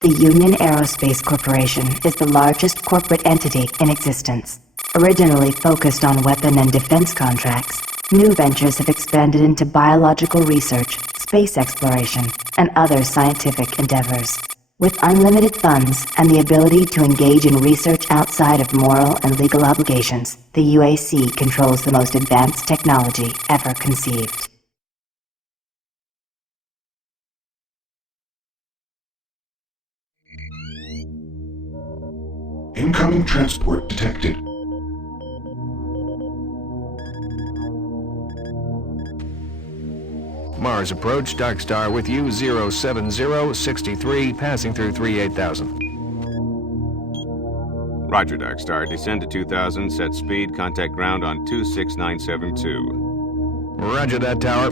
The Union Aerospace Corporation is the largest corporate entity in existence. Originally focused on weapon and defense contracts, new ventures have expanded into biological research, space exploration, and other scientific endeavors. With unlimited funds and the ability to engage in research outside of moral and legal obligations, the UAC controls the most advanced technology ever conceived. Incoming transport detected. Mars approach, Dark Star with you, 07063, passing through 38,000. Roger, Dark Star. Descend to 2000, set speed, contact ground on 26972. Roger that, Tower.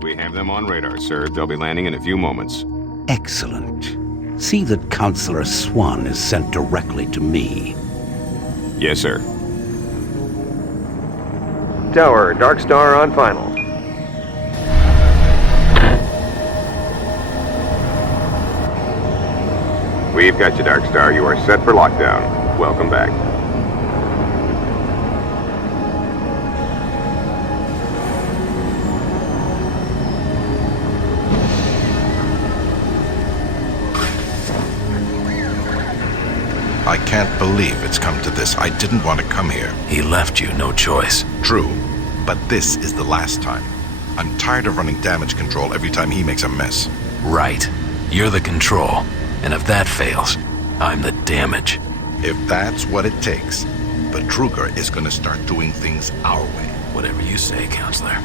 We have them on radar, sir. They'll be landing in a few moments. Excellent. See that Counselor Swan is sent directly to me. Yes, sir. Tower, Dark Star on final. We've got you, Dark Star. You are set for lockdown. Welcome back. I can't believe it's come to this. I didn't want to come here. He left you no choice. True, but this is the last time. I'm tired of running damage control every time he makes a mess. Right. You're the control. And if that fails, I'm the damage. If that's what it takes, the Truger is going to start doing things our way. Whatever you say, Counselor.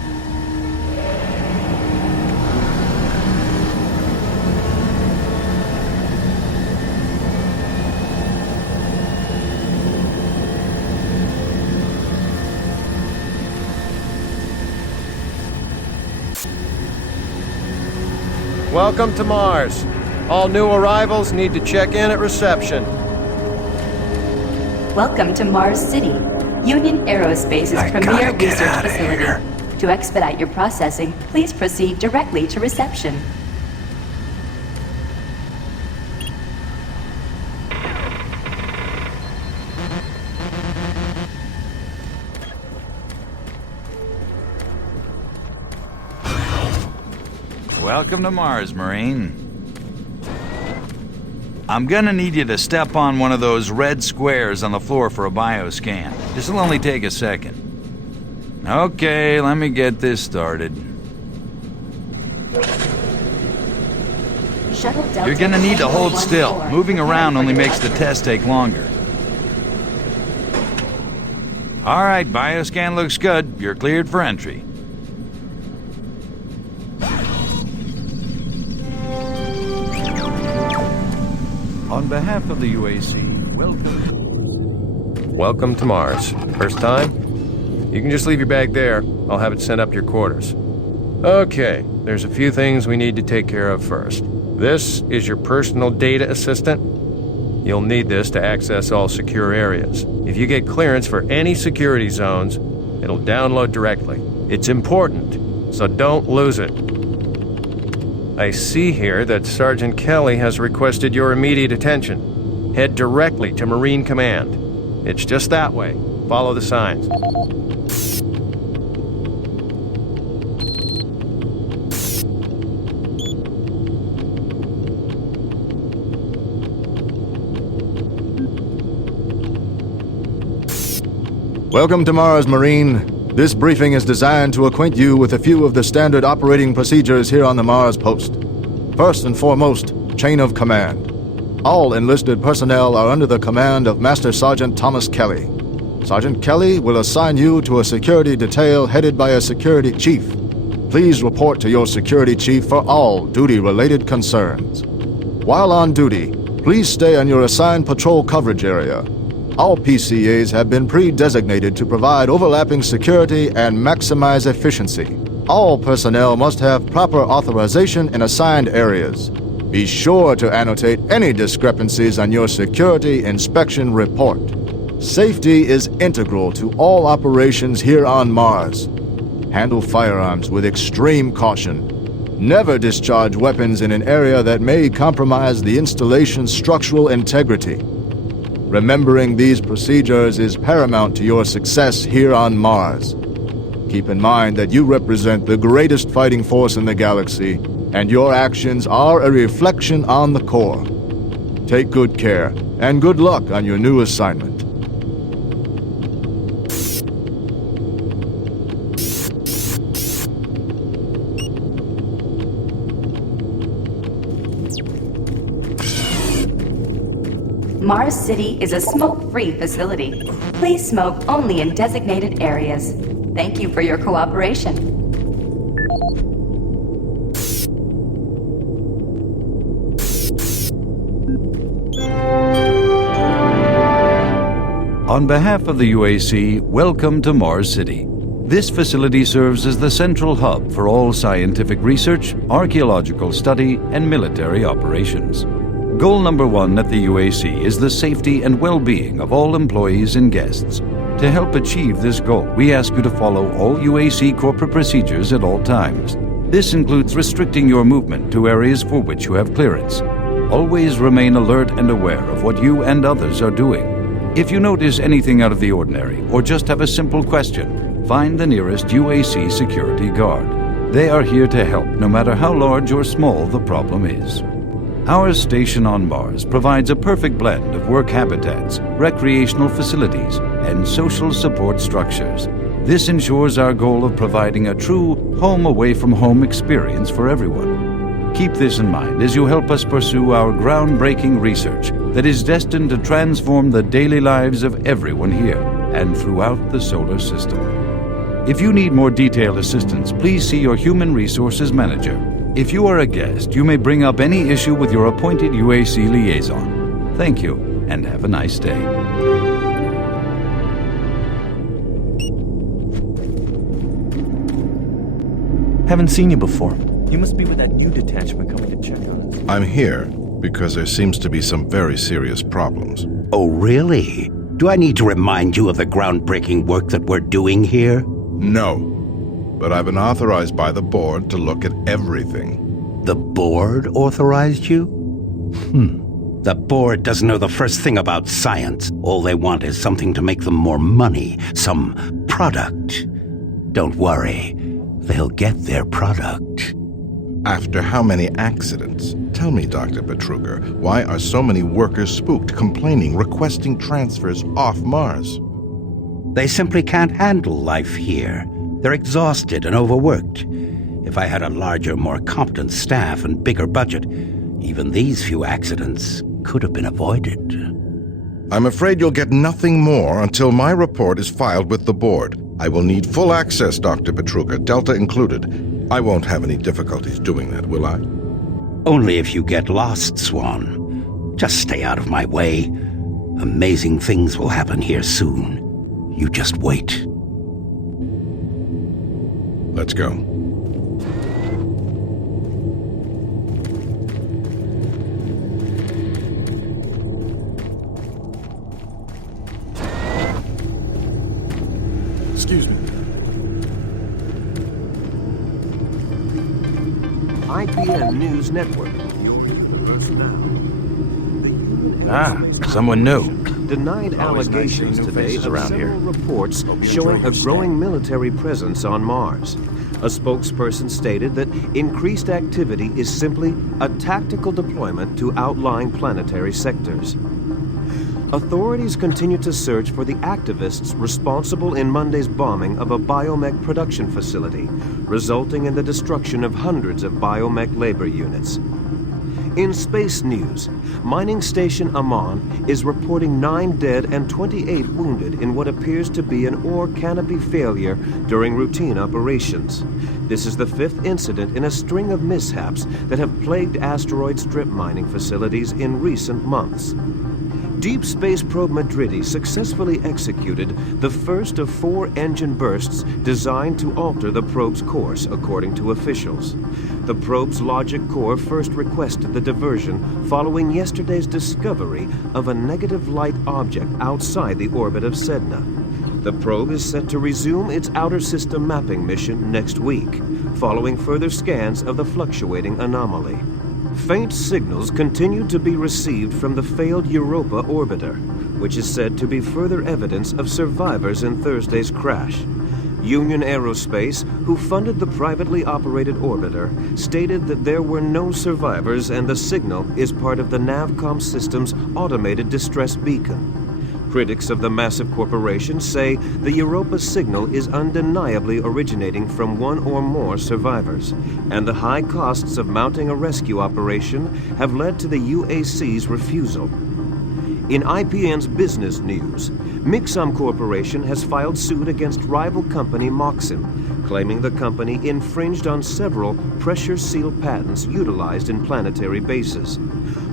Welcome to Mars. All new arrivals need to check in at reception. Welcome to Mars City, Union Aerospace's premier research facility. Here. To expedite your processing, please proceed directly to reception. Welcome to Mars, Marine. I'm gonna need you to step on one of those red squares on the floor for a bioscan. This'll only take a second. Okay, let me get this started. Shuttle Delta. You're gonna need to hold still. Moving around only makes the test take longer. Alright, bioscan looks good. You're cleared for entry. On behalf of the UAC, welcome. Welcome to Mars. First time? You can just leave your bag there. I'll have it sent up to your quarters. Okay, there's a few things we need to take care of first. This is your personal data assistant. You'll need this to access all secure areas. If you get clearance for any security zones, it'll download directly. It's important, so don't lose it. I see here that Sergeant Kelly has requested your immediate attention. Head directly to Marine Command. It's just that way. Follow the signs. Welcome to Mars, Marine. This briefing is designed to acquaint you with a few of the standard operating procedures here on the Mars post. First and foremost, chain of command. All enlisted personnel are under the command of Master Sergeant Thomas Kelly. Sergeant Kelly will assign you to a security detail headed by a security chief. Please report to your security chief for all duty-related concerns. While on duty, please stay on your assigned patrol coverage area. All PCAs have been pre-designated to provide overlapping security and maximize efficiency. All personnel must have proper authorization in assigned areas. Be sure to annotate any discrepancies on your security inspection report. Safety is integral to all operations here on Mars. Handle firearms with extreme caution. Never discharge weapons in an area that may compromise the installation's structural integrity. Remembering these procedures is paramount to your success here on Mars. Keep in mind that you represent the greatest fighting force in the galaxy, and your actions are a reflection on the Corps. Take good care, and good luck on your new assignment. Mars City is a smoke-free facility. Please smoke only in designated areas. Thank you for your cooperation. On behalf of the UAC, welcome to Mars City. This facility serves as the central hub for all scientific research, archaeological study, and military operations. Goal number 1 at the UAC is the safety and well-being of all employees and guests. To help achieve this goal, we ask you to follow all UAC corporate procedures at all times. This includes restricting your movement to areas for which you have clearance. Always remain alert and aware of what you and others are doing. If you notice anything out of the ordinary or just have a simple question, find the nearest UAC security guard. They are here to help no matter how large or small the problem is. Our station on Mars provides a perfect blend of work habitats, recreational facilities, and social support structures. This ensures our goal of providing a true home-away-from-home experience for everyone. Keep this in mind as you help us pursue our groundbreaking research that is destined to transform the daily lives of everyone here and throughout the solar system. If you need more detailed assistance, please see your Human Resources Manager. If you are a guest, you may bring up any issue with your appointed UAC liaison. Thank you, and have a nice day. Haven't seen you before. You must be with that new detachment coming to check on us. I'm here because there seems to be some very serious problems. Oh, really? Do I need to remind you of the groundbreaking work that we're doing here? No. But I've been authorized by the board to look at everything. The board authorized you? The board doesn't know the first thing about science. All they want is something to make them more money, some product. Don't worry, they'll get their product. After how many accidents? Tell me, Dr. Petruger, why are so many workers spooked, complaining, requesting transfers off Mars? They simply can't handle life here. They're exhausted and overworked. If I had a larger, more competent staff and bigger budget, even these few accidents could have been avoided. I'm afraid you'll get nothing more until my report is filed with the board. I will need full access, Dr. Petruger, Delta included. I won't have any difficulties doing that, will I? Only if you get lost, Swan. Just stay out of my way. Amazing things will happen here soon. You just wait. Let's go. Excuse me. IBN News Network. Someone new. Denied allegations today of several reports showing a growing military presence on Mars. A spokesperson stated that increased activity is simply a tactical deployment to outlying planetary sectors. Authorities continue to search for the activists responsible in Monday's bombing of a biomech production facility, resulting in the destruction of hundreds of biomech labor units. In space news, mining station Amman is reporting 9 dead and 28 wounded in what appears to be an ore canopy failure during routine operations. This is the 5th incident in a string of mishaps that have plagued asteroid strip mining facilities in recent months. Deep Space Probe Madridi successfully executed the first of 4 engine bursts designed to alter the probe's course, according to officials. The probe's logic core first requested the diversion following yesterday's discovery of a negative light object outside the orbit of Sedna. The probe is set to resume its outer system mapping mission next week. following further scans of the fluctuating anomaly. Faint signals continue to be received from the failed Europa orbiter, which is said to be further evidence of survivors in Thursday's crash. Union Aerospace, who funded the privately operated orbiter, stated that there were no survivors and the signal is part of the Navcom system's automated distress beacon. Critics of the massive corporation say the Europa signal is undeniably originating from one or more survivors, and the high costs of mounting a rescue operation have led to the UAC's refusal. In IPN's business news, Mixom Corporation has filed suit against rival company Moxim, claiming the company infringed on several pressure seal patents utilized in planetary bases.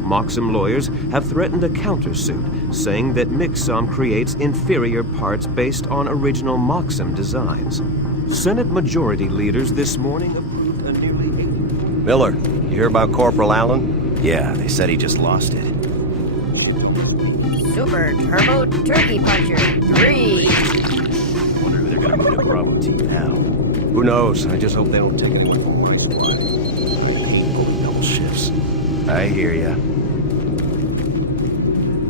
Moxim lawyers have threatened a countersuit, saying that Mixom creates inferior parts based on original Moxim designs. Senate Majority leaders this morning approved a nearly 80... Miller, you hear about Corporal Allen? Yeah, they said he just lost it. Super Turbo Turkey Puncher 3. Wonder who they're gonna move to Bravo team now. Who knows? I just hope they don't take anyone from my squad. I hate pulling double shifts. I hear ya.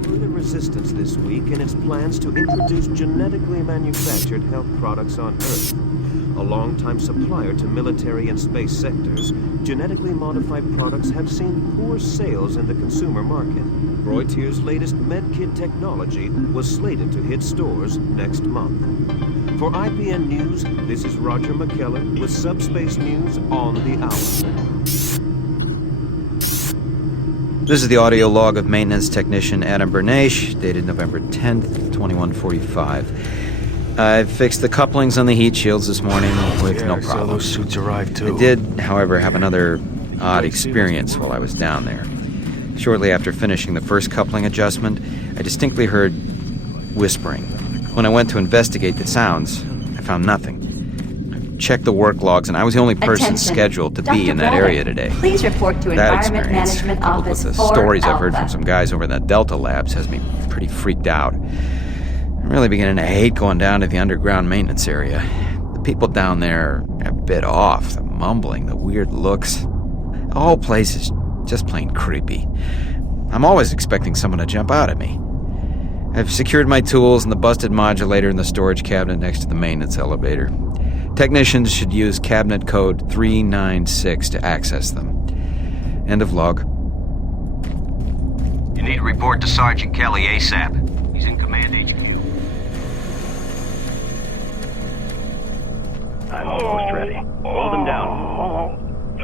Further resistance this week in its plans to introduce genetically manufactured health products on Earth. A longtime supplier to military and space sectors, genetically modified products have seen poor sales in the consumer market. Reutier's latest medkit technology was slated to hit stores next month. For IPN News, this is Roger McKellar with Subspace News on the Hour. This is the audio log of maintenance technician Adam Bernache, dated November 10th, 2145. I fixed the couplings on the heat shields this morning with no problem. Those suits arrived too. I did, however, have another odd experience while I was down there. Shortly after finishing the first coupling adjustment, I distinctly heard whispering. When I went to investigate the sounds, I found nothing. I checked the work logs, and I was the only person scheduled to be in that area today. Please report to That Environment experience, Management coupled with Office the stories I've heard from some guys over in the Delta Labs, has me pretty freaked out. I'm really beginning to hate going down to the underground maintenance area. The people down there are a bit off. The mumbling, the weird looks. The whole place is just plain creepy. I'm always expecting someone to jump out at me. I've secured my tools and the busted modulator in the storage cabinet next to the maintenance elevator. Technicians should use cabinet code 396 to access them. End of log. You need to report to Sergeant Kelly ASAP. He's in Command HQ. I'm almost ready. Hold him down.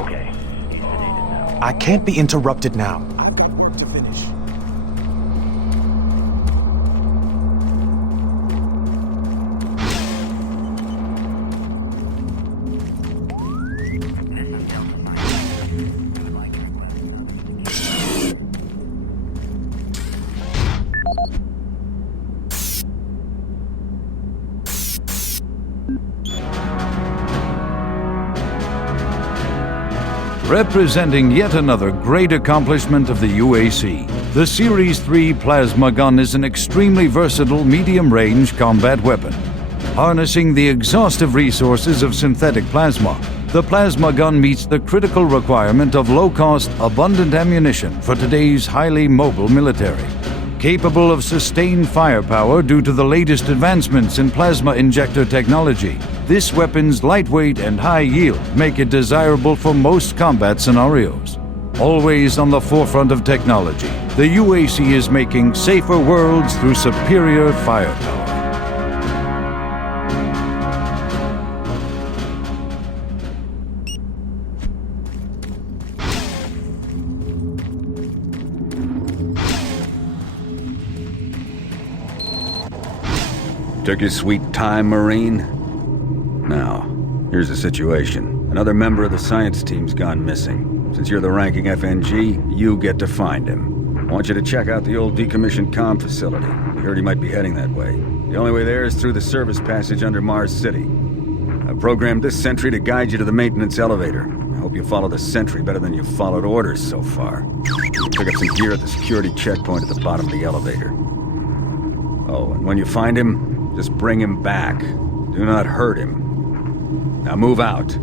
Okay. He's sedated now. I can't be interrupted now. I've got work to finish. Representing yet another great accomplishment of the UAC, the Series 3 plasma gun is an extremely versatile medium-range combat weapon. Harnessing the exhaustive resources of synthetic plasma, the plasma gun meets the critical requirement of low-cost, abundant ammunition for today's highly mobile military. Capable of sustained firepower due to the latest advancements in plasma injector technology, this weapon's lightweight and high yield make it desirable for most combat scenarios. Always on the forefront of technology, the UAC is making safer worlds through superior firepower. Took your sweet time, Marine? Now, here's the situation. Another member of the science team's gone missing. Since you're the ranking FNG, you get to find him. I want you to check out the old decommissioned comm facility. We heard he might be heading that way. The only way there is through the service passage under Mars City. I've programmed this sentry to guide you to the maintenance elevator. I hope you follow the sentry better than you've followed orders so far. Pick up some gear at the security checkpoint at the bottom of the elevator. Oh, and when you find him, just bring him back. Do not hurt him. Now move out.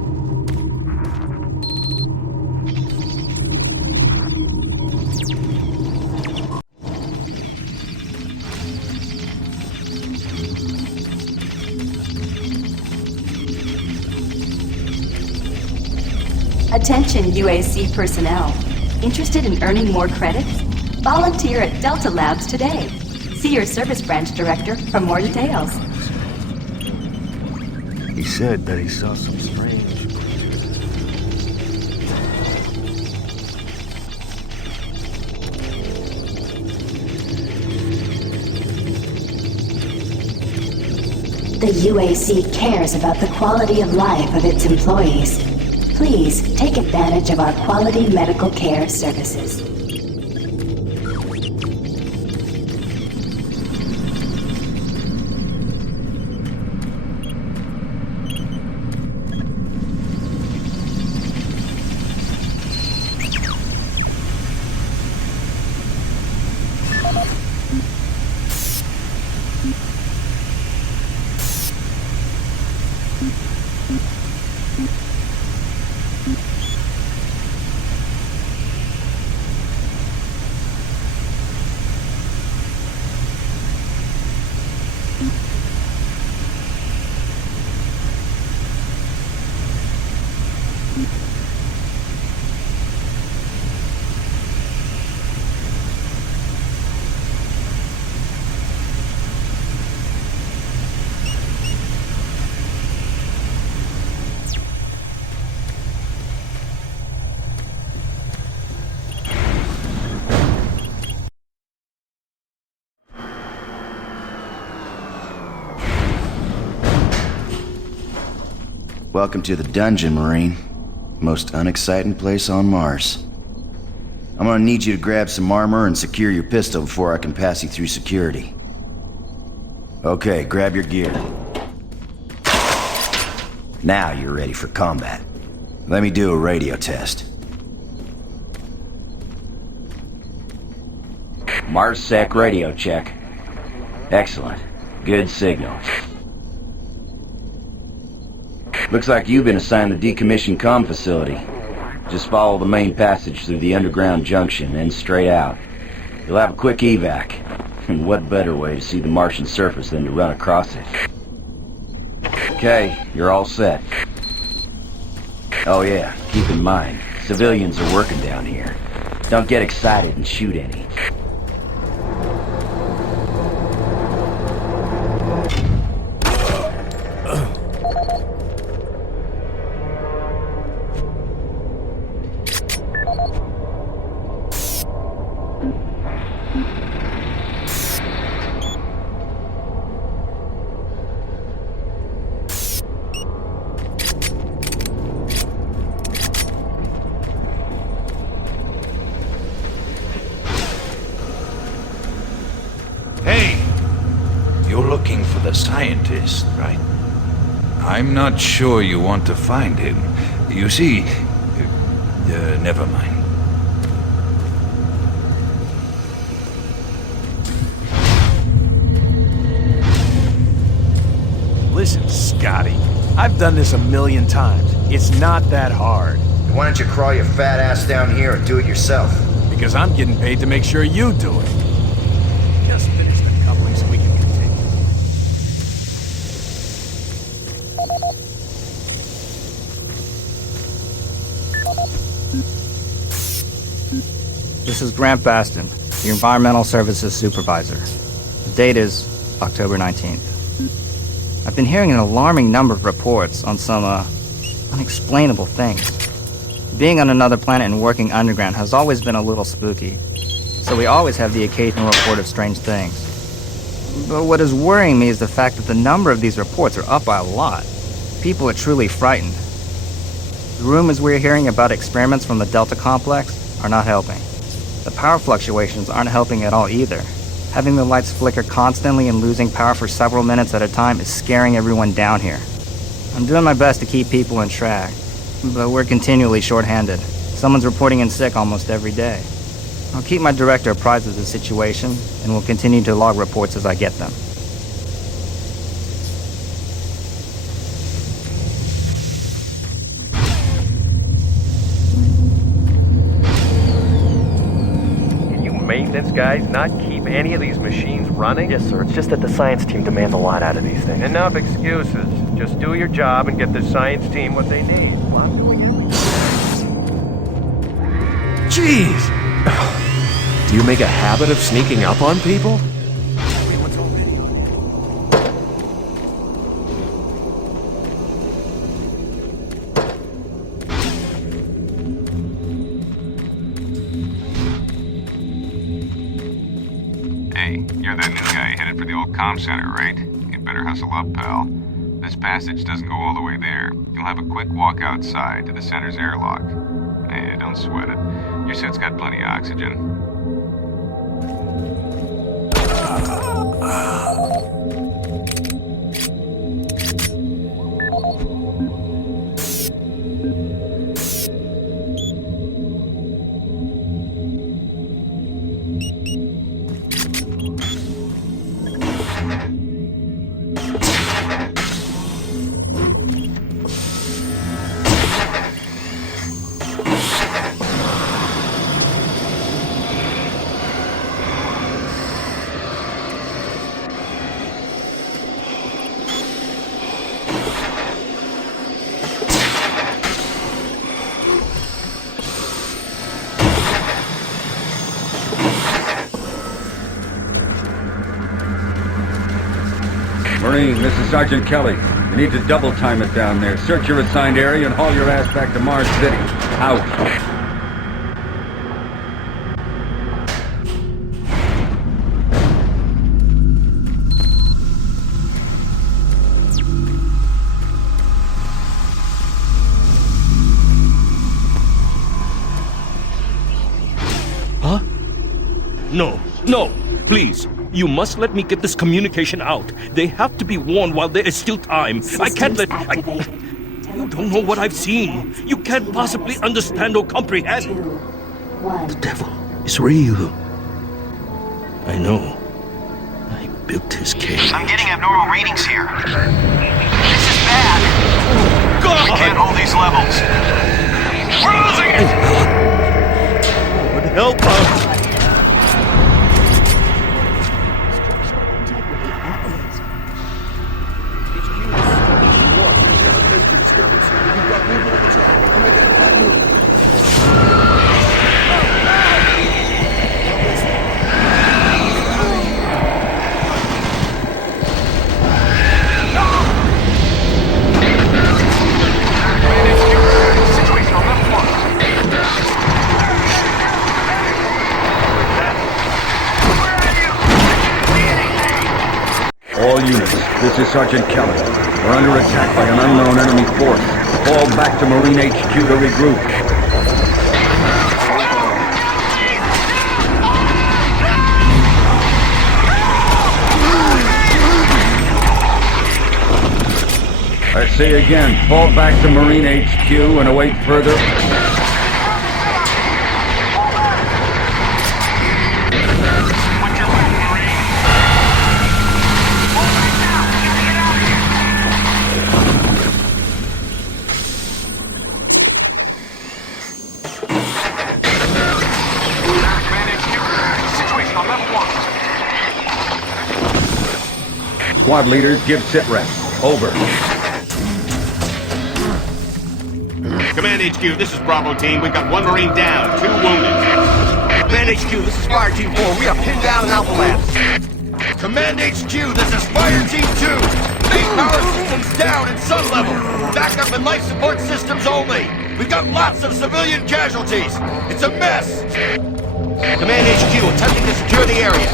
Attention UAC personnel. Interested in earning more credits? Volunteer at Delta Labs today. See your service branch director for more details. He said that he saw some strange... The UAC cares about the quality of life of its employees. Please take advantage of our quality medical care services. Welcome to the dungeon, Marine. Most unexciting place on Mars. I'm gonna need you to grab some armor and secure your pistol before I can pass you through security. Okay, grab your gear. Now you're ready for combat. Let me do a radio test. MarsSec radio check. Excellent. Good signal. Looks like you've been assigned the decommissioned comm facility. Just follow the main passage through the underground junction and straight out. You'll have a quick evac. And what better way to see the Martian surface than to run across it? Okay, you're all set. Oh yeah, keep in mind, civilians are working down here. Don't get excited and shoot any. You're looking for the scientist, right? I'm not sure you want to find him. You see... never mind. Listen, Scotty. I've done this a million times. It's not that hard. Why don't you crawl your fat ass down here and do it yourself? Because I'm getting paid to make sure you do it. Just finish the coupling so we can continue. This is Grant Baston, the Environmental Services Supervisor. The date is October 19th. I've been hearing an alarming number of reports on some, unexplainable things. Being on another planet and working underground has always been a little spooky, so we always have the occasional report of strange things. But what is worrying me is the fact that the number of these reports are up by a lot. People are truly frightened. The rumors we're hearing about experiments from the Delta Complex are not helping. The power fluctuations aren't helping at all either. Having the lights flicker constantly and losing power for several minutes at a time is scaring everyone down here. I'm doing my best to keep people in track, but we're continually short-handed. Someone's reporting in sick almost every day. I'll keep my director apprised of the situation, and will continue to log reports as I get them. Maintenance guys not keep any of these machines running? Yes, sir. It's just that the science team demands a lot out of these things. Enough excuses. Just do your job and get the science team what they need. What do we get? Jeez! Do you make a habit of sneaking up on people? Hey, you're that new guy headed for the old comm center, right? You better hustle up, pal. This passage doesn't go all the way there. You'll have a quick walk outside to the center's airlock. Hey, don't sweat it. Your suit's got plenty of oxygen. Marine, this is Sergeant Kelly. You need to double time it down there. Search your assigned area and haul your ass back to Mars City. Out. Huh? No, no, please. You must let me get this communication out. They have to be warned while there is still time. I can't let... You don't know what I've seen. You can't possibly understand or comprehend. The devil is real. I know. I built his cave. I'm getting abnormal readings here. This is bad. God! We can't hold these levels. We're losing it! Lord, help us! All units, this is Sergeant Kelly. We're under attack by an unknown enemy force. Fall back to Marine HQ to regroup. I say again, fall back to Marine HQ and await further... Squad leaders, give sit rep. Over. Command HQ, this is Bravo Team. We've got one Marine down, 2 wounded. Command HQ, this is Fire Team 4. We are pinned down in Alpha Labs. Command HQ, this is Fire Team 2. Main power systems down in sun level. Backup and life support systems only. We've got lots of civilian casualties. It's a mess. Command HQ, attempting to secure the area.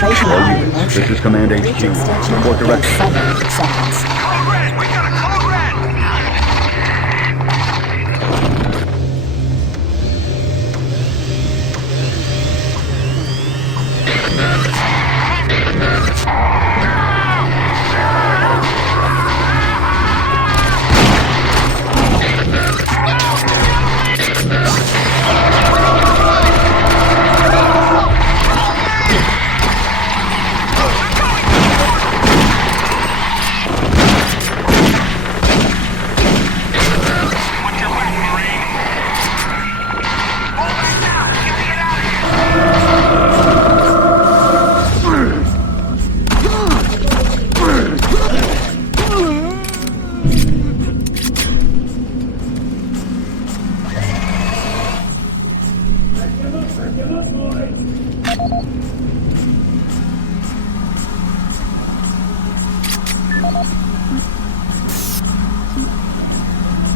All units, this is Command HQ. Report direction. 7 seconds. Code red! We got a code red!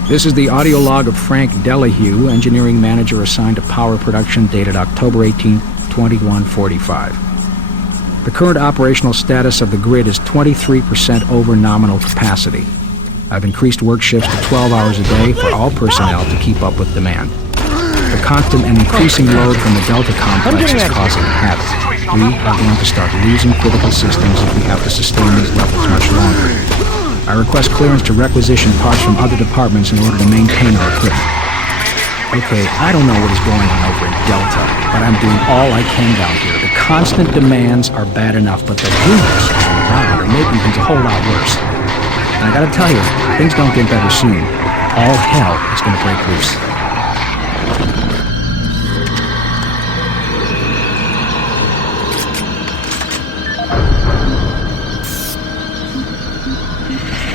This is the audio log of Frank Delahue, engineering manager assigned to power production, dated October 18, 2145. The current operational status of the grid is 23% over nominal capacity. I've increased work shifts to 12 hours a day for all personnel to keep up with demand. The constant and increasing load from the Delta complex is causing havoc. We are going to start losing critical systems if we have to sustain these levels much longer. I request clearance to requisition parts from other departments in order to maintain our equipment. Okay, I don't know what is going on over in Delta, but I'm doing all I can down here. The constant demands are bad enough, but the rumors all around are making things a whole lot worse. And I gotta tell you, if things don't get better soon, all hell is gonna break loose.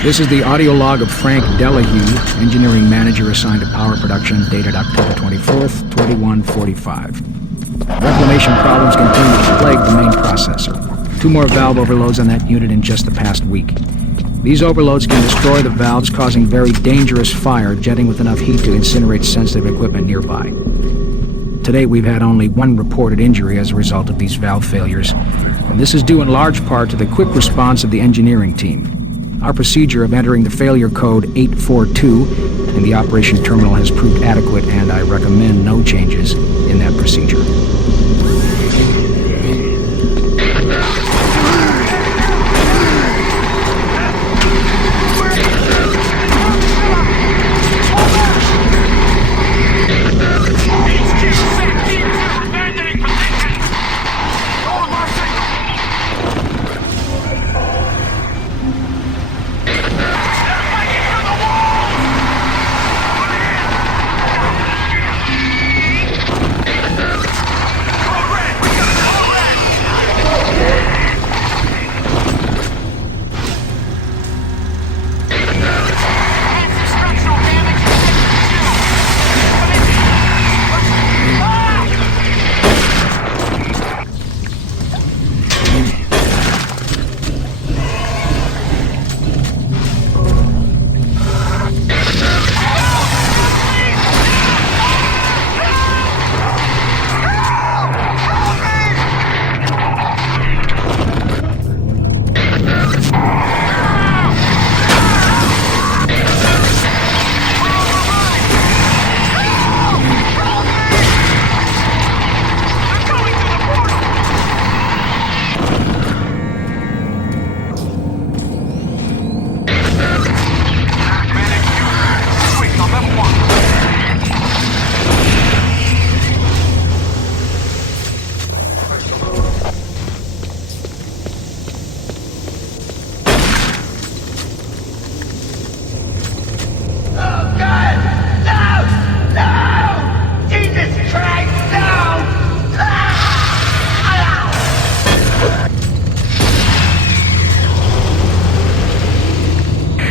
This is the audio log of Frank Delahue, engineering manager assigned to power production, dated October 24th, 2145. Reclamation problems continue to plague the main processor. 2 more valve overloads on that unit in just the past week. These overloads can destroy the valves, causing very dangerous fire, jetting with enough heat to incinerate sensitive equipment nearby. To date, we've had only 1 reported injury as a result of these valve failures, and this is due in large part to the quick response of the engineering team. Our procedure of entering the failure code 842 in the operation terminal has proved adequate, and I recommend no changes in that procedure.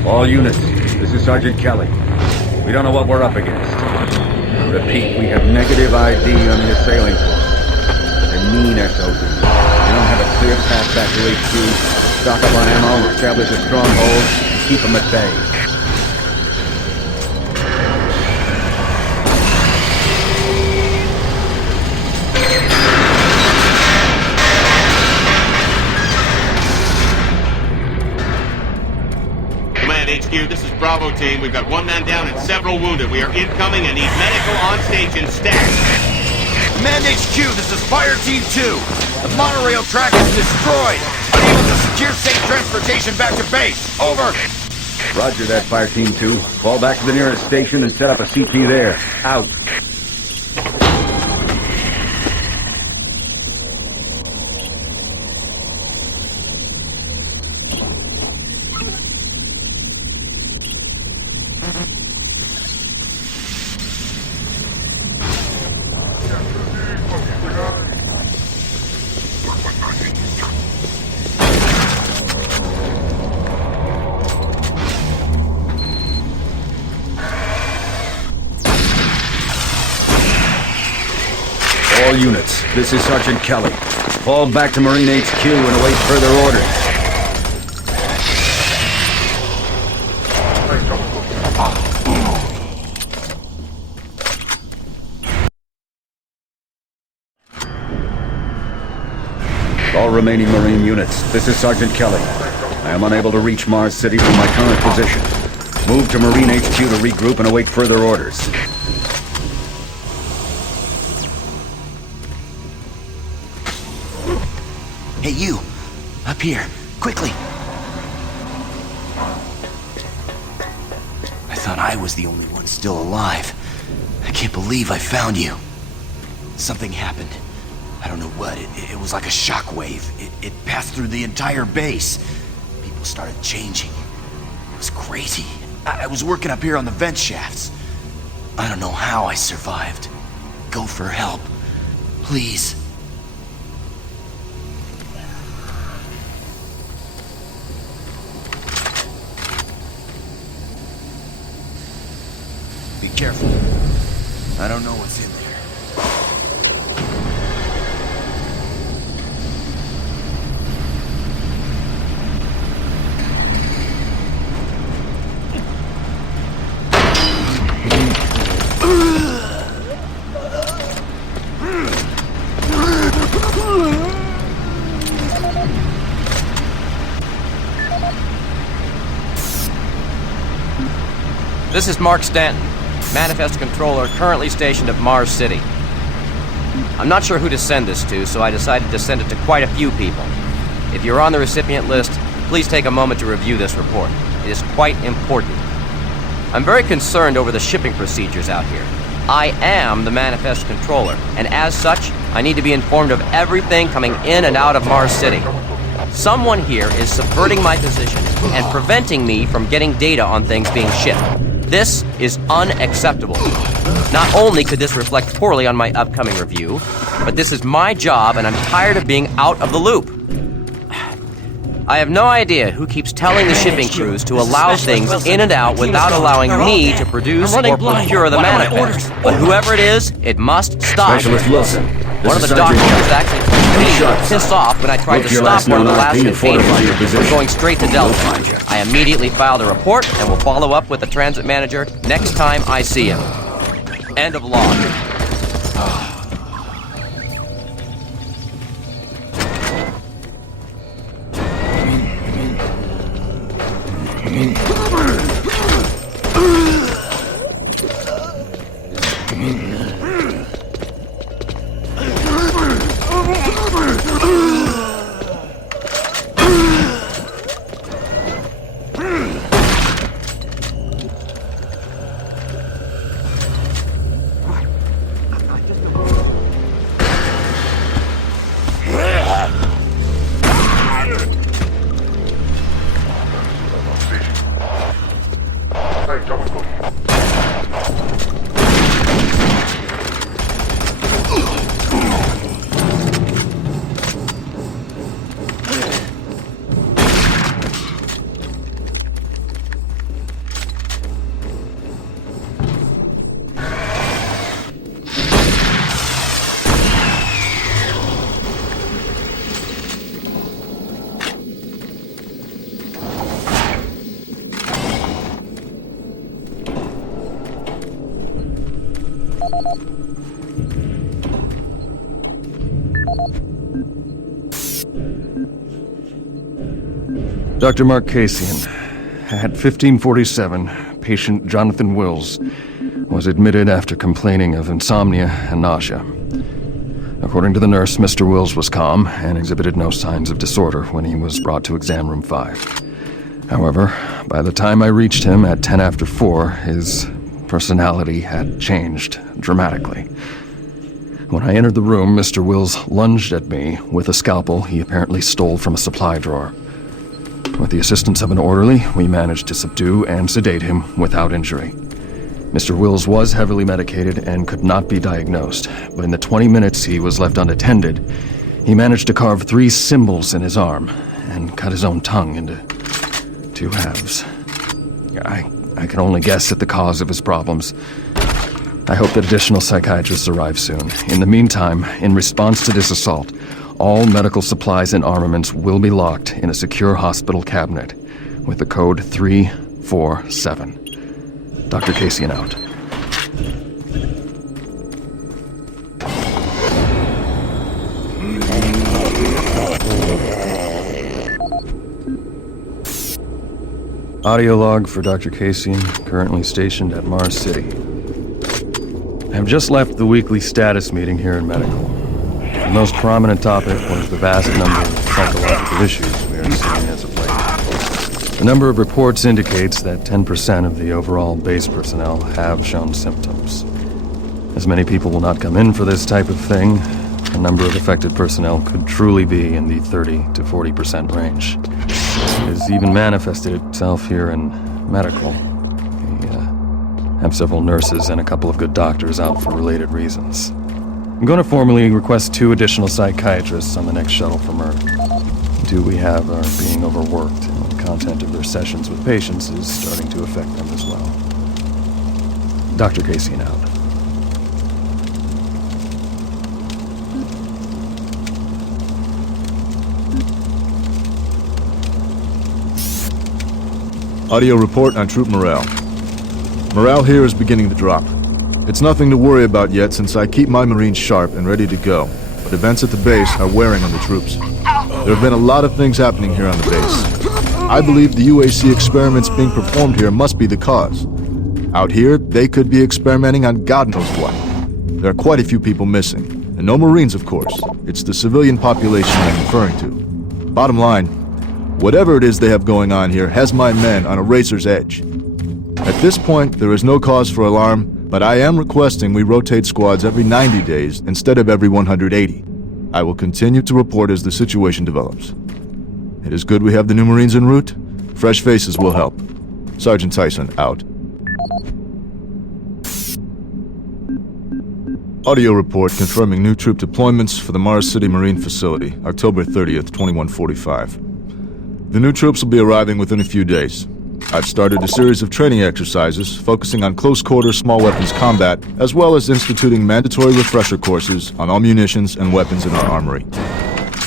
All units, this is Sergeant Kelly. We don't know what we're up against. Repeat, we have negative ID on the assailing force. They're mean SOBs. We don't have a clear path back to HQ. Stock up on ammo, establish a stronghold, and keep them at bay. HQ, this is Bravo team. We've got 1 man down and several wounded. We are incoming and need medical on station stat. Command HQ, this is Fire Team 2. The monorail track is destroyed. Unable to secure safe transportation back to base. Over. Roger that, Fire Team 2. Fall back to the nearest station and set up a CP there. Out. All units, this is Sergeant Kelly. Fall back to Marine HQ and await further orders. All remaining Marine units, this is Sergeant Kelly. I am unable to reach Mars City from my current position. Move to Marine HQ to regroup and await further orders. Hey, you! Up here, quickly! I thought I was the only one still alive. I can't believe I found you. Something happened. I don't know what. It was like a shockwave. It passed through the entire base. People started changing. It was crazy. I was working up here on the vent shafts. I don't know how I survived. Go for help. Please. Be careful. I don't know what's in there. This is Mark Stanton, Manifest Controller, currently stationed at Mars City. I'm not sure who to send this to, so I decided to send it to quite a few people. If you're on the recipient list, please take a moment to review this report. It is quite important. I'm very concerned over the shipping procedures out here. I am the Manifest Controller, and as such, I need to be informed of everything coming in and out of Mars City. Someone here is subverting my position and preventing me from getting data on things being shipped. This is unacceptable. Not only could this reflect poorly on my upcoming review, but this is my job and I'm tired of being out of the loop. I have no idea who keeps telling the shipping crews to allow things in and out without allowing me to produce or procure the manifest. But whoever it is, it must stop. Specialist Wilson. One of the doctors was actually pissed off when I tried to stop one of the last containers from going straight to Delta. I immediately filed a report and will follow up with the transit manager next time I see him. End of log. Dr. Mark Kasian, at 1547, patient Jonathan Wills was admitted after complaining of insomnia and nausea. According to the nurse, Mr. Wills was calm and exhibited no signs of disorder when he was brought to exam room 5. However, by the time I reached him at 10 after 4, his personality had changed dramatically. When I entered the room, Mr. Wills lunged at me with a scalpel he apparently stole from a supply drawer. With the assistance of an orderly, we managed to subdue and sedate him without injury. Mr. Wills was heavily medicated and could not be diagnosed, but in the 20 minutes he was left unattended, he managed to carve 3 symbols in his arm and cut his own tongue into 2 halves. I can only guess at the cause of his problems. I hope that additional psychiatrists arrive soon. In the meantime, in response to this assault, all medical supplies and armaments will be locked in a secure hospital cabinet with the code 347. Dr. Kasian out. Audio log for Dr. Casian, currently stationed at Mars City. I have just left the weekly status meeting here in medical. The most prominent topic was the vast number of psychological issues we are seeing as of late. The number of reports indicates that 10% of the overall base personnel have shown symptoms. As many people will not come in for this type of thing, the number of affected personnel could truly be in the 30 to 40% range. It has even manifested itself here in medical. We have several nurses and a couple of good doctors out for related reasons. I'm going to formally request 2 additional psychiatrists on the next shuttle from Earth. The 2 we have are being overworked, and the content of their sessions with patients is starting to affect them as well. Dr. Casian out. Audio report on troop morale. Morale here is beginning to drop. It's nothing to worry about yet since I keep my Marines sharp and ready to go, but events at the base are wearing on the troops. There have been a lot of things happening here on the base. I believe the UAC experiments being performed here must be the cause. Out here, they could be experimenting on God knows what. There are quite a few people missing, and no Marines, of course. It's the civilian population I'm referring to. Bottom line, whatever it is they have going on here has my men on a razor's edge. At this point, there is no cause for alarm, but I am requesting we rotate squads every 90 days instead of every 180. I will continue to report as the situation develops. It is good we have the new Marines en route. Fresh faces will help. Sergeant Tyson, out. Audio report confirming new troop deployments for the Mars City Marine Facility, October 30th, 2145. The new troops will be arriving within a few days. I've started a series of training exercises focusing on close-quarter small weapons combat, as well as instituting mandatory refresher courses on all munitions and weapons in our armory.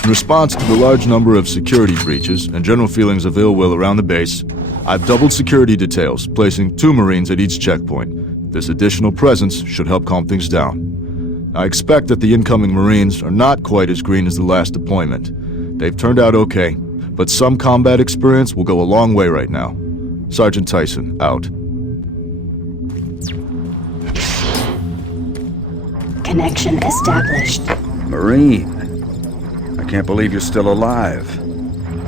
In response to the large number of security breaches and general feelings of ill will around the base, I've doubled security details, placing 2 Marines at each checkpoint. This additional presence should help calm things down. I expect that the incoming Marines are not quite as green as the last deployment. They've turned out okay, but some combat experience will go a long way right now. Sergeant Tyson, out. Connection established. Marine, I can't believe you're still alive.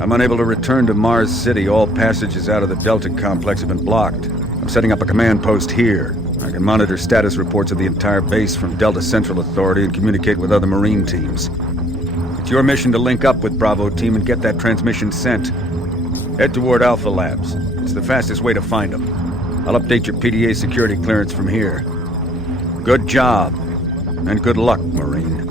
I'm unable to return to Mars City. All passages out of the Delta complex have been blocked. I'm setting up a command post here. I can monitor status reports of the entire base from Delta Central Authority and communicate with other Marine teams. It's your mission to link up with Bravo Team and get that transmission sent. Head toward Alpha Labs. It's the fastest way to find them. I'll update your PDA security clearance from here. Good job, and good luck, Marine.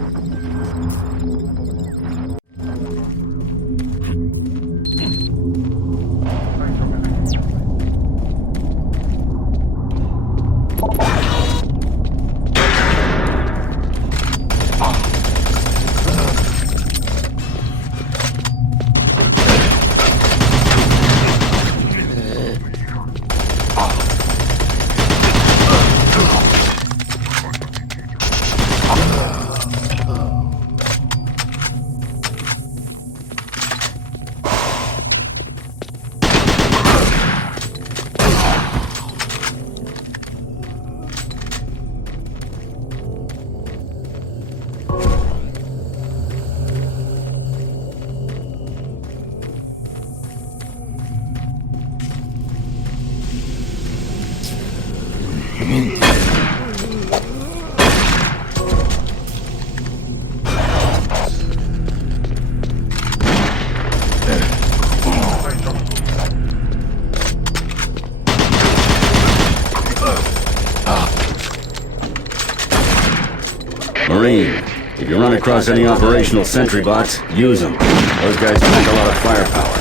Marine, if you run across any operational sentry bots, use them. Those guys pack a lot of firepower.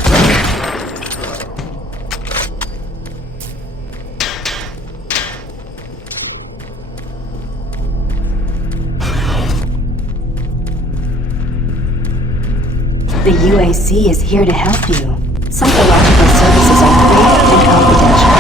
The UAC is here to help you. Psychological services are free and confidential.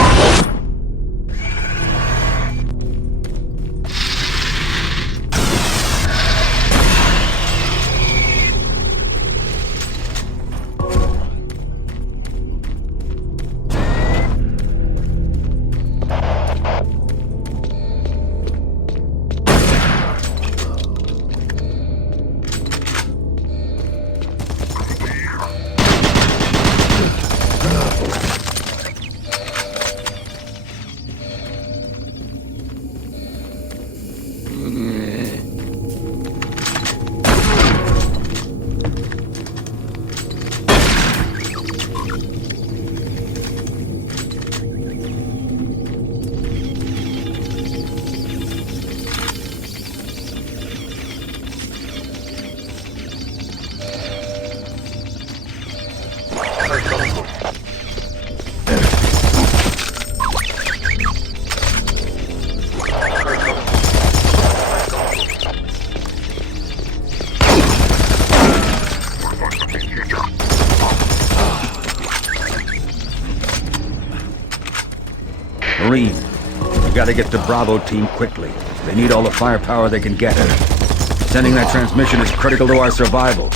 Marine. We gotta get to Bravo team quickly. They need all the firepower they can get at it. Sending that transmission is critical to our survival.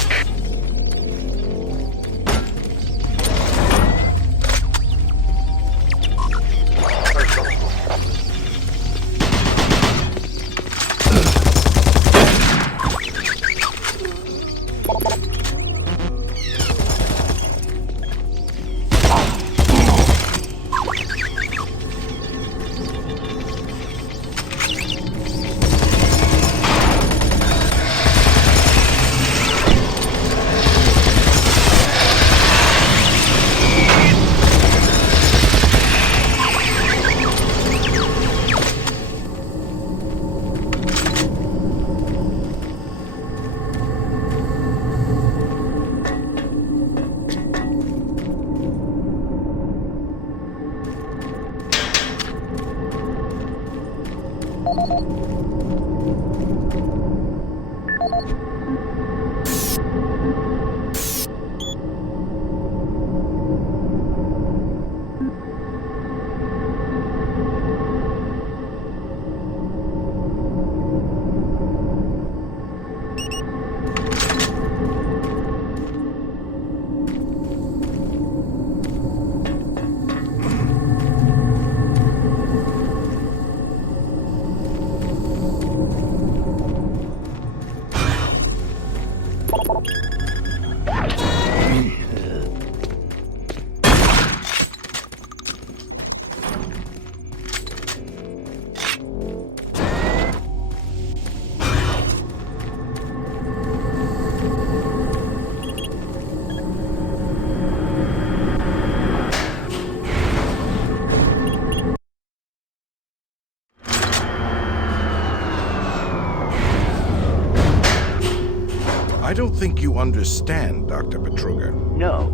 I don't think you understand, Dr. Betruger. No,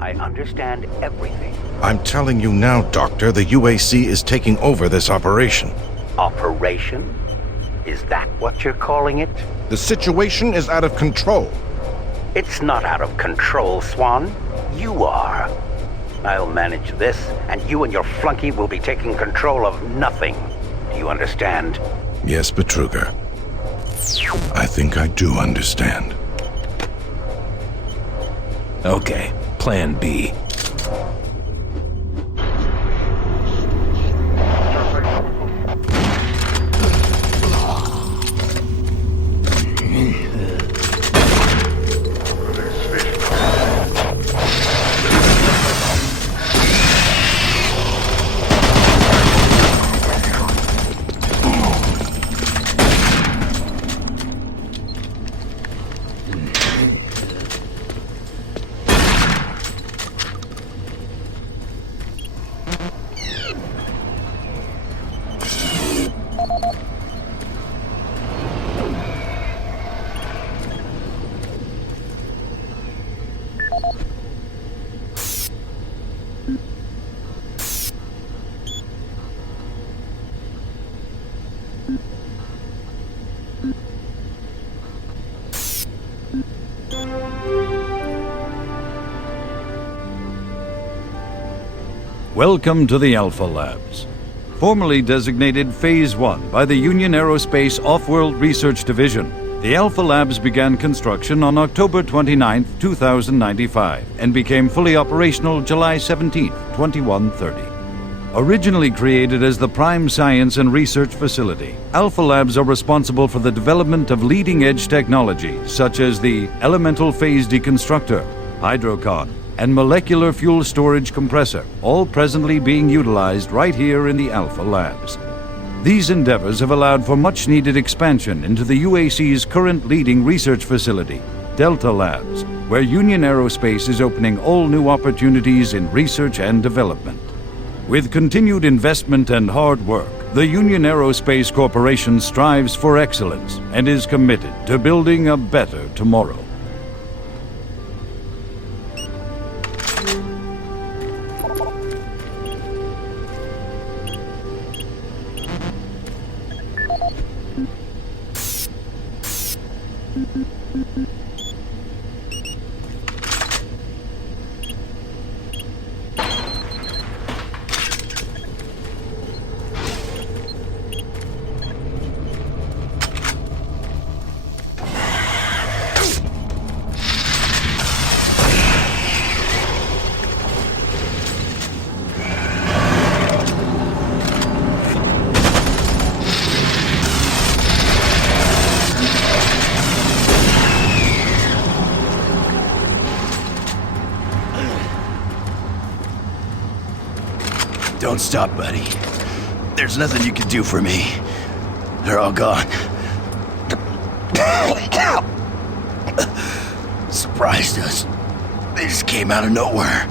I understand everything. I'm telling you now, Doctor, the UAC is taking over this operation. Operation? Is that what you're calling it? The situation is out of control. It's not out of control, Swan. You are. I'll manage this, and you and your flunky will be taking control of nothing. Do you understand? Yes, Betruger. I think I do understand. Okay, Plan B. Welcome to the Alpha Labs. Formerly designated Phase 1 by the Union Aerospace Off-World Research Division, the Alpha Labs began construction on October 29, 2095, and became fully operational July 17, 2130. Originally created as the prime science and research facility, Alpha Labs are responsible for the development of leading-edge technology such as the elemental phase deconstructor, hydrocon, and molecular fuel storage compressor, all presently being utilized right here in the Alpha Labs. These endeavors have allowed for much-needed expansion into the UAC's current leading research facility, Delta Labs, where Union Aerospace is opening all new opportunities in research and development. With continued investment and hard work, the Union Aerospace Corporation strives for excellence and is committed to building a better tomorrow. Don't stop, buddy. There's nothing you can do for me. They're all gone. Surprised us. They just came out of nowhere.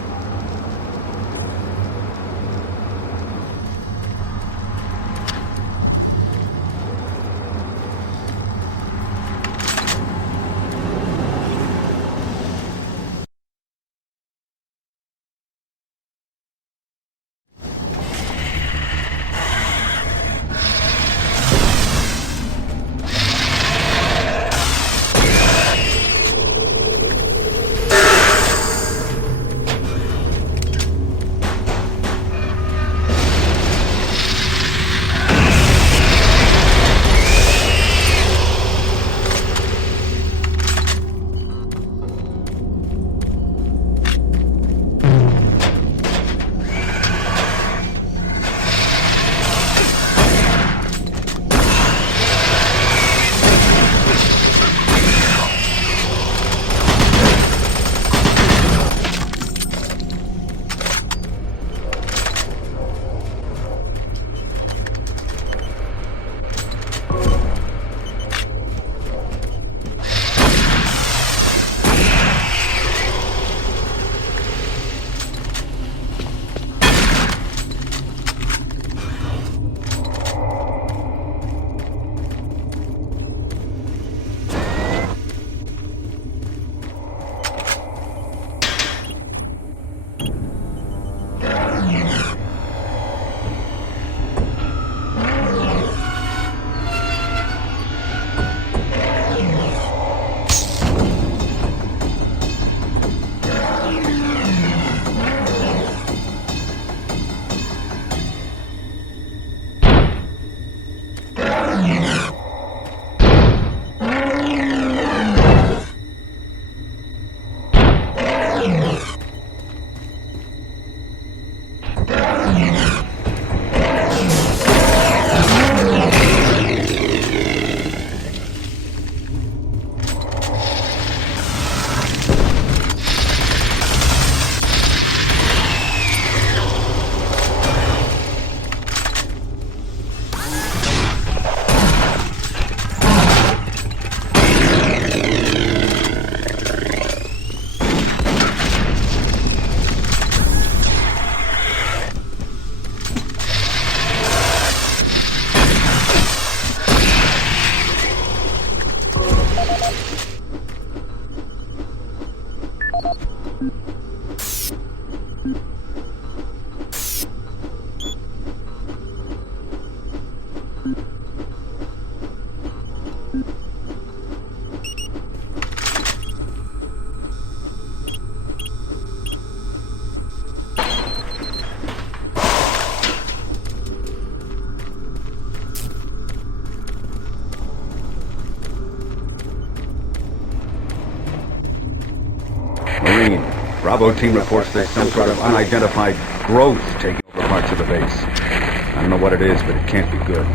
Marine, Bravo team reports there's some sort of unidentified growth taking over parts of the base. I don't know what it is, but it can't be good.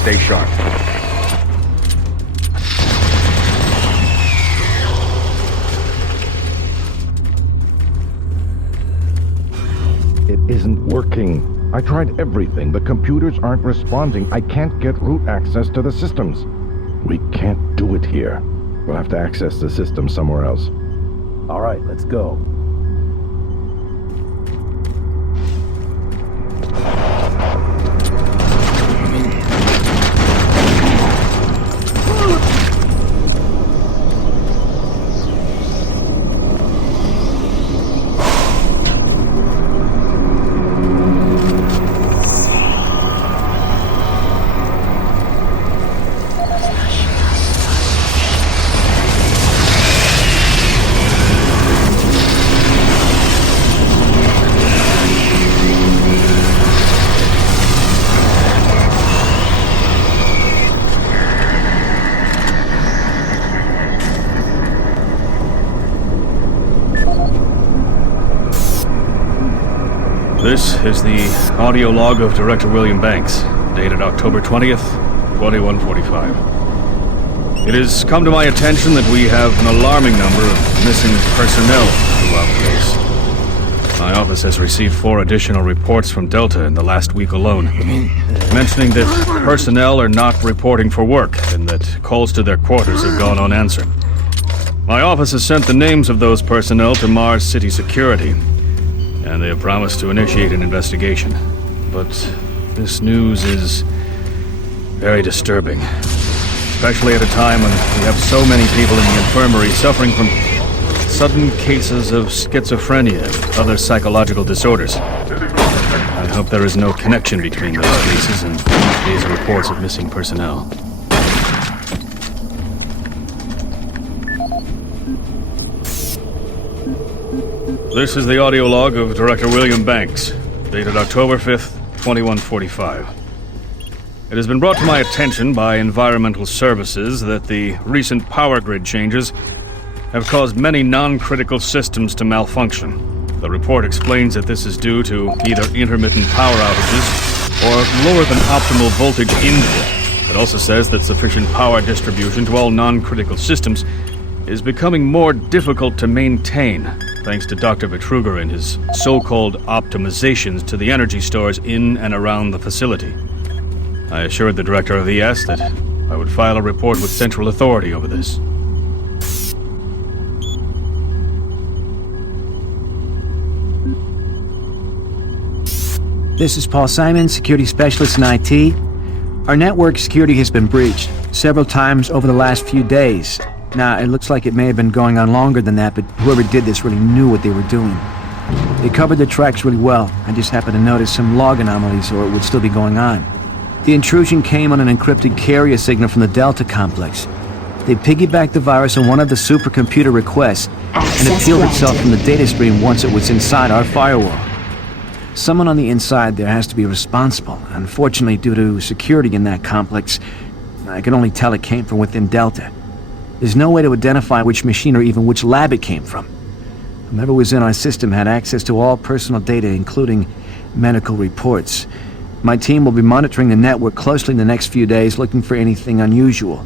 Stay sharp. It isn't working. I tried everything. The computers aren't responding. I can't get root access to the systems. We can't do it here. We'll have to access the system somewhere else. All right, let's go. This is the audio log of Director William Banks, dated October 20th, 2145. It has come to my attention that we have an alarming number of missing personnel throughout the base. My office has received 4 additional reports from Delta in the last week alone, mentioning that personnel are not reporting for work and that calls to their quarters have gone unanswered. My office has sent the names of those personnel to Mars City Security, and they have promised to initiate an investigation. But this news is very disturbing, especially at a time when we have so many people in the infirmary suffering from sudden cases of schizophrenia and other psychological disorders. I hope there is no connection between those cases and these reports of missing personnel. This is the audio log of Director William Banks, dated October 5th, 2145. It has been brought to my attention by Environmental Services that the recent power grid changes have caused many non-critical systems to malfunction. The report explains that this is due to either intermittent power outages or lower than optimal voltage input. It also says that sufficient power distribution to all non-critical systems is becoming more difficult to maintain, thanks to Dr. Vitruger and his so-called optimizations to the energy stores in and around the facility. I assured the director of ES that I would file a report with Central Authority over this. This is Paul Simon, security specialist in IT. Our network security has been breached several times over the last few days. Now, it looks like it may have been going on longer than that, but whoever did this really knew what they were doing. They covered the tracks really well. I just happened to notice some log anomalies, or it would still be going on. The intrusion came on an encrypted carrier signal from the Delta complex. They piggybacked the virus on one of the supercomputer requests, and it peeled itself from the data stream once it was inside our firewall. Someone on the inside there has to be responsible. Unfortunately, due to security in that complex, I can only tell it came from within Delta. There's no way to identify which machine or even which lab it came from. Whoever was in our system had access to all personal data, including medical reports. My team will be monitoring the network closely in the next few days, looking for anything unusual.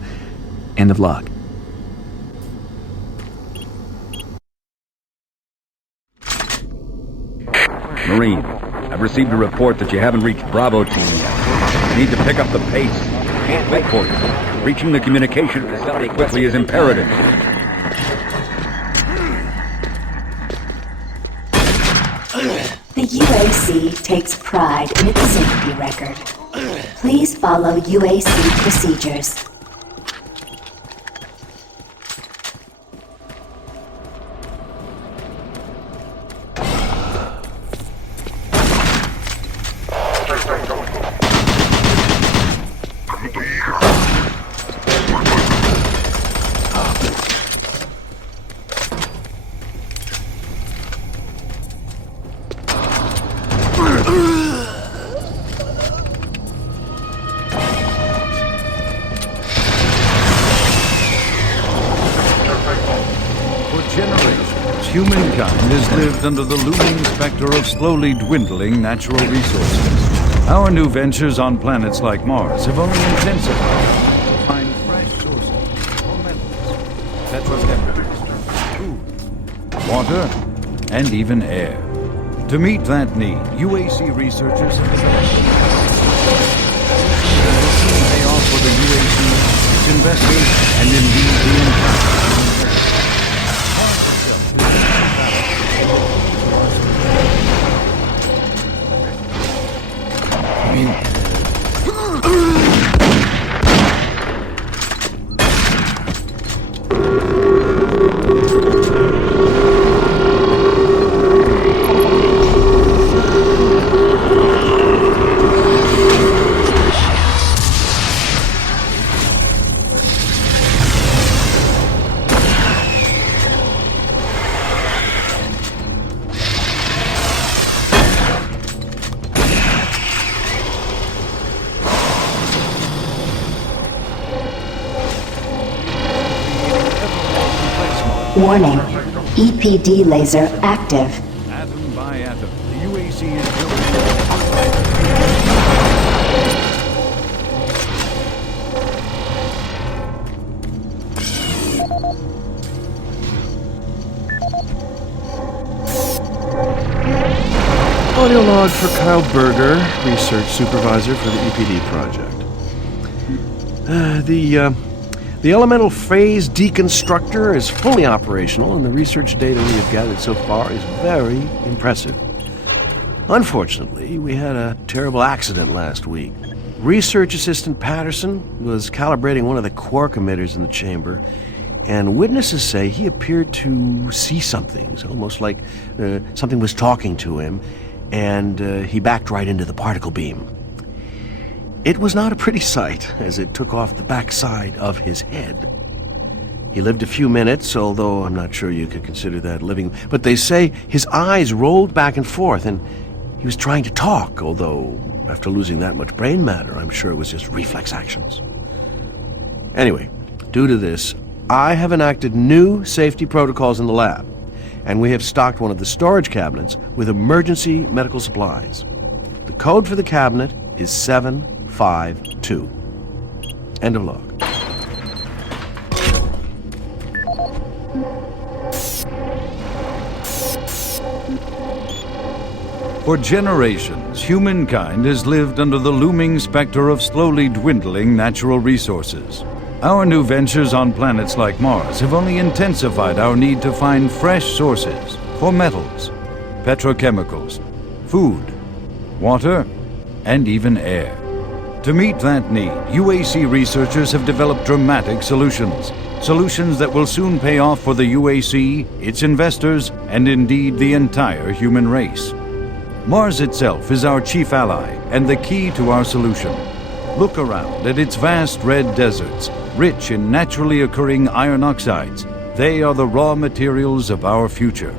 End of log. Marine, I've received a report that you haven't reached Bravo Team yet. You need to pick up the pace. Can't wait for you. Reaching the communication facility quickly is imperative. The UAC takes pride in its safety record. Please follow UAC procedures. Humankind has lived under the looming specter of slowly dwindling natural resources. Our new ventures on planets like Mars have only intensified. Find fresh sources, metals, petrochemicals, food, water, and even air. To meet that need, UAC researchers pay off for the UAC, its investors, and indeed the entire. Warning. EPD laser active. Atom by atom, the UAC is built. Audio log for Kyle Berger, research supervisor for the EPD project. The elemental phase deconstructor is fully operational, and the research data we have gathered so far is very impressive. Unfortunately, we had a terrible accident last week. Research assistant Patterson was calibrating one of the quark emitters in the chamber, and witnesses say he appeared to see something. It's almost like something was talking to him, and he backed right into the particle beam. It was not a pretty sight, as it took off the backside of his head. He lived a few minutes, although I'm not sure you could consider that living, but they say his eyes rolled back and forth, and he was trying to talk, although after losing that much brain matter, I'm sure it was just reflex actions. Anyway, due to this, I have enacted new safety protocols in the lab, and we have stocked one of the storage cabinets with emergency medical supplies. The code for the cabinet is 752. End of log. For generations, humankind has lived under the looming specter of slowly dwindling natural resources. Our new ventures on planets like Mars have only intensified our need to find fresh sources for metals, petrochemicals, food, water, and even air. To meet that need, UAC researchers have developed dramatic solutions. Solutions that will soon pay off for the UAC, its investors, and indeed the entire human race. Mars itself is our chief ally and the key to our solution. Look around at its vast red deserts, rich in naturally occurring iron oxides. They are the raw materials of our future.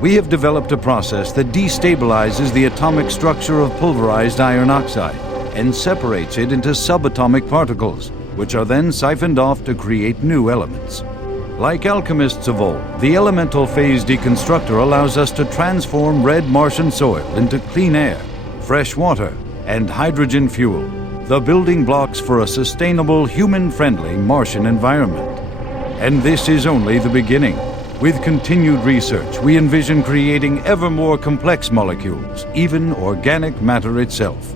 We have developed a process that destabilizes the atomic structure of pulverized iron oxide and separates it into subatomic particles, which are then siphoned off to create new elements. Like alchemists of old, the elemental phase deconstructor allows us to transform red Martian soil into clean air, fresh water, and hydrogen fuel, the building blocks for a sustainable, human-friendly Martian environment. And this is only the beginning. With continued research, we envision creating ever more complex molecules, even organic matter itself.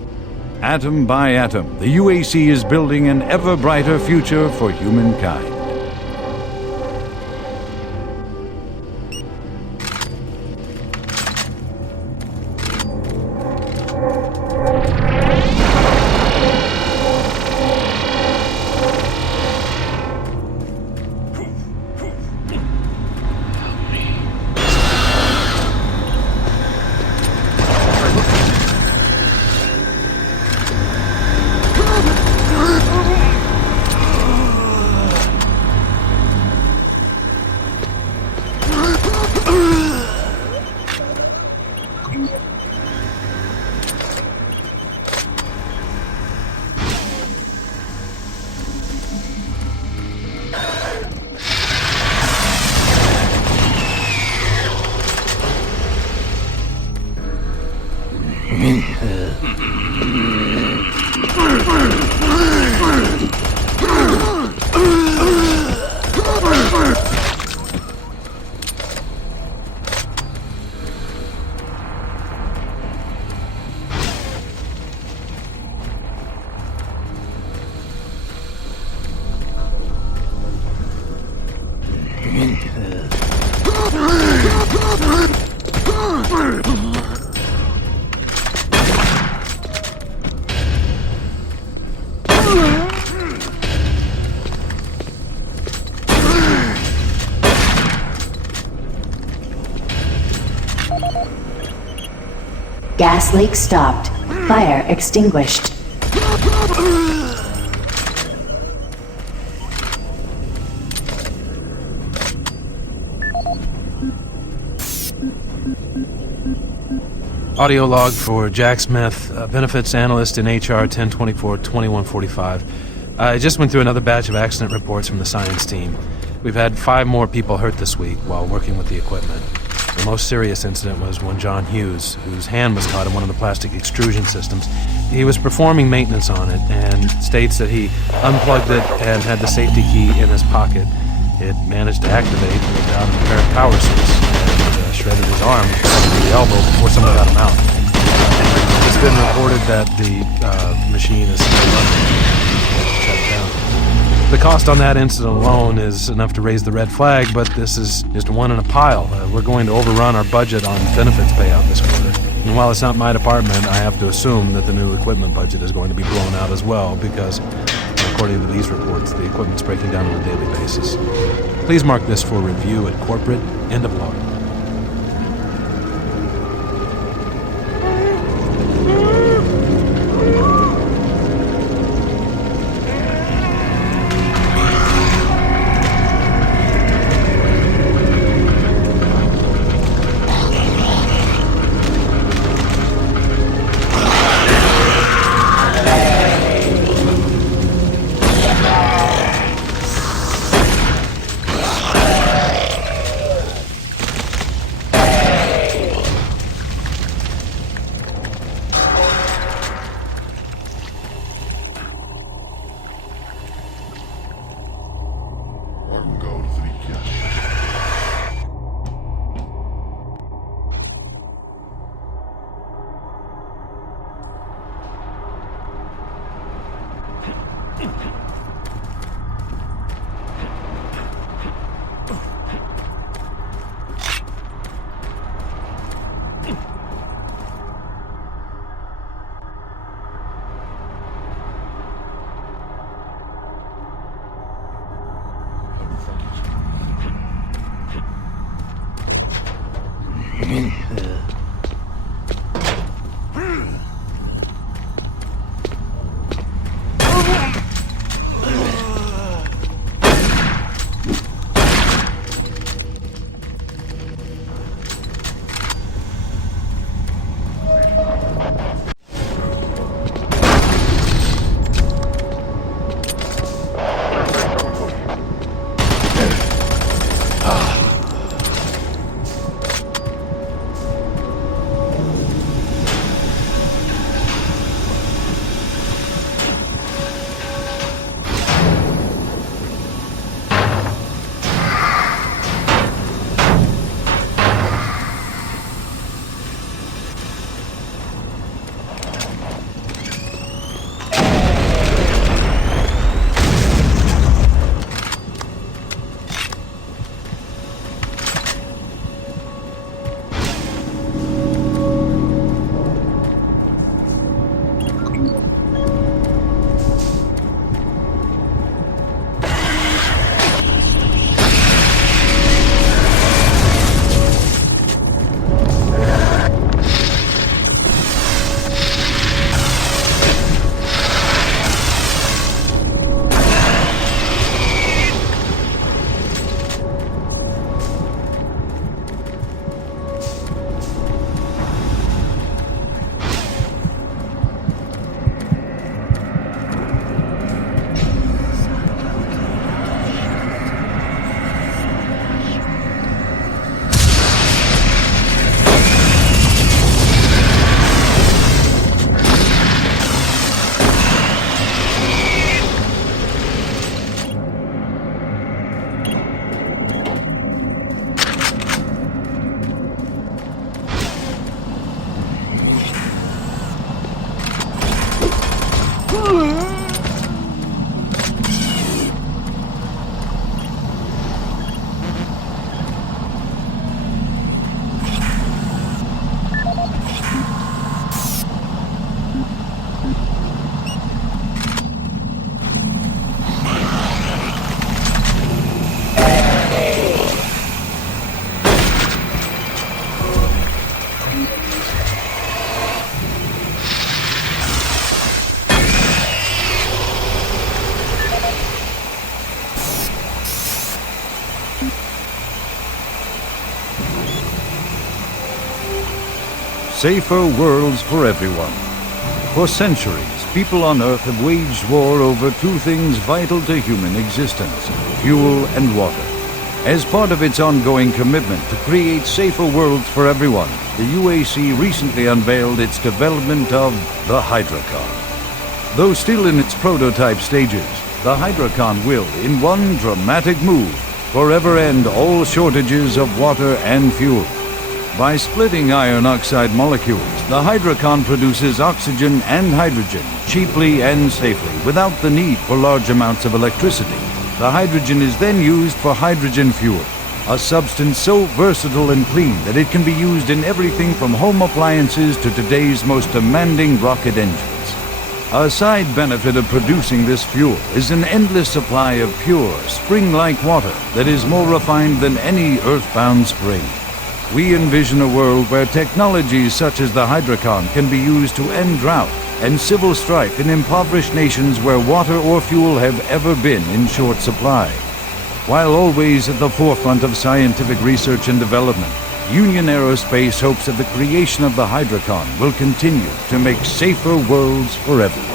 Atom by atom, the UAC is building an ever brighter future for humankind. Gas leak stopped. Fire extinguished. Audio log for Jack Smith, benefits analyst in HR 1024-2145. I just went through another batch of accident reports from the science team. We've had 5 more people hurt this week while working with the equipment. The most serious incident was one John Hughes, whose hand was caught in one of the plastic extrusion systems. He was performing maintenance on it and states that he unplugged it and had the safety key in his pocket. It managed to activate without an apparent power source and shredded his arm to the elbow before someone got him out. been reported that the machine is still running. Shut it down. The cost on that incident alone is enough to raise the red flag, but this is just one in a pile. We're going to overrun our budget on benefits payout this quarter. And while it's not my department, I have to assume that the new equipment budget is going to be blown out as well, because according to these reports, the equipment's breaking down on a daily basis. Please mark this for review at corporate. End of log. Safer worlds for everyone. For centuries, people on Earth have waged war over two things vital to human existence: fuel and water. As part of its ongoing commitment to create safer worlds for everyone, the UAC recently unveiled its development of the Hydrocon. Though still in its prototype stages, the Hydrocon will, in one dramatic move, forever end all shortages of water and fuel. By splitting iron oxide molecules, the Hydrocon produces oxygen and hydrogen cheaply and safely without the need for large amounts of electricity. The hydrogen is then used for hydrogen fuel, a substance so versatile and clean that it can be used in everything from home appliances to today's most demanding rocket engines. A side benefit of producing this fuel is an endless supply of pure, spring-like water that is more refined than any earthbound spring. We envision a world where technologies such as the Hydrocon can be used to end drought and civil strife in impoverished nations where water or fuel have ever been in short supply. While always at the forefront of scientific research and development, Union Aerospace hopes that the creation of the Hydrocon will continue to make safer worlds for everyone.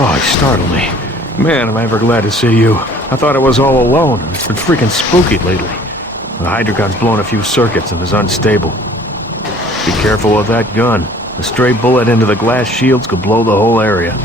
Oh, you startled me. Man, am I ever glad to see you. I thought I was all alone, and it's been freaking spooky lately. The Hydrocon's blown a few circuits and is unstable. Be careful with that gun. A stray bullet into the glass shields could blow the whole area.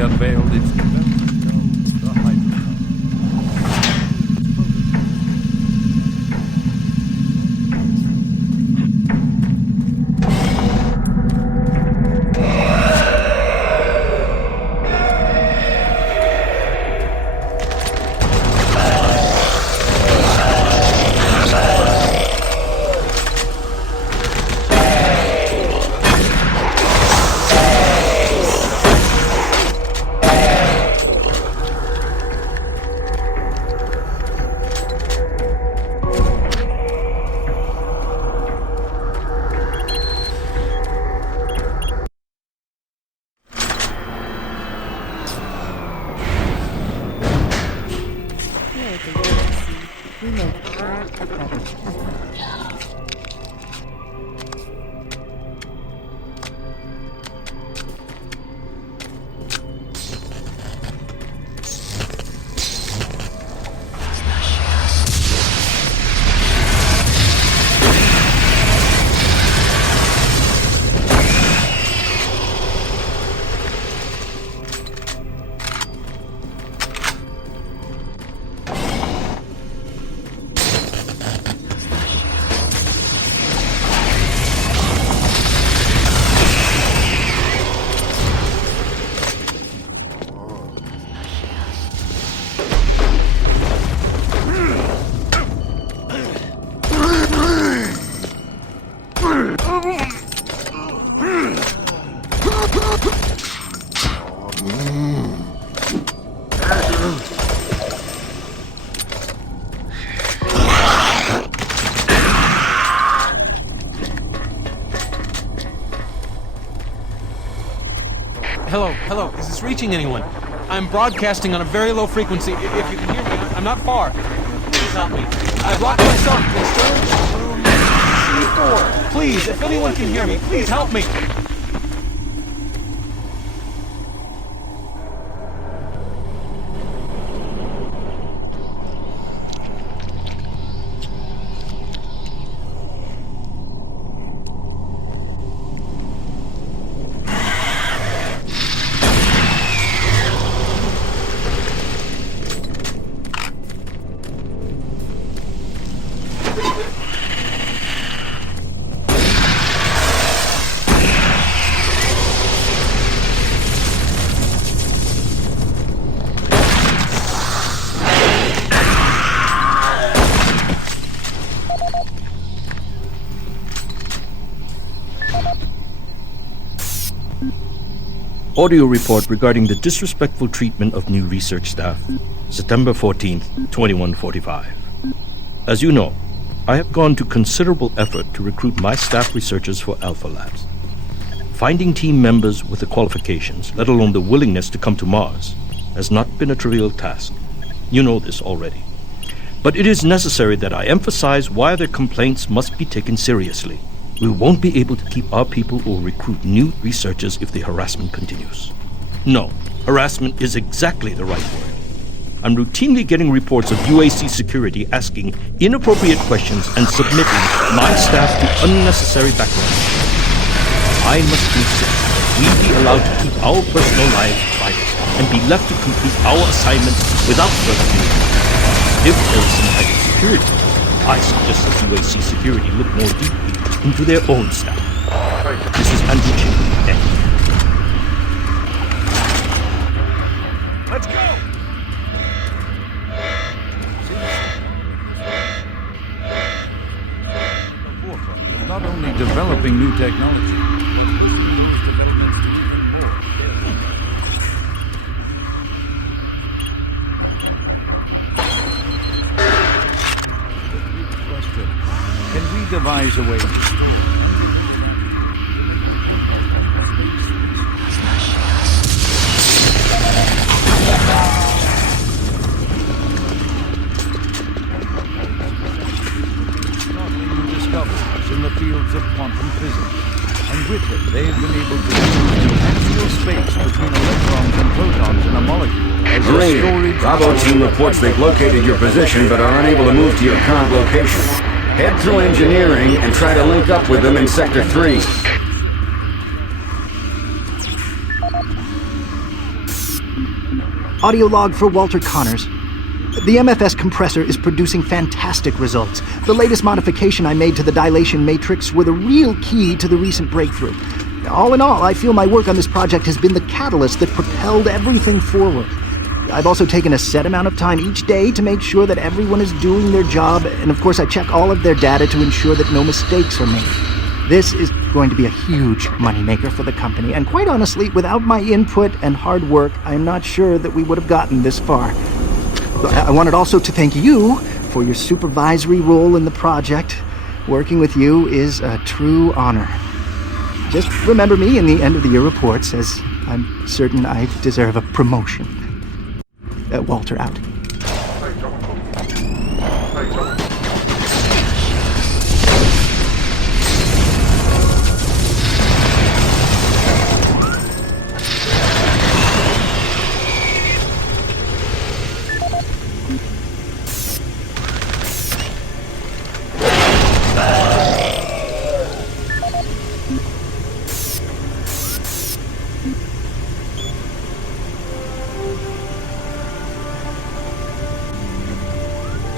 Unveiled its Hello, is this reaching anyone? I'm broadcasting on a very low frequency. If you can hear me, I'm not far. Please help me. I've locked myself in storage room C4. Please, if anyone can hear me, please help me. Audio report regarding the disrespectful treatment of new research staff. September 14th, 2145. As you know, I have gone to considerable effort to recruit my staff researchers for Alpha Labs. Finding team members with the qualifications, let alone the willingness to come to Mars, has not been a trivial task. You know this already. But it is necessary that I emphasize why their complaints must be taken seriously. We won't be able to keep our people or recruit new researchers if the harassment continues. No, harassment is exactly the right word. I'm routinely getting reports of UAC security asking inappropriate questions and submitting my staff to unnecessary background checks. I must insist that we be allowed to keep our personal lives private and be left to complete our assignments without further communication. If there is some type of security, I suggest that UAC security look more deeply into their own staff. This is Andrew Chin. Let's go! The forefront of not only developing new technology, can we devise a way to store it? Discoveries in the fields of quantum physics, and with them they have been able to use the actual space between electrons and protons in a molecule as a Marine, storage. Bravo team reports they've located your position but are unable to move to your current location. Head through engineering and try to link up with them in Sector 3. Audio log for Walter Connors. The MFS compressor is producing fantastic results. The latest modification I made to the dilation matrix were the real key to the recent breakthrough. All in all, I feel my work on this project has been the catalyst that propelled everything forward. I've also taken a set amount of time each day to make sure that everyone is doing their job, and of course I check all of their data to ensure that no mistakes are made. This is going to be a huge moneymaker for the company, and quite honestly, without my input and hard work, I'm not sure that we would have gotten this far. I wanted also to thank you for your supervisory role in the project. Working with you is a true honor. Just remember me in the end of the year reports, as I'm certain I deserve a promotion. Walter out.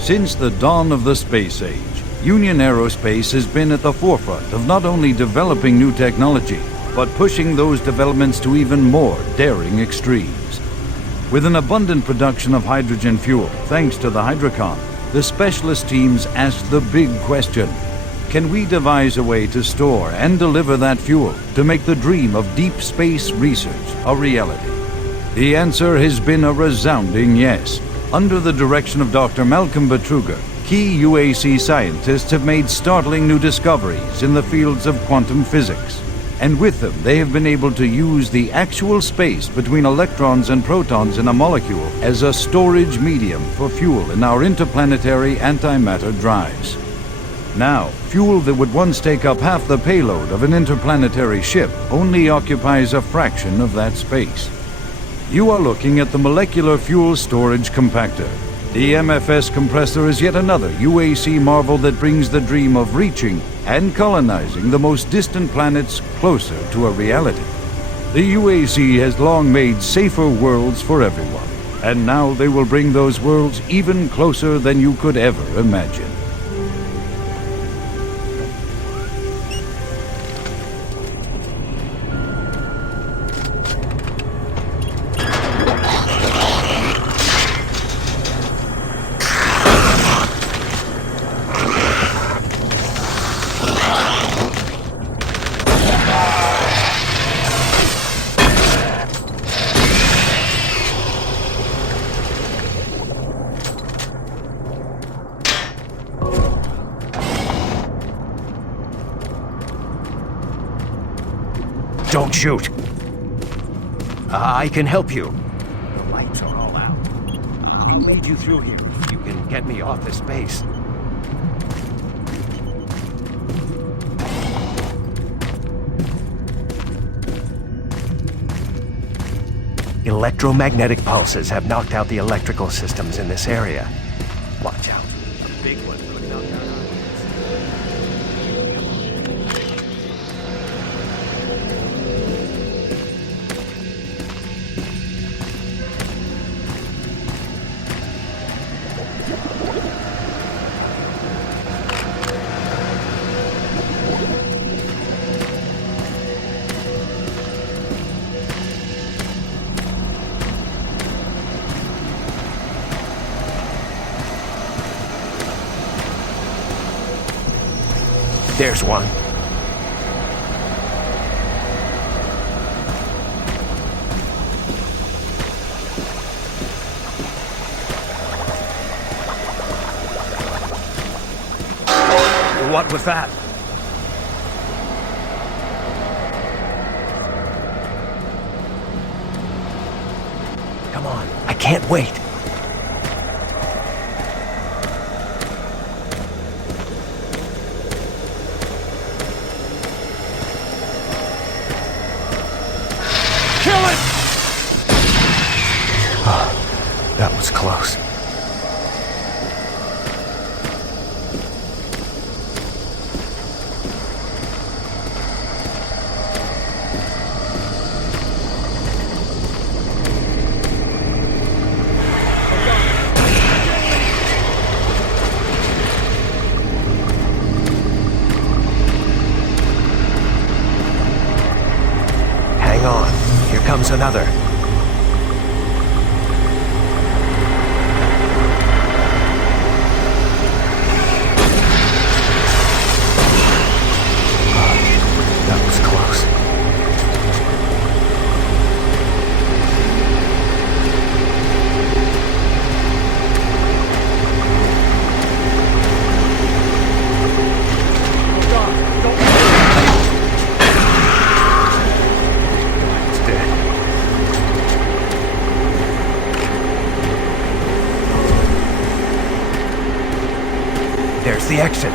Since the dawn of the space age, Union Aerospace has been at the forefront of not only developing new technology, but pushing those developments to even more daring extremes. With an abundant production of hydrogen fuel, thanks to the Hydrocon, the specialist teams asked the big question: can we devise a way to store and deliver that fuel to make the dream of deep space research a reality? The answer has been a resounding yes. Under the direction of Dr. Malcolm Betruger, key UAC scientists have made startling new discoveries in the fields of quantum physics. And with them, they have been able to use the actual space between electrons and protons in a molecule as a storage medium for fuel in our interplanetary antimatter drives. Now, fuel that would once take up half the payload of an interplanetary ship only occupies a fraction of that space. You are looking at the Molecular Fuel Storage Compactor. The MFS compressor is yet another UAC marvel that brings the dream of reaching and colonizing the most distant planets closer to a reality. The UAC has long made safer worlds for everyone, and now they will bring those worlds even closer than you could ever imagine. Don't shoot. I can help you. The lights are all out. I'll lead you through here. You can get me off this base. Electromagnetic pulses have knocked out the electrical systems in this area. Watch out. A big one could knock out our heads. There's one. What was that? Come on, I can't wait. That was close. Hang on. Here comes another. There's the exit.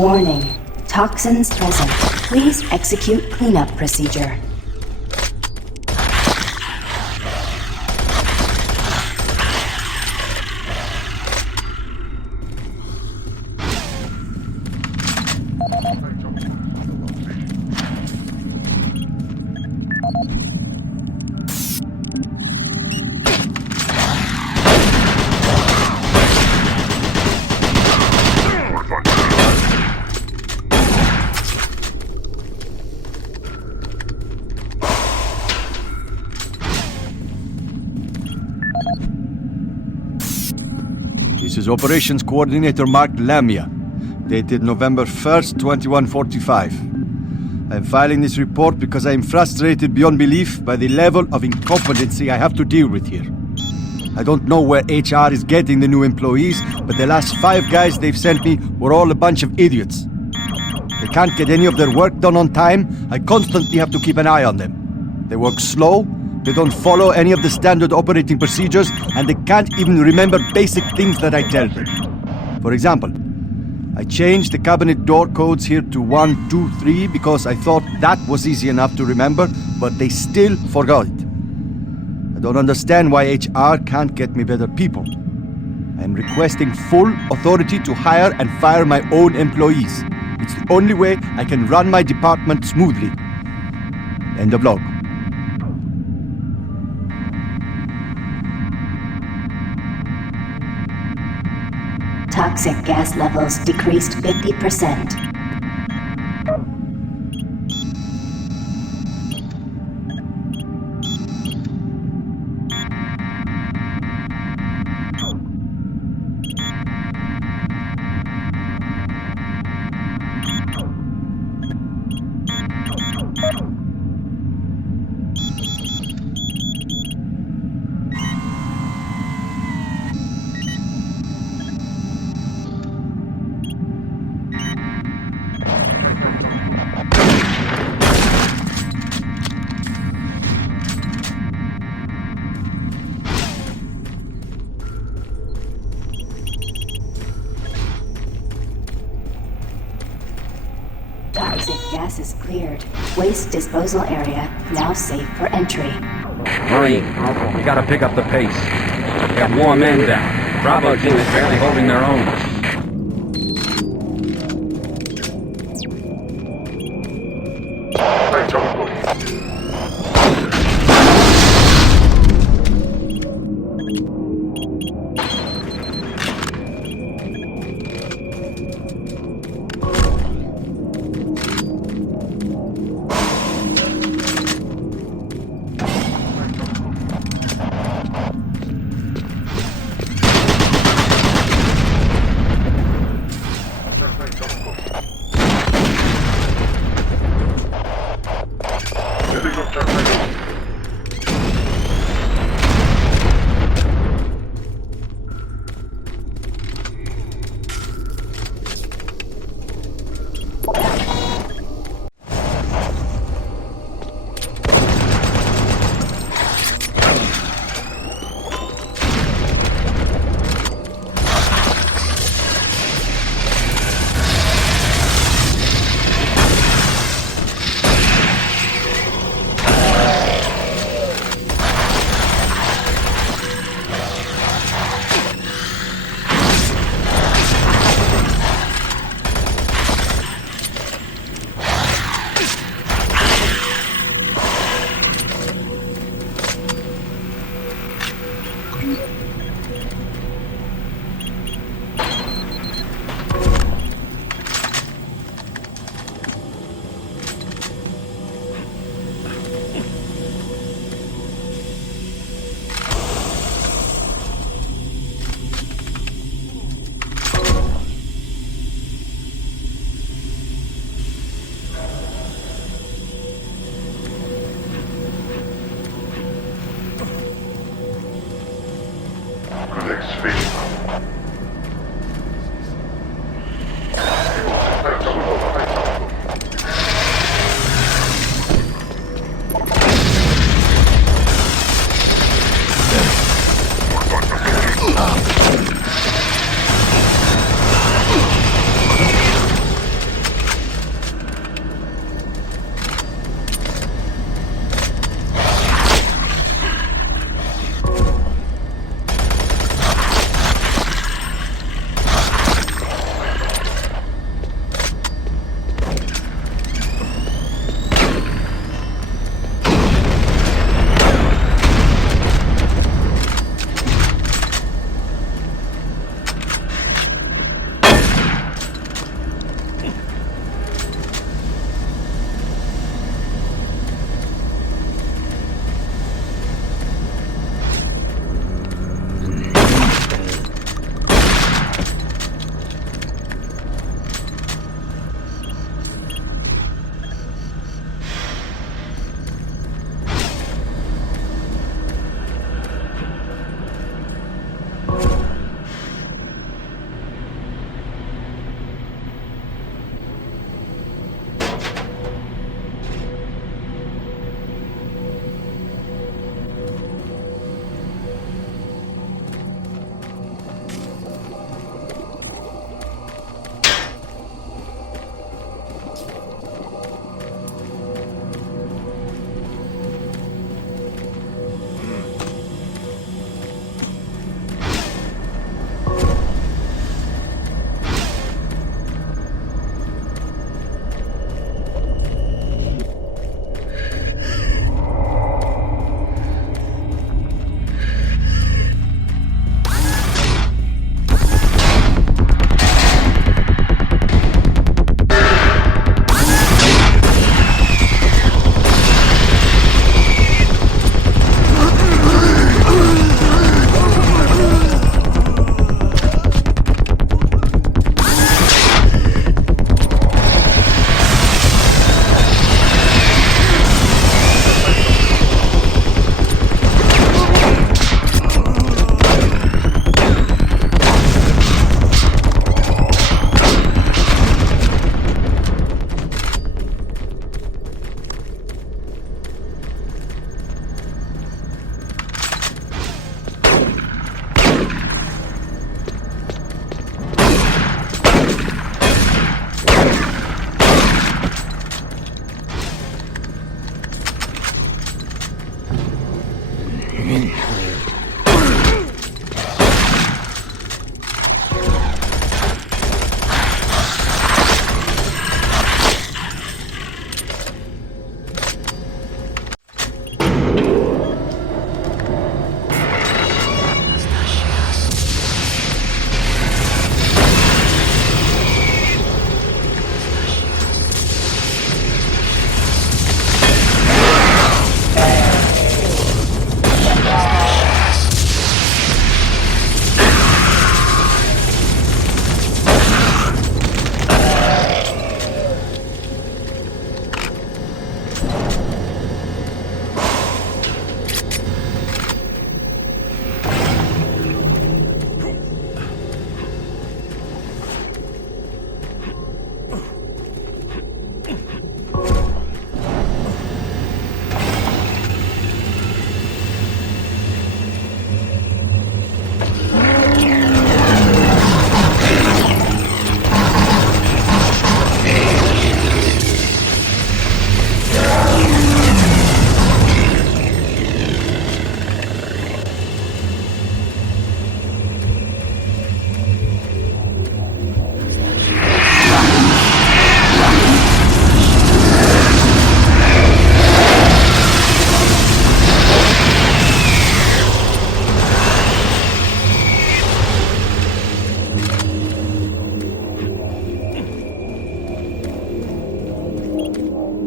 Warning. Toxins present. Please execute cleanup procedure. This is Operations Coordinator Mark Lamia, dated November 1st, 2145. I am filing this report because I am frustrated beyond belief by the level of incompetency I have to deal with here. I don't know where HR is getting the new employees, but the last 5 guys they've sent me were all a bunch of idiots. They can't get any of their work done on time. I constantly have to keep an eye on them. They work slow, they don't follow any of the standard operating procedures, and they can't even remember basic things that I tell them. For example, I changed the cabinet door codes here to 1, 2, 3 because I thought that was easy enough to remember, but they still forgot it. I don't understand why HR can't get me better people. I am requesting full authority to hire and fire my own employees. It's the only way I can run my department smoothly. End of log. Toxic gas levels decreased 50%. Toxic gas is cleared. Waste disposal area now safe for entry. Marine, you gotta pick up the pace. We got more men down. Bravo team is barely holding their own.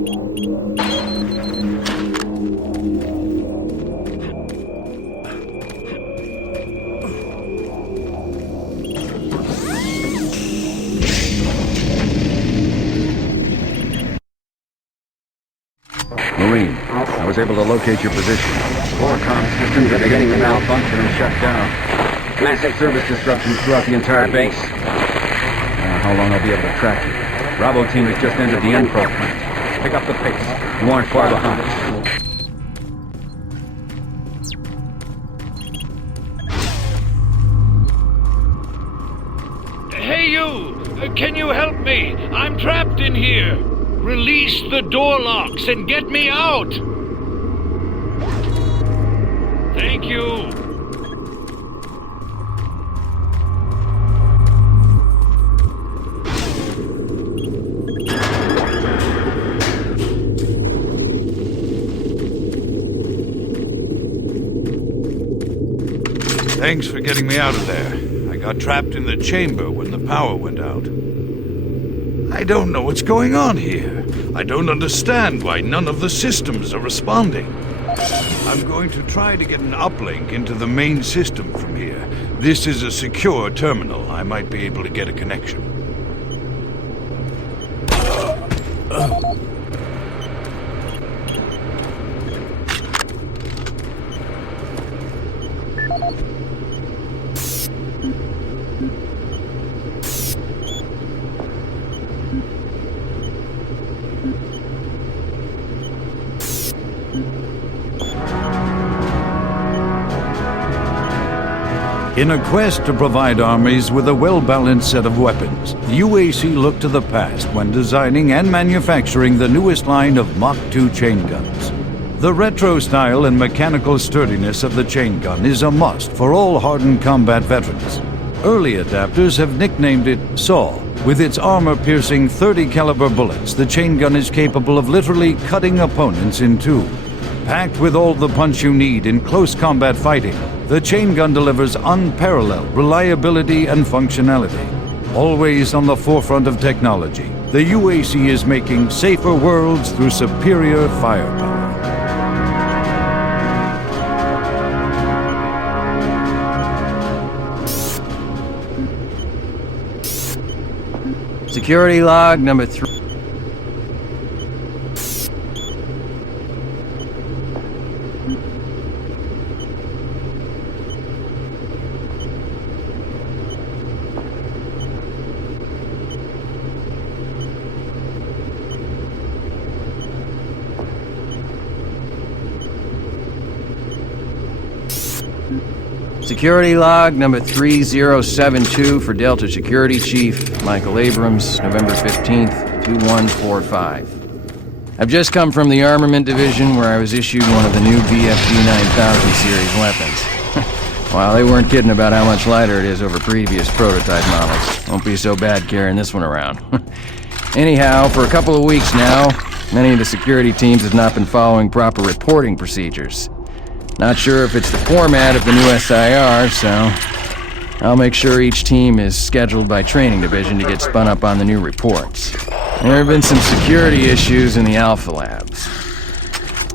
Marine, I was able to locate your position. Core comm systems are beginning to malfunction and shut down. Massive service disruptions throughout the entire base. How long I'll be able to track you. Bravo team has just entered the Enpro plant. Pick up the pace. You aren't far behind. Hey you! Can you help me? I'm trapped in here. Release the door locks and get me out! Thank you. Thanks for getting me out of there. I got trapped in the chamber when the power went out. I don't know what's going on here. I don't understand why none of the systems are responding. I'm going to try to get an uplink into the main system from here. This is a secure terminal. I might be able to get a connection. In a quest to provide armies with a well-balanced set of weapons, the UAC looked to the past when designing and manufacturing the newest line of Mach 2 chain guns. The retro style and mechanical sturdiness of the chain gun is a must for all hardened combat veterans. Early adapters have nicknamed it SAW. With its armor-piercing 30 caliber bullets, the chain gun is capable of literally cutting opponents in two. Packed with all the punch you need in close combat fighting, the chain gun delivers unparalleled reliability and functionality. Always on the forefront of technology, the UAC is making safer worlds through superior firepower. Security log number 3. Security log number 3072 for Delta Security Chief Michael Abrams, November 15th, 2145. I've just come from the Armament Division where I was issued one of the new BFG 9000 series weapons. Well, they weren't kidding about how much lighter it is over previous prototype models. Won't be so bad carrying this one around. Anyhow, for a couple of weeks now, many of the security teams have not been following proper reporting procedures. Not sure if it's the format of the new SIR, so I'll make sure each team is scheduled by training division to get spun up on the new reports. There have been some security issues in the Alpha Labs.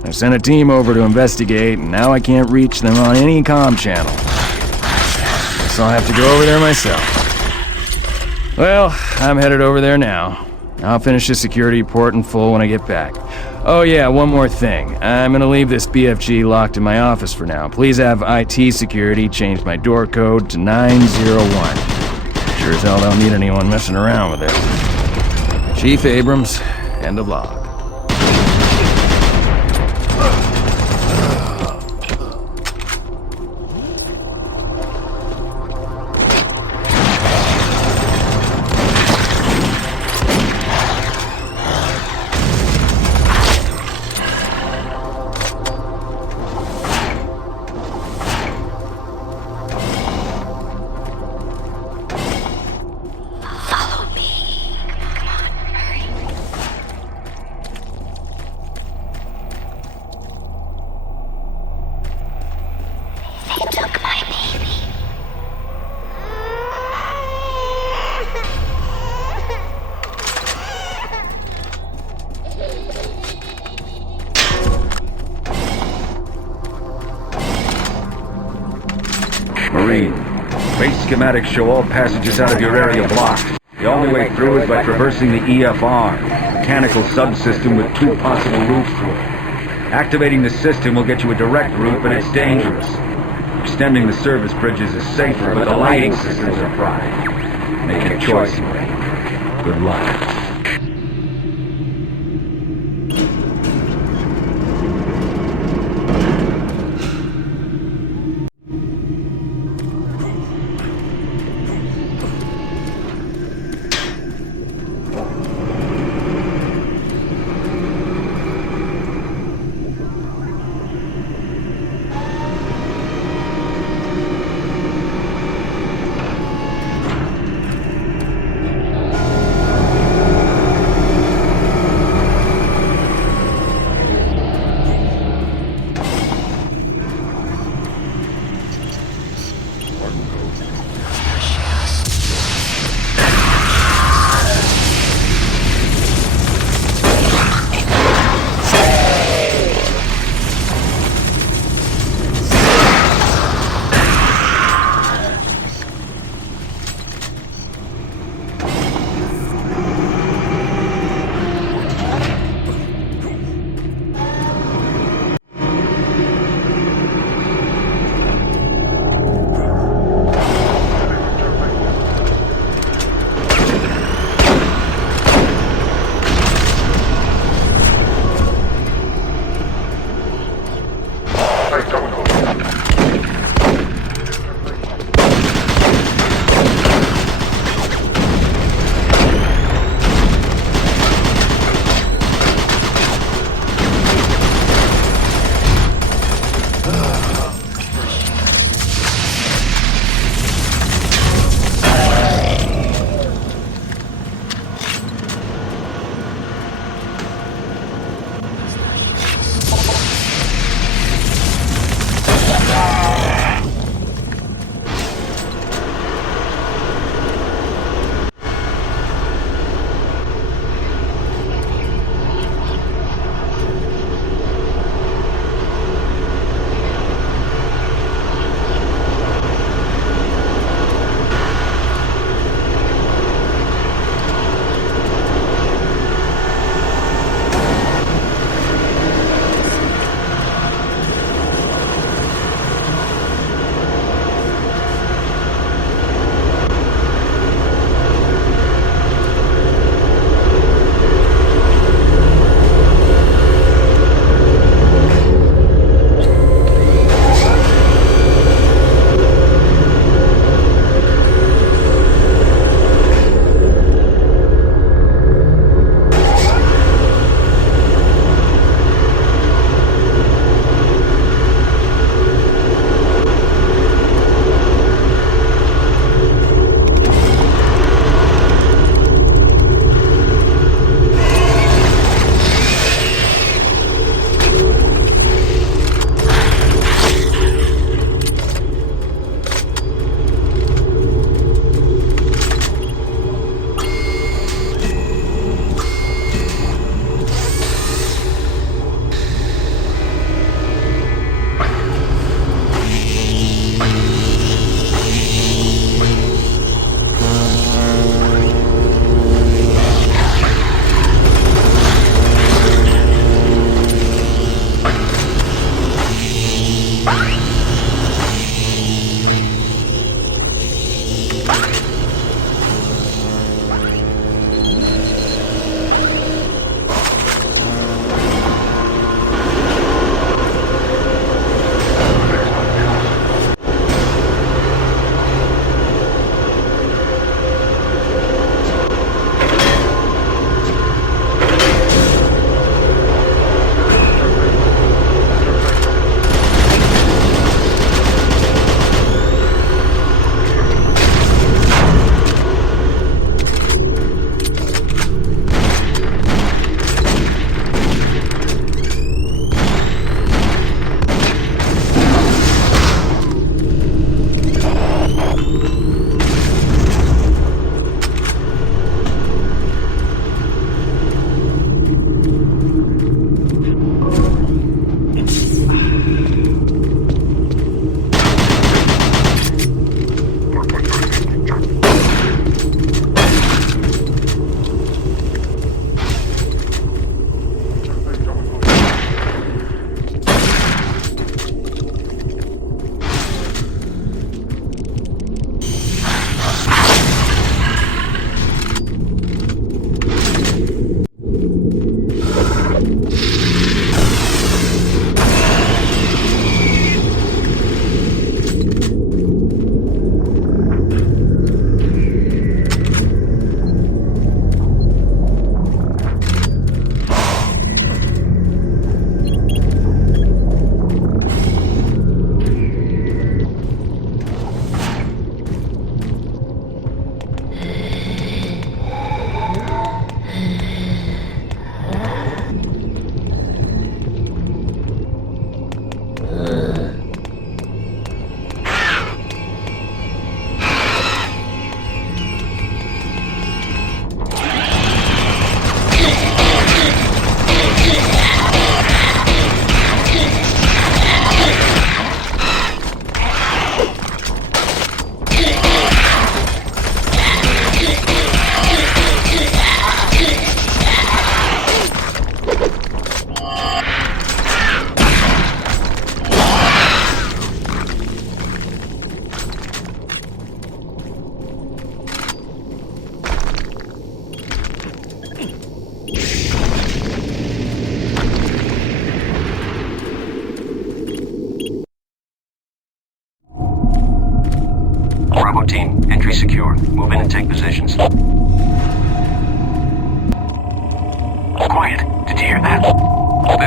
I sent a team over to investigate, and now I can't reach them on any comm channel. Guess I'll have to go over there myself. Well, I'm headed over there now. I'll finish the security report in full when I get back. Oh yeah, one more thing. I'm gonna leave this BFG locked in my office for now. Please have IT security change my door code to 901. Sure as hell don't need anyone messing around with it. Chief Abrams, end of log. Marine. Base schematics show all passages out of your area blocked. The only way through is by traversing the EFR, mechanical subsystem with 2 possible routes through it. Activating the system will get you a direct route, but it's dangerous. Extending the service bridges is safer, but the lighting systems are fried. Make your choice, Marine. Good luck.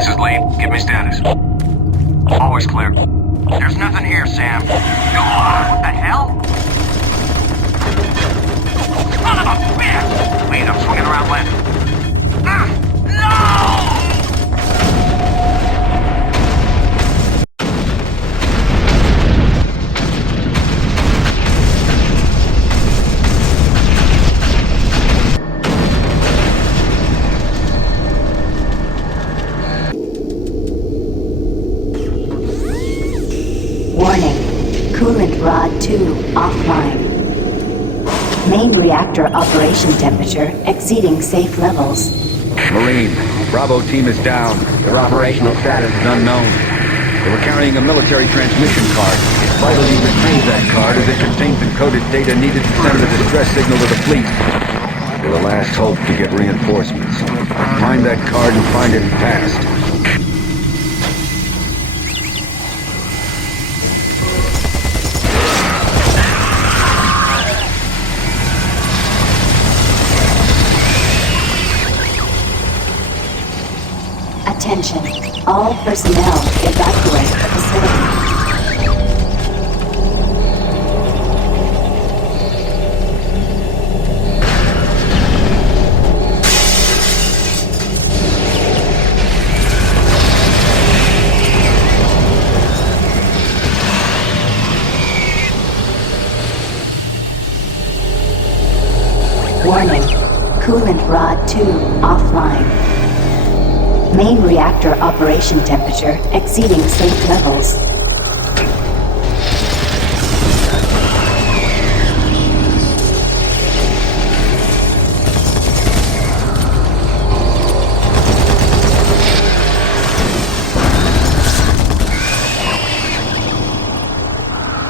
This is Lee. Give me status. Always clear. There's nothing here, Sam. What the hell? Son of a bitch! Wait, I'm swinging around landing. No! Warning. Coolant rod 2 offline. Main reactor operation temperature exceeding safe levels. Marine, Bravo team is down. Their operational status is unknown. They were carrying a military transmission card. It's vital you retrieve that card as it contains encoded data needed to send a distress signal to the fleet. They're the last hope to get reinforcements. Find that card and find it fast. Attention. All personnel evacuate the facility. Warning. Coolant rod 2 offline. Main reactor operation temperature exceeding safe levels.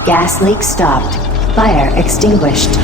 Gas leak stopped. Fire extinguished.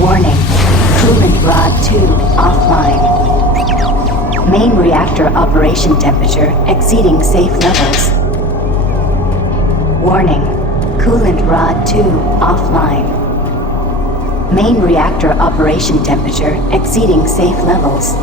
Warning. Coolant rod 2 offline. Main reactor operation temperature exceeding safe levels. Warning. Coolant rod 2 offline. Main reactor operation temperature exceeding safe levels.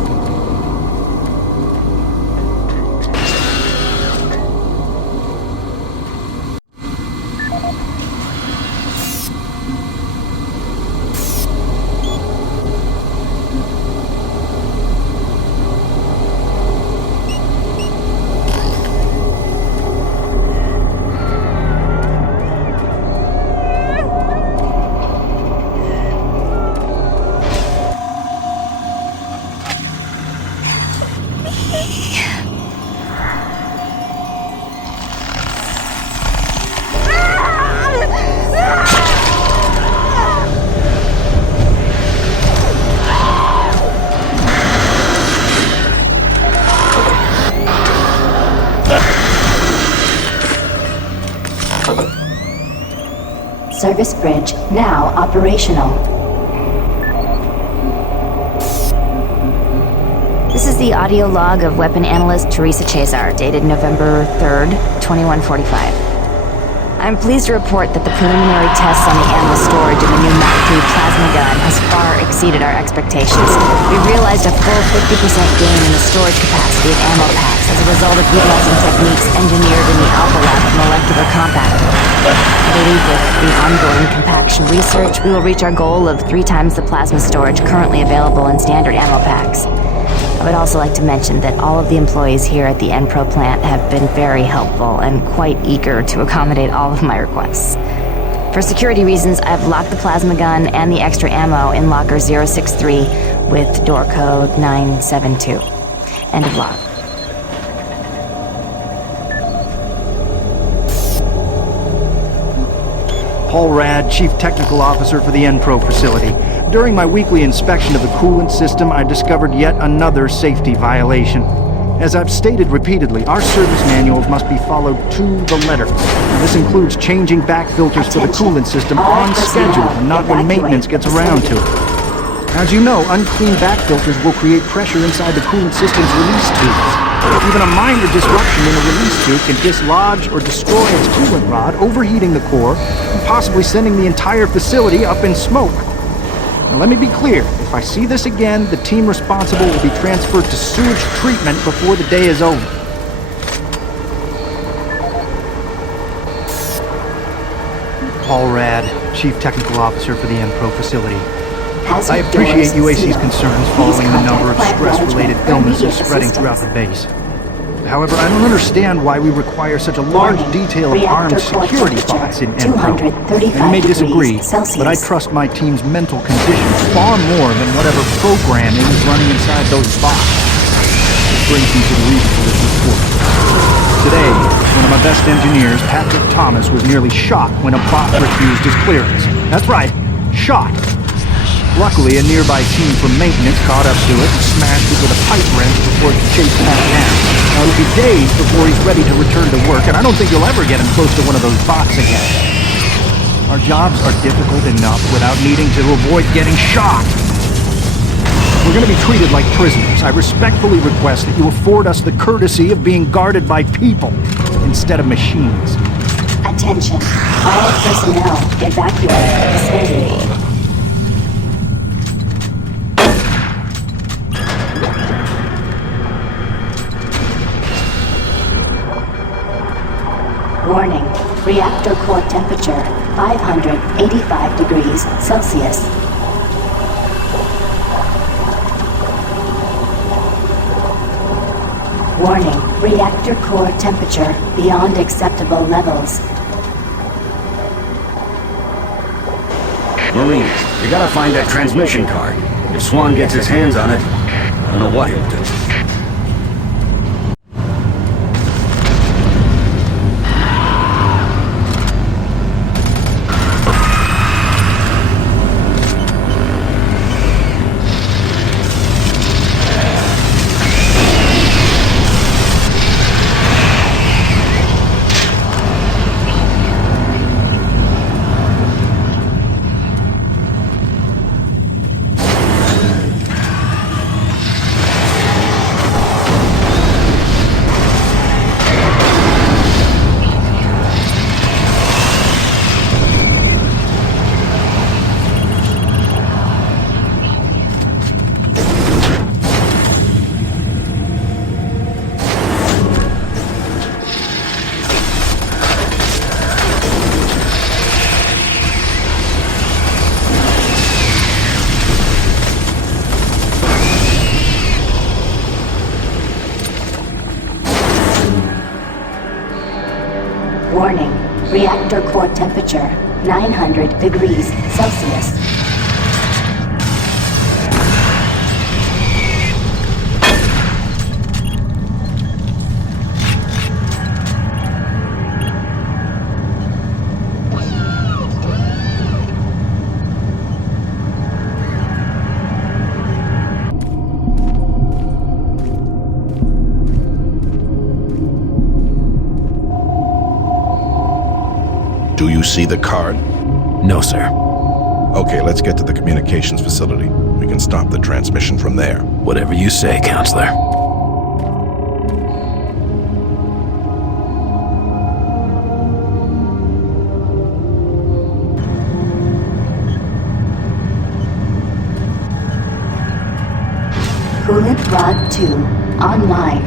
Service bridge now operational. This is the audio log of weapon analyst Teresa Chazar, dated November 3rd, 2145. I'm pleased to report that the preliminary tests on the ammo storage in the new Mach 3 plasma gun has far exceeded our expectations. We realized a full 50% gain in the storage capacity of ammo packs as a result of utilizing techniques engineered in the Alpha Lab of molecular compacting. I believe with the ongoing compaction research, we will reach our goal of 3 times the plasma storage currently available in standard ammo packs. I would also like to mention that all of the employees here at the Enpro plant have been very helpful and quite eager to accommodate all of my requests. For security reasons, I've locked the plasma gun and the extra ammo in locker 063 with door code 972. End of log. Paul Rad, Chief Technical Officer for the Enpro facility. During my weekly inspection of the coolant system, I discovered yet another safety violation. As I've stated repeatedly, our service manuals must be followed to the letter. Now, this includes changing back filters for the coolant system on schedule and not when maintenance gets around to it. As you know, unclean back filters will create pressure inside the coolant system's release tubes. Even a minor disruption in the release tube can dislodge or destroy its coolant rod, overheating the core, and possibly sending the entire facility up in smoke. Now let me be clear, if I see this again, the team responsible will be transferred to sewage treatment before the day is over. Paul Rad, Chief Technical Officer for the Enpro facility. I appreciate UAC's concerns following the number of stress-related illnesses spreading throughout the base. However, I don't understand why we require such a large detail of armed security bots in Enpro. You may disagree, but I trust my team's mental condition far more than whatever programming is running inside those bots. This brings me to the reason for this report. Today, one of my best engineers, Patrick Thomas, was nearly shot when a bot refused his clearance. That's right, shot. Luckily, a nearby team from maintenance caught up to it and smashed it with a pipe wrench before it could chase back down. Now, it'll be days before he's ready to return to work, and I don't think you'll ever get him close to one of those bots again. Our jobs are difficult enough without needing to avoid getting shot. We're going to be treated like prisoners. I respectfully request that you afford us the courtesy of being guarded by people instead of machines. Attention. All personnel evacuate the vicinity. Warning. Reactor core temperature 585 degrees Celsius. Warning. Reactor core temperature beyond acceptable levels. Marines, you gotta find that transmission card. If Swan gets his hands on it, I don't know what he'll do. Warning. Reactor core temperature 900 degrees Celsius. Do you see the card? No, sir. Okay, let's get to the communications facility. We can stop the transmission from there. Whatever you say, Counselor. Coolant Rod 2 online.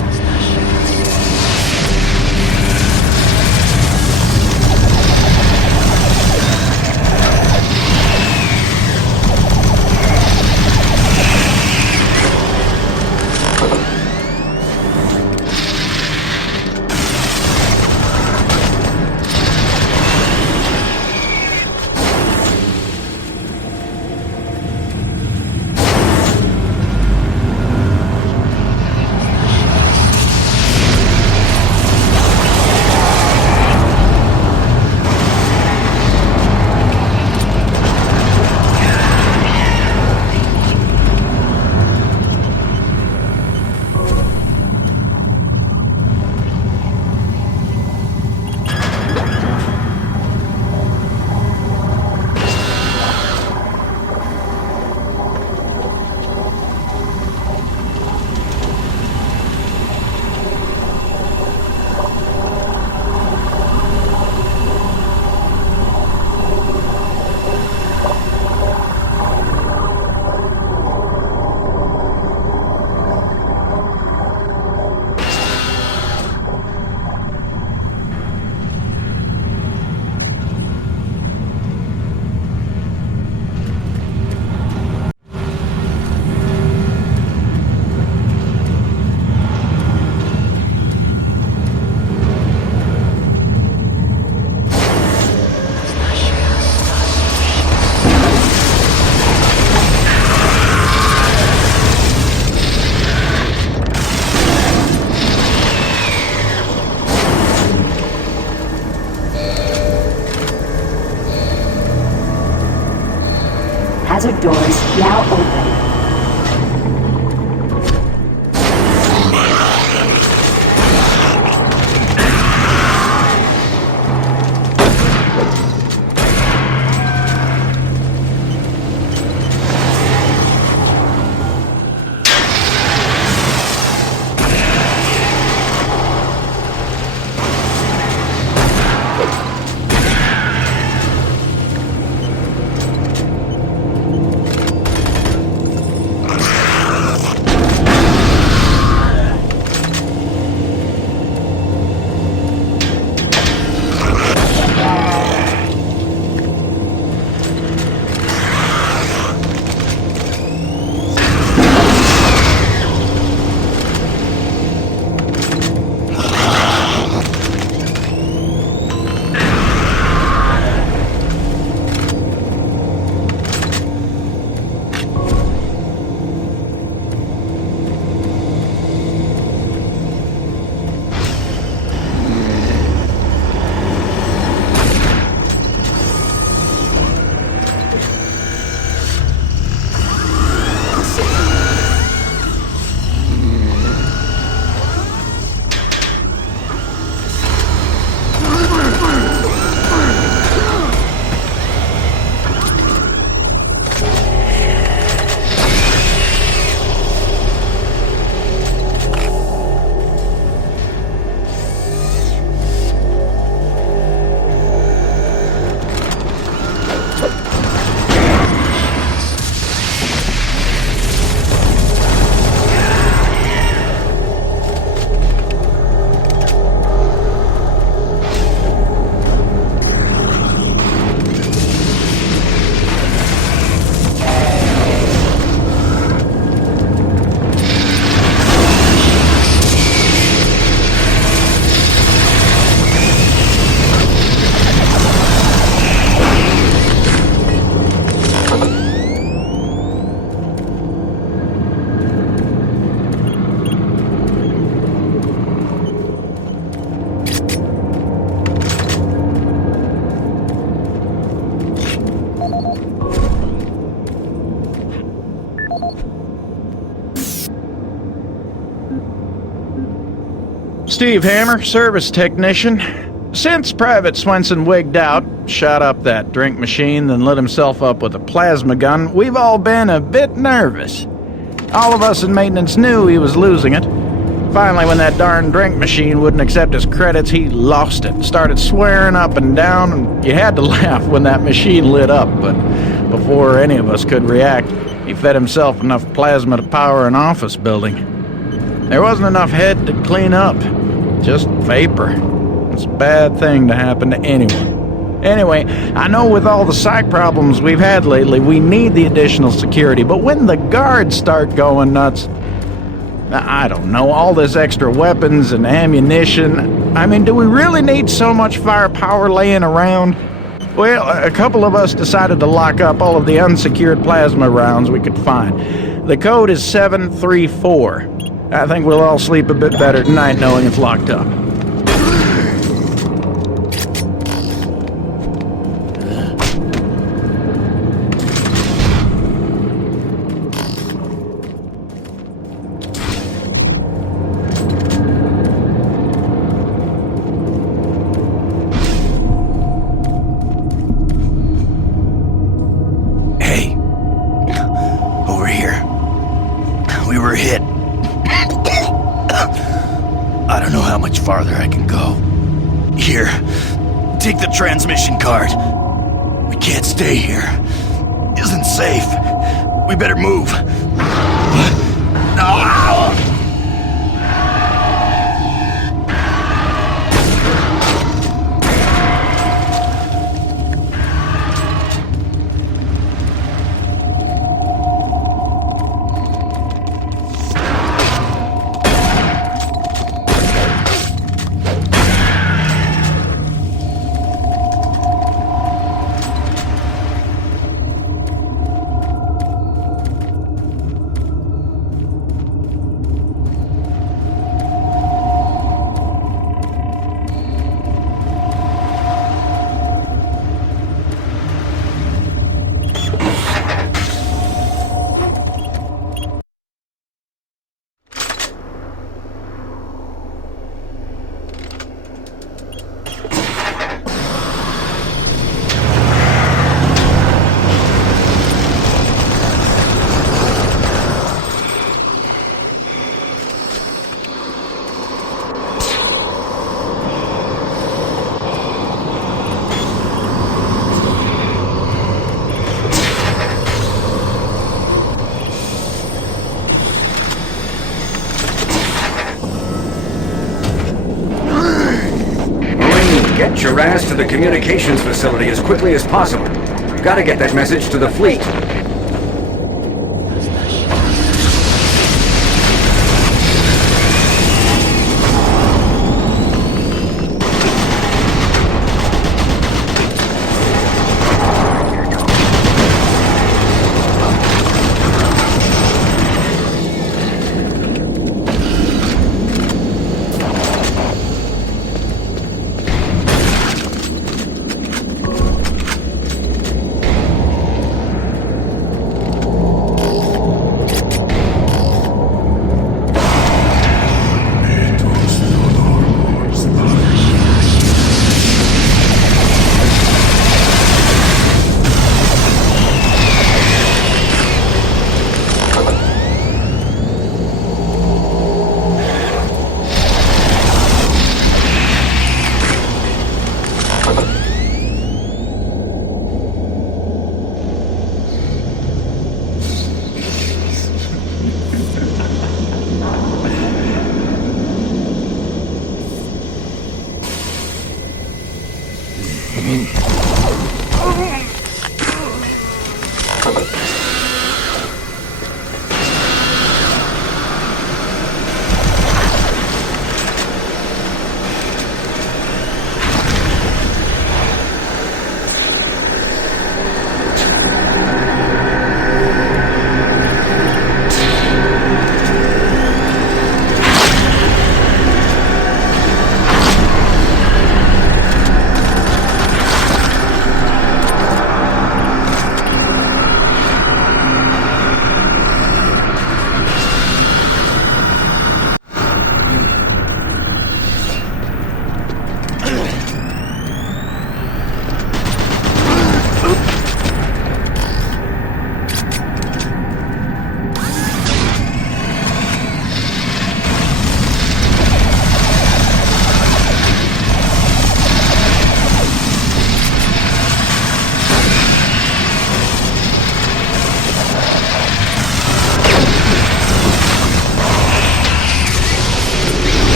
Hazard doors now open. Steve Hammer, service technician. Since Private Swenson wigged out, shot up that drink machine, then lit himself up with a plasma gun, we've all been a bit nervous. All of us in maintenance knew he was losing it. Finally, when that darn drink machine wouldn't accept his credits, he lost it. Started swearing up and down, and you had to laugh when that machine lit up, but before any of us could react, he fed himself enough plasma to power an office building. There wasn't enough head to clean up, just vapor. It's a bad thing to happen to anyone. Anyway, I know with all the psych problems we've had lately, we need the additional security, but when the guards start going nuts, I don't know, all this extra weapons and ammunition, I mean, do we really need so much firepower laying around? Well, a couple of us decided to lock up all of the unsecured plasma rounds we could find. The code is 734. I think we'll all sleep a bit better tonight knowing it's locked up. Farther I can go. Here, take the transmission card. We can't stay here. Isn't safe. We better move. No! Get your ass to the communications facility as quickly as possible. We've got to get that message to the fleet.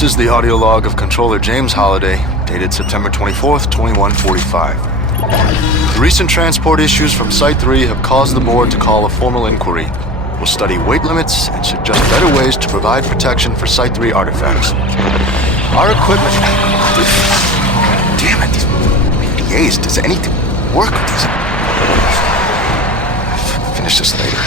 This is the audio log of Controller James Holliday, dated September 24th, 2145. The recent transport issues from Site 3 have caused the board to call a formal inquiry. We'll study weight limits and suggest better ways to provide protection for Site 3 artifacts. Our equipment... Damn it, these PDAs, does anything work with these? Finish this later.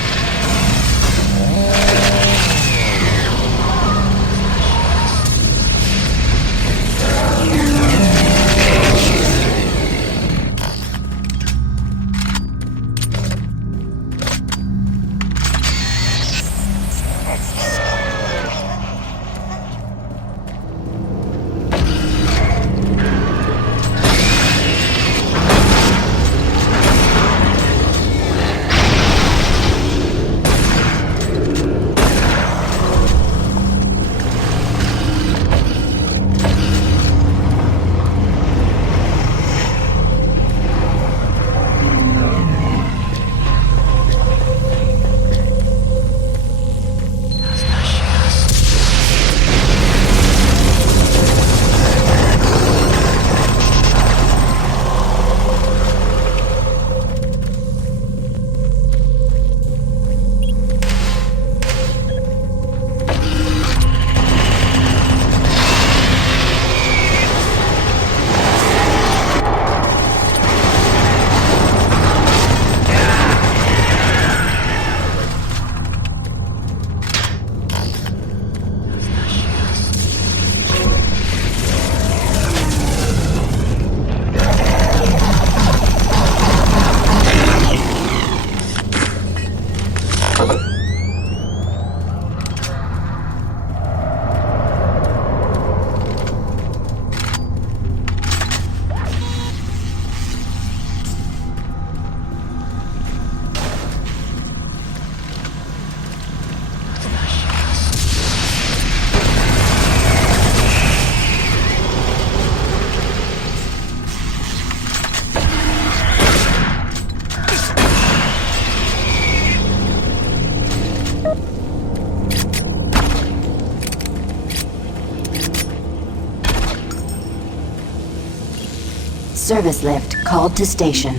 Service lift called to station.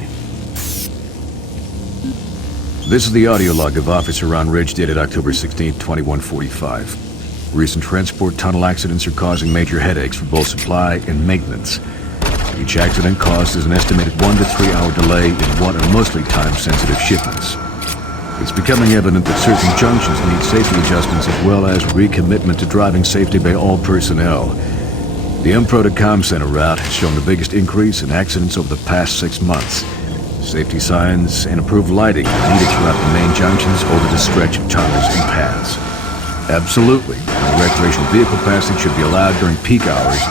This is the audio log of Officer Ron Ridge dated October 16, 2145. Recent transport tunnel accidents are causing major headaches for both supply and maintenance. Each accident causes an estimated 1 to 3 hour delay in what are mostly time-sensitive shipments. It's becoming evident that certain junctions need safety adjustments as well as recommitment to driving safety by all personnel. The MPRO to Com Center route has shown the biggest increase in accidents over the past 6 months. Safety signs and improved lighting are needed throughout the main junctions over the stretch of tunnels and paths. Absolutely, no recreational vehicle passage should be allowed during peak hours.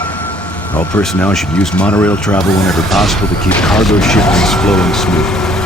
All personnel should use monorail travel whenever possible to keep cargo shipments flowing smoothly.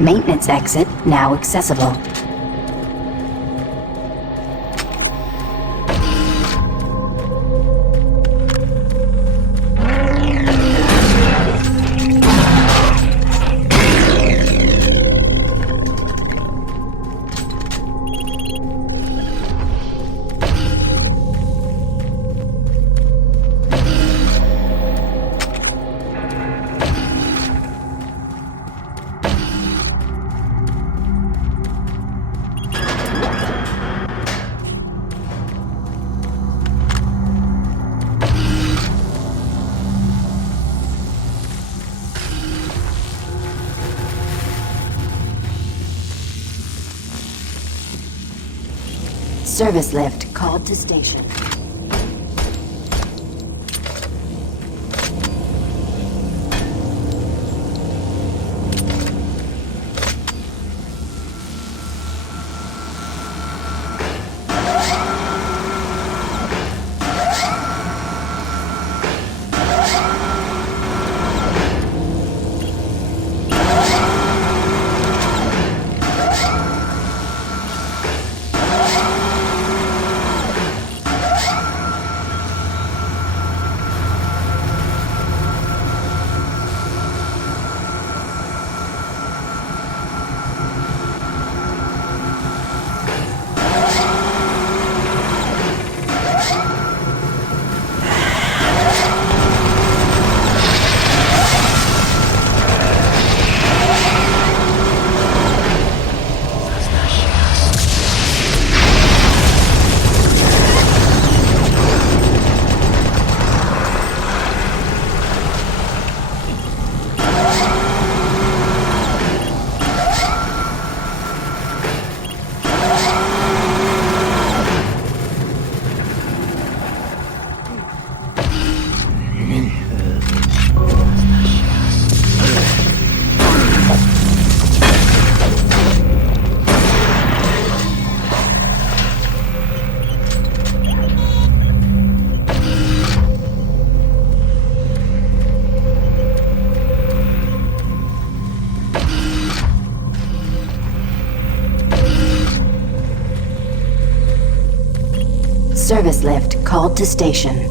Maintenance exit now accessible. Service lift called to station. Service lift called to station.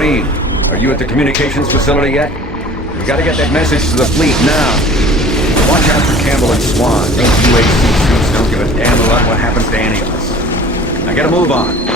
Marine, are you at the communications facility yet? We gotta get that message to the fleet now. Watch out for Campbell and Swan. Those UAC suits don't give a damn about what happens to any of us. Now get a move on.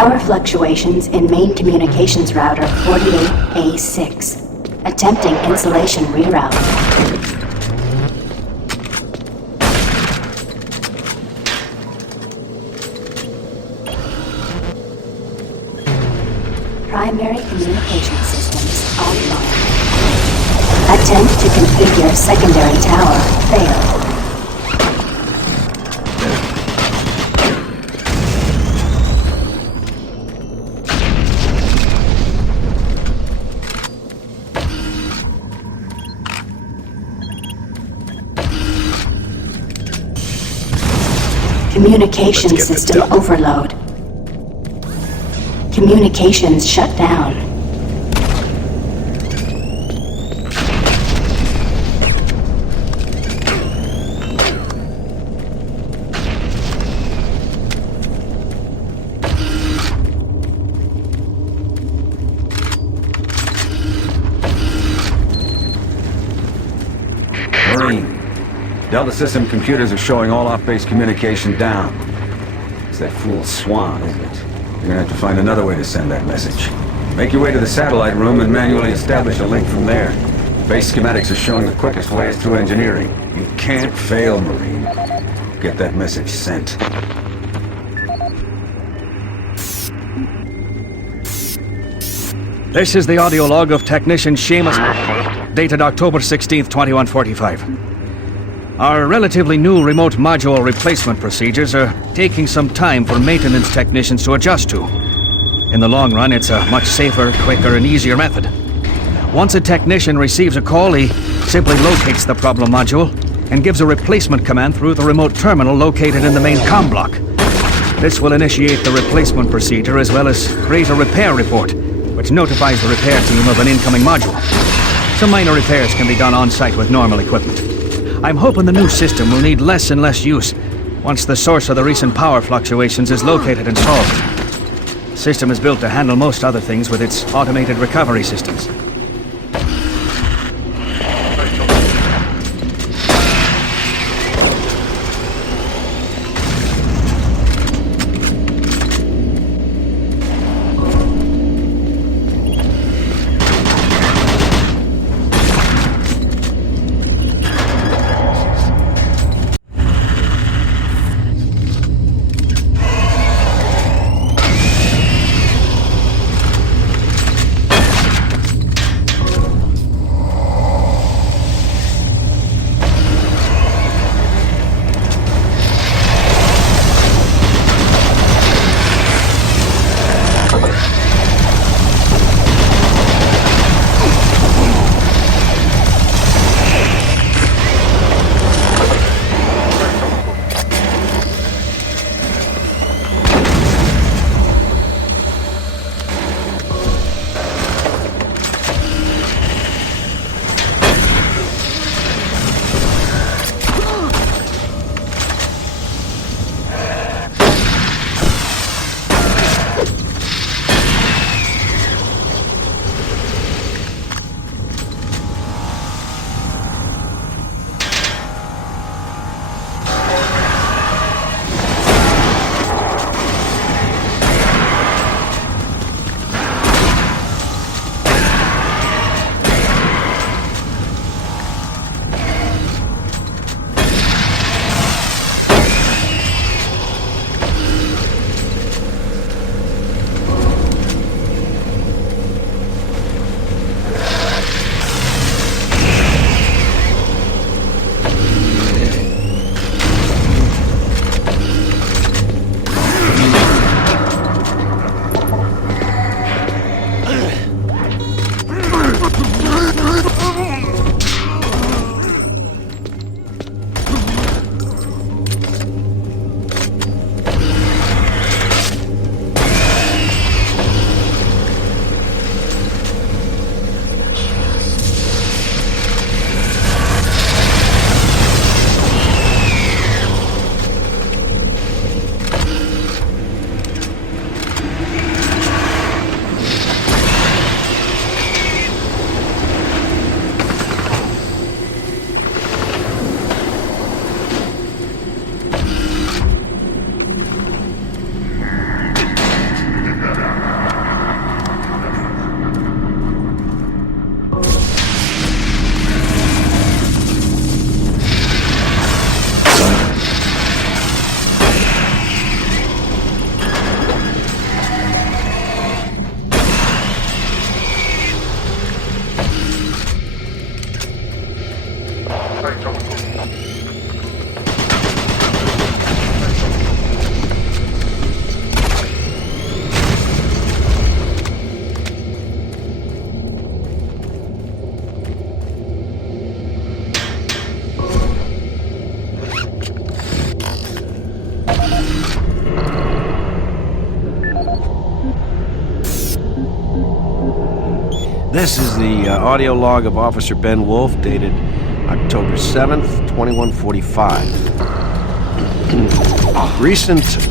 Power fluctuations in main communications router 48A6. Attempting insulation reroute. Primary communication systems offline. Attempt to configure secondary tower failed. Communication system overload. Communications shut down. Marine, Delta System computers are showing all off-base communication down. It's that fool Swan, isn't it? You're gonna have to find another way to send that message. Make your way to the satellite room and manually establish a link from there. Base schematics are showing the quickest way is through engineering. You can't fail, Marine. Get that message sent. This is the audio log of Technician Seamus, dated October 16th, 2145. Our relatively new remote module replacement procedures are taking some time for maintenance technicians to adjust to. In the long run, it's a much safer, quicker, and easier method. Once a technician receives a call, he simply locates the problem module and gives a replacement command through the remote terminal located in the main comm block. This will initiate the replacement procedure as well as create a repair report, which notifies the repair team of an incoming module. Some minor repairs can be done on-site with normal equipment. I'm hoping the new system will need less and less use once the source of the recent power fluctuations is located and solved. The system is built to handle most other things with its automated recovery systems. This is the audio log of Officer Ben Wolf, dated October 7th, 2145. Recent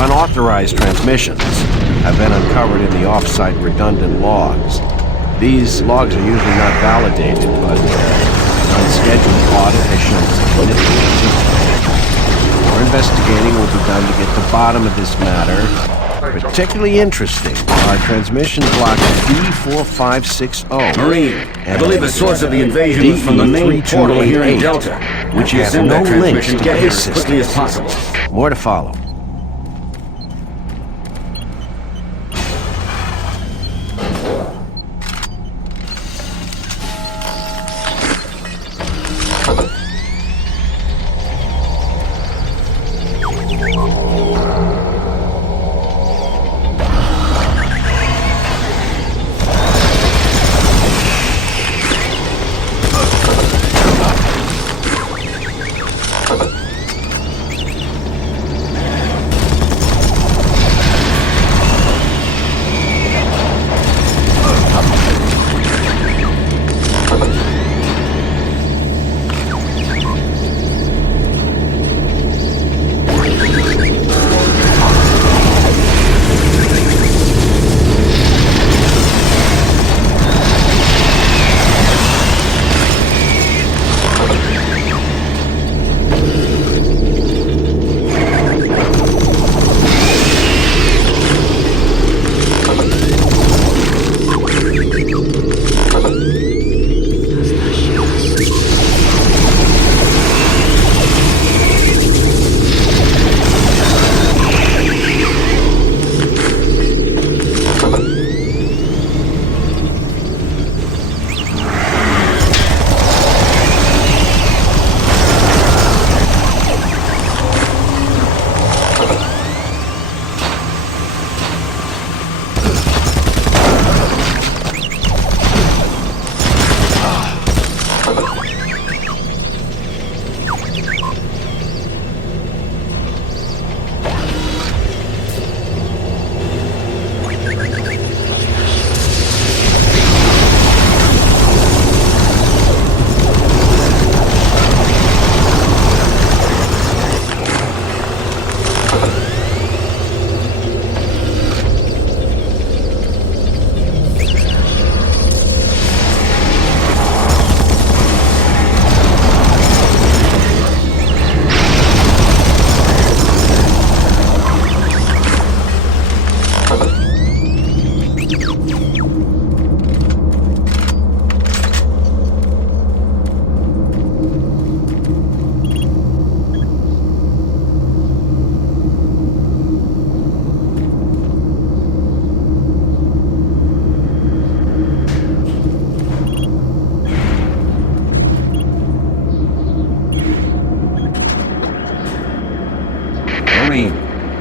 unauthorized transmissions have been uncovered in the off-site redundant logs. These logs are usually not validated, but an unscheduled audit has shown significant detail. More investigating will be done to get to the bottom of this matter. Particularly interesting are transmission block D4560. Marine, I believe the source of the invasion was from the main portal here in Delta, which has send no that links transmission to get here base as quickly as systems. possible. More to follow.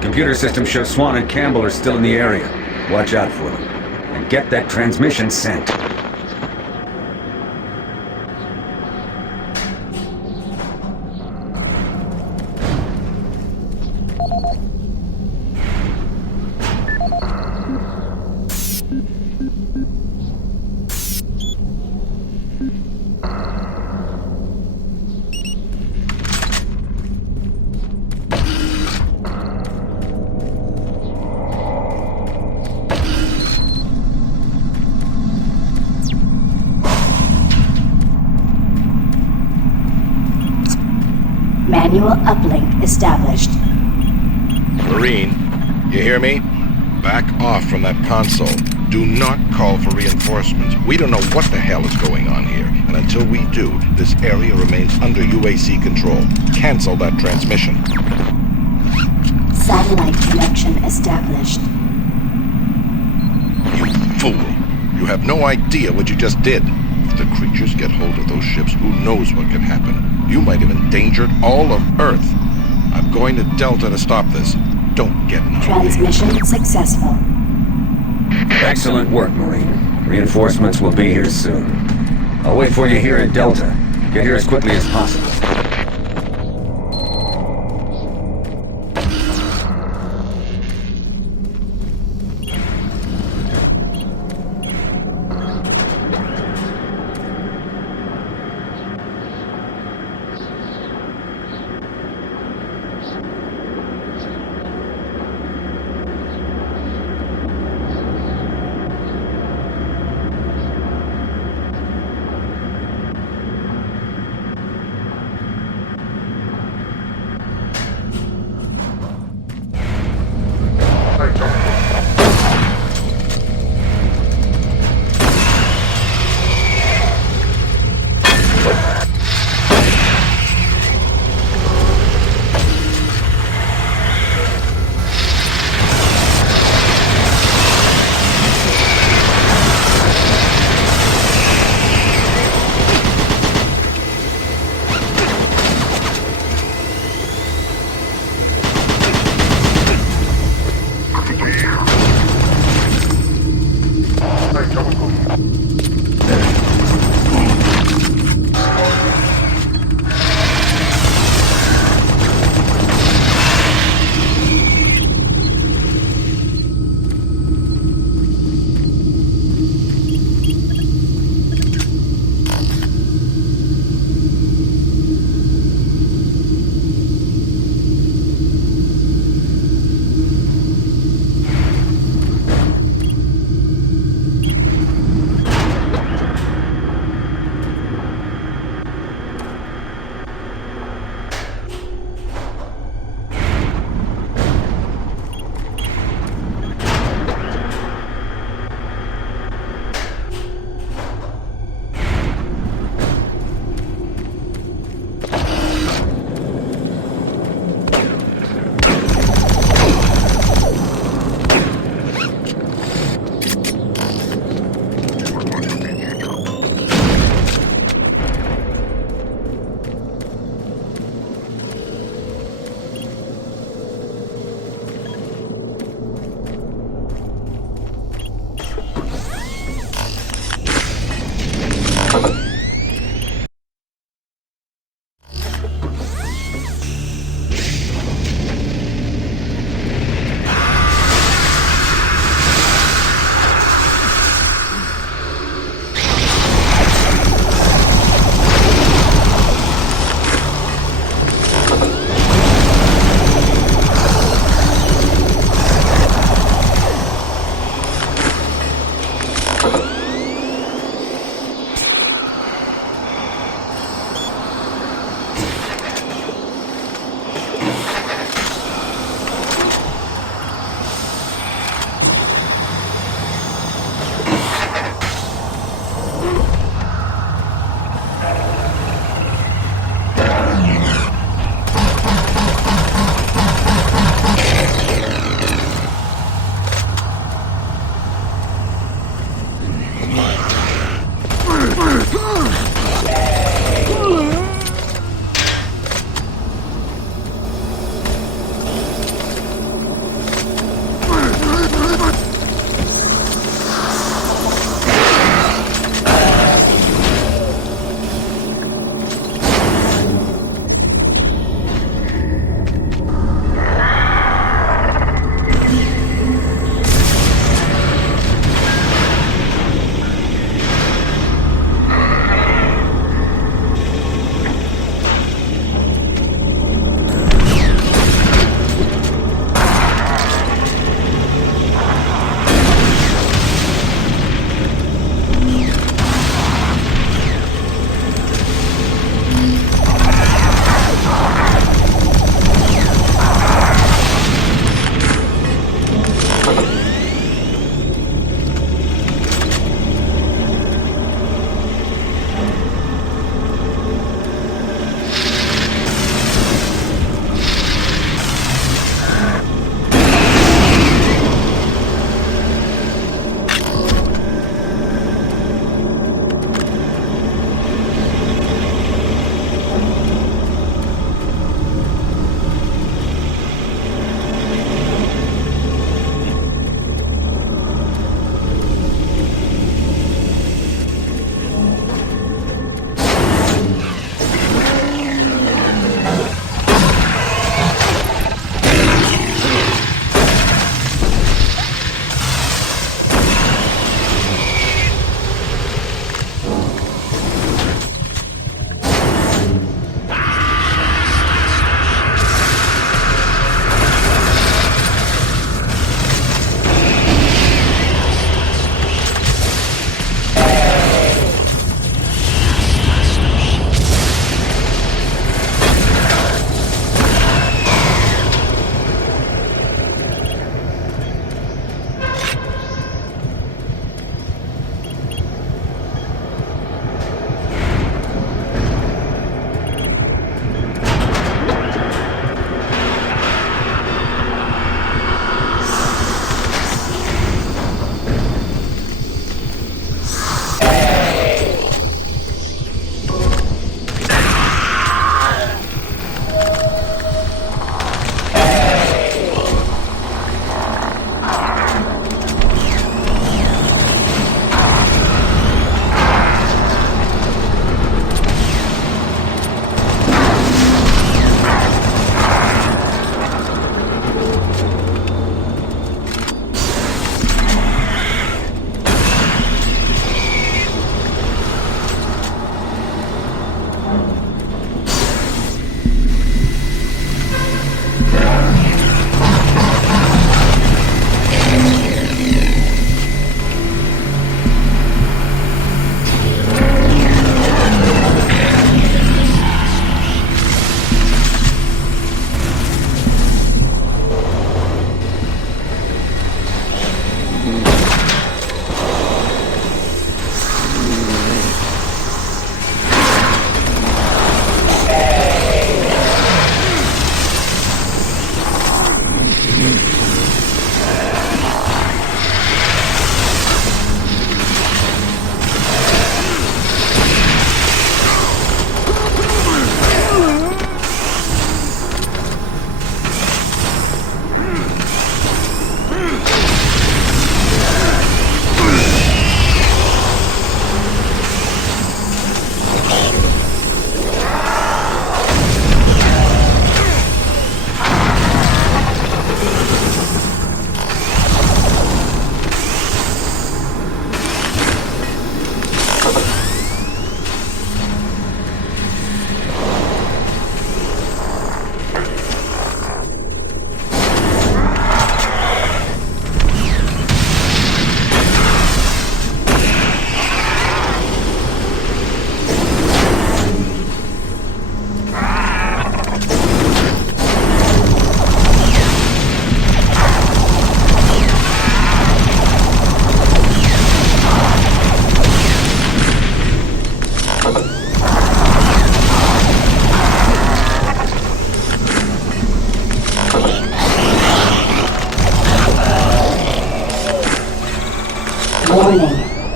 Computer system shows Swan and Campbell are still in the area. Watch out for them. And get that transmission sent. Manual uplink established. Marine, you hear me? Back off from that console. Do not call for reinforcements. We don't know what the hell is going on here. And until we do, this area remains under UAC control. Cancel that transmission. Satellite connection established. You fool! You have no idea what you just did. If the creatures get hold of those ships, who knows what can happen? You might have endangered all of Earth. I'm going to Delta to stop this. Don't get in our way. Transmission successful. Excellent work, Marine. Reinforcements will be here soon. I'll wait for you here at Delta. Get here as quickly as possible.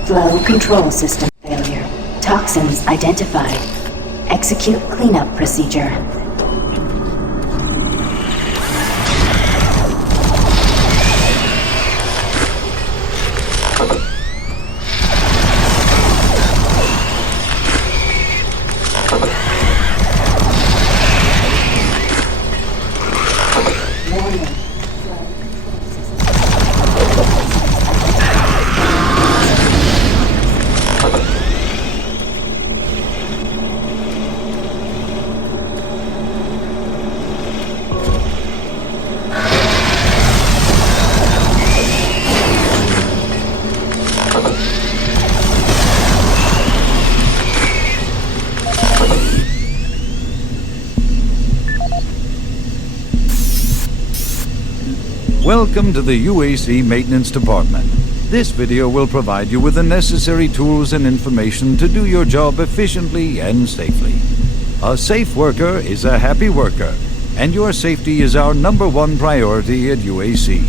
Flow control system failure. Toxins identified. Execute cleanup procedure. Welcome to the UAC Maintenance Department. This video will provide you with the necessary tools and information to do your job efficiently and safely. A safe worker is a happy worker, and your safety is our #1 priority at UAC.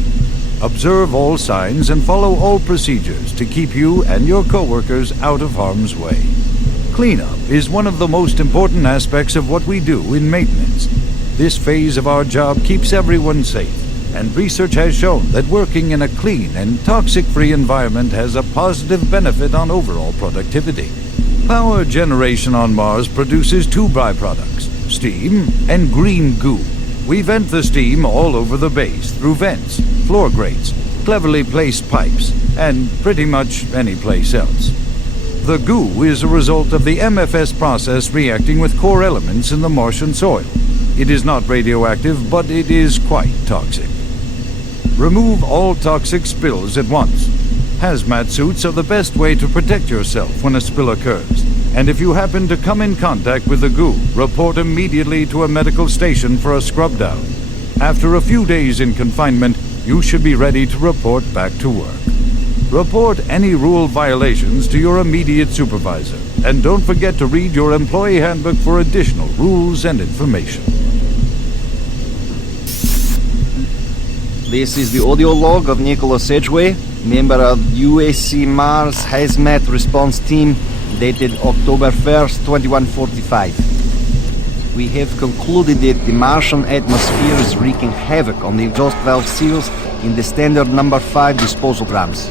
Observe all signs and follow all procedures to keep you and your coworkers out of harm's way. Cleanup is one of the most important aspects of what we do in maintenance. This phase of our job keeps everyone safe, and research has shown that working in a clean and toxic-free environment has a positive benefit on overall productivity. Power generation on Mars produces 2 byproducts, steam and green goo. We vent the steam all over the base through vents, floor grates, cleverly placed pipes, and pretty much any place else. The goo is a result of the MFS process reacting with core elements in the Martian soil. It is not radioactive, but it is quite toxic. Remove all toxic spills at once. Hazmat suits are the best way to protect yourself when a spill occurs. And if you happen to come in contact with the goo, report immediately to a medical station for a scrub down. After a few days in confinement, you should be ready to report back to work. Report any rule violations to your immediate supervisor. And don't forget to read your employee handbook for additional rules and information. This is the audio log of Nicholas Edgway, member of UAC Mars Hazmat Response Team, dated October 1st, 2145. We have concluded that the Martian atmosphere is wreaking havoc on the exhaust valve seals in the standard number 5 disposal drums.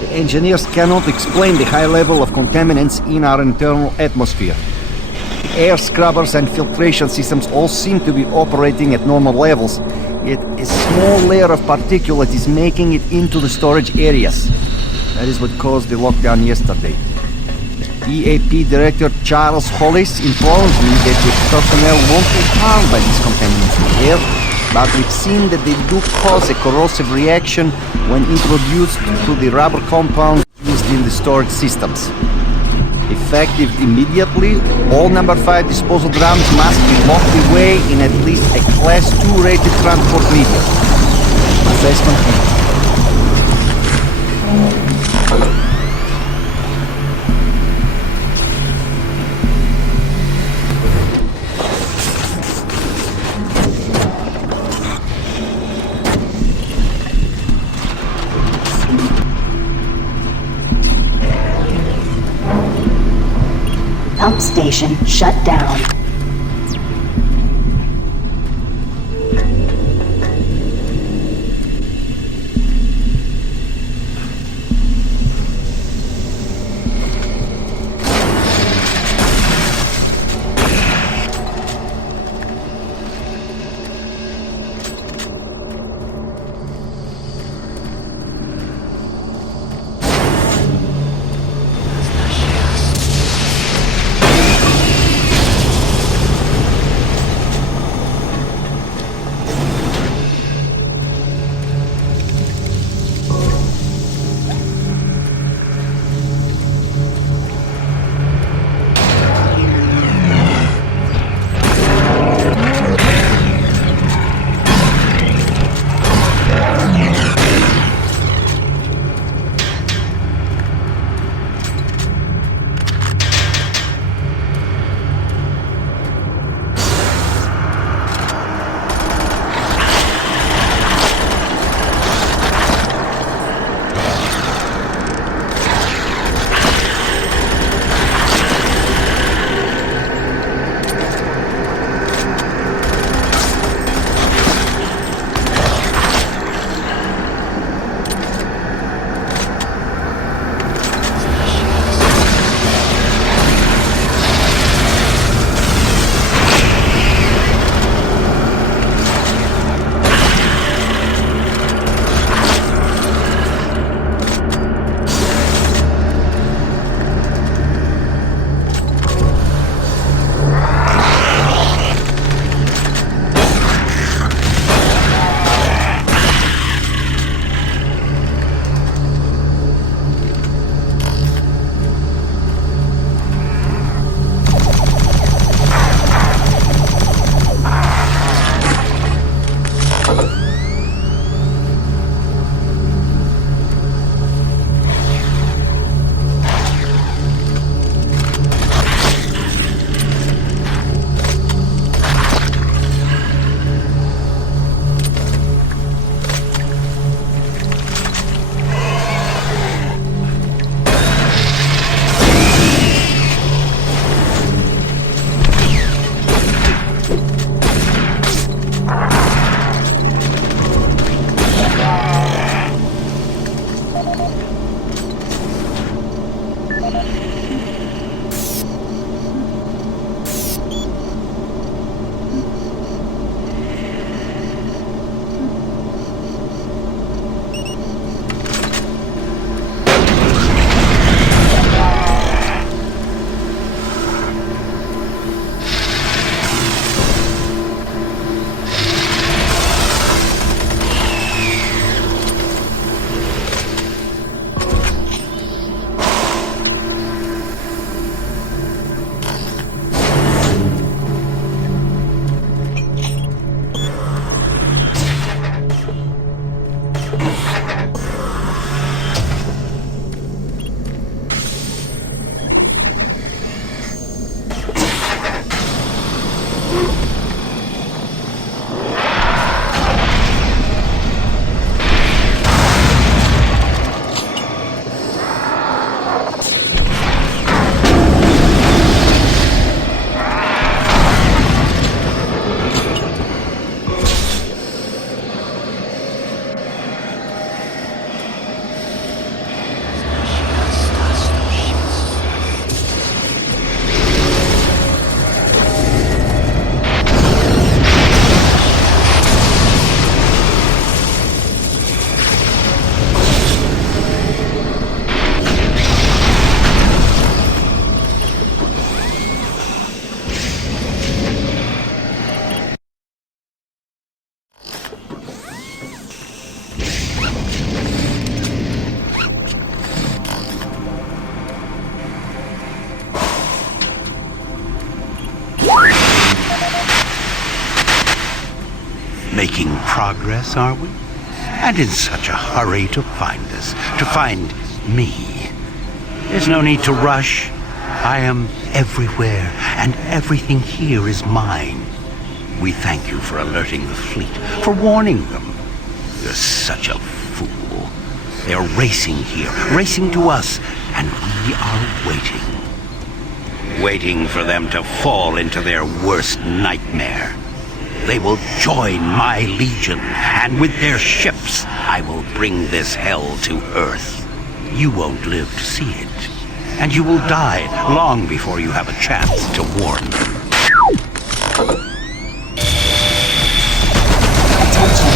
The engineers cannot explain the high level of contaminants in our internal atmosphere. Air scrubbers and filtration systems all seem to be operating at normal levels, yet a small layer of particulate is making it into the storage areas. That is what caused the lockdown yesterday. EAP Director Charles Hollis informs me that the personnel won't be harmed by these contaminants in the air, but we've seen that they do cause a corrosive reaction when introduced to the rubber compounds used in the storage systems. Effective immediately, all number 5 disposal drums must be locked away in at least a Class 2 rated transport medium. Assessment complete. Pump station shut down. making progress, are we? And in such a hurry to find us, to find me. There's no need to rush. I am everywhere, and everything here is mine. We thank you for alerting the fleet, for warning them. You're such a fool. They're racing here, racing to us, and we are waiting. Waiting for them to fall into their worst nightmare. They will join my legion, and with their ships, I will bring this hell to Earth. You won't live to see it, and you will die long before you have a chance to warn them. Attention.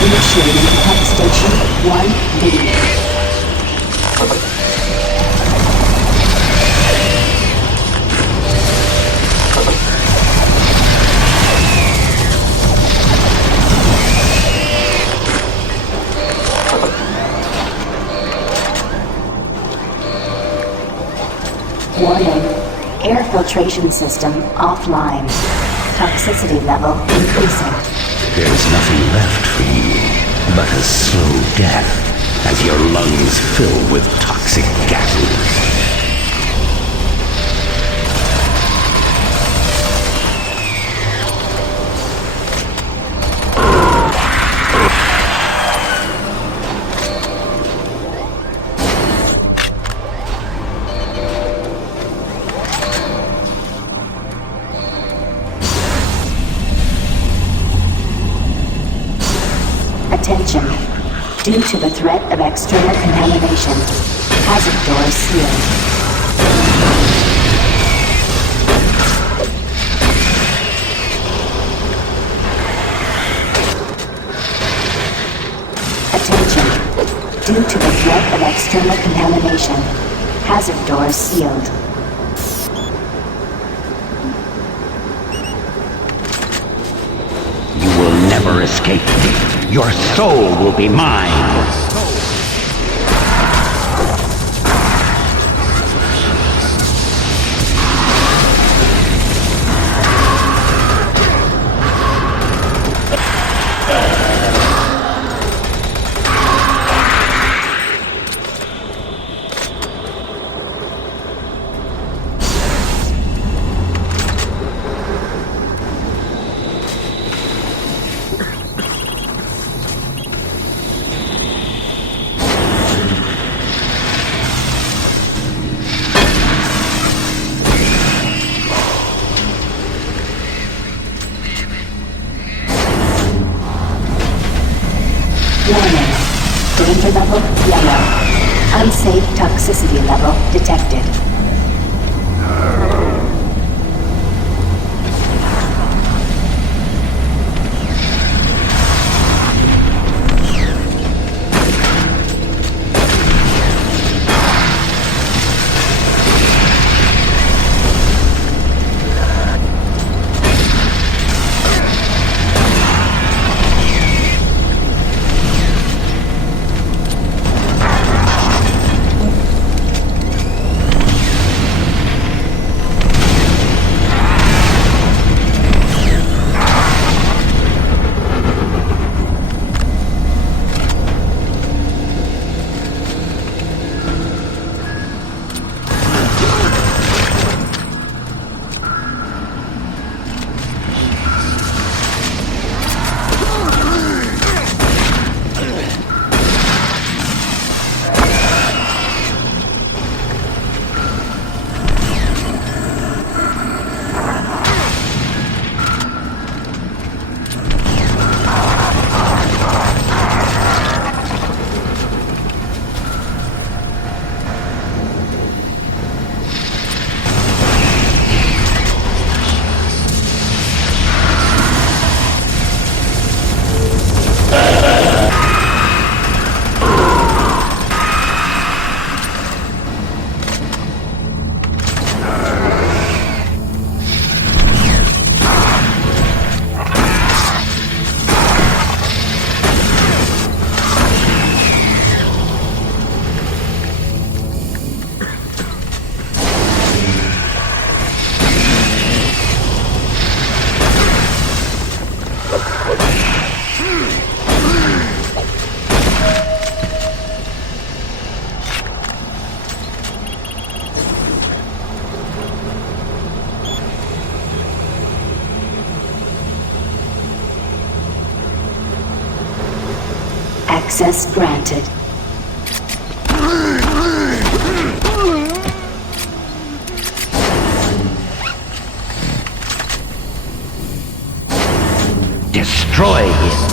Initiating pump station 1B. Warning. Air filtration system offline. Toxicity level increasing. There's nothing left for you but a slow death as your lungs fill with toxic gases. Attention. Due to the threat of external contamination, hazard doors sealed. Attention. Due to the threat of external contamination, hazard doors sealed. You will never escape me. Your soul will be mine. Warning. Danger level yellow. Unsafe toxicity level detected. Access granted. Destroy him.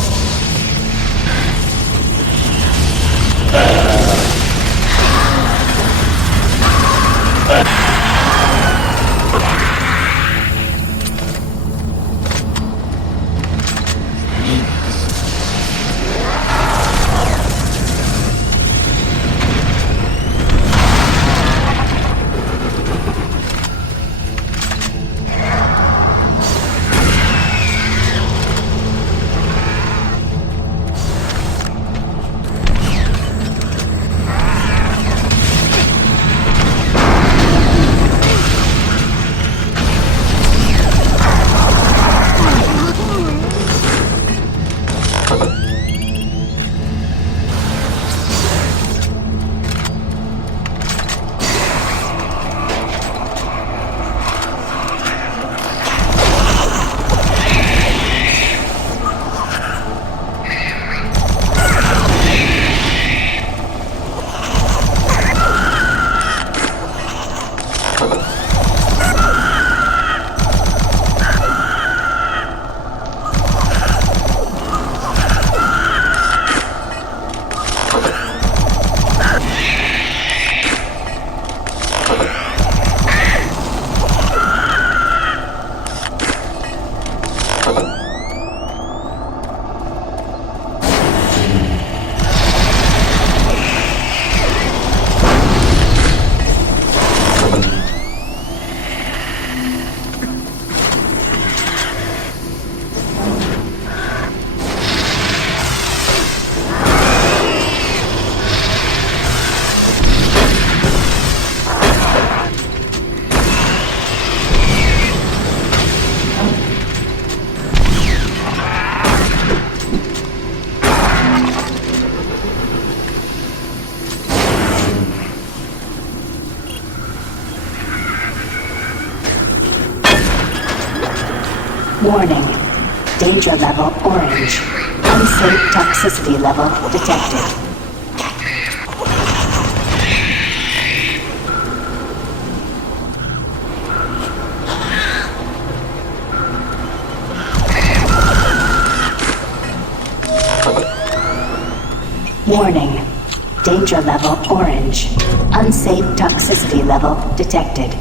Warning. Danger level orange. Unsafe toxicity level detected. Warning. Danger level orange. Unsafe toxicity level detected.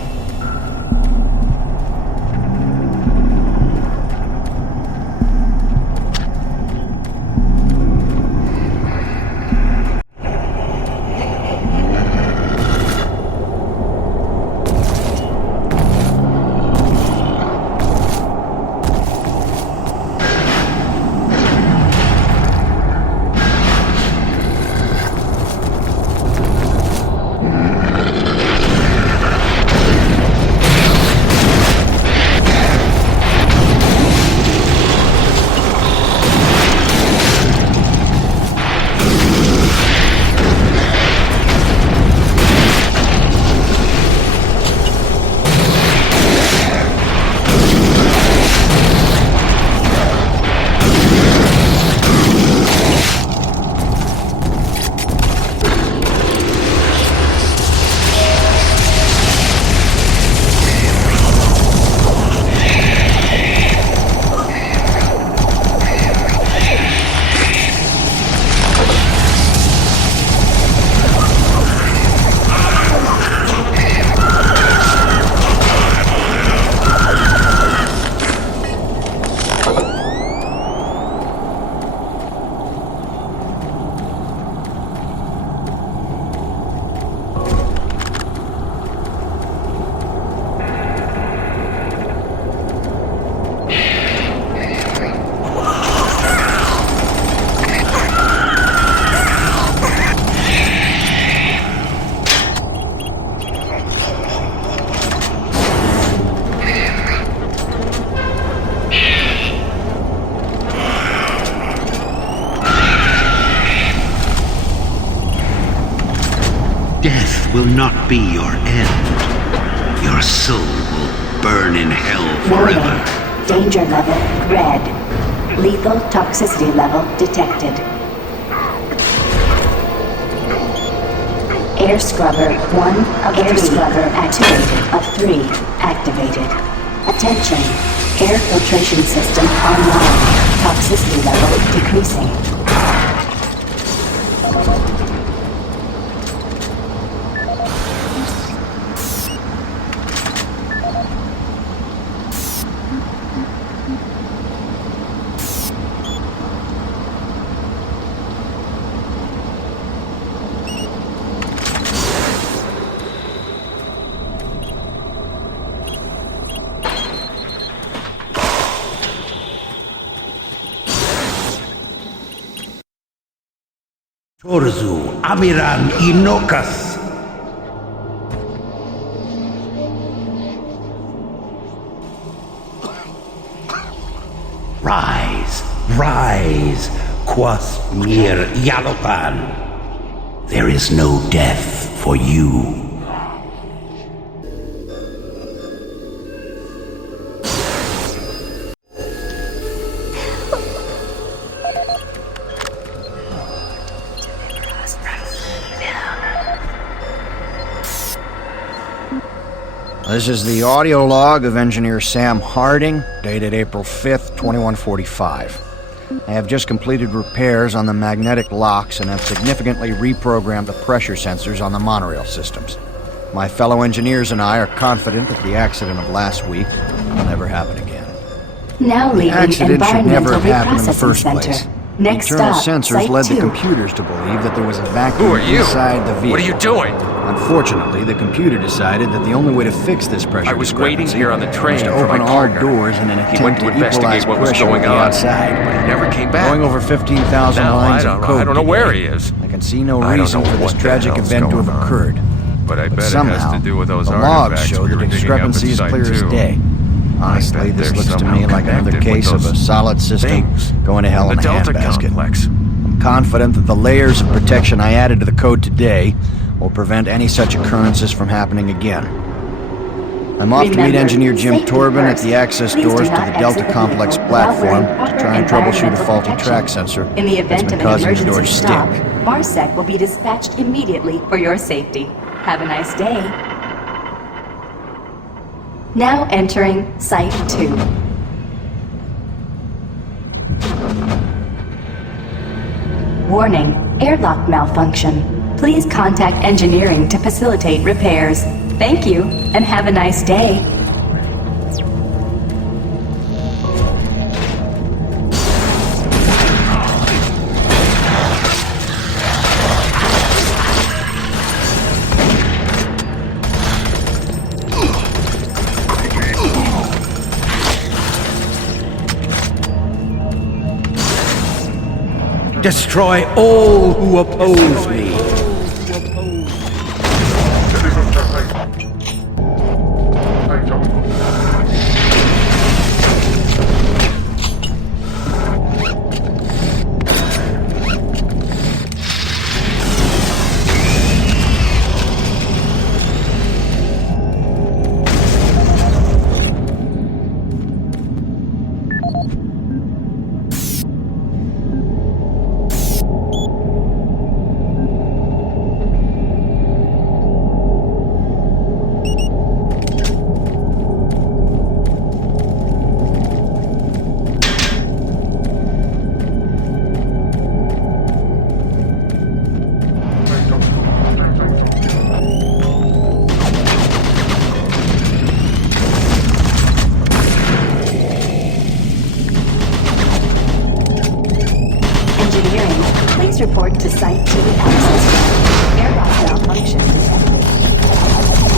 Death will not be your end. Your soul will burn in hell forever. Warning. Danger level red. Lethal toxicity level detected. Air scrubber 1 of 3 scrubber activated. Of 3 activated. Attention. Air filtration system online. Toxicity level decreasing. Torzu Amiran Inokas. Rise, rise, Quas Mir Yalopan. There is no death for you. This is the audio log of Engineer Sam Harding, dated April 5th, 2145. I have just completed repairs on the magnetic locks and have significantly reprogrammed the pressure sensors on the monorail systems. My fellow engineers and I are confident that the accident of last week will never happen again. Now The leaving accident should never Environmental have happened in the Reprocessing first Center. place. Next Internal stop, sensors Site led 2. the computers to believe that there was a vacuum Who are you? inside the vehicle. What are you doing? Unfortunately, the computer decided that the only way to fix this pressure I was waiting here on the train was to for my open our partner. doors in an He went attempt to to investigate equalize what was pressure going on the on, outside. but he never came back. Going over 15,000 Now, lines I of don't code know today. where he is. I can see no I don't reason know for this what the tragic hell's event to going have on. occurred. But I bet somehow, it has to do with those the logs artifacts show we that were the digging up discrepancy is at clear as Site 2. day. Honestly, bet this they're looks to somehow me like another connected with case of those a solid system things going to hell in in the a Delta handbasket. complex. I'm confident that the layers of protection I added to the code today will prevent any such occurrences from happening again. I'm off to meet Remember, Engineer Jim safety Torben at first. the access Please doors do to not the exit Delta the Complex vehicle without platform wearing to proper try and troubleshoot a environmental faulty protection. track sensor In the that's event been of an causing the door emergency to stop, stick. MARSEC will be dispatched immediately for your safety. Have a nice day. Now entering Site 2. Warning, airlock malfunction. Please contact engineering to facilitate repairs. Thank you, and have a nice day. Destroy all who oppose me. Engineering, please report to Site 2 access. Airlock malfunction detected.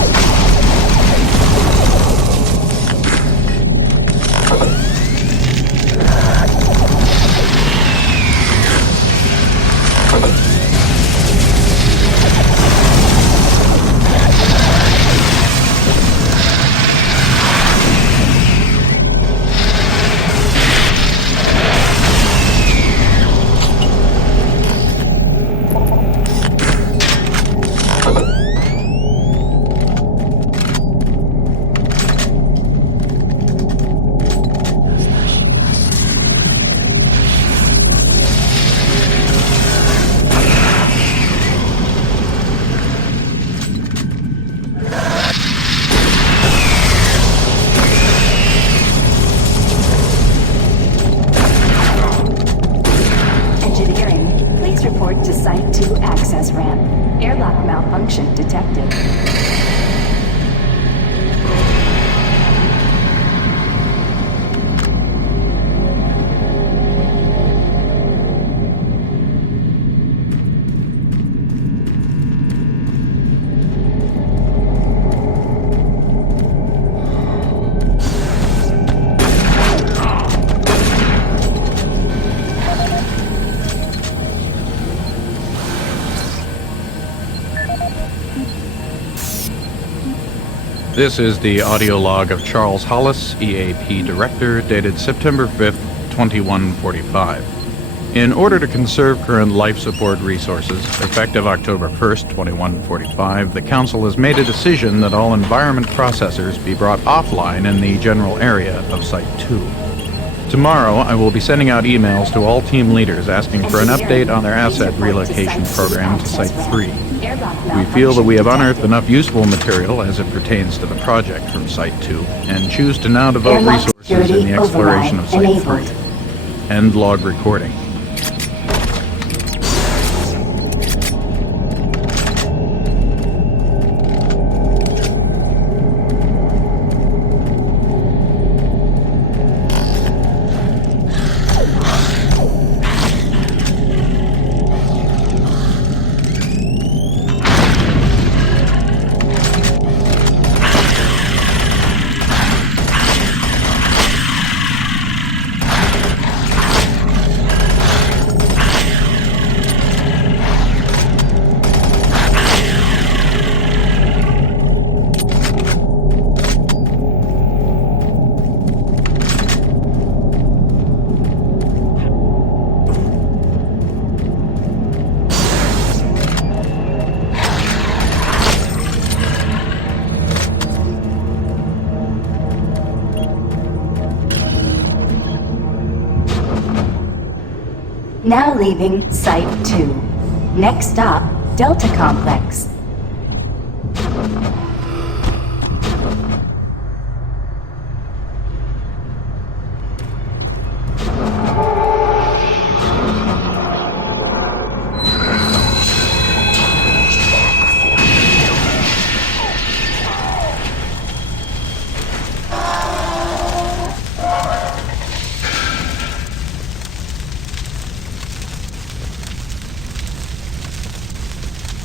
This is the audio log of Charles Hollis, EAP Director, dated September 5th, 2145. In order to conserve current life support resources, effective October 1st, 2145, the Council has made a decision that all environment processors be brought offline in the general area of Site 2. Tomorrow, I will be sending out emails to all team leaders asking for an update on their asset relocation program to Site 3. We feel that we have unearthed enough useful material as it pertains to the project from Site 2, and choose to now devote resources in the exploration of Site 3. End log recording. Now leaving Site 2. Next stop, Delta Complex.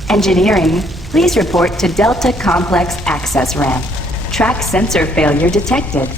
Engineering, please report to Delta Complex access ramp. Track sensor failure detected.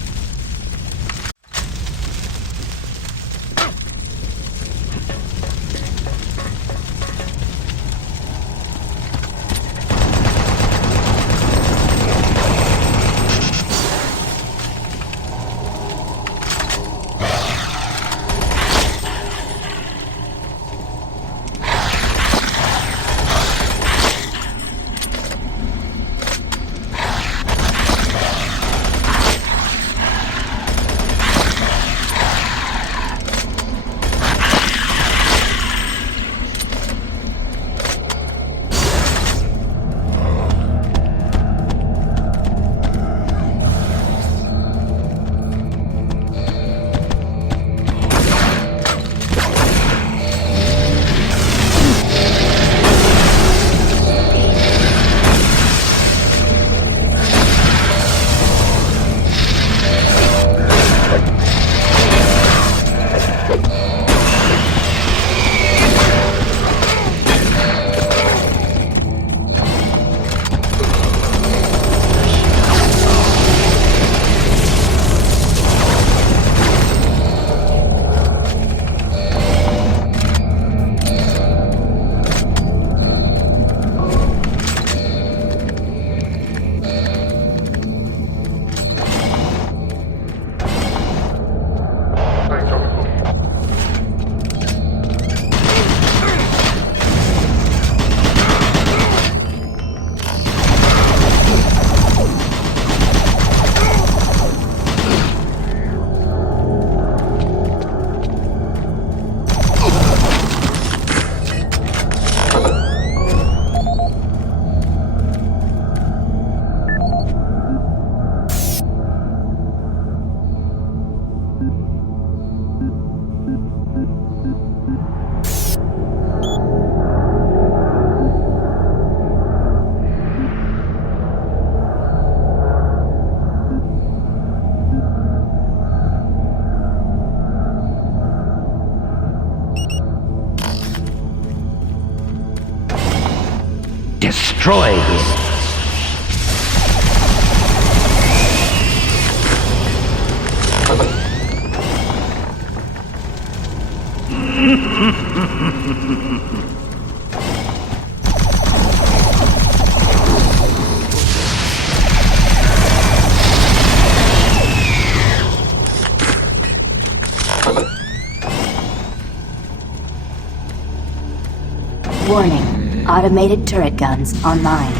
Destroy him. automated turret guns online.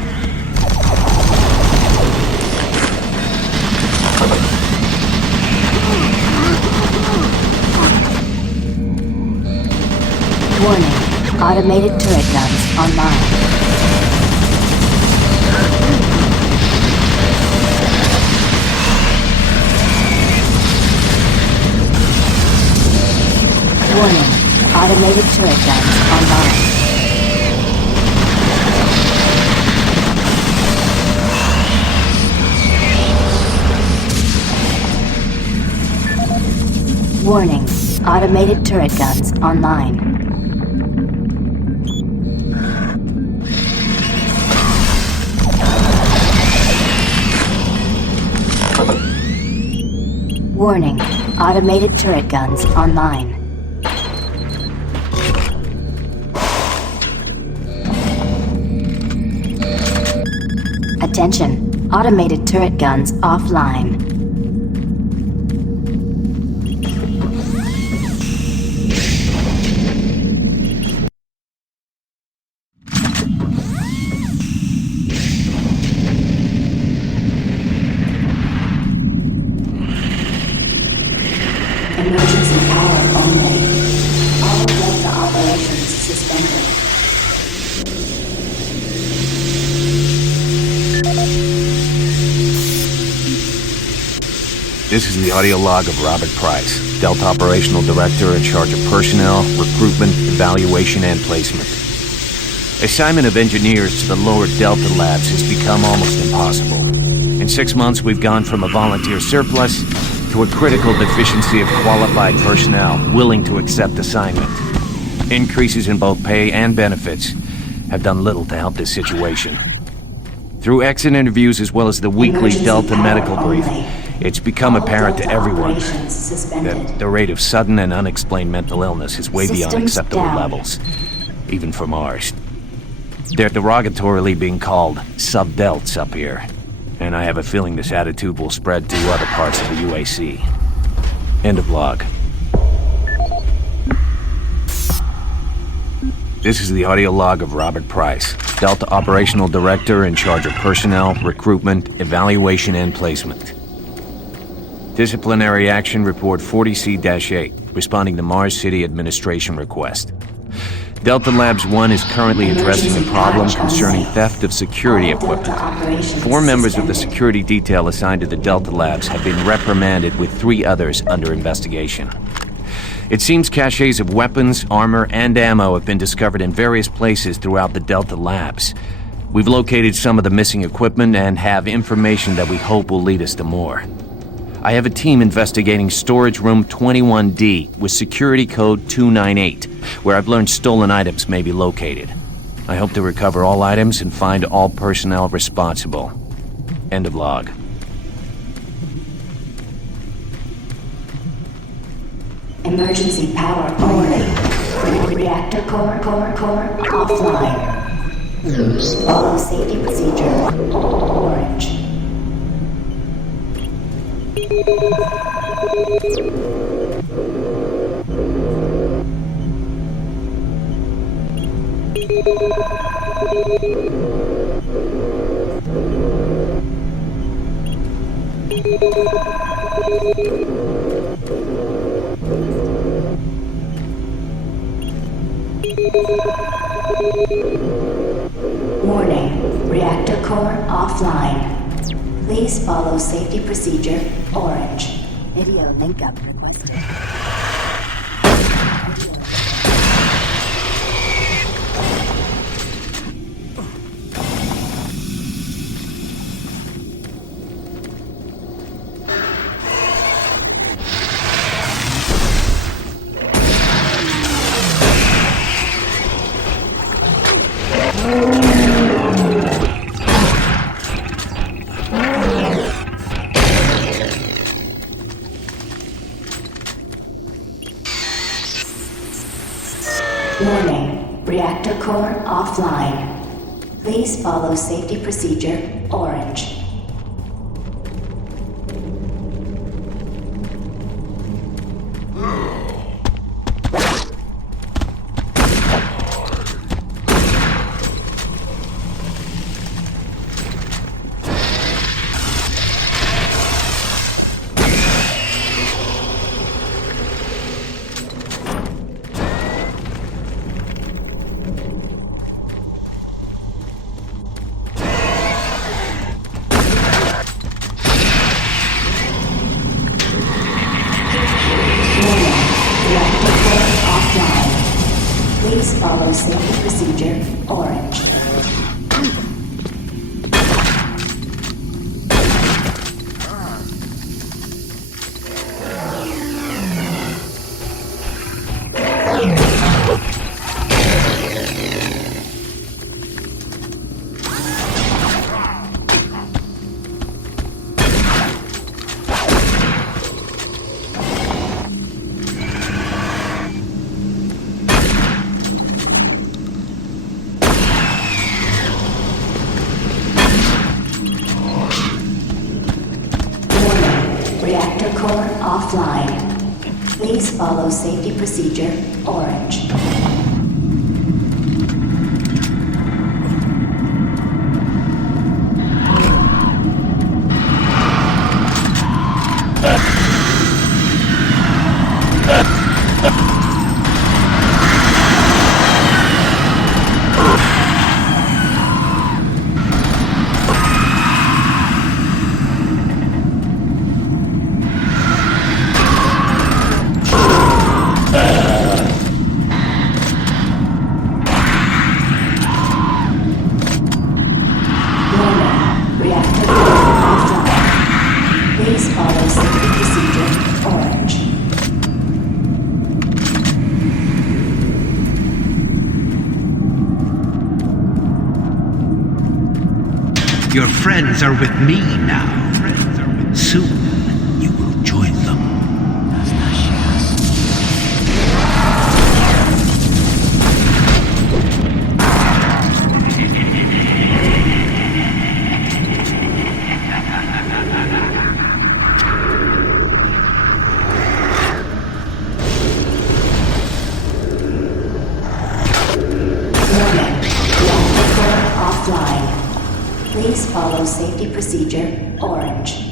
Warning, automated turret guns online. Warning, automated turret guns online. Warning, automated turret guns online. Warning, automated turret guns online. Attention, automated turret guns offline. Emergency power only. All Delta operations suspended. This is the audio log of Robert Price, Delta Operational Director in charge of personnel, recruitment, evaluation, and placement. Assignment of engineers to the lower Delta labs has become almost impossible. In 6 months, we've gone from a volunteer surplus to a critical deficiency of qualified personnel willing to accept assignment. Increases in both pay and benefits have done little to help this situation. Through exit interviews as well as the weekly Delta medical brief, it's become apparent to everyone that the rate of sudden and unexplained mental illness is way beyond acceptable levels, even for Mars. They're derogatorily being called sub-delts up here, and I have a feeling this attitude will spread to other parts of the UAC. End of log. This is the audio log of Robert Price, Delta Operational Director in charge of personnel, recruitment, evaluation, and placement. Disciplinary Action Report 40C-8, responding to Mars City Administration request. Delta Labs 1 is currently addressing a problem concerning theft of security equipment. 4 members of the security detail assigned to the Delta Labs have been reprimanded with 3 others under investigation. It seems caches of weapons, armor, and ammo have been discovered in various places throughout the Delta Labs. We've located some of the missing equipment and have information that we hope will lead us to more. I have a team investigating storage room 21D with security code 298, where I've learned stolen items may be located. I hope to recover all items and find all personnel responsible. End of log. Emergency power only. Reactor core offline. Follow safety procedure. Orange. Warning, reactor core offline. Please follow safety procedure orange. Video link up requested. Warning, reactor core offline. Please follow safety procedure orange. follow safety procedure orange. Reactor core offline. Please follow safety procedure orange. Your friends are with me now. Soon, you will join them. Offline. Please follow safety procedure orange.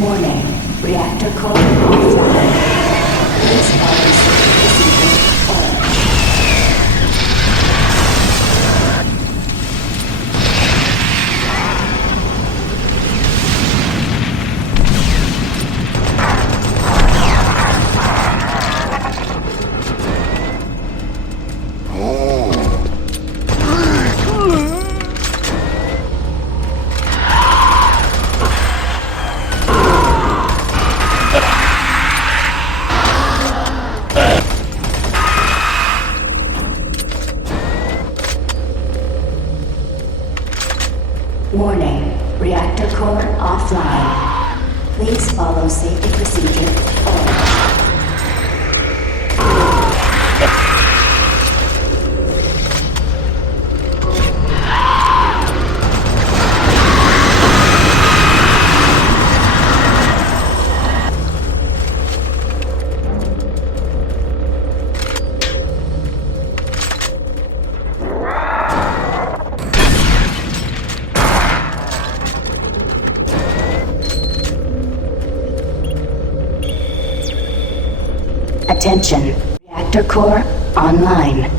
Warning, reactor core offline. Please follow safety procedure orange. Warning, reactor core offline. Please follow safety procedure orange. Attention, reactor core online.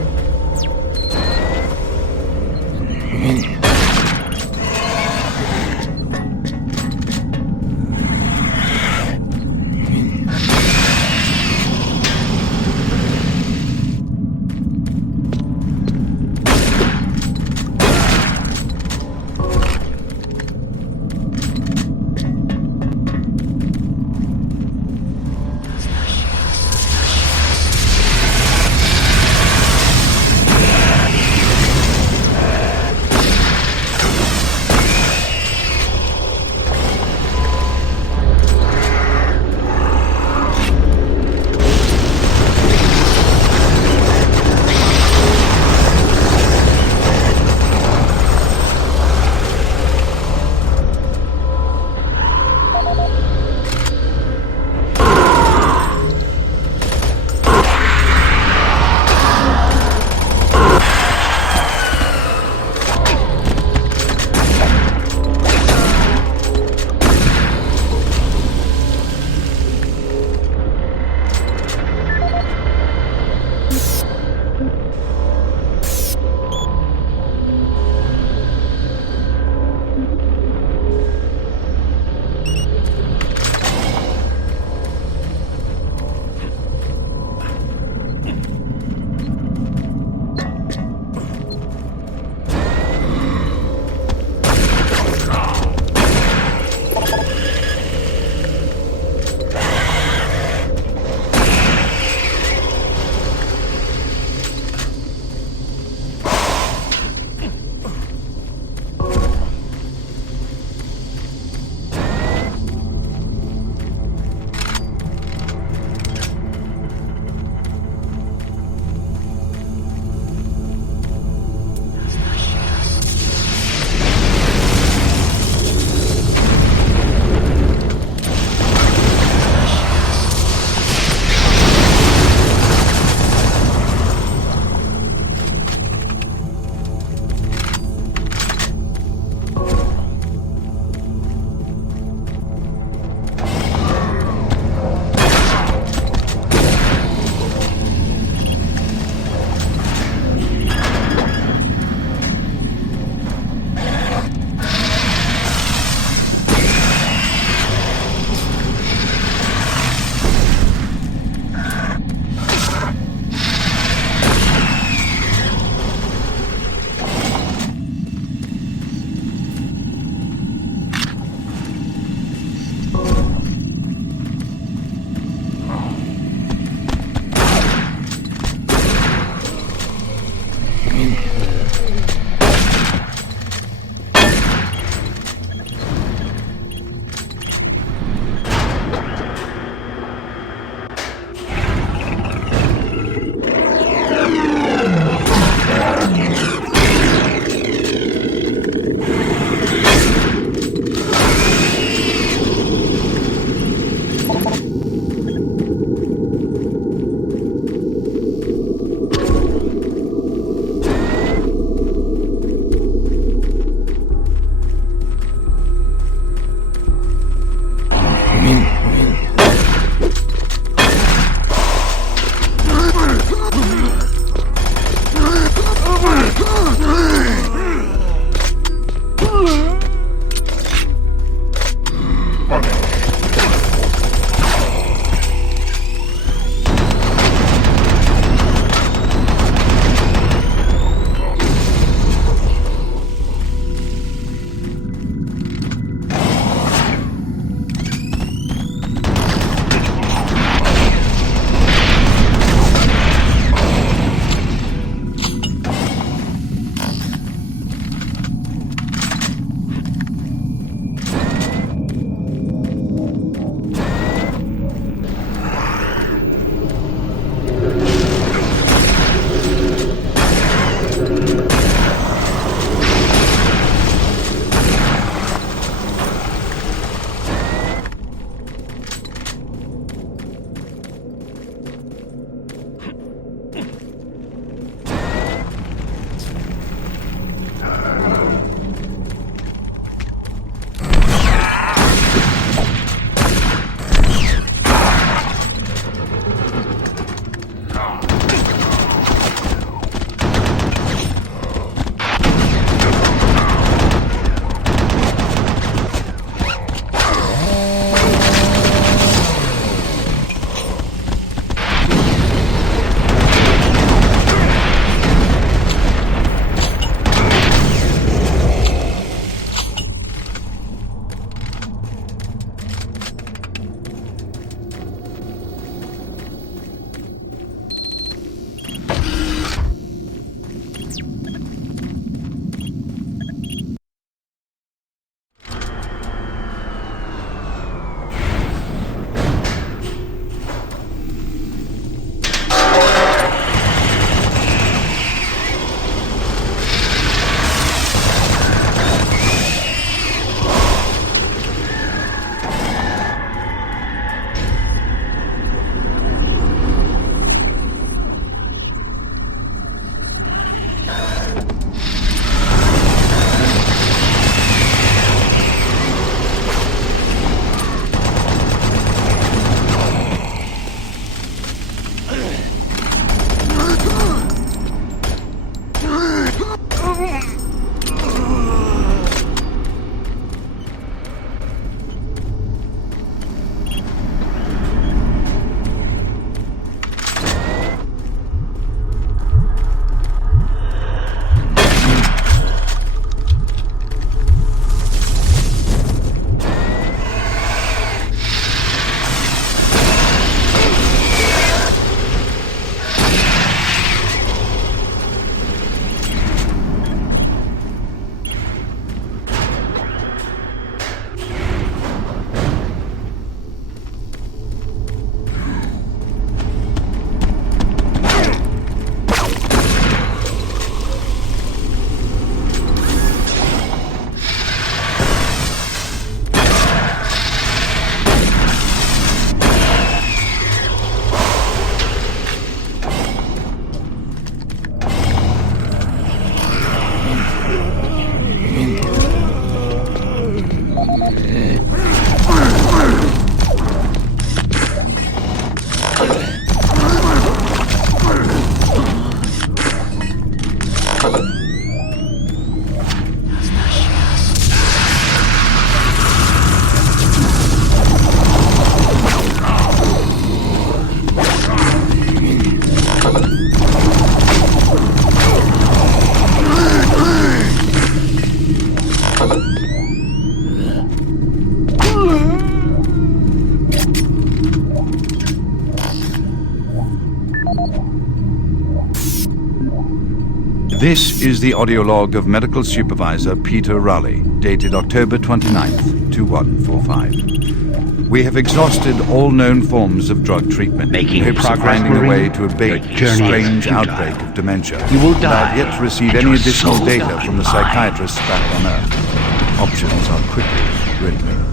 This is the audio log of Medical Supervisor Peter Raleigh, dated October 29th, 2145. We have exhausted all known forms of drug treatment in hopes of finding a way to abate this strange outbreak of dementia. You will And die, I have yet to receive and any your additional soul data will from the be mine. psychiatrists back on Earth. Options are quickly dwindling.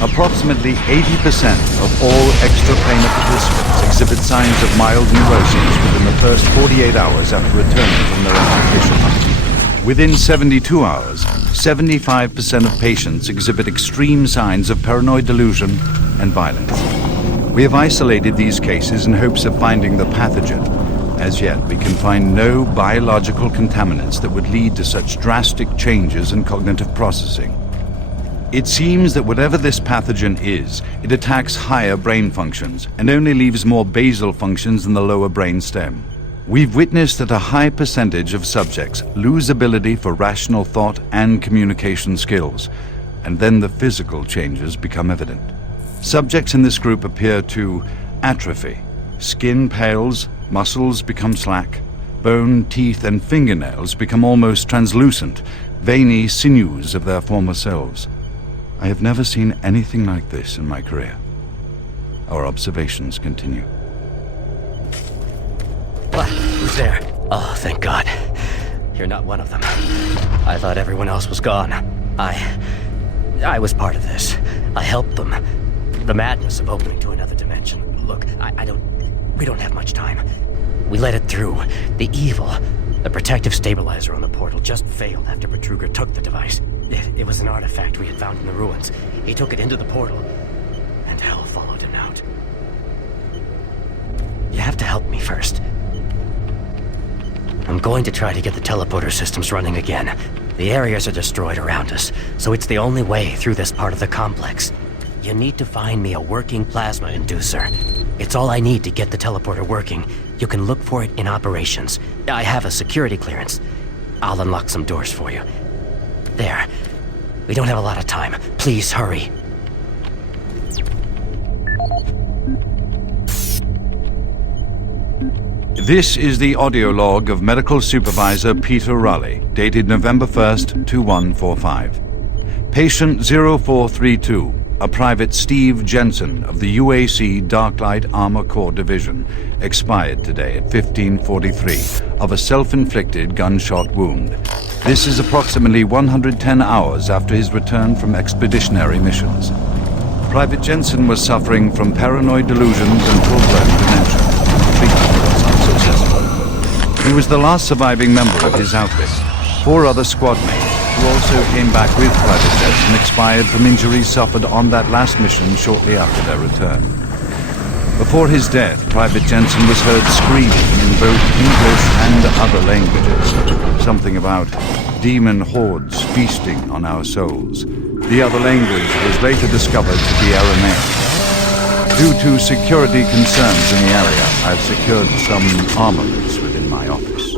Approximately 80% of all extraplanar participants exhibit signs of mild neuroses within the first 48 hours after returning from their occupation. Within 72 hours, 75% of patients exhibit extreme signs of paranoid delusion and violence. We have isolated these cases in hopes of finding the pathogen. As yet, we can find no biological contaminants that would lead to such drastic changes in cognitive processing. It seems that whatever this pathogen is, it attacks higher brain functions and only leaves more basal functions in the lower brain stem. We've witnessed that a high percentage of subjects lose ability for rational thought and communication skills, and then the physical changes become evident. Subjects in this group appear to atrophy. Skin pales, muscles become slack, bone, teeth, and fingernails become almost translucent, veiny sinews of their former selves. I have never seen anything like this in my career. Our observations continue. What? Who's there? Oh, thank God. You're not one of them. I thought everyone else was gone. I was part of this. I helped them. The madness of opening to another dimension. Look, we don't have much time. We let it through. The evil, the protective stabilizer on the portal just failed after Betruger took the device. It was an artifact we had found in the ruins. He took it into the portal, and hell followed him out. You have to help me first. I'm going to try to get the teleporter systems running again. The areas are destroyed around us, so it's the only way through this part of the complex. You need to find me a working plasma inducer. It's all I need to get the teleporter working. You can look for it in operations. I have a security clearance. I'll unlock some doors for you. There. We don't have a lot of time. Please hurry. This is the audio log of Medical Supervisor Peter Raleigh, dated November 1st, 2145. Patient 0432, a Private Steve Jensen of the UAC Darklight Armor Corps Division, expired today at 15:43 of a self-inflicted gunshot wound. This is approximately 110 hours after his return from expeditionary missions. Private Jensen was suffering from paranoid delusions and full-blown dementia. Treatment was unsuccessful. He was the last surviving member of his outfit. 4 other squad mates, who also came back with Private Jensen, expired from injuries suffered on that last mission shortly after their return. Before his death, Private Jensen was heard screaming in both English and other languages. Something about demon hordes feasting on our souls. The other language was later discovered to be Aramaic. Due to security concerns in the area, I've secured some armaments within my office.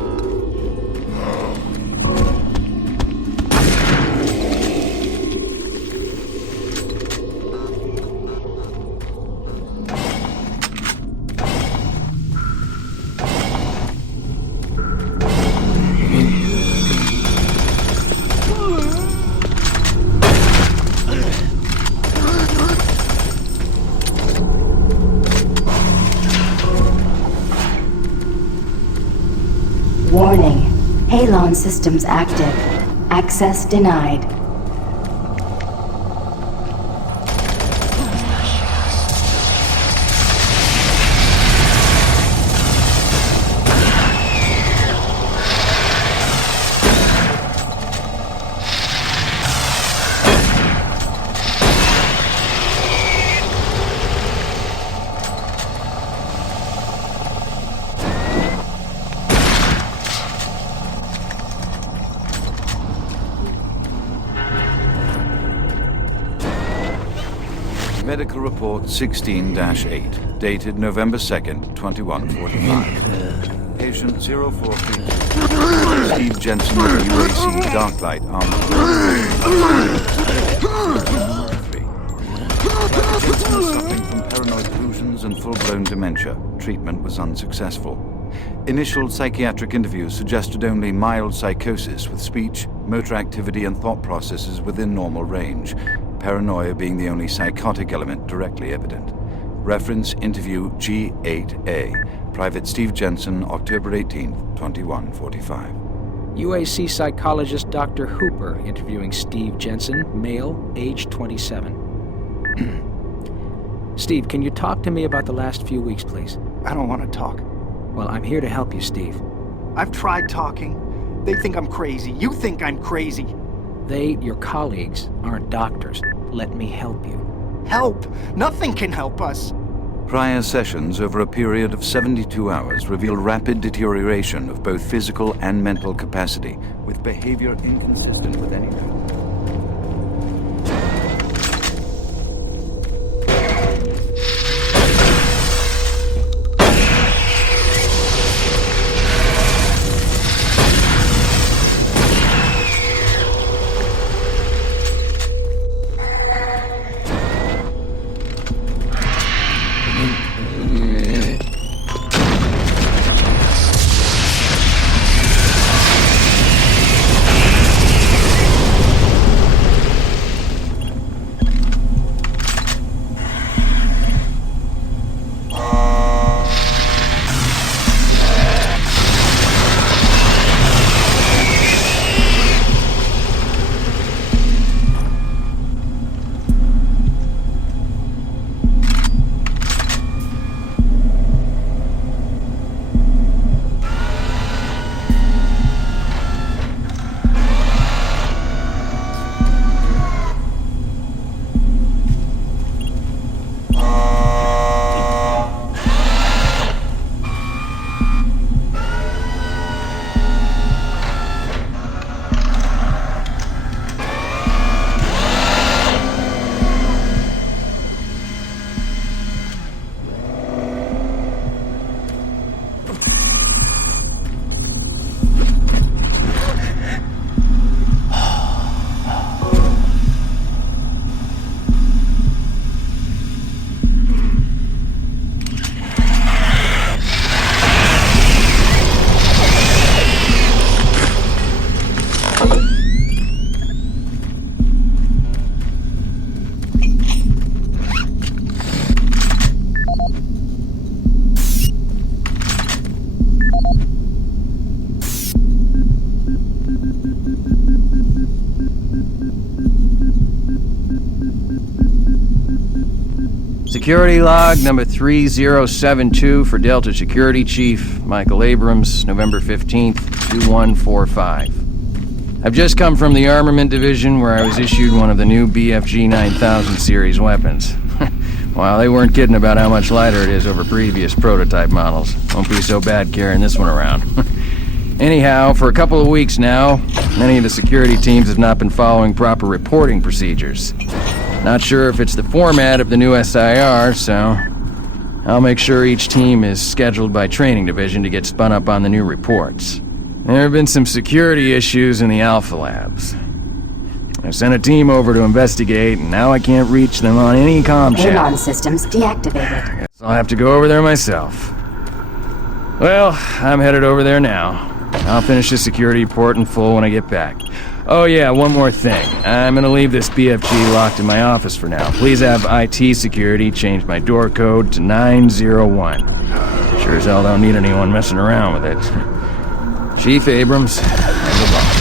Warning. Halon systems active. Access denied. Medical Report 16-8, dated November 2nd, 2145. Patient 043, Steve Jensen of the UAC Darklight Armor. Jensen was suffering from paranoid delusions and full-blown dementia. Treatment was unsuccessful. Initial psychiatric interviews suggested only mild psychosis with speech, motor activity, and thought processes within normal range, paranoia being the only psychotic element directly evident. Reference interview G8A. Private Steve Jensen, October 18th, 2145. UAC psychologist Dr. Hooper interviewing Steve Jensen, male, age 27. Steve, can you talk to me about the last few weeks, please? I don't want to talk. Well, I'm here to help you, Steve. I've tried talking. They think I'm crazy. You think I'm crazy. They, your colleagues, aren't doctors. Let me help you. Help? Nothing can help us. Prior sessions over a period of 72 hours reveal rapid deterioration of both physical and mental capacity, with behavior inconsistent with anything. Security log number 3072 for Delta Security Chief Michael Abrams, November 15th, 2145. I've just come from the Armament Division where I was issued one of the new BFG 9000 series weapons. Wow, they weren't kidding about how much lighter it is over previous prototype models. Won't be so bad carrying this one around. Anyhow, for a couple of weeks now, many of the security teams have not been following proper reporting procedures. Not sure if it's the format of the new SIR, so I'll make sure each team is scheduled by Training Division to get spun up on the new reports. There have been some security issues in the Alpha Labs. I sent a team over to investigate, and now I can't reach them on any comm channel. Alarm systems deactivated. Guess I'll have to go over there myself. Well, I'm headed over there now. I'll finish the security report in full when I get back. Oh yeah, one more thing. I'm gonna leave this BFG locked in my office for now. Please have IT security change my door code to 901. Sure as hell don't need anyone messing around with it. Chief Abrams, and the boss.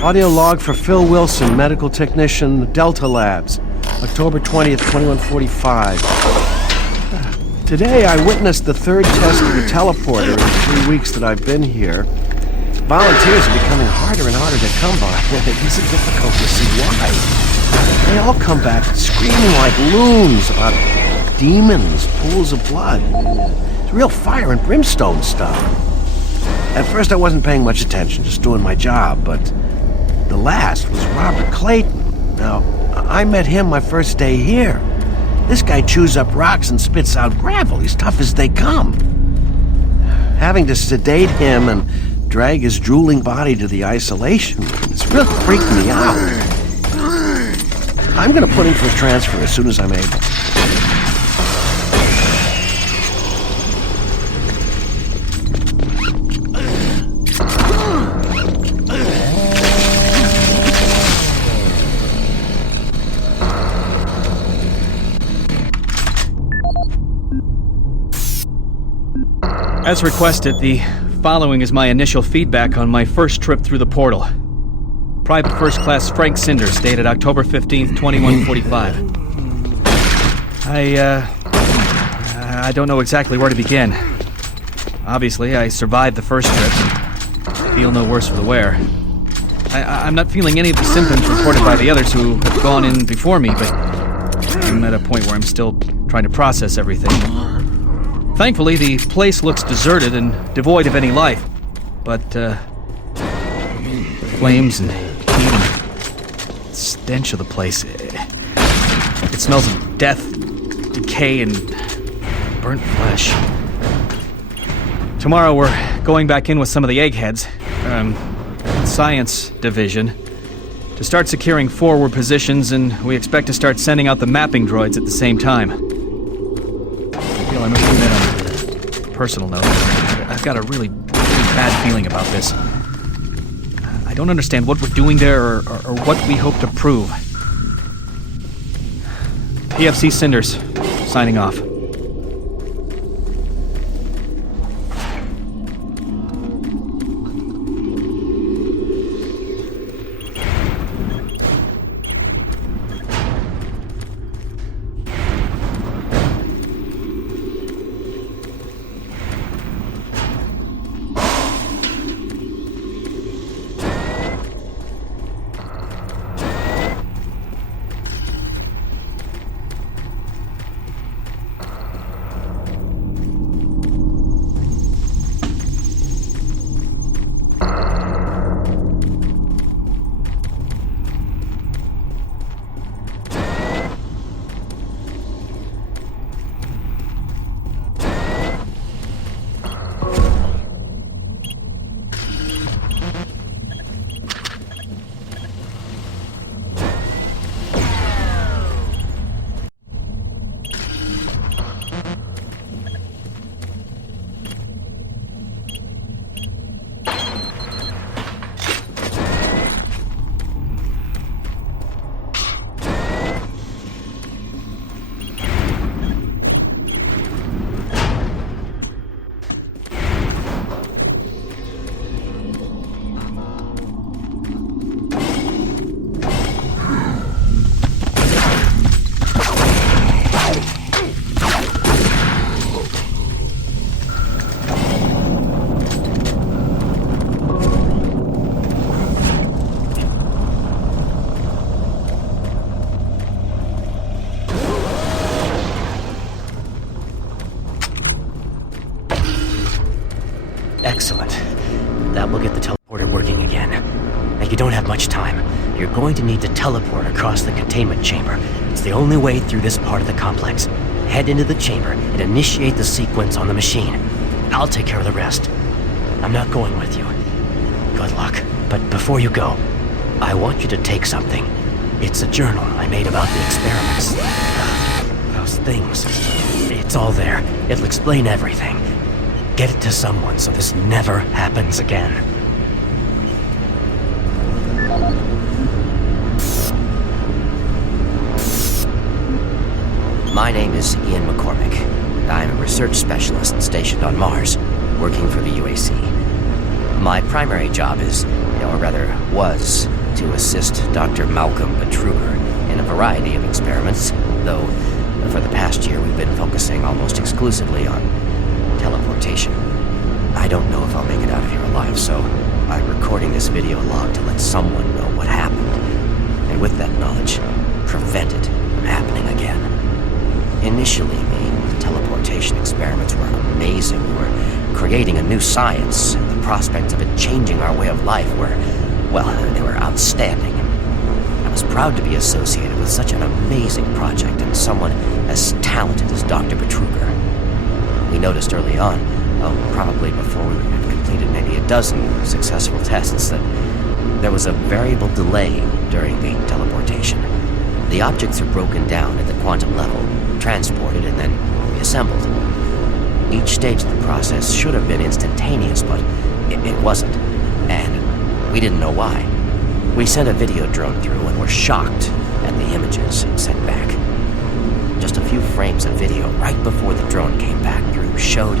Audio log for Phil Wilson, medical technician, Delta Labs, October 20th, 2145. Today, I witnessed the third test of the teleporter in the 3 weeks that I've been here. Volunteers are becoming harder and harder to come by. It isn't difficult to see why. They all come back screaming like loons about demons, pools of blood. It's real fire and brimstone stuff. At first, I wasn't paying much attention, just doing my job, but the last was Robert Clayton. Now, I met him my first day here. This guy chews up rocks and spits out gravel. He's tough as they come. Having to sedate him and drag his drooling body to the isolation room, it's really freaked me out. I'm gonna put in for a transfer as soon as I'm able. As requested, the following is my initial feedback on my first trip through the portal. Private First Class Frank Cinders, dated October 15th, 2145. I don't know exactly where to begin. Obviously, I survived the first trip and feel no worse for the wear. I'm not feeling any of the symptoms reported by the others who have gone in before me, but I'm at a point where I'm still trying to process everything. Thankfully, the place looks deserted and devoid of any life, but the flames and heat and stench of the place, it smells of death, decay, and burnt flesh. Tomorrow we're going back in with some of the eggheads, science division, to start securing forward positions, and we expect to start sending out the mapping droids at the same time. I must admit, on a personal note, I've got a really bad feeling about this. I don't understand what we're doing there or what we hope to prove. PFC Cinders, signing off. Excellent. That will get the teleporter working again. Now, you don't have much time. You're going to need to teleport across the containment chamber. It's the only way through this part of the complex. Head into the chamber and initiate the sequence on the machine. I'll take care of the rest. I'm not going with you. Good luck. But before you go, I want you to take something. It's a journal I made about the experiments. Those things. It's all there. It'll explain everything. Get it to someone so this never happens again. My name is Ian McCormick. I'm a research specialist stationed on Mars, working for the UAC. My primary job is, or rather was, to assist Dr. Malcolm Betruger in a variety of experiments, though for the past year we've been focusing almost exclusively on teleportation. I don't know if I'll make it out of here alive, so I'm recording this video log to let someone know what happened, and with that knowledge, prevent it from happening again. Initially, the teleportation experiments were amazing. We were creating a new science, and the prospects of it changing our way of life were, well, they were outstanding. I was proud to be associated with such an amazing project and someone as talented as Dr. Betruger. We noticed early on, probably before we had completed maybe a dozen successful tests, that there was a variable delay during the teleportation. The objects are broken down at the quantum level, transported, and then reassembled. Each stage of the process should have been instantaneous, but it wasn't, and we didn't know why. We sent a video drone through and were shocked at the images it sent back. Just a few frames of video right before the drone came back through showed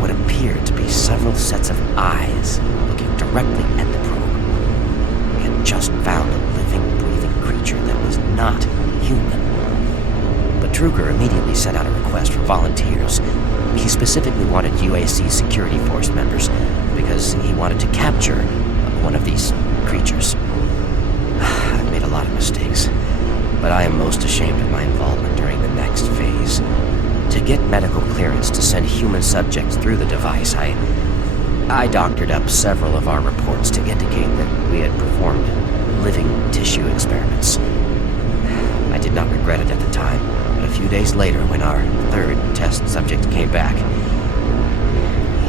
what appeared to be several sets of eyes looking directly at the probe. We had just found a living, breathing creature that was not human. But Betruger immediately sent out a request for volunteers. He specifically wanted UAC security force members because he wanted to capture one of these creatures. I've made a lot of mistakes, but I am most ashamed of my involvement during the next phase. To get medical clearance to send human subjects through the device, I doctored up several of our reports to indicate that we had performed living tissue experiments. I did not regret it at the time, but a few days later, when our third test subject came back,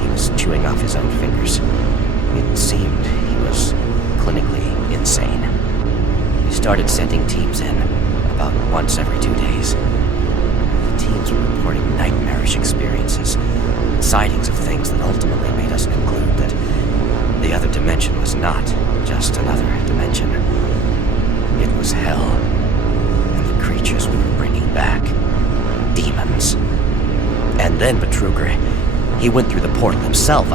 he was chewing off his own fingers. It seemed he was clinically insane. We started sending teams in about once every 2 days. The teams were reporting nightmarish experiences, sightings of things that ultimately made us conclude that the other dimension was not just another dimension. It was hell, and the creatures we were bringing back, demons. And then Betruger, he went through the portal himself.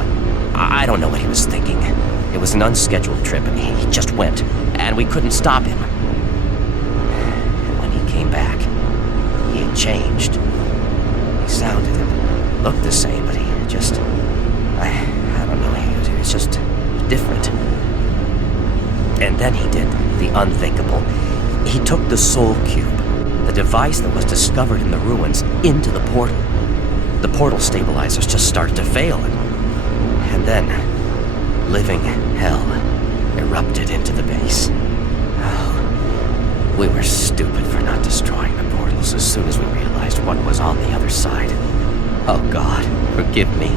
I don't know what he was thinking. It was an unscheduled trip, and he just went, and we couldn't stop him. And when he came back, he had changed. He sounded and looked the same, but he just... I don't know, he was just different. And then he did the unthinkable. He took the Soul Cube, the device that was discovered in the ruins, into the portal. The portal stabilizers just started to fail, and then living hell erupted into the base. Oh, we were stupid for not destroying the portals as soon as we realized what was on the other side. Oh God, forgive me.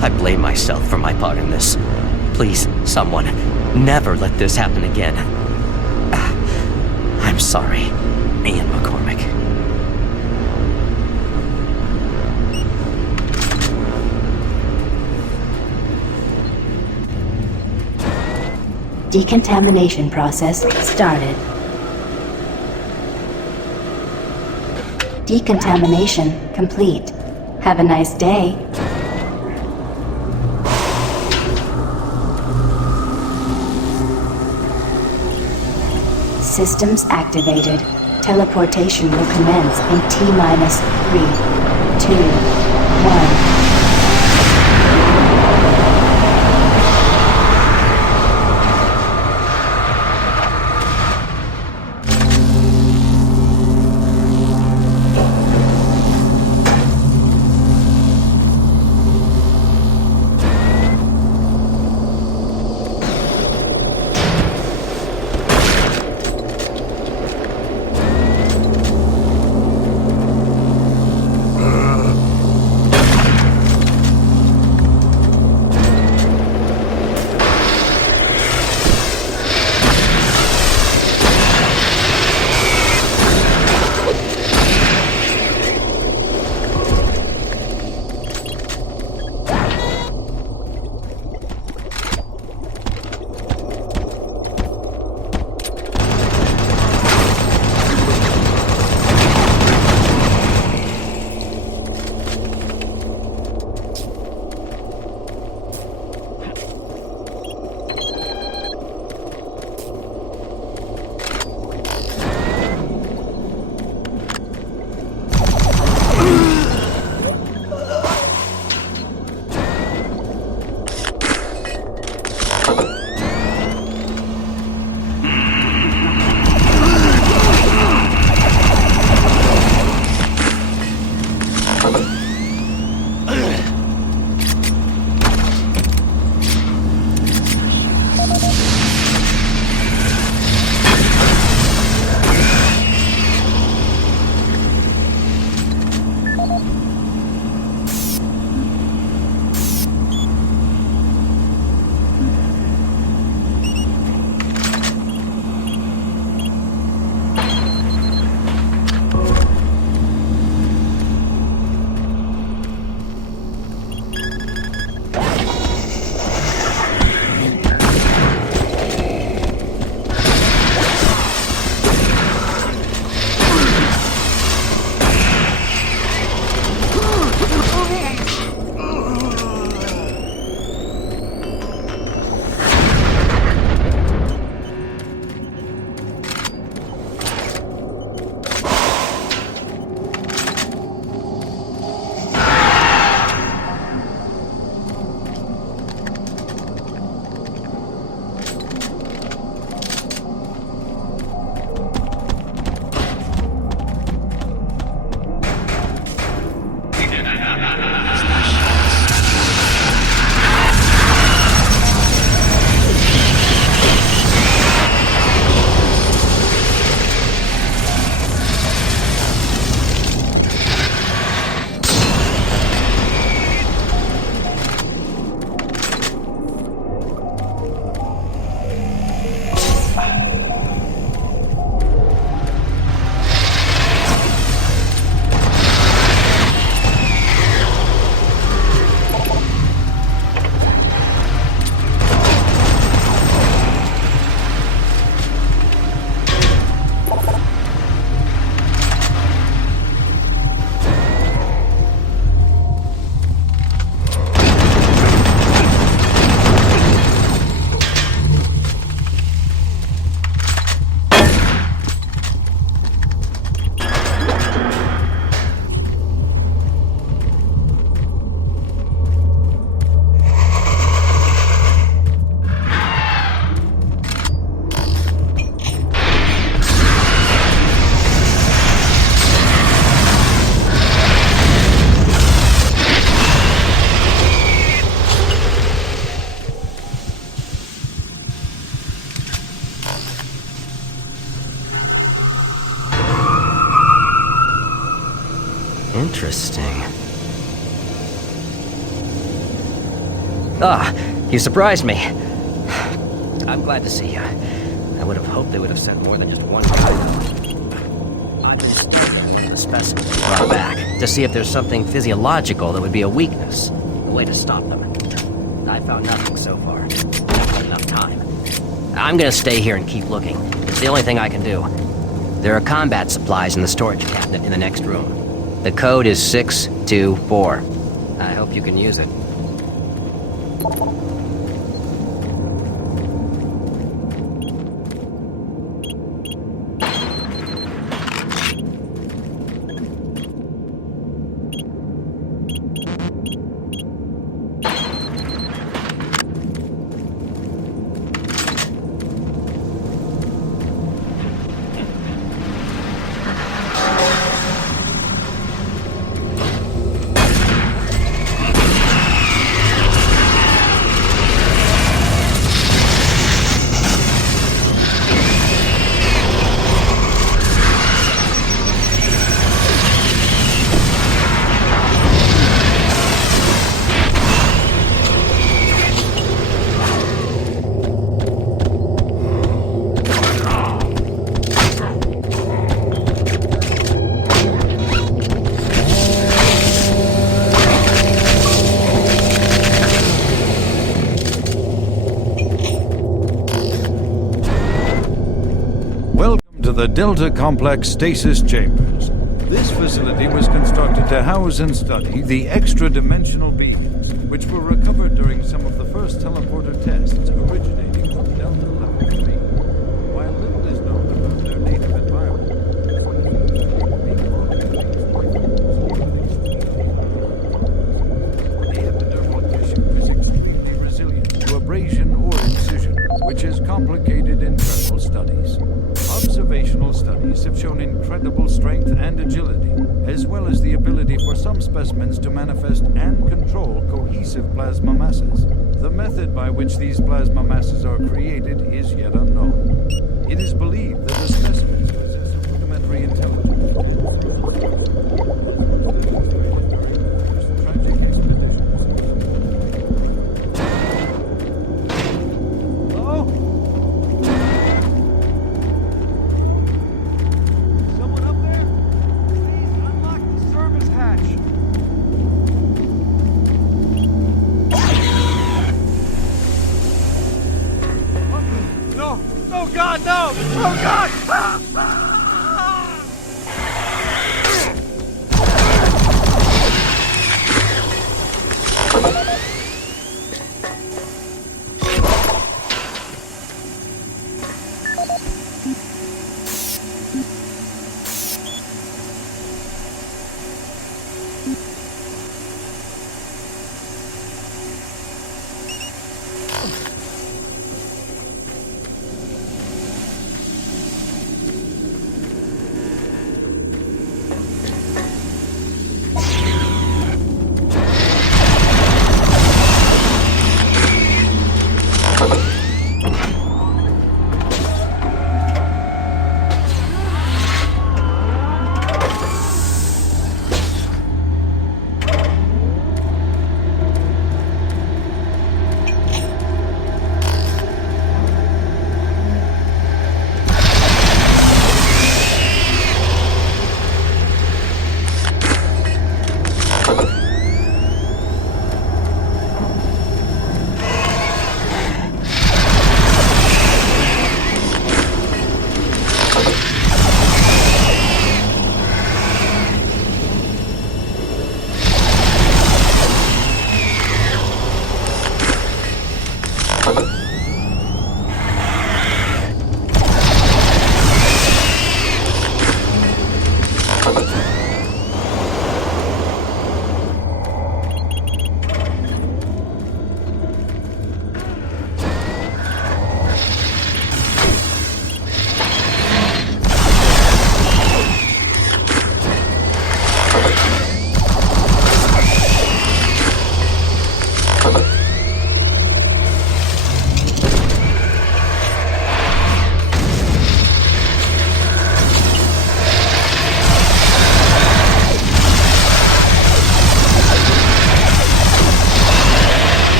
I blame myself for my part in this. Please, someone, never let this happen again. I'm sorry, Ian McCormick. Decontamination process started. Decontamination complete. Have a nice day. Systems activated. Teleportation will commence in T-minus 3, 2, 1. Interesting. Ah, you surprised me. I'm glad to see you. I would have hoped they would have sent more than just one guy. I've been studying the specimens you brought back to see if there's something physiological that would be a weakness, a way to stop them. I found nothing so far. Not enough time. I'm gonna stay here and keep looking. It's the only thing I can do. There are combat supplies in the storage cabinet in the next room. The code is 624. I hope you can use it. The Delta Complex Stasis Chambers. This facility was constructed to house and study the extra-dimensional beings, which were recovered during some of the first teleporter tests originating from Delta Level 3. While little is known about their native environment, the epidermal tissue is extremely resilient to abrasion or incision, which is complicated internal studies. Observational studies have shown incredible strength and agility, as well as the ability for some specimens to manifest and control cohesive plasma masses. The method by which these plasma masses are created is yet unknown. It is believed that the specimens possess a rudimentary intelligence.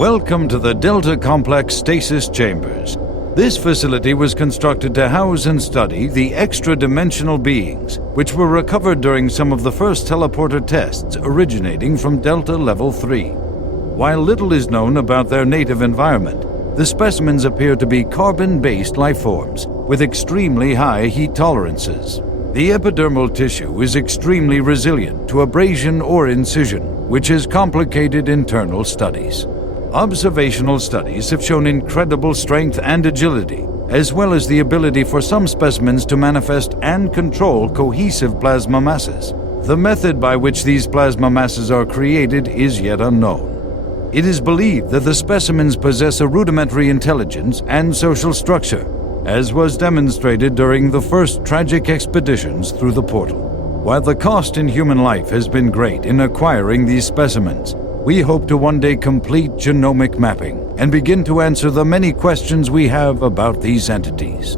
Welcome to the Delta Complex Stasis Chambers. This facility was constructed to house and study the extra-dimensional beings, which were recovered during some of the first teleporter tests originating from Delta Level 3. While little is known about their native environment, the specimens appear to be carbon-based lifeforms with extremely high heat tolerances. The epidermal tissue is extremely resilient to abrasion or incision, which has complicated internal studies. Observational studies have shown incredible strength and agility, as well as the ability for some specimens to manifest and control cohesive plasma masses. The method by which these plasma masses are created is yet unknown. It is believed that the specimens possess a rudimentary intelligence and social structure, as was demonstrated during the first tragic expeditions through the portal. While the cost in human life has been great in acquiring these specimens, we hope to one day complete genomic mapping and begin to answer the many questions we have about these entities.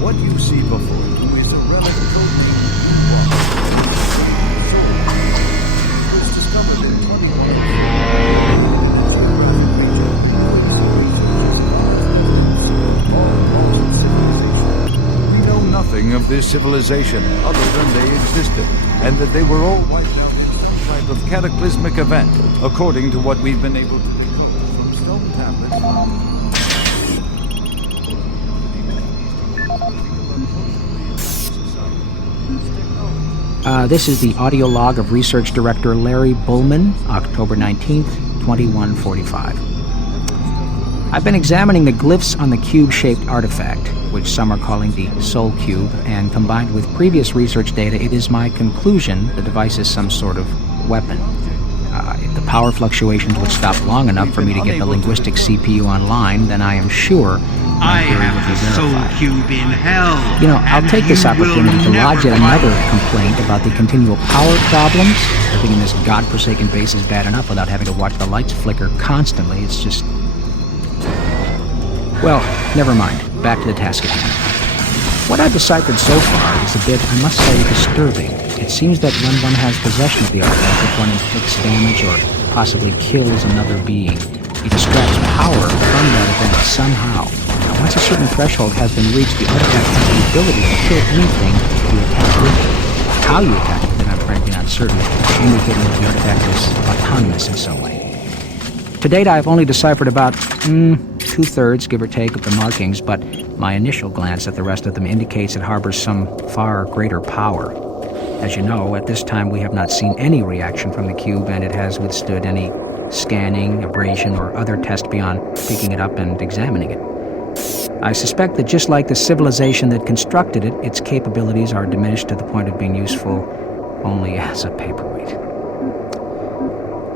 What you see before you is a relic of this civilization other than they existed, and that they were all wiped out in some type of cataclysmic event, according to what we've been able to recover from stone tablets. This is the audio log of Research Director Larry Bullman, October 19th, 2145. I've been examining the glyphs on the cube-shaped artifact, which some are calling the Soul Cube, and combined with previous research data, it is my conclusion the device is some sort of weapon. If the power fluctuations would stop long enough for me to get the linguistic CPU online, then I am sure my theory would be verified. Soul Cube in hell. You know, I'll take this opportunity to lodge yet another complaint about the continual power problems. Living in this godforsaken base is bad enough without having to watch the lights flicker constantly. It's just... Well, never mind. Back to the task at hand. What I've deciphered so far is a bit, I must say, disturbing. It seems that when one has possession of the artifact, if one inflicts damage or possibly kills another being, it extracts power from that event somehow. Now, once a certain threshold has been reached, the artifact has the ability to kill anything you attack with it. How you attack with it, I'm frankly not certain, indicating that the artifact is autonomous in some way. To date, I've only deciphered about, 2/3, give or take, of the markings, but my initial glance at the rest of them indicates it harbors some far greater power. As you know, at this time we have not seen any reaction from the cube, and it has withstood any scanning, abrasion, or other test beyond picking it up and examining it. I suspect that just like the civilization that constructed it, its capabilities are diminished to the point of being useful only as a paperweight.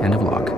End of log.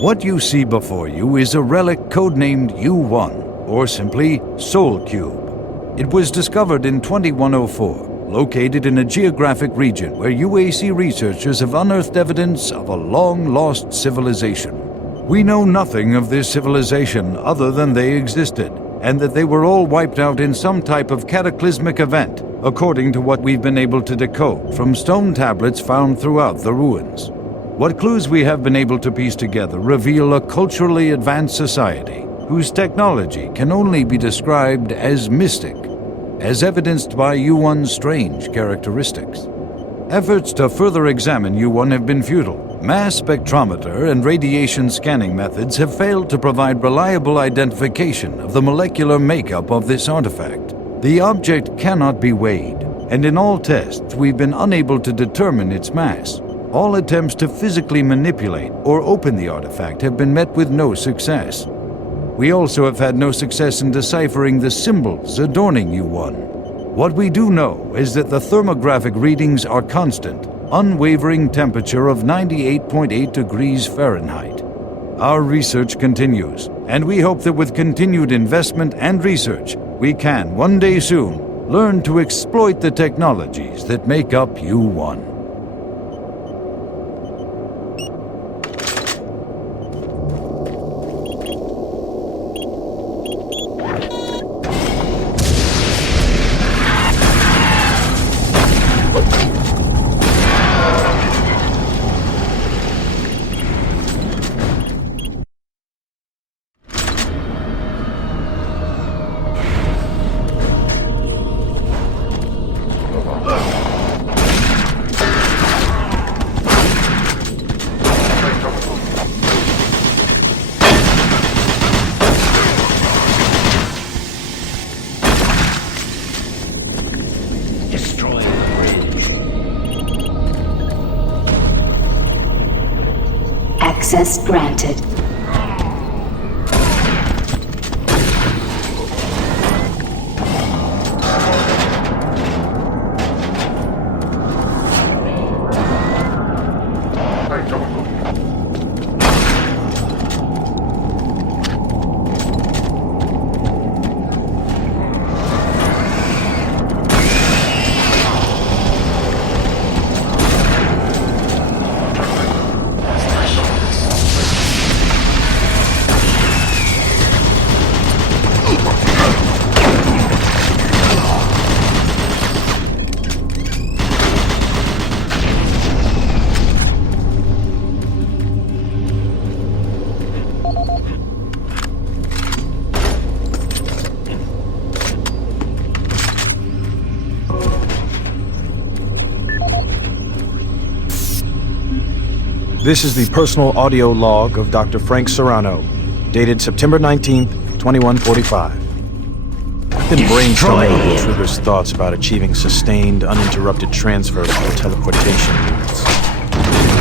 What you see before you is a relic codenamed U1, or simply Soul Cube. It was discovered in 2104, located in a geographic region where UAC researchers have unearthed evidence of a long-lost civilization. We know nothing of this civilization other than they existed, and that they were all wiped out in some type of cataclysmic event, according to what we've been able to decode from stone tablets found throughout the ruins. What clues we have been able to piece together reveal a culturally advanced society whose technology can only be described as mystic, as evidenced by U1's strange characteristics. Efforts to further examine U1 have been futile. Mass spectrometer and radiation scanning methods have failed to provide reliable identification of the molecular makeup of this artifact. The object cannot be weighed, and in all tests we've been unable to determine its mass. All attempts to physically manipulate or open the artifact have been met with no success. We also have had no success in deciphering the symbols adorning U1. What we do know is that the thermographic readings are constant, unwavering temperature of 98.8 degrees Fahrenheit. Our research continues, and we hope that with continued investment and research, we can, one day soon, learn to exploit the technologies that make up U1. Access granted. This is the personal audio log of Dr. Frank Serrano, dated September 19th, 2145. I've been brainstorming with Kruger's thoughts about achieving sustained, uninterrupted transfers for teleportation units.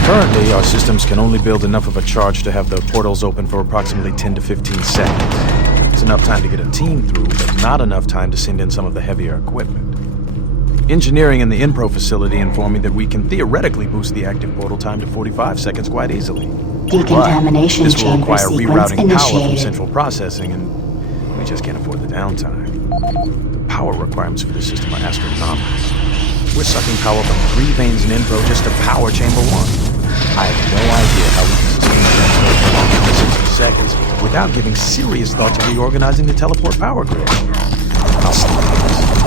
Currently, our systems can only build enough of a charge to have the portals open for approximately 10 to 15 seconds. It's enough time to get a team through, but not enough time to send in some of the heavier equipment. Engineering in the Inpro facility informed me that we can theoretically boost the active portal time to 45 seconds quite easily. Decontamination This will chamber require sequence rerouting power from initiated. central processing, and we just can't afford the downtime. The power requirements for the system are astronomical. We're sucking power from 3 veins in Inpro just to power chamber 1. I have no idea how we can sustain transfer for longer than 60 seconds without giving serious thought to reorganizing the teleport power grid. I'll stop this.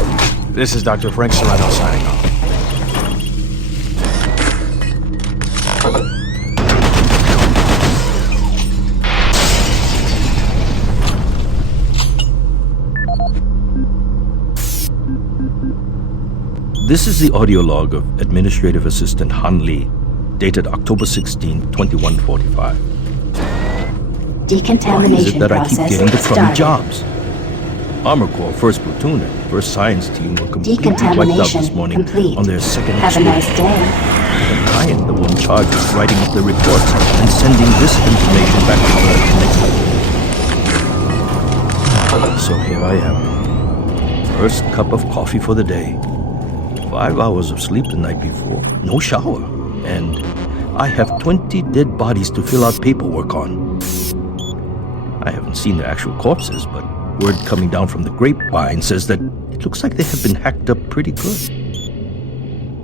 This is Dr. Frank Serrano signing off. This is the audio log of Administrative Assistant Han Lee, dated October 16, 2145. Decontamination Why is it that I keep process getting the crummy started. jobs? Armor Corps 1st Platoon and 1st Science Team were completely wiped out Decontamination this morning complete. on their second Have a nice excursion. day. And I am the one charged with writing up the reports and sending this information back to the next. So here I am. First cup of coffee for the day. 5 hours of sleep the night before. No shower. And I have 20 dead bodies to fill out paperwork on. I haven't seen their actual corpses, but word coming down from the grapevine says that it looks like they have been hacked up pretty good.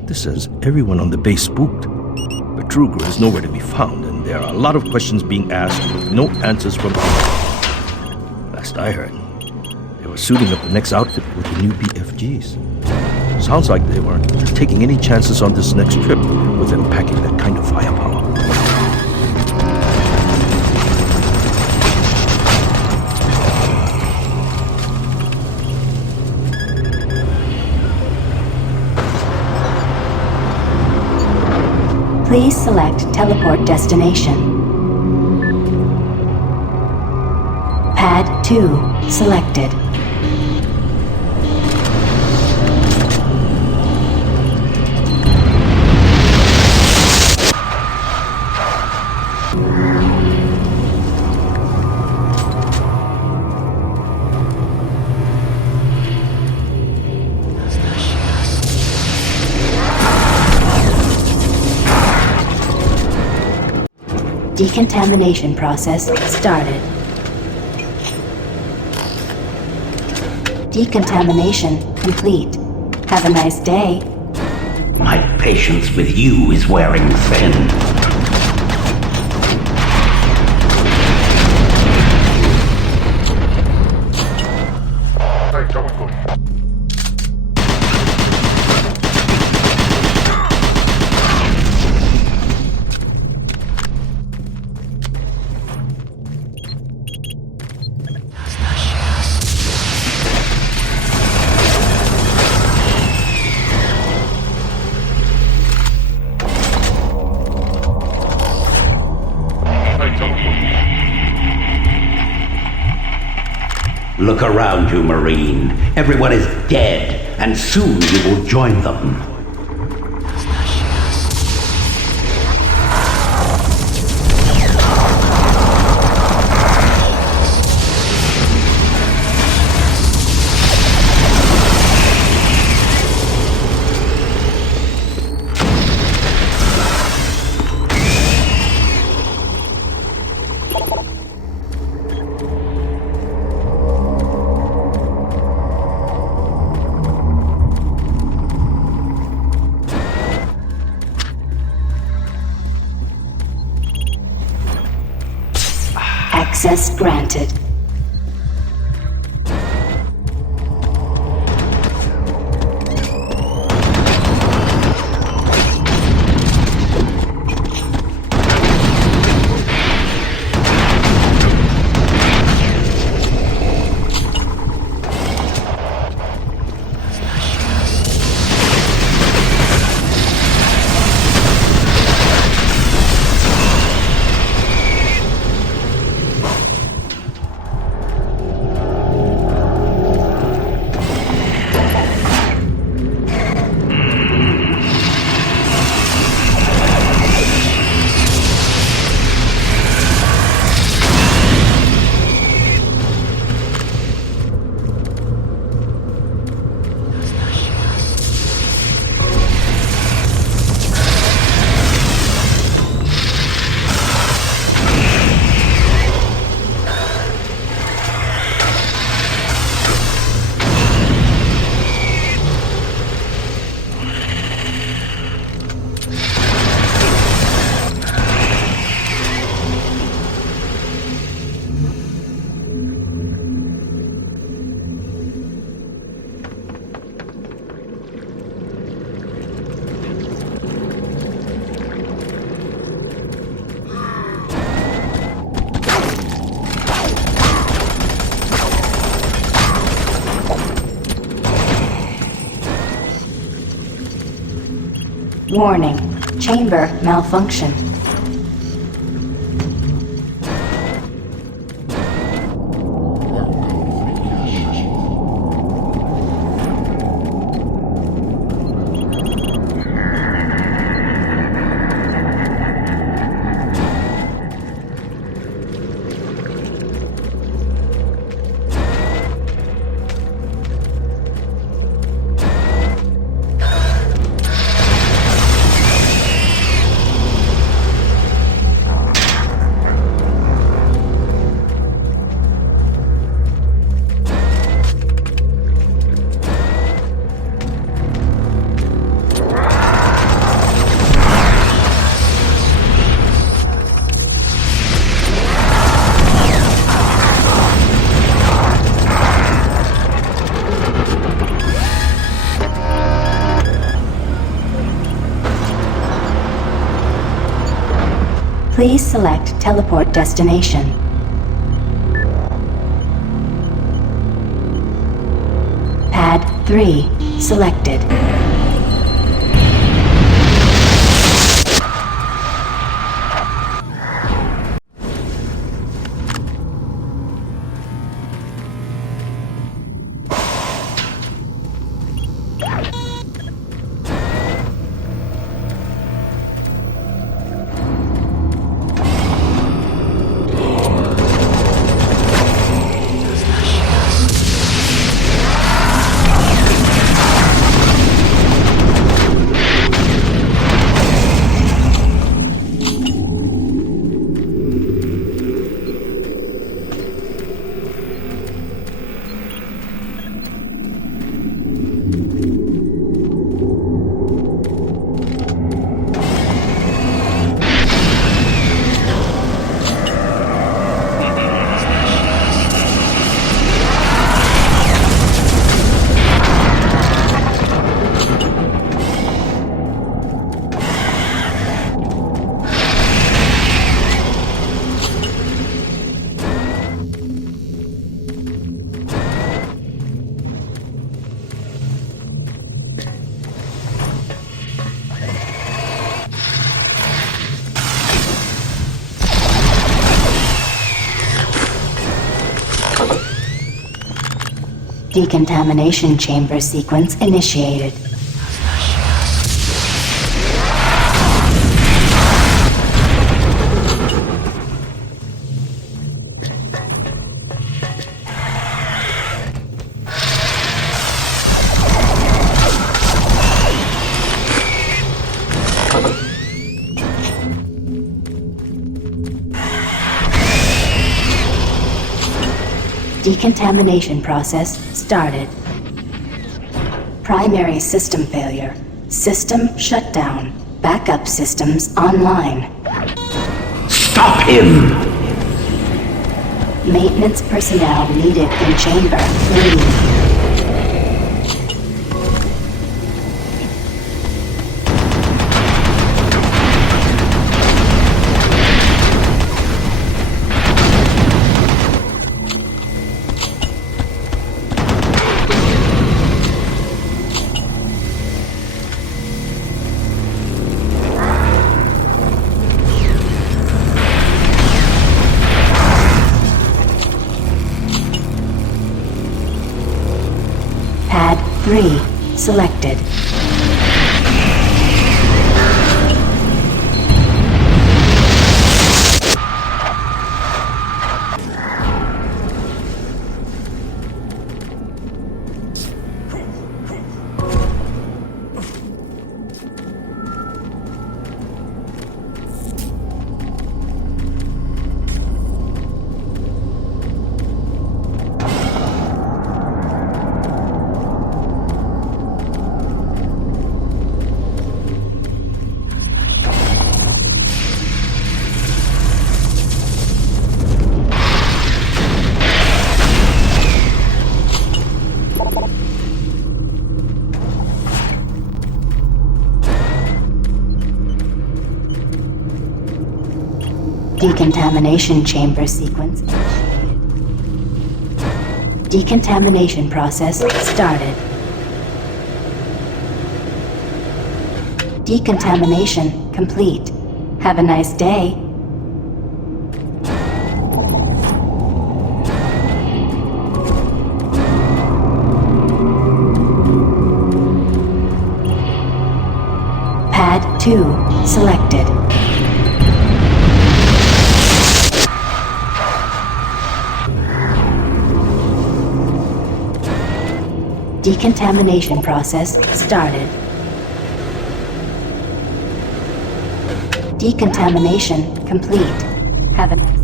This says everyone on the base spooked. But Truger is nowhere to be found, and there are a lot of questions being asked with no answers from last I heard, they were suiting up the next outfit with the new BFGs. Sounds like they weren't taking any chances on this next trip with them packing that kind of firepower. Please select teleport destination. Pad 2 selected. Decontamination process started. Decontamination complete. Have a nice day. My patience with you is wearing thin. Look around you, Marine. Everyone is dead, and soon you will join them. Access granted. Warning. Chamber malfunction. Please select teleport destination. Pad 3 selected. Decontamination chamber sequence initiated. Decontamination process started. Primary system failure. System shutdown. Backup systems online. Stop him! Maintenance personnel needed in chamber 3. Pad 3 selected. Decontamination chamber sequence initiated. Decontamination process started. Decontamination complete. Have a nice day. Pad 2 selected. Decontamination process started. Decontamination complete. Have a nice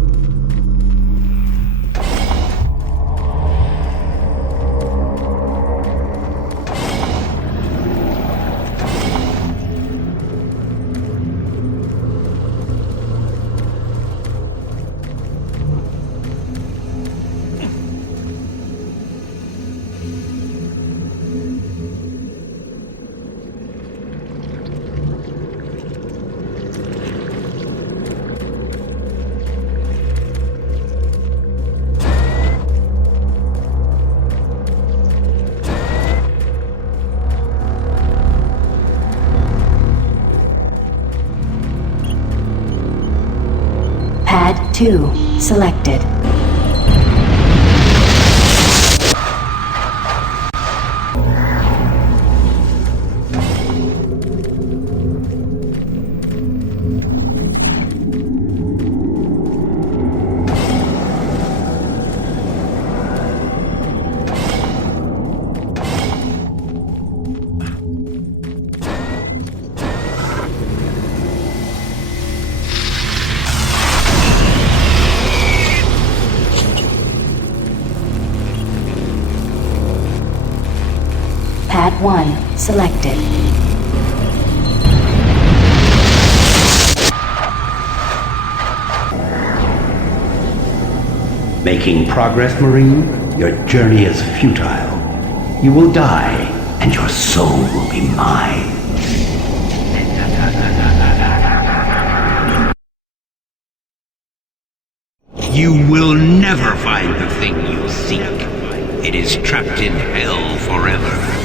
Pad 2 selected. Pad 1 selected. Making progress, Marine? Your journey is futile. You will die, and your soul will be mine. You will never find the thing you seek. It is trapped in hell forever.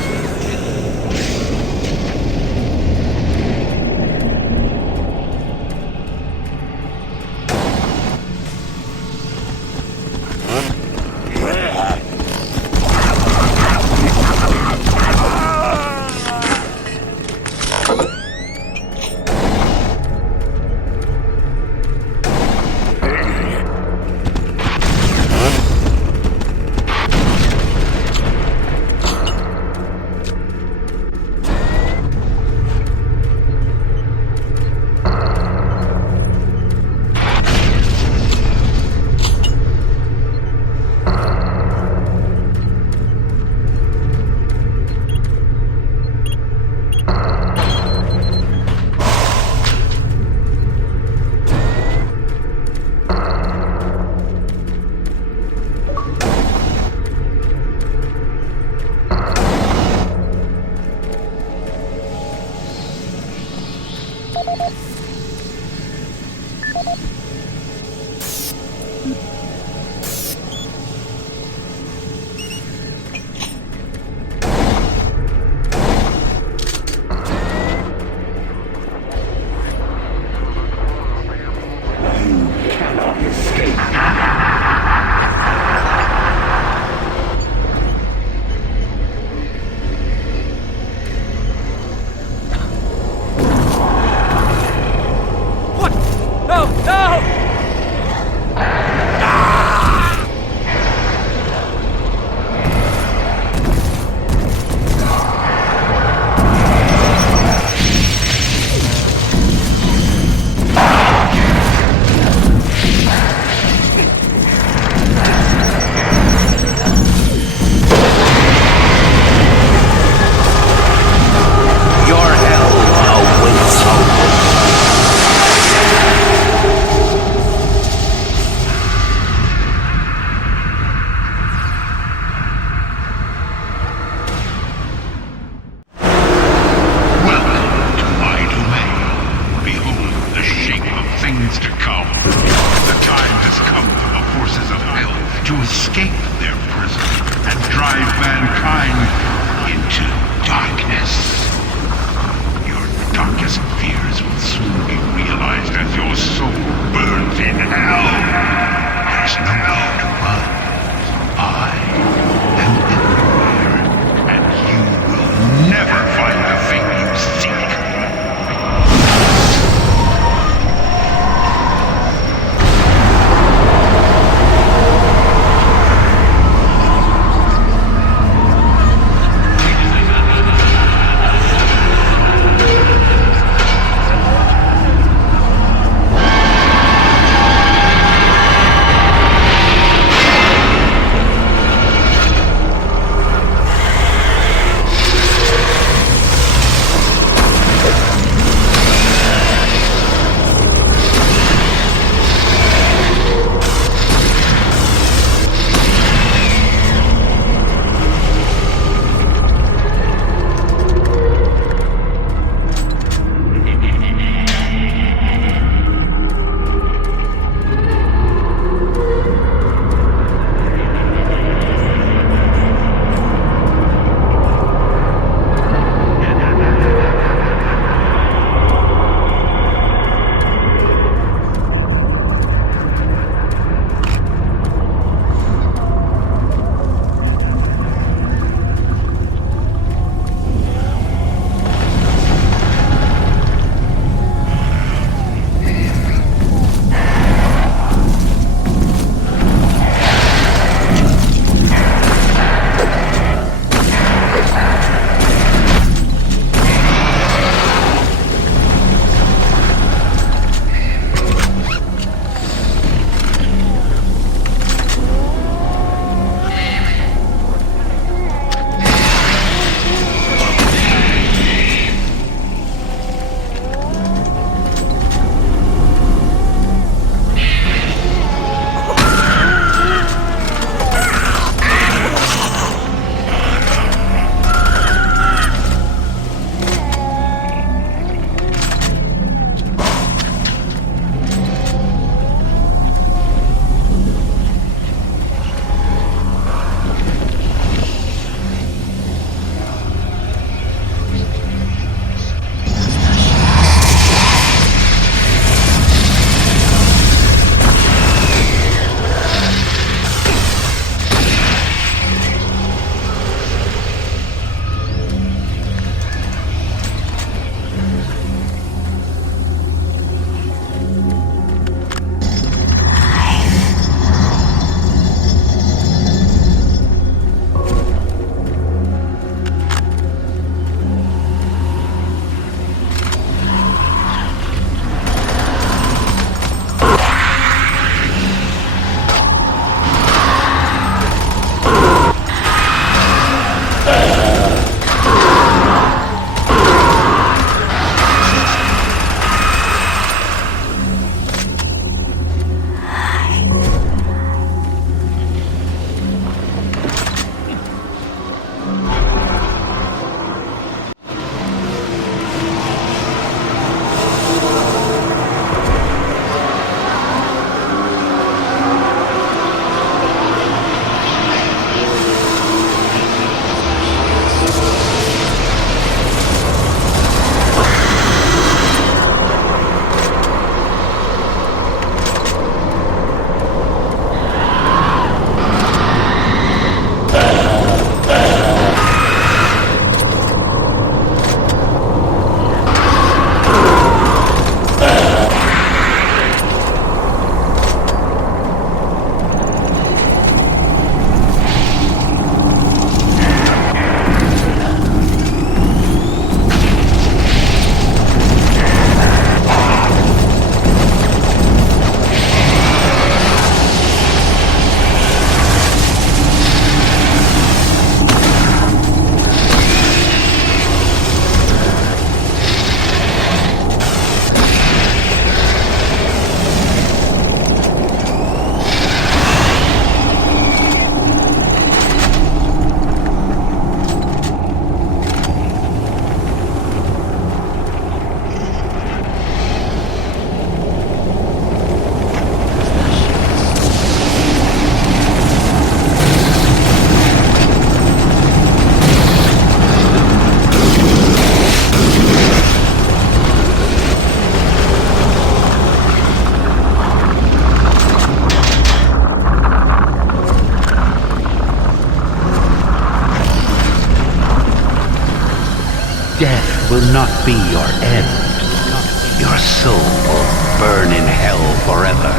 will not be your end. Your soul will burn in hell forever.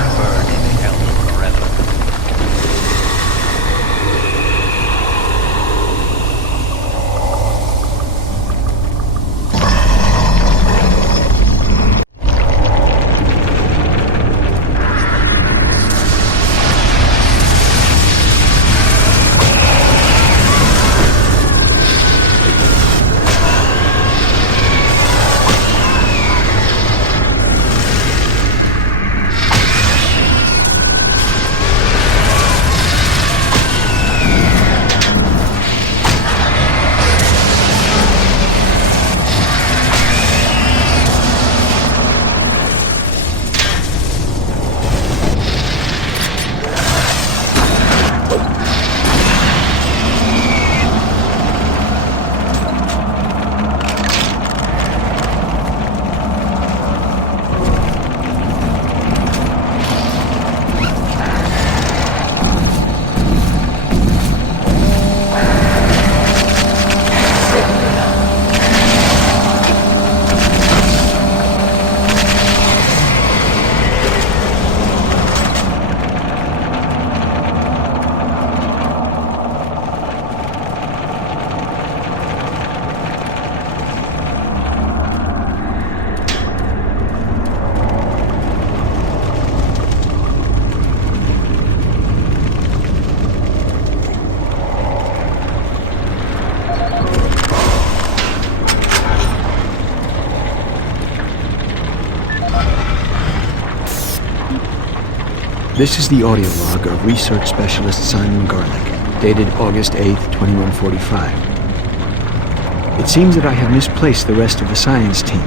This is the audio log of Research Specialist Simon Garlick, dated August 8th, 2145. It seems that I have misplaced the rest of the science team.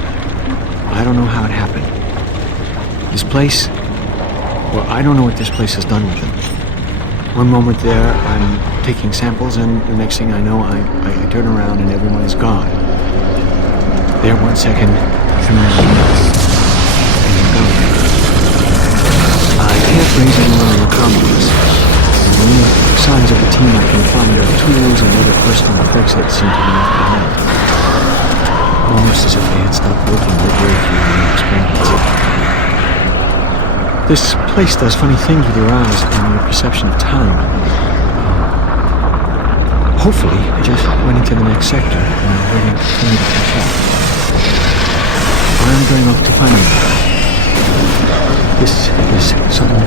I don't know how it happened. This place... well, I don't know what this place has done with them. One moment there, I'm taking samples, and the next thing I know, I turn around and everyone is gone. There 1 second, and then gone. I can't raise anyone in the comments. The only signs of the team I can find are tools and other personal effects that seem to be left behind. Almost as if they had stopped working midway through the experiments. This place does funny things with your eyes and your perception of time. Hopefully, I just went into the next sector and I'm waiting for me to catch up. I'm going off to find them. This is something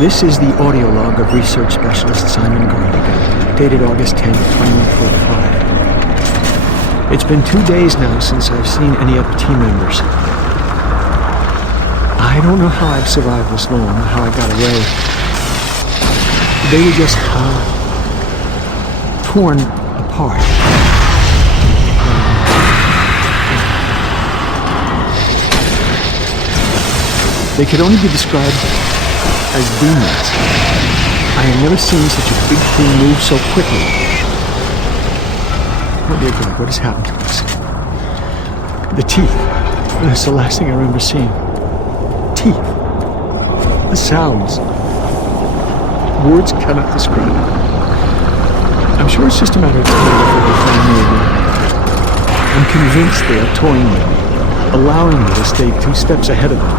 This is the audio log of Research Specialist Simon Garlick, dated August 10, 2145. It's been 2 days now since I've seen any other team members. I don't know how I've survived this long, or how I got away. They were just, torn apart. They could only be described as demons. I have never seen such a big thing move so quickly. Oh dear God, what has happened to us? The teeth. That's the last thing I remember seeing. Teeth. The sounds. Words cannot describe it. I'm sure it's just a matter of time before they find me again. I'm convinced they are toying with me, allowing me to stay 2 steps ahead of them.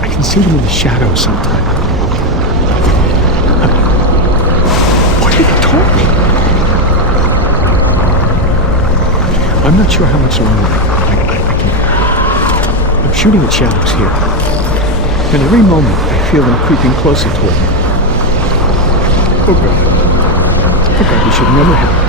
I can see them in the shadows sometimes. I'm not sure how much longer I can. I'm shooting at shadows here, and every moment I feel them creeping closer toward me. Oh God, this should never happen.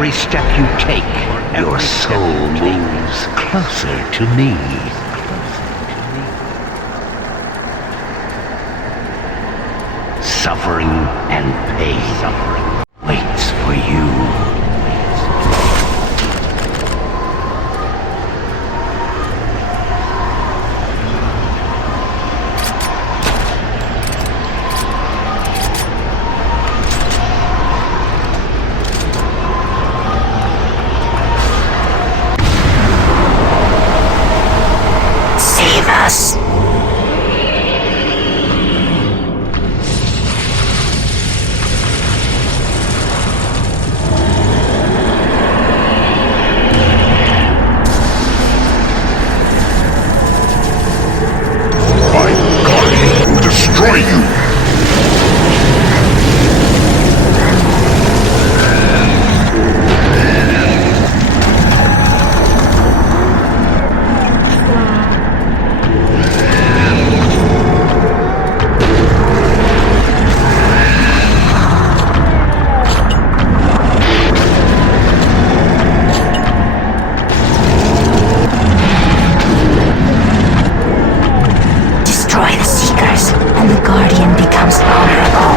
every step you take, your soul moves closer to me. Suffering and pain waits for you. Save us. Destroy you! Destroy the Seekers, and the Guardian becomes vulnerable.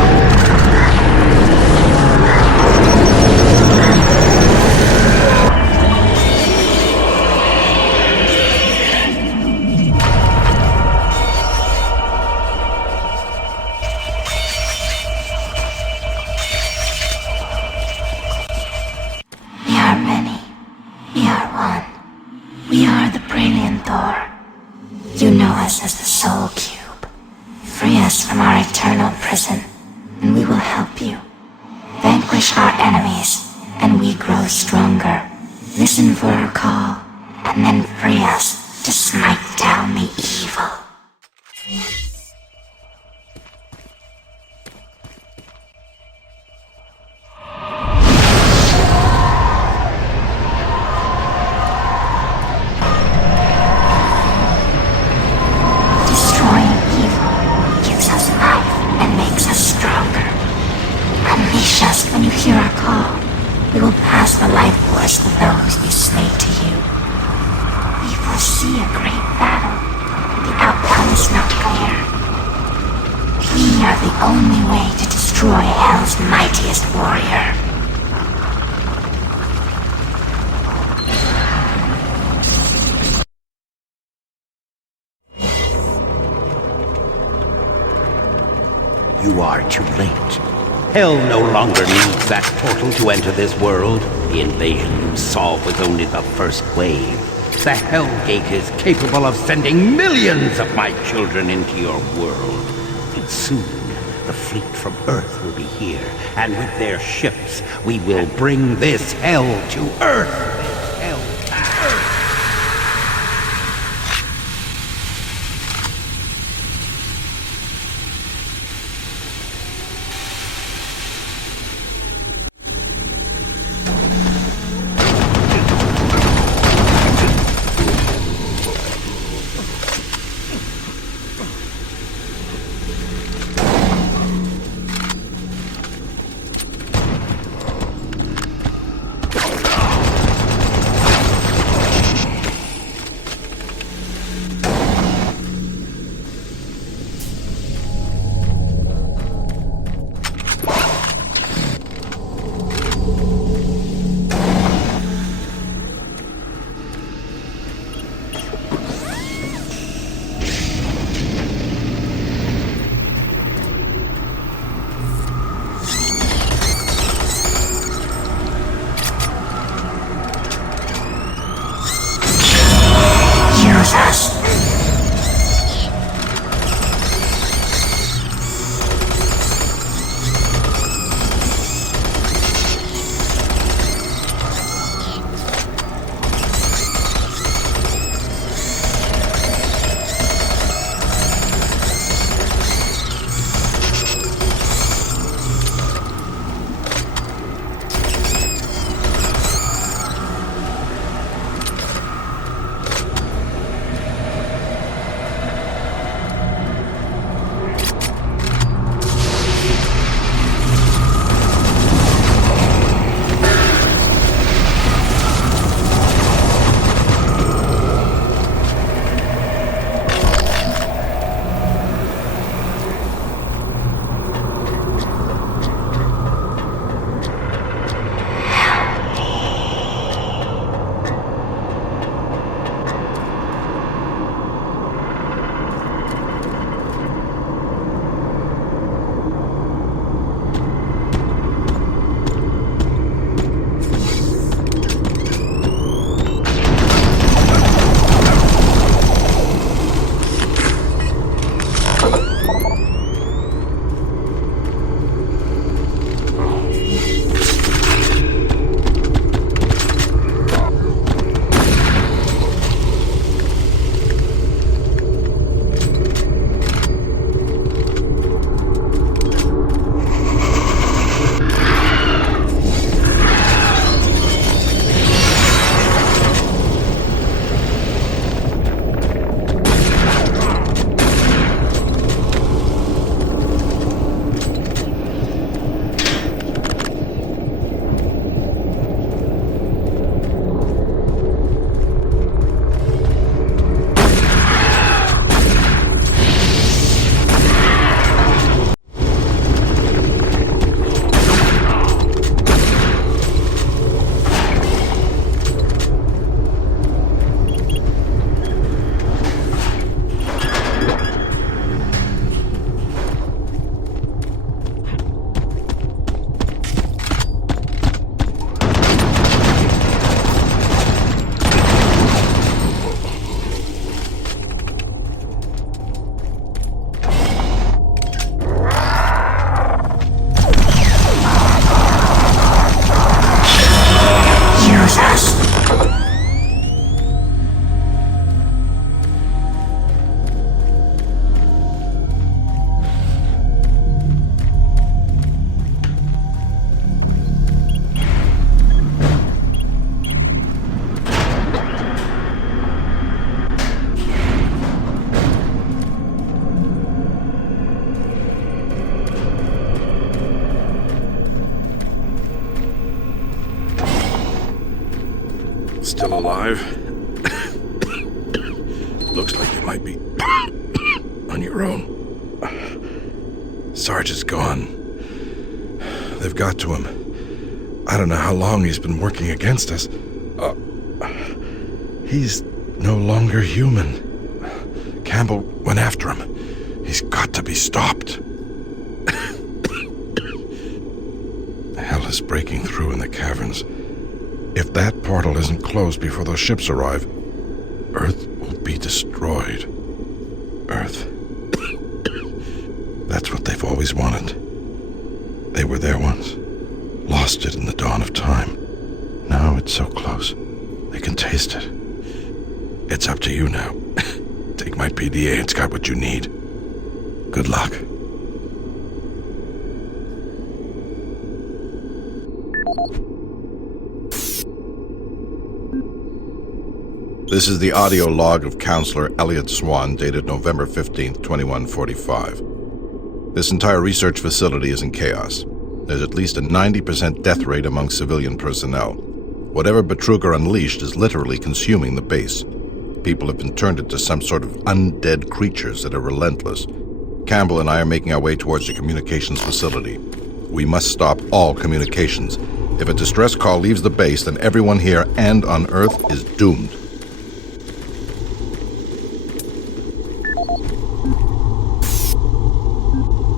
We are many. We are one. We are the Brilliant Thor. You know us as the Soul Cube. Free us from our eternal prison, and we will help you. Vanquish our enemies, and we grow stronger. Listen for our call, and then free us to smite down the evil. Destroying evil gives us life and makes us stronger. Unleash us when you hear our call. We will pass the life force of those we slay to you. We foresee a great battle. The outcome is not clear. We are the only way to destroy Hell's mightiest warrior. You are too late. Hell no longer needs that portal to enter this world. The invasion you saw was only the first wave. The Hell Gate is capable of sending millions of my children into your world. And soon, the fleet from Earth will be here, and with their ships, we will bring this hell to Earth. still alive. Looks like you might be on your own. Sarge is gone. They've got to him. I don't know how long he's been working against us. He's no longer human. Campbell went after him. He's got to be stopped. Hell is breaking through in the caverns. If that portal isn't closed before those ships arrive, Earth will be destroyed. Earth. That's what they've always wanted. They were there once. Lost it in the dawn of time. Now it's so close. They can taste it. It's up to you now. Take my PDA, it's got what you need. Good luck. This is the audio log of Counselor Elliot Swan, dated November 15th, 2145. This entire research facility is in chaos. There's at least a 90% death rate among civilian personnel. Whatever Betruger unleashed is literally consuming the base. People have been turned into some sort of undead creatures that are relentless. Campbell and I are making our way towards the communications facility. We must stop all communications. If a distress call leaves the base, then everyone here and on Earth is doomed.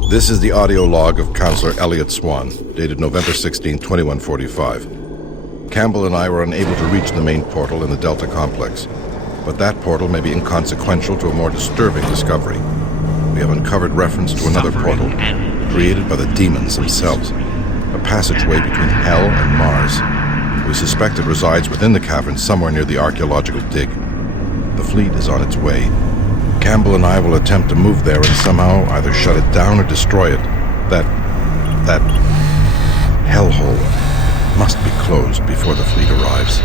This is the audio log of Counselor Elliot Swan, dated November 16, 2145. Campbell and I were unable to reach the main portal in the Delta complex, but that portal may be inconsequential to a more disturbing discovery. We have uncovered reference to another portal, created by the demons themselves, a passageway between Hell and Mars. We suspect it resides within the cavern somewhere near the archaeological dig. The fleet is on its way. Campbell and I will attempt to move there and somehow either shut it down or destroy it. That hellhole must be closed before the fleet arrives.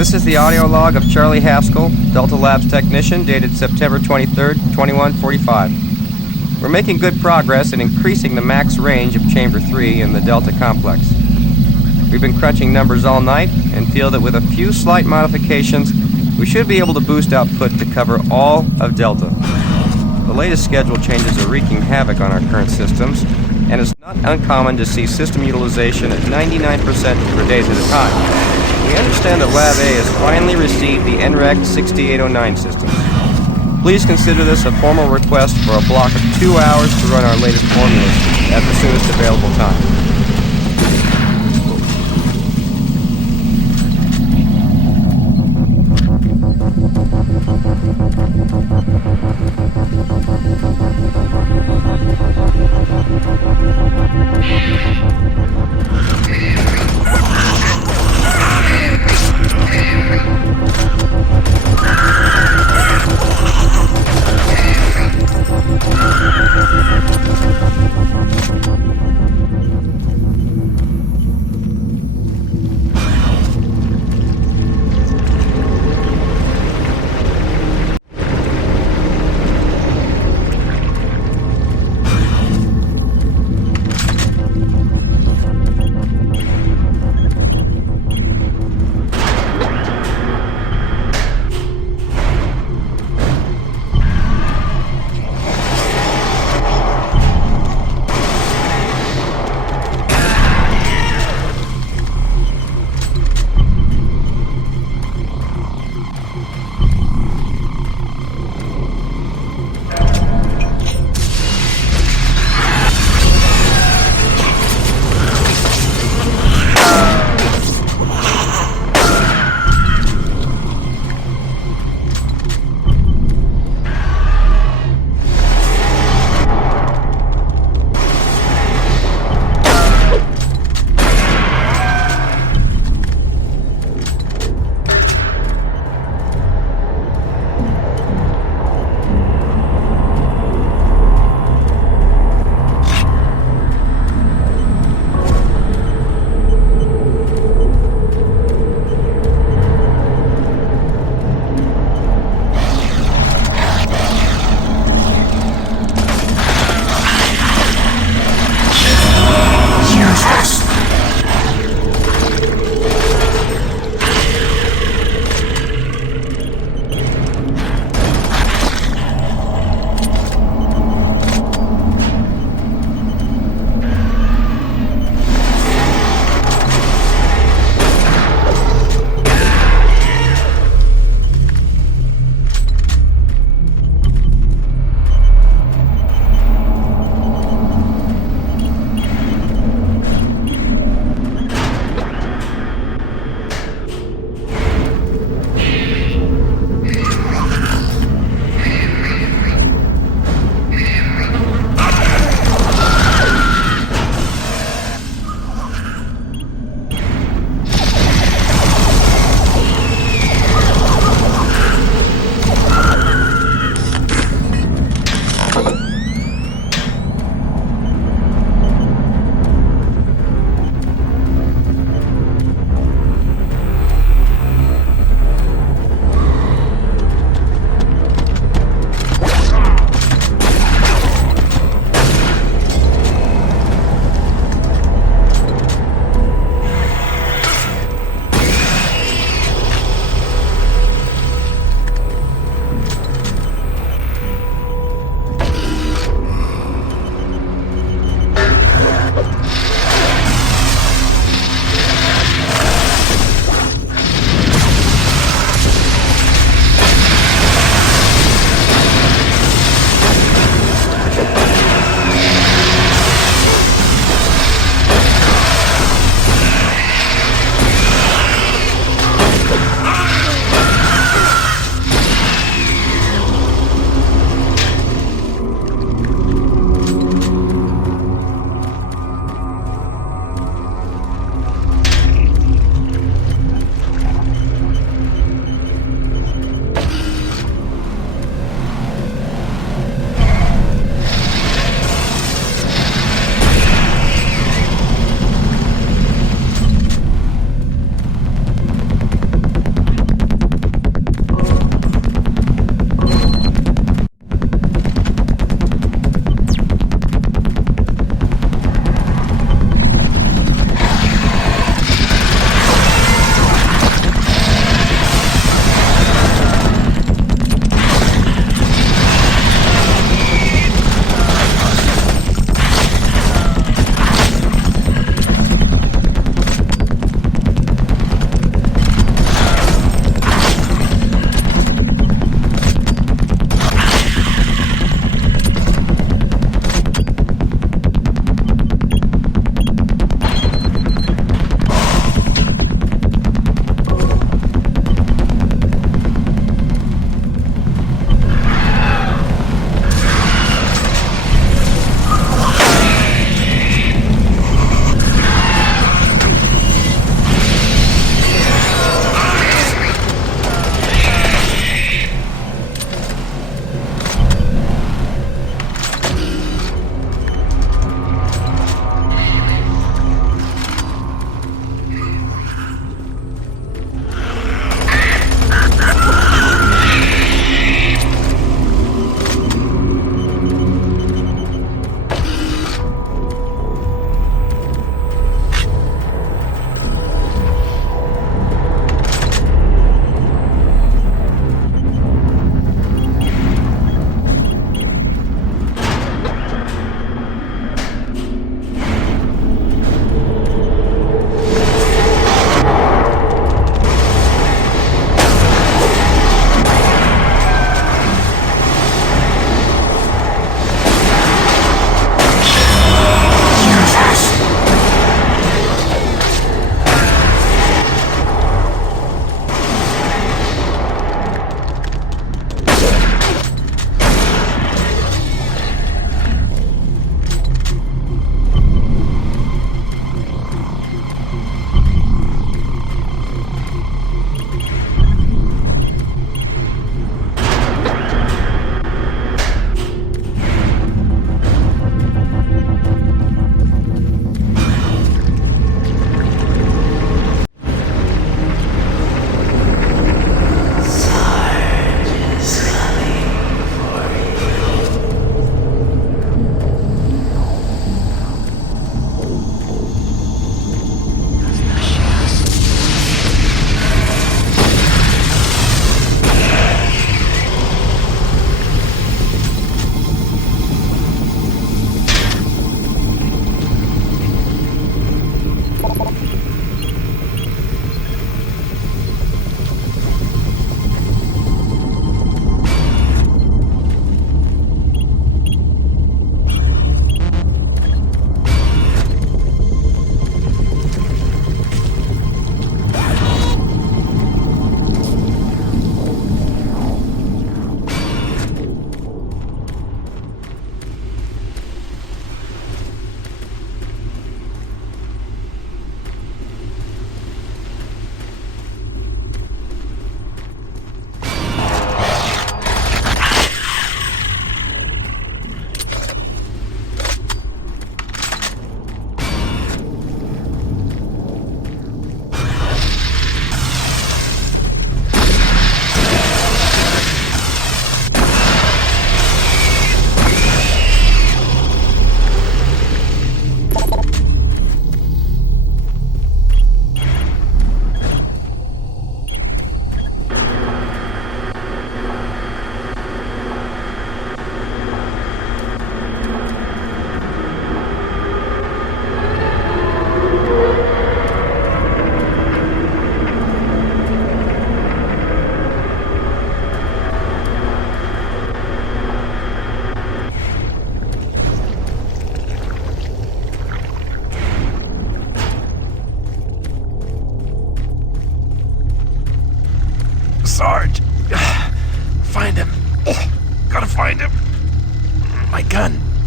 This is the audio log of Charlie Haskell, Delta Labs technician, dated September 23rd, 2145. We're making good progress in increasing the max range of Chamber 3 in the Delta complex. We've been crunching numbers all night and feel that with a few slight modifications, we should be able to boost output to cover all of Delta. The latest schedule changes are wreaking havoc on our current systems, and it's not uncommon to see system utilization at 99% for days at a time. We understand that Lab A has finally received the NREC 6809 system. Please consider this a formal request for a block of 2 hours to run our latest formulas at the soonest available time.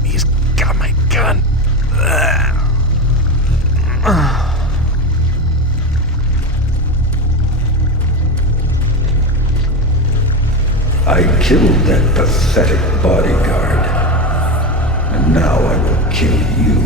He's got my gun. I killed that pathetic bodyguard. And now I will kill you.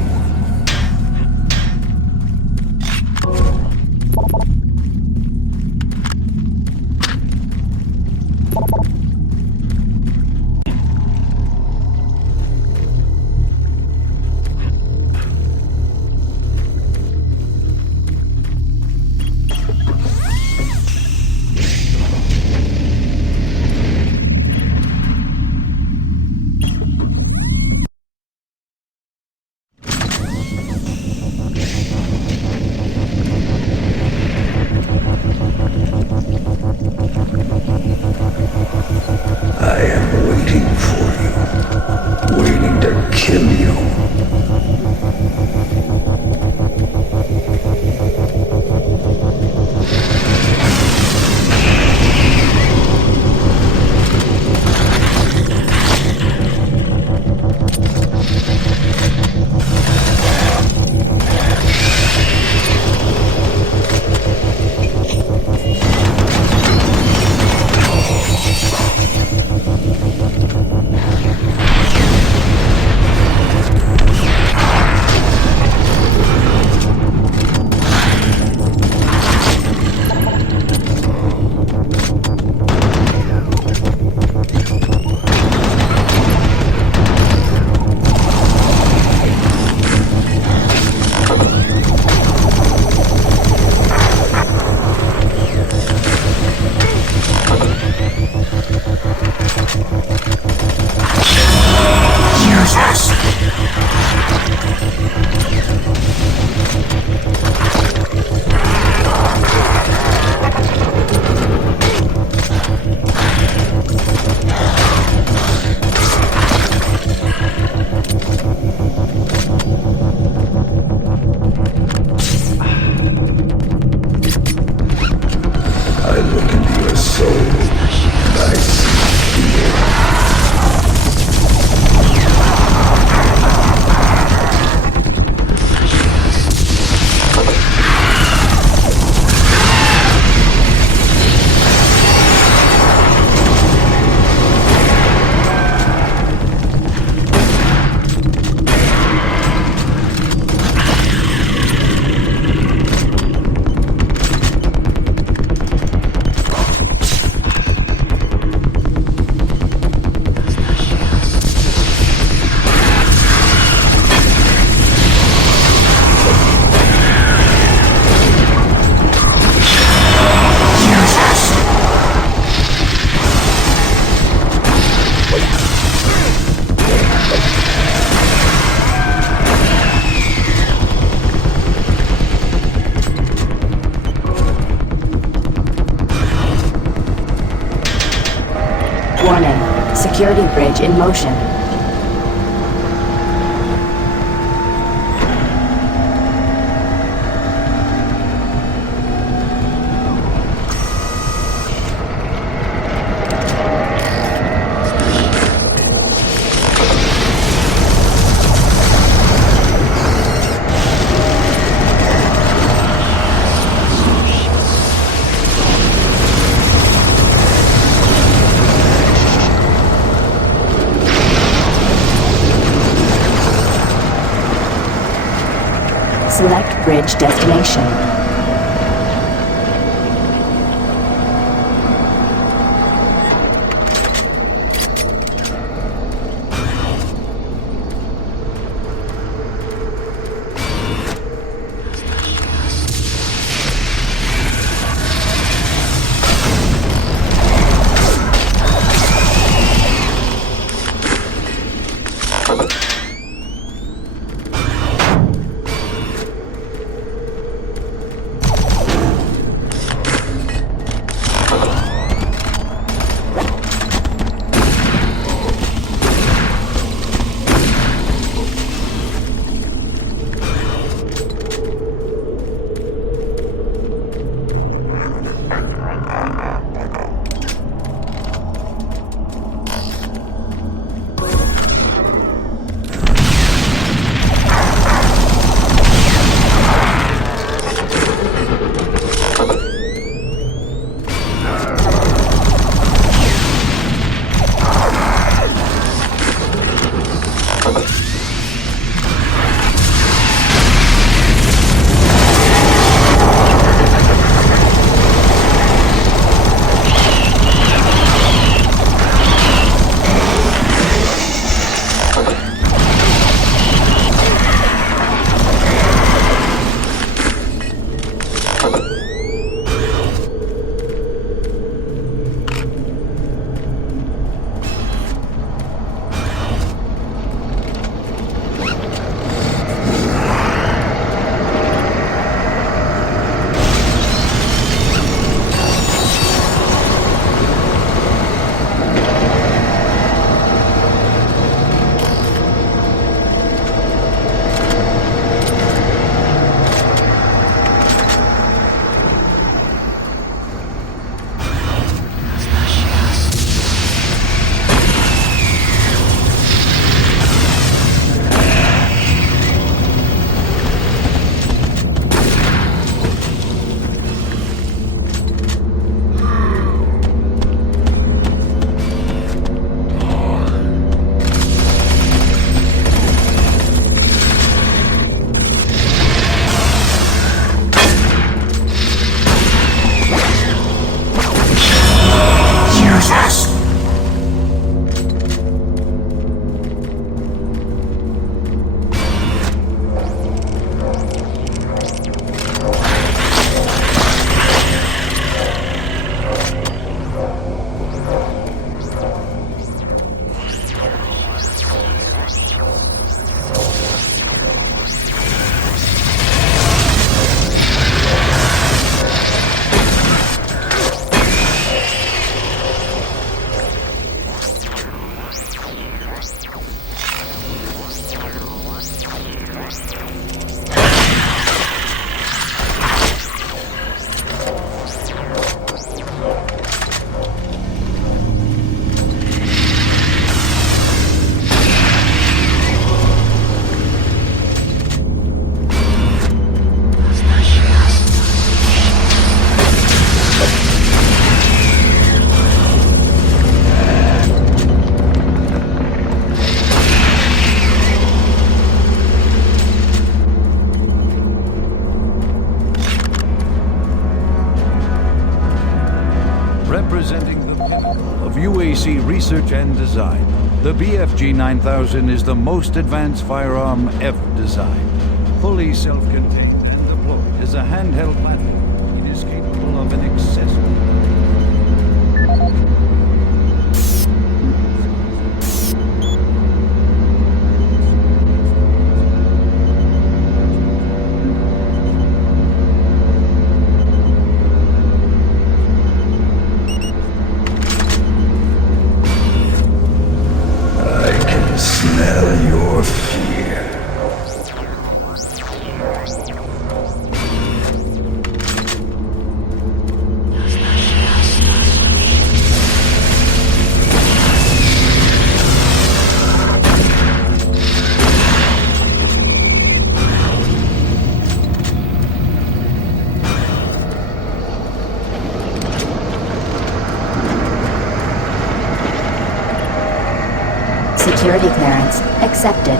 I am waiting for you, waiting to kill you. I look into your soul, and I see fear. Warning. Security bridge in motion. Select bridge destination. Representing the pinnacle of UAC research and design, the BFG 9000 is the most advanced firearm ever designed. Fully self-contained and deployed as a handheld platform, it is capable of an excessive... Smell your fear. Security clearance accepted.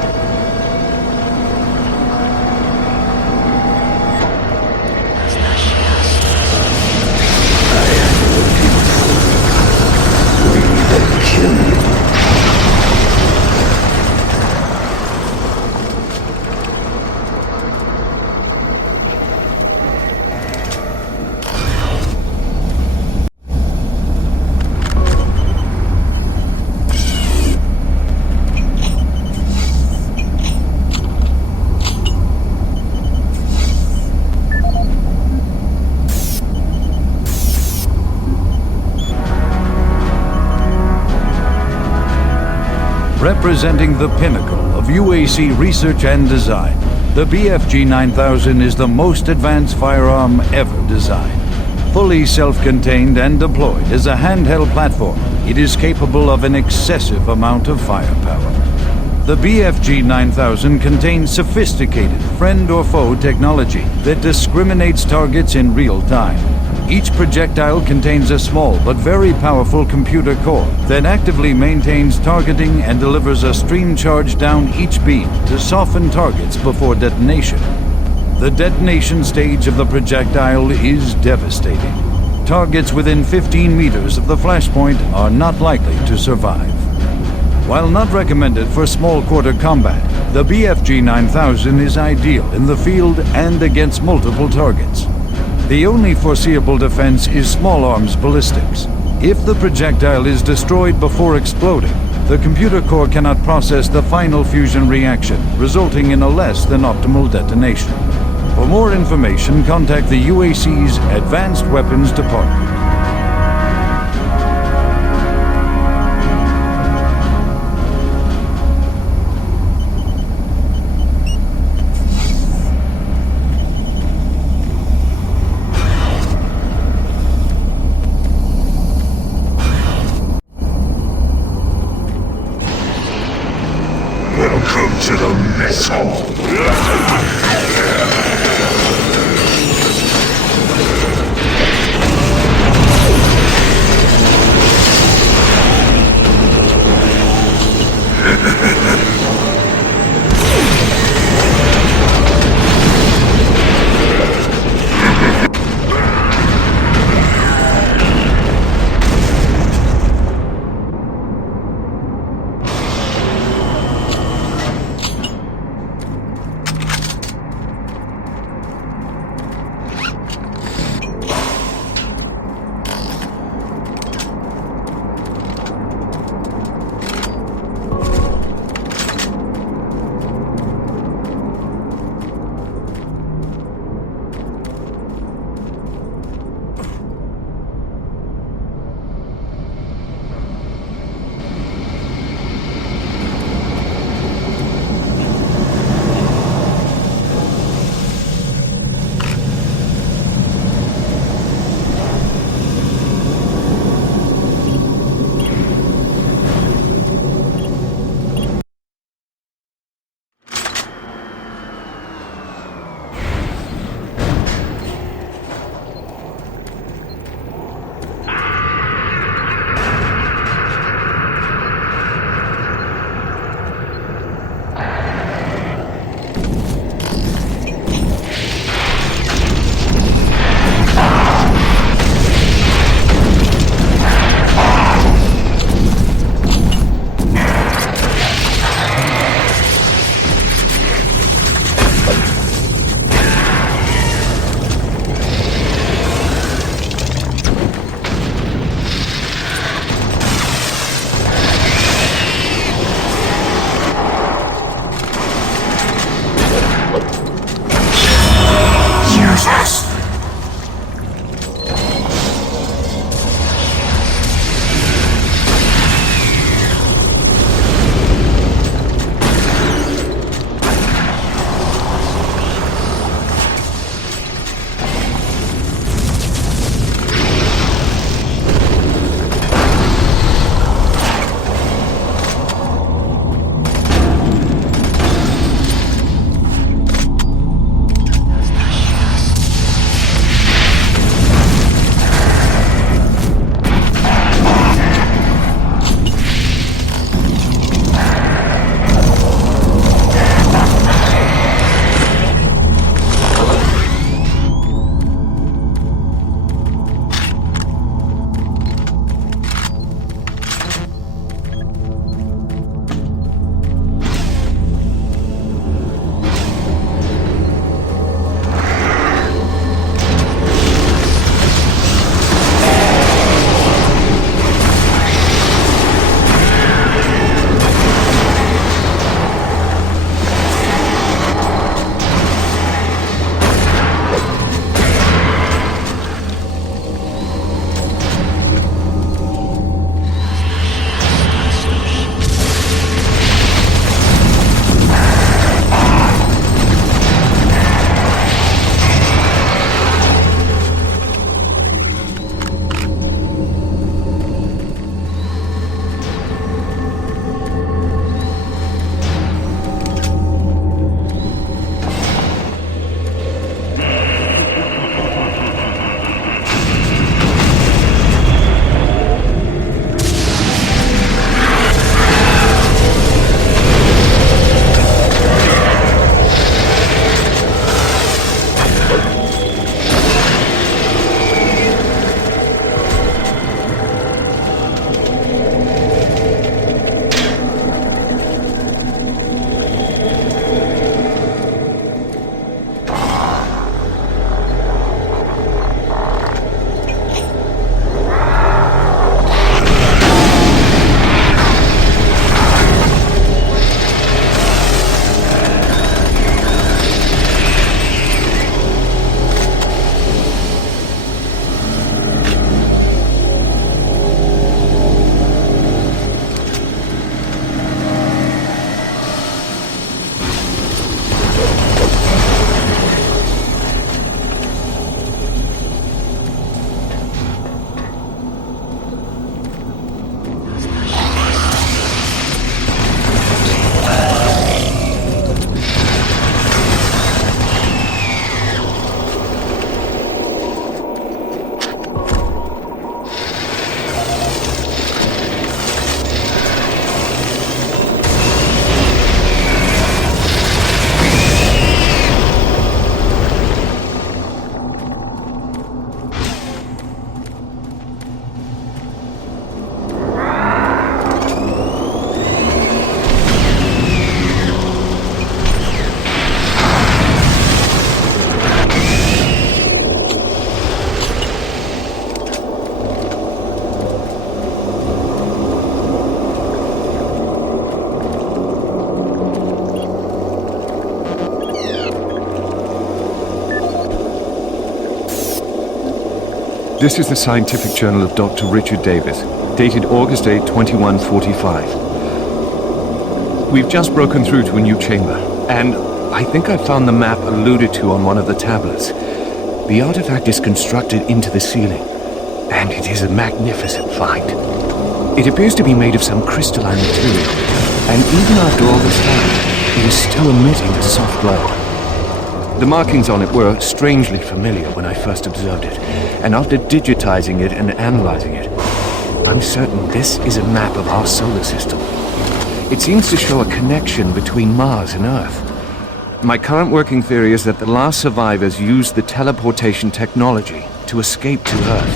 Representing the pinnacle of UAC research and design, the BFG 9000 is the most advanced firearm ever designed. Fully self-contained and deployed as a handheld platform, it is capable of an excessive amount of firepower. The BFG 9000 contains sophisticated friend or foe technology that discriminates targets in real time. Each projectile contains a small but very powerful computer core that actively maintains targeting and delivers a stream charge down each beam to soften targets before detonation. The detonation stage of the projectile is devastating. Targets within 15 meters of the flashpoint are not likely to survive. While not recommended for small quarter combat, the BFG 9000 is ideal in the field and against multiple targets. The only foreseeable defense is small arms ballistics. If the projectile is destroyed before exploding, the computer core cannot process the final fusion reaction, resulting in a less than optimal detonation. For more information, contact the UAC's Advanced Weapons Department. Welcome to the mess hall. This is the Scientific Journal of Dr. Richard Davis, dated August 8, 2145. We've just broken through to a new chamber, and I think I found the map alluded to on one of the tablets. The artifact is constructed into the ceiling, and it is a magnificent find. It appears to be made of some crystalline material, and even after all this time, it is still emitting a soft glow. The markings on it were strangely familiar when I first observed it, and after digitizing it and analyzing it, I'm certain this is a map of our solar system. It seems to show a connection between Mars and Earth. My current working theory is that the last survivors used the teleportation technology to escape to Earth.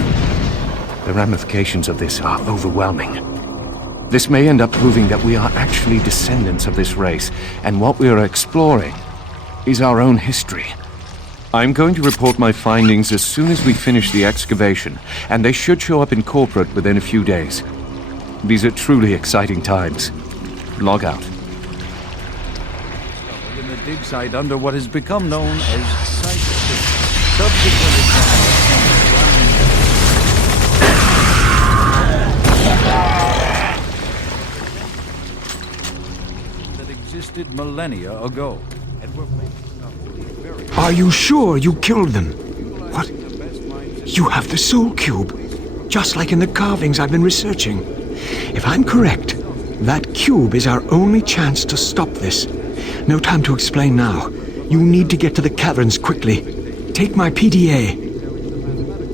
The ramifications of this are overwhelming. This may end up proving that we are actually descendants of this race, and what we are exploring is our own history. I'm going to report my findings as soon as we finish the excavation, and they should show up in corporate within a few days. These are truly exciting times. Log out. In the dig site under what has become known as Site 6. Subsequent that existed millennia ago. Are you sure you killed them? What? You have the Soul Cube, just like in the carvings I've been researching. If I'm correct, that cube is our only chance to stop this. No time to explain now. You need to get to the caverns quickly. Take my PDA.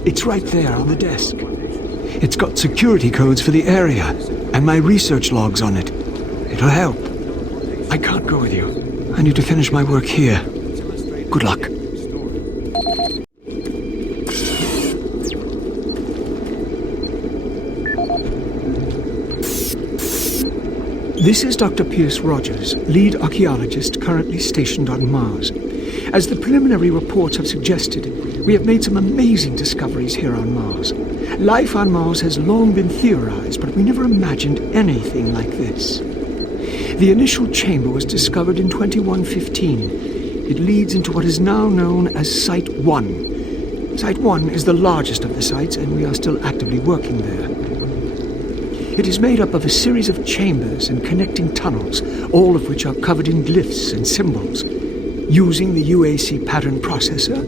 It's right there on the desk. It's got security codes for the area, and my research logs on it. It'll help. I can't go with you. I need to finish my work here. Good luck. This is Dr. Pierce Rogers, lead archaeologist currently stationed on Mars. As the preliminary reports have suggested, we have made some amazing discoveries here on Mars. Life on Mars has long been theorized, but we never imagined anything like this. The initial chamber was discovered in 2115. It leads into what is now known as Site 1. Site 1 is the largest of the sites, and we are still actively working there. It is made up of a series of chambers and connecting tunnels, all of which are covered in glyphs and symbols. Using the UAC pattern processor,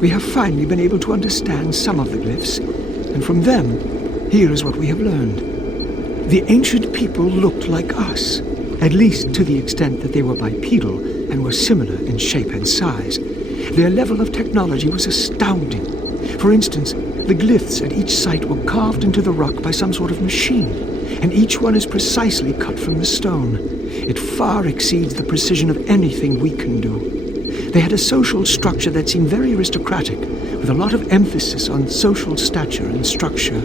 we have finally been able to understand some of the glyphs, and from them, here is what we have learned. The ancient people looked like us, at least to the extent that they were bipedal and were similar in shape and size. Their level of technology was astounding. For instance, the glyphs at each site were carved into the rock by some sort of machine, and each one is precisely cut from the stone. It far exceeds the precision of anything we can do. They had a social structure that seemed very aristocratic, with a lot of emphasis on social stature and structure.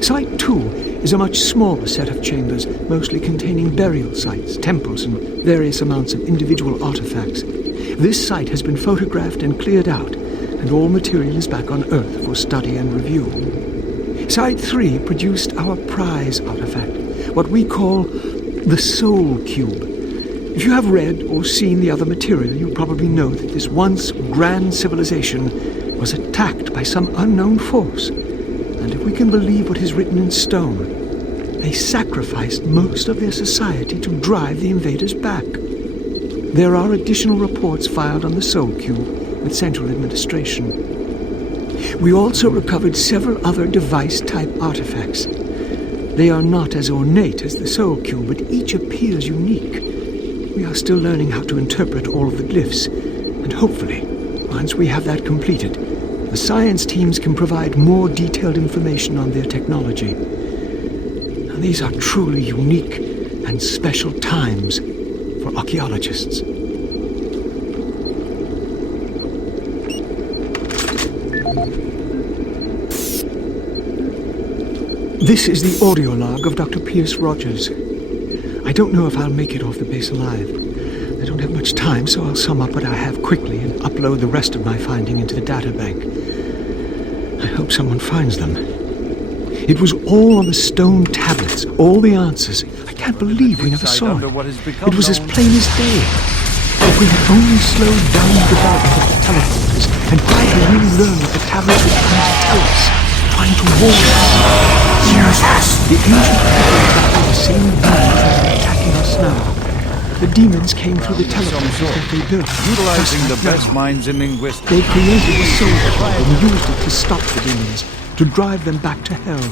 Site 2 is a much smaller set of chambers, mostly containing burial sites, temples, and various amounts of individual artifacts. This site has been photographed and cleared out, and all material is back on Earth for study and review. Site 3 produced our prize artifact, what we call the Soul Cube. If you have read or seen the other material, you probably know that this once grand civilization was attacked by some unknown force. And if we can believe what is written in stone, they sacrificed most of their society to drive the invaders back. There are additional reports filed on the Soul Cube with Central Administration. We also recovered several other device-type artifacts. They are not as ornate as the Soul Cube, but each appears unique. We are still learning how to interpret all of the glyphs, and hopefully, once we have that completed, the science teams can provide more detailed information on their technology. Now, these are truly unique and special times for archaeologists. This is the audio log of Dr. Pierce Rogers. I don't know if I'll make it off the base alive. I don't have much time, so I'll sum up what I have quickly and upload the rest of my finding into the databank. I hope someone finds them. It was all on the stone tablets, all the answers. I can't believe we never saw it. It was as plain as day. If we had only slowed down the development of the teleporters and tried to really learn what the tablets were trying to tell us, trying to warn us. Jesus! The ancient people battled the same demons that are attacking us now. The demons came through the teleporters that they built. Utilizing the just like best now. minds in linguistics. They created a soul cube and used it to stop the demons, to drive them back to hell.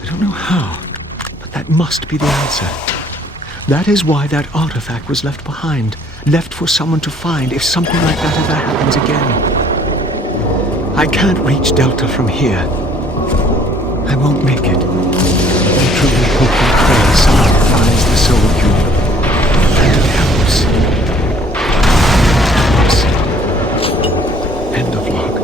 I don't know how, but that must be the answer. That is why that artifact was left behind, left for someone to find if something like that ever happens again. I can't reach Delta from here. I won't make it. I truly hope and pray someone finds the soul cube. And it helps. End of log.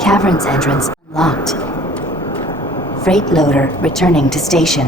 Cavern's entrance unlocked. Freight loader returning to station.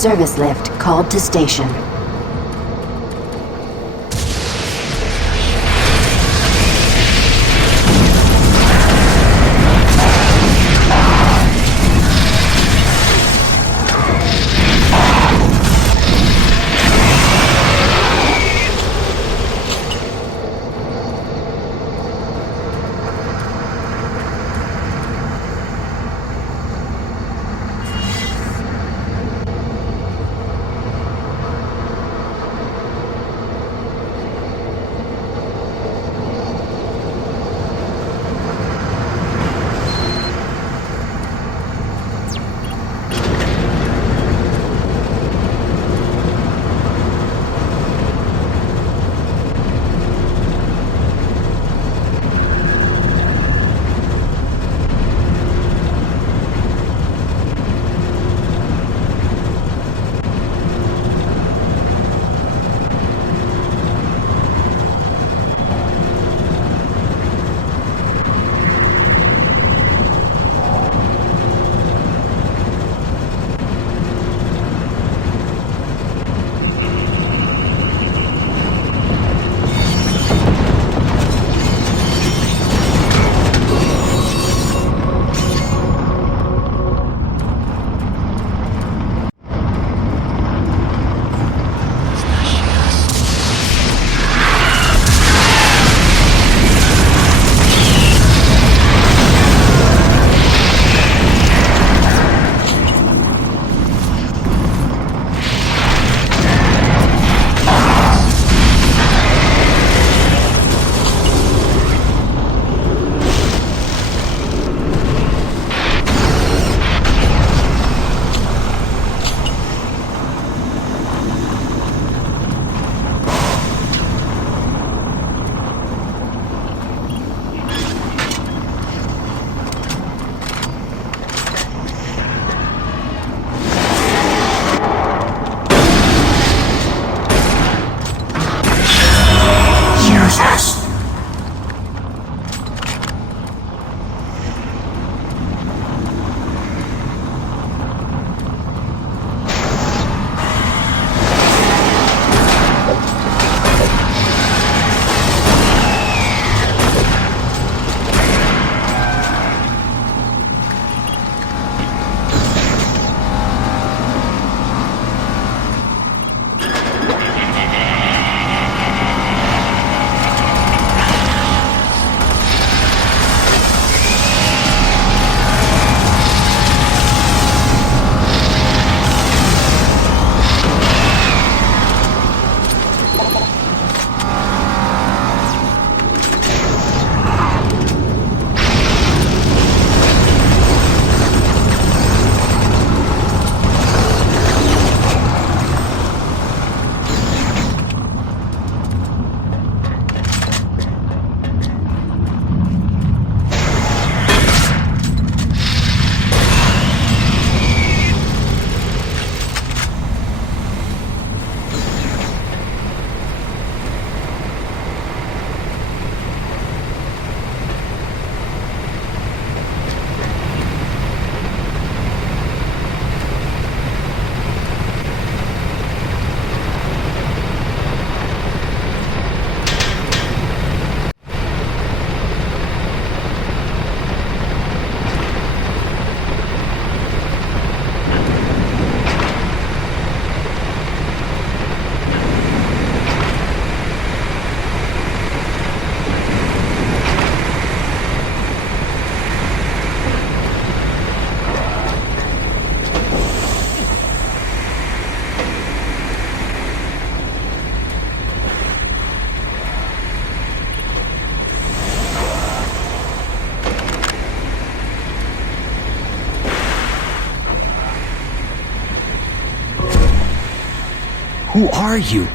Service lift called to station. Who are you?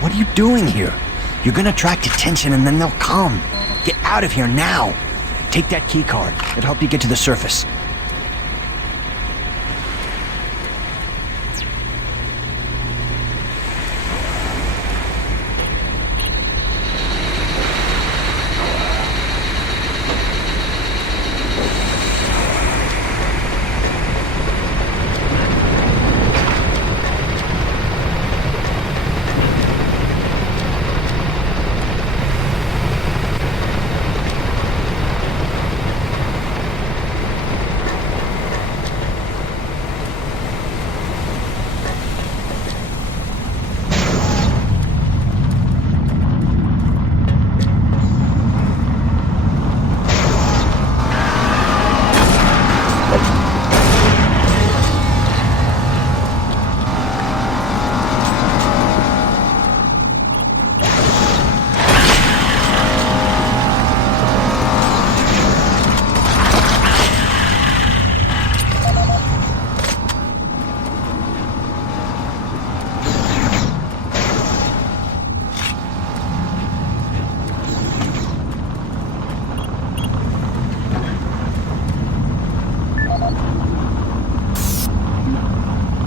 What are you doing here? You're gonna attract attention and then they'll come. Get out of here now. Take that key card. It'll help you get to the surface.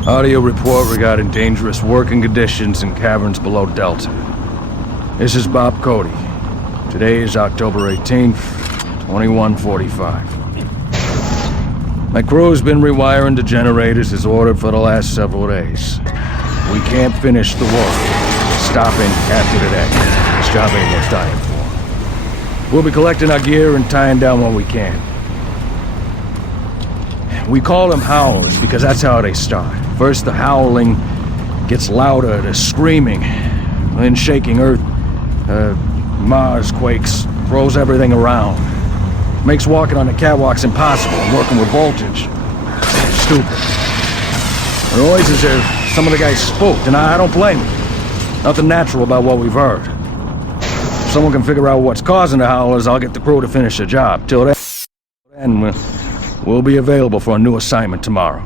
Audio report regarding dangerous working conditions in caverns below Delta. This is Bob Cody. Today is October 18th, 2145. My crew's been rewiring the generators as ordered for the last several days. We can't finish the work. Stopping after today. This job ain't worth dying for. We'll be collecting our gear and tying down what we can. We call them howlers because that's how they start. First the howling gets louder, the screaming, then shaking Earth. Mars quakes, throws everything around. Makes walking on the catwalks impossible and working with voltage. Stupid. The noise is if some of the guys spooked, and I don't blame them. Nothing natural about what we've heard. If someone can figure out what's causing the howlers, I'll get the crew to finish the job. Till then, we'll be available for a new assignment tomorrow.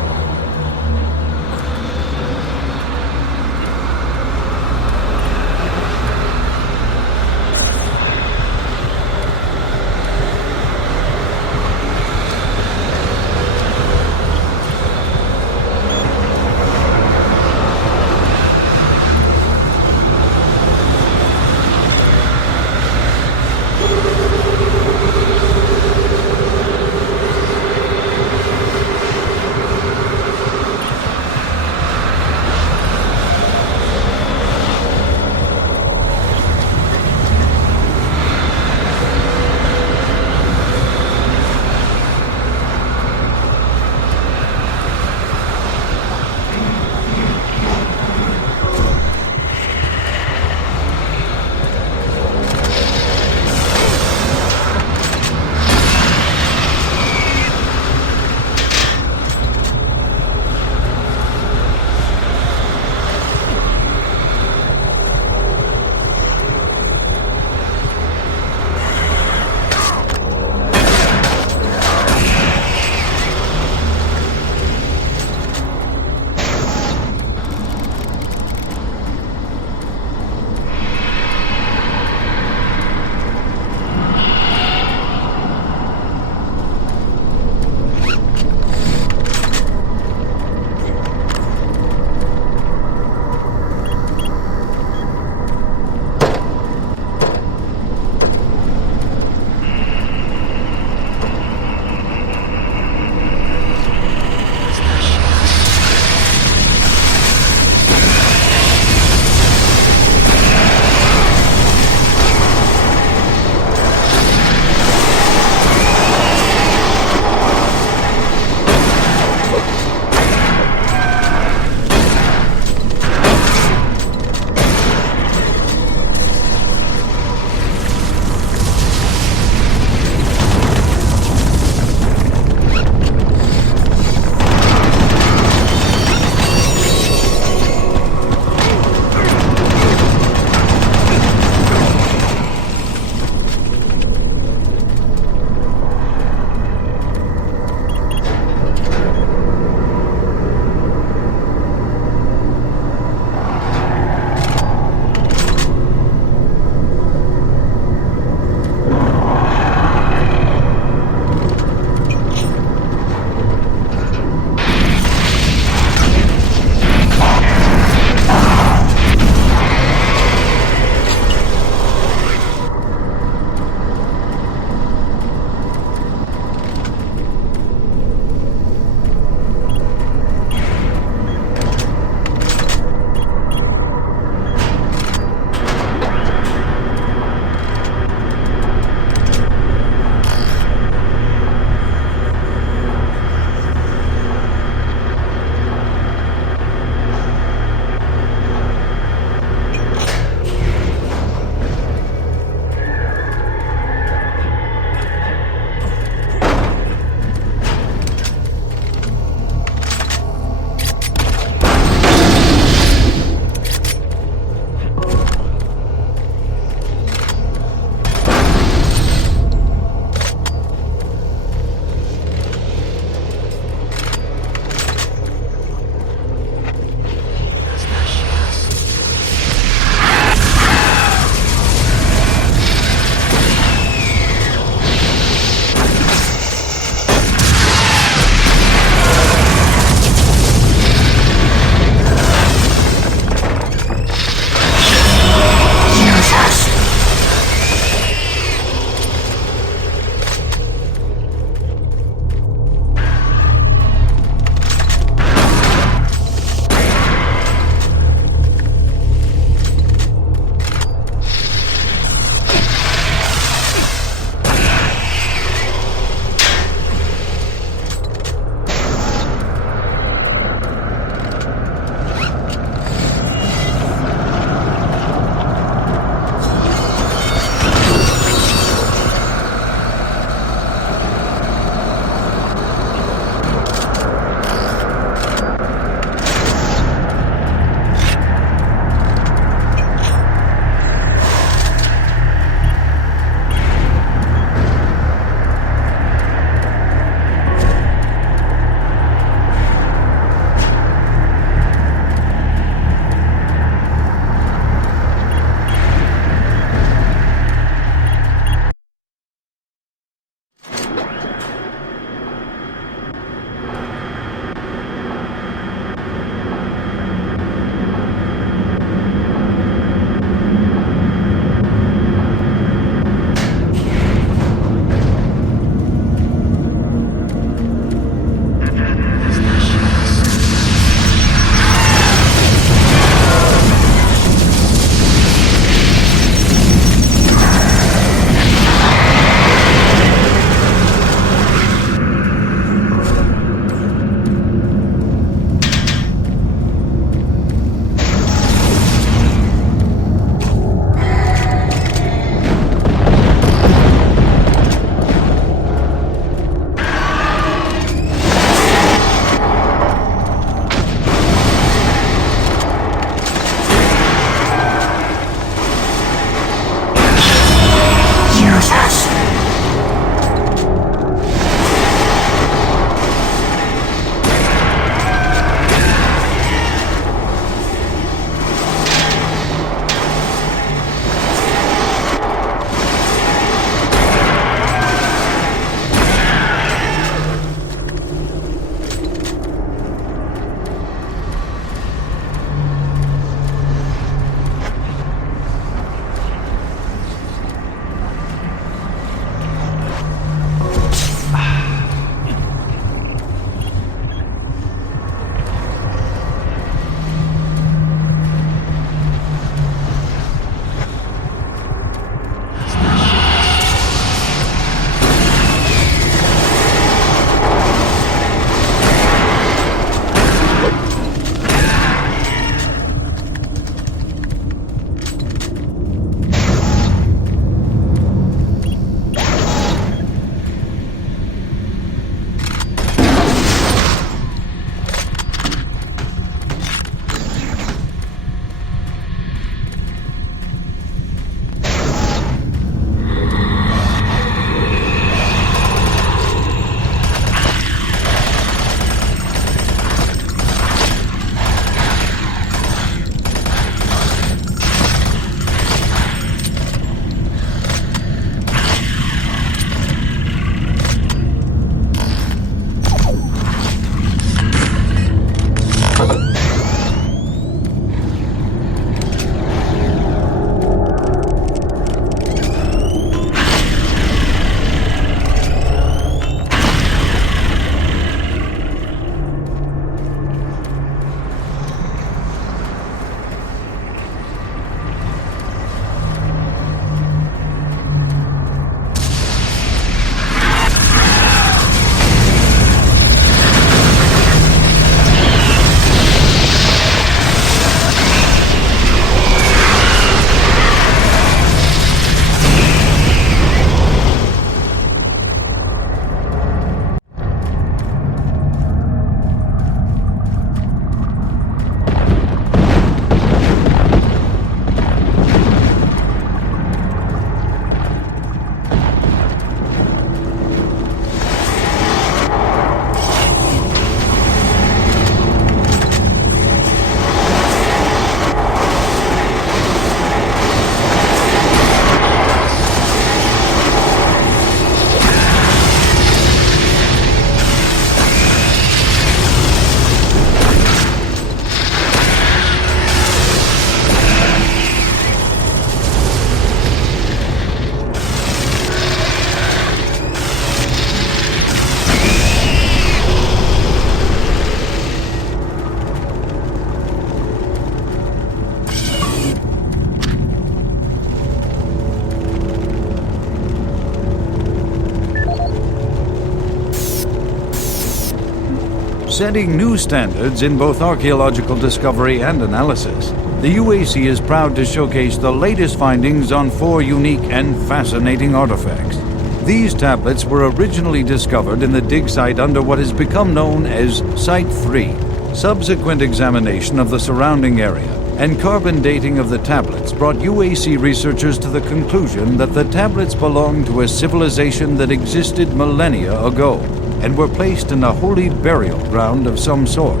setting new standards in both archaeological discovery and analysis, the UAC is proud to showcase the latest findings on 4 unique and fascinating artifacts. These tablets were originally discovered in the dig site under what has become known as Site 3. Subsequent examination of the surrounding area and carbon dating of the tablets brought UAC researchers to the conclusion that the tablets belonged to a civilization that existed millennia ago and were placed in a holy burial ground of some sort.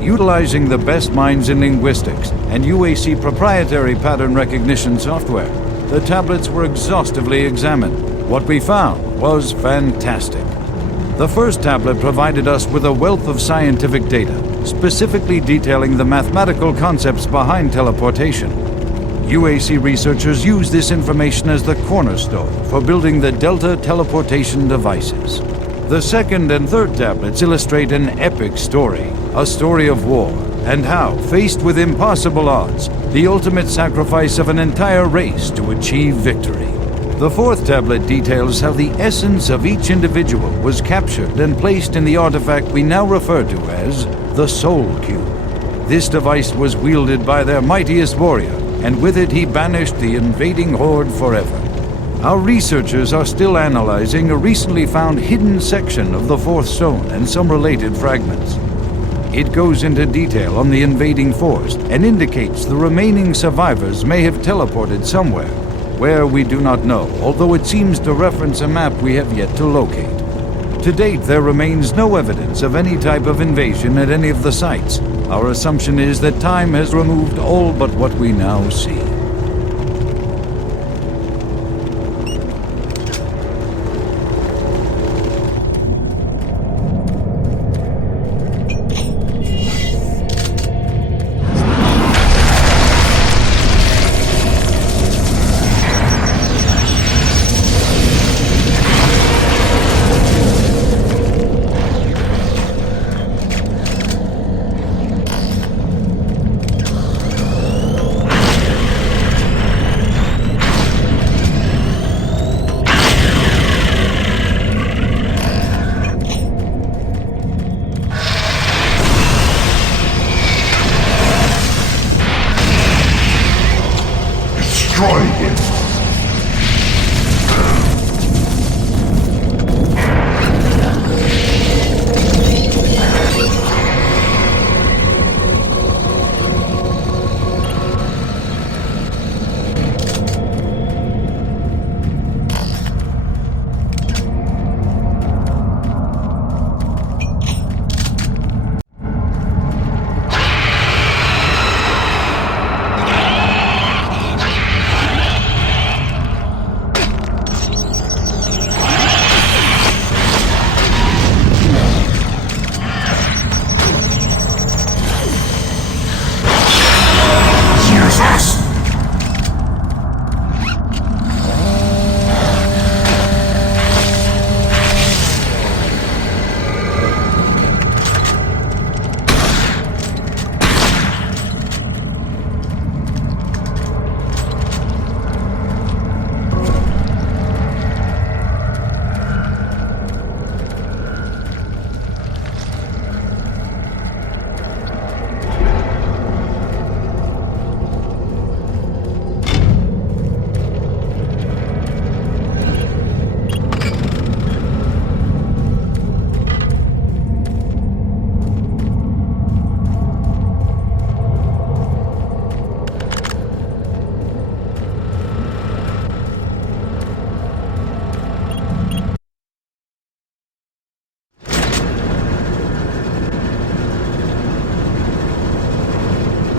Utilizing the best minds in linguistics and UAC proprietary pattern recognition software, the tablets were exhaustively examined. What we found was fantastic. The first tablet provided us with a wealth of scientific data, specifically detailing the mathematical concepts behind teleportation. UAC researchers use this information as the cornerstone for building the Delta teleportation devices. The second and third tablets illustrate an epic story, a story of war, and how, faced with impossible odds, the ultimate sacrifice of an entire race to achieve victory. The fourth tablet details how the essence of each individual was captured and placed in the artifact we now refer to as the Soul Cube. This device was wielded by their mightiest warrior, and with it he banished the invading horde forever. Our researchers are still analyzing a recently found hidden section of the fourth stone and some related fragments. It goes into detail on the invading force and indicates the remaining survivors may have teleported somewhere. Where we do not know, although it seems to reference a map we have yet to locate. To date, there remains no evidence of any type of invasion at any of the sites. Our assumption is that time has removed all but what we now see. Destroy him!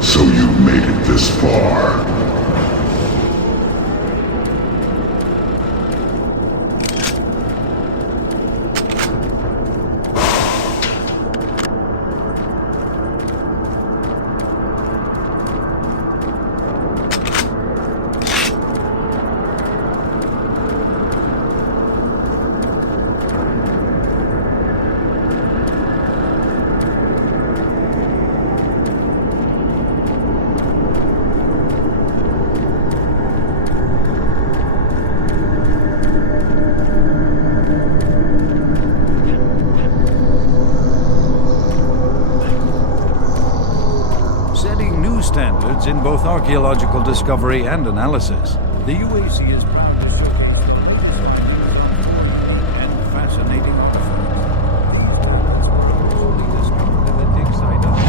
So you've made it this far. methods in both archaeological discovery and analysis, the UAC is proud to show and fascinating artifacts. These ornaments were originally discovered in the dig site of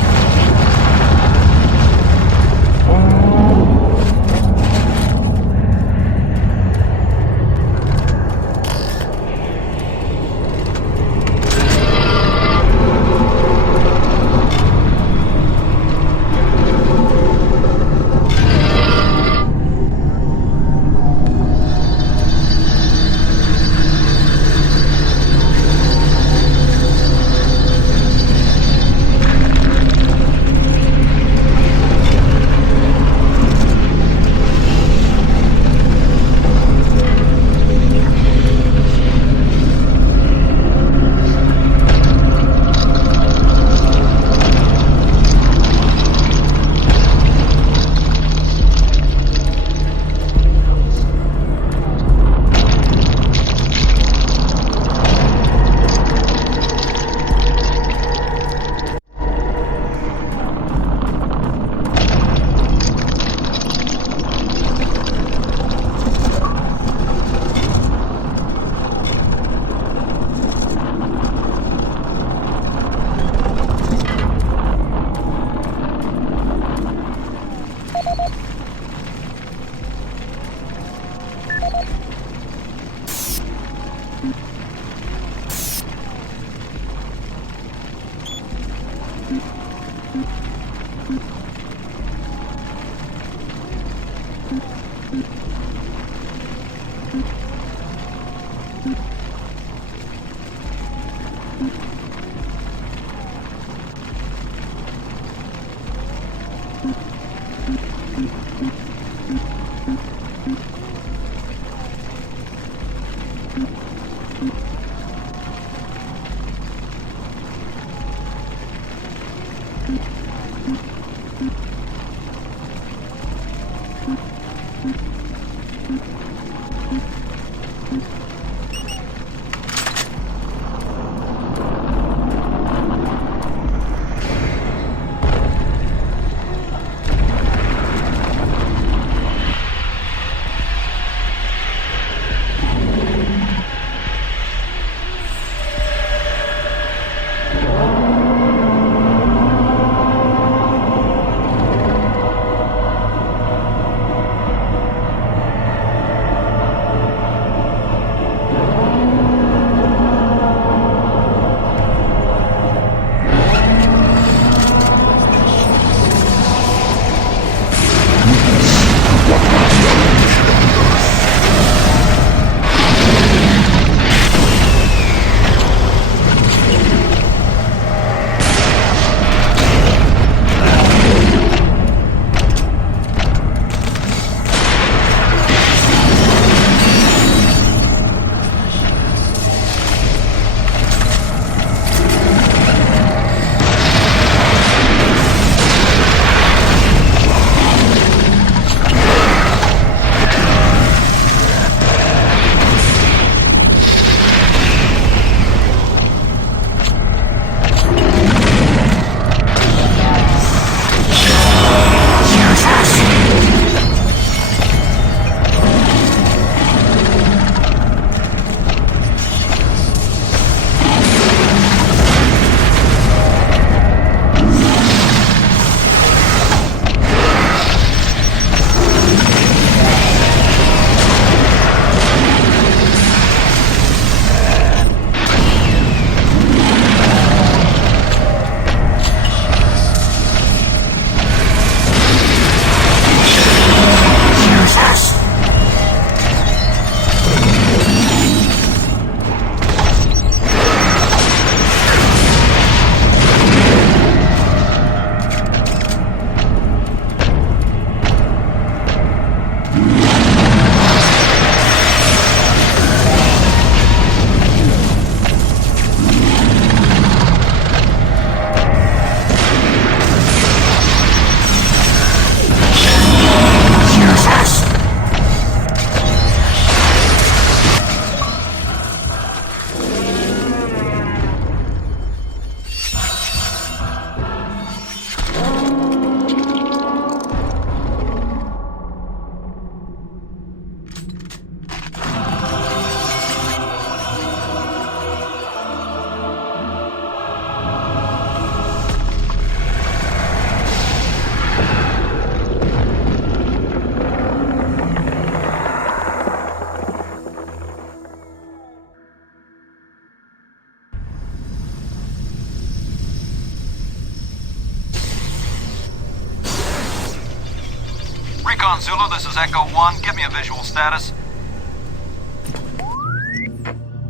Recon Zulu, this is Echo 1. Give me a visual status.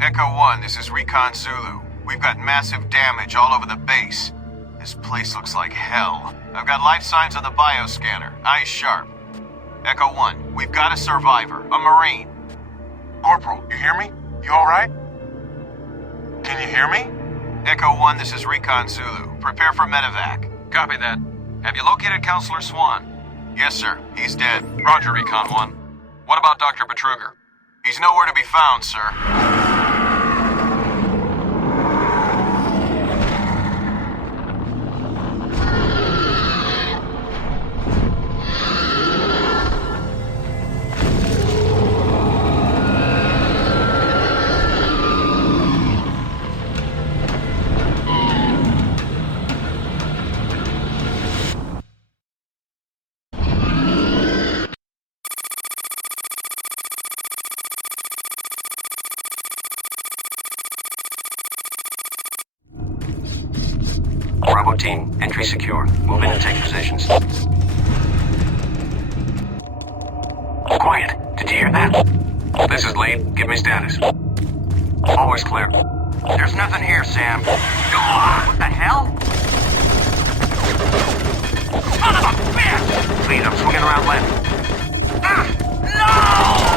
Echo 1, this is Recon Zulu. We've got massive damage all over the base. This place looks like hell. I've got life signs on the bioscanner. Eyes sharp. Echo 1, we've got a survivor, a Marine. Corporal, you hear me? You alright? Can you hear me? Echo 1, this is Recon Zulu. Prepare for medevac. Copy that. Have you located Counselor Swan? Yes, sir. He's dead. Roger, Recon 1. What about Dr. Betruger? He's nowhere to be found, sir. Bravo team, entry secure. Move in and take positions. Quiet. Did you hear that? This is lead. Give me status. Always clear. There's nothing here, Sam. What the hell? Son of a bitch! Lead, I'm swinging around left. No!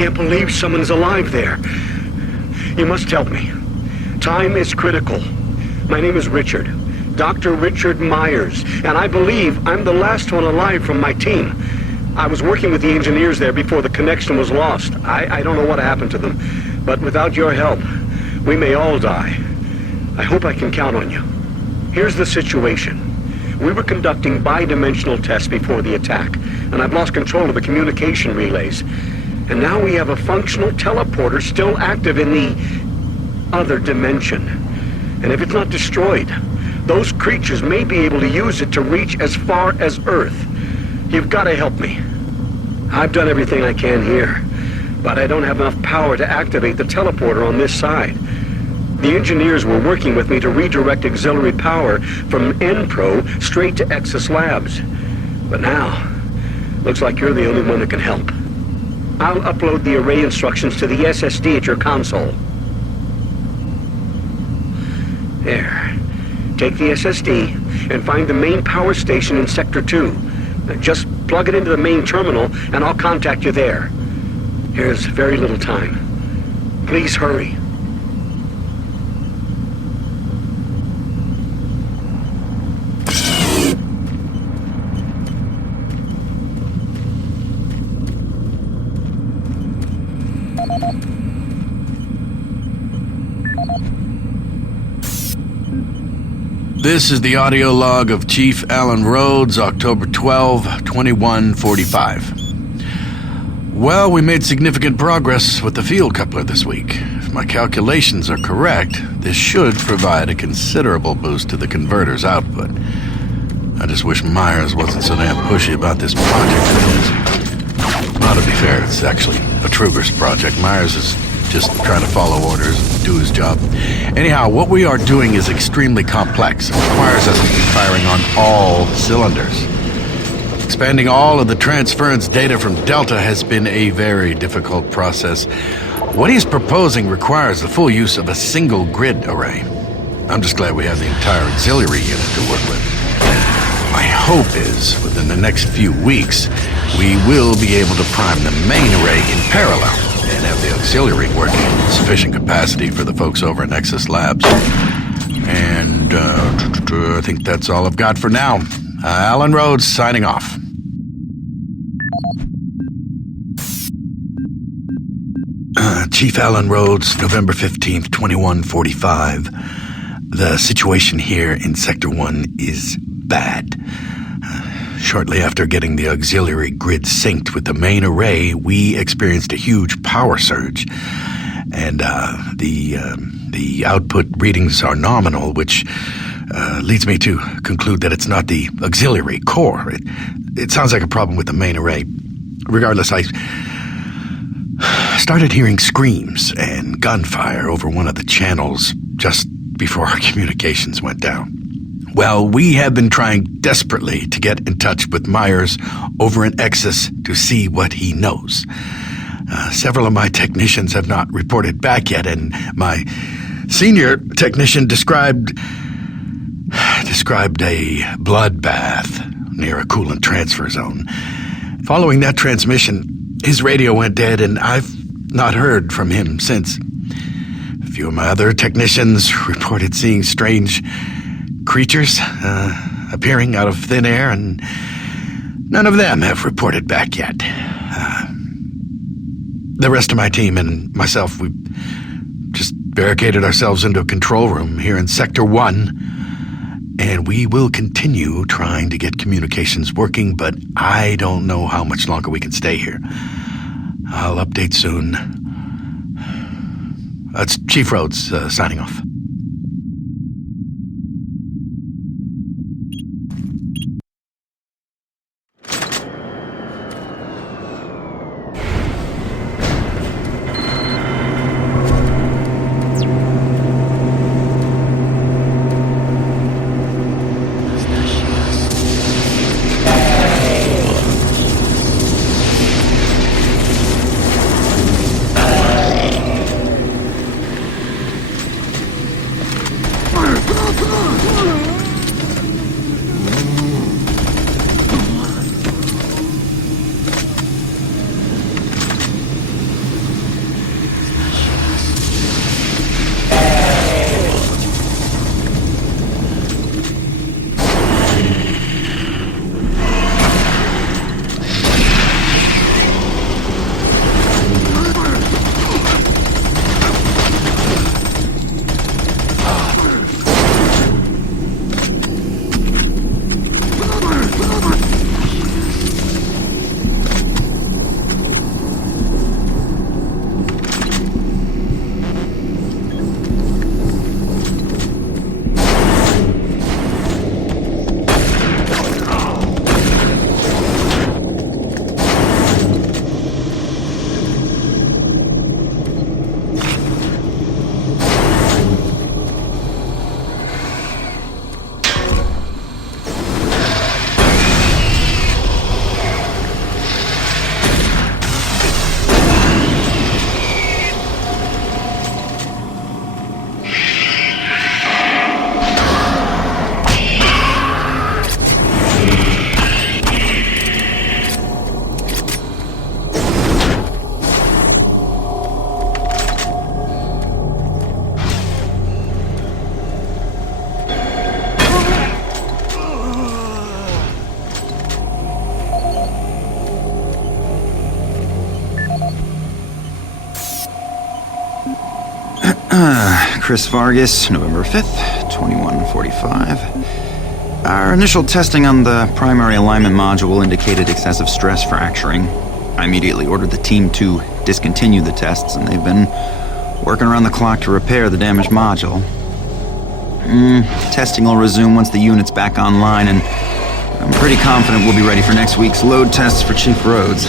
can't believe someone's alive there. You must help me. Time is critical. My name is Richard. Dr. Richard Myers, and I believe I'm the last one alive from my team. I was working with the engineers there before the connection was lost. I don't know what happened to them, but without your help, we may all die. I hope I can count on you. Here's the situation. We were conducting bi-dimensional tests before the attack, and I've lost control of the communication relays. And now we have a functional teleporter still active in the other dimension. And if it's not destroyed, those creatures may be able to use it to reach as far as Earth. You've got to help me. I've done everything I can here, but I don't have enough power to activate the teleporter on this side. The engineers were working with me to redirect auxiliary power from NPRO straight to Exus Labs. But now, looks like you're the only one that can help. I'll upload the array instructions to the SSD at your console. There. Take the SSD and find the main power station in Sector 2. Just plug it into the main terminal and I'll contact you there. Here's very little time. Please hurry. This is the audio log of Chief Alan Rhodes, October 12, 2145. Well, we made significant progress with the field coupler this week. If my calculations are correct, this should provide a considerable boost to the converter's output. I just wish Myers wasn't so damn pushy about this project of his. Well, to be fair, it's actually Betruger's project. Myers is just trying to follow orders and do his job. Anyhow, what we are doing is extremely complex. It requires us to be firing on all cylinders. Expanding all of the transference data from Delta has been a very difficult process. What he's proposing requires the full use of a single grid array. I'm just glad we have the entire auxiliary unit to work with. My hope is, within the next few weeks, we will be able to prime the main array in parallel and have the auxiliary working in sufficient capacity for the folks over at Nexus Labs. And I think that's all I've got for now. Alan Rhodes signing off. Chief Alan Rhodes, November 15th, 2145. The situation here in Sector 1 is bad. Shortly after getting the auxiliary grid synced with the main array, we experienced a huge power surge. And the output readings are nominal, which leads me to conclude that it's not the auxiliary core. It sounds like a problem with the main array. Regardless, I started hearing screams and gunfire over one of the channels just before our communications went down. Well, we have been trying desperately to get in touch with Myers over in Exus to see what he knows. Several of my technicians have not reported back yet, and my senior technician described a bloodbath near a coolant transfer zone. Following that transmission, his radio went dead, and I've not heard from him since. A few of my other technicians reported seeing strange creatures appearing out of thin air, and none of them have reported back yet. The rest of my team and myself, we just barricaded ourselves into a control room here in Sector 1, and we will continue trying to get communications working, but I don't know how much longer we can stay here. I'll update soon. That's Chief Rhodes signing off. Chris Vargas, November 5th, 2145. Our initial testing on the primary alignment module indicated excessive stress fracturing. I immediately ordered the team to discontinue the tests, and they've been working around the clock to repair the damaged module. Testing will resume once the unit's back online, and I'm pretty confident we'll be ready for next week's load tests for Chief Rhodes.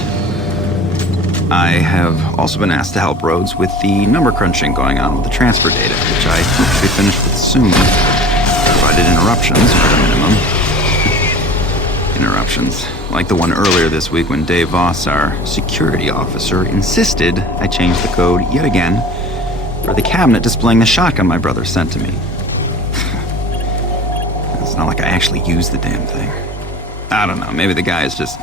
I have also been asked to help Rhodes with the number crunching going on with the transfer data, which I hope to be finished with soon, provided interruptions are at a minimum. Interruptions, like the one earlier this week when Dave Voss, our security officer, insisted I change the code yet again for the cabinet displaying the shotgun my brother sent to me. It's not like I actually used the damn thing. I don't know, maybe the guy is just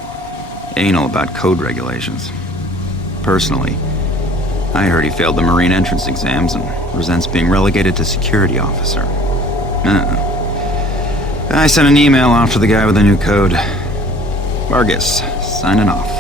anal about code regulations. Personally, I heard he failed the Marine entrance exams and resents being relegated to security officer. I sent an email off to the guy with the new code. Vargas, signing off.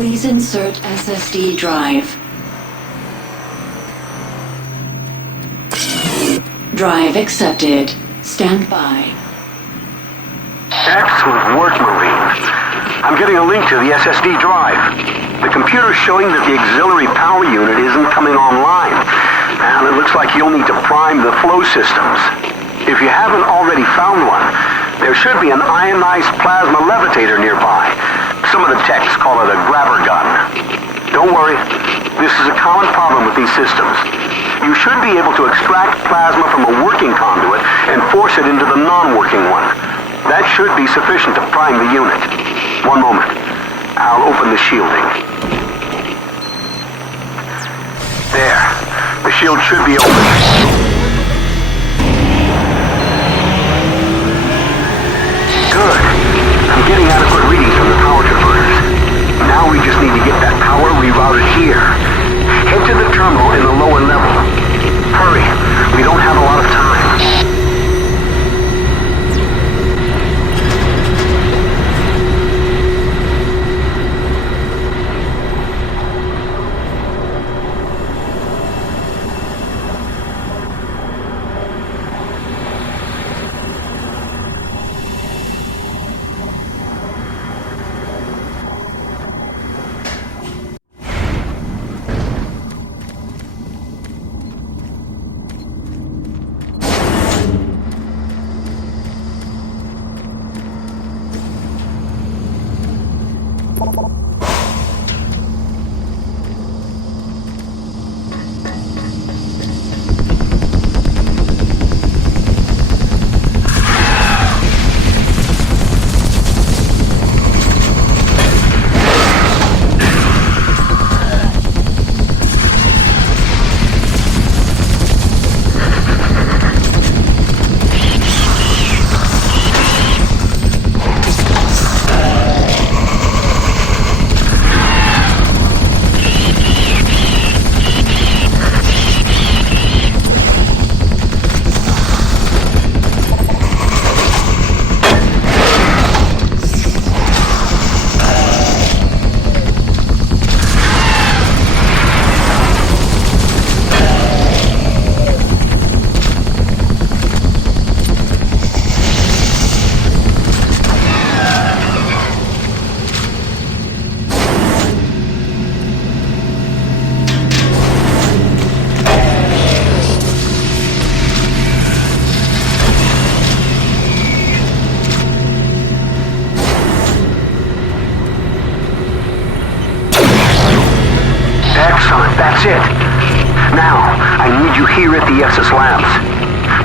Please insert SSD drive. Drive accepted. Stand by. Excellent work, Marine. I'm getting a link to the SSD drive. The computer's showing that the auxiliary power unit isn't coming online, and it looks like you'll need to prime the flow systems. If you haven't already found one, there should be an ionized plasma levitator nearby. Some of the techs call it a grabber gun. Don't worry, this is a common problem with these systems. You should be able to extract plasma from a working conduit and force it into the non-working one. That should be sufficient to prime the unit. One moment. I'll open the shielding. There. The shield should be open. Good. I'm getting adequate readings from the power converters. Now we just need to get that power rerouted here. Head to the terminal in the lower level. Hurry. We don't have a lot of time. That's it. Now, I need you here at the SS Labs.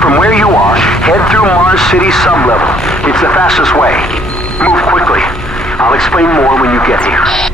From where you are, head through Mars City sublevel. It's the fastest way. Move quickly. I'll explain more when you get here.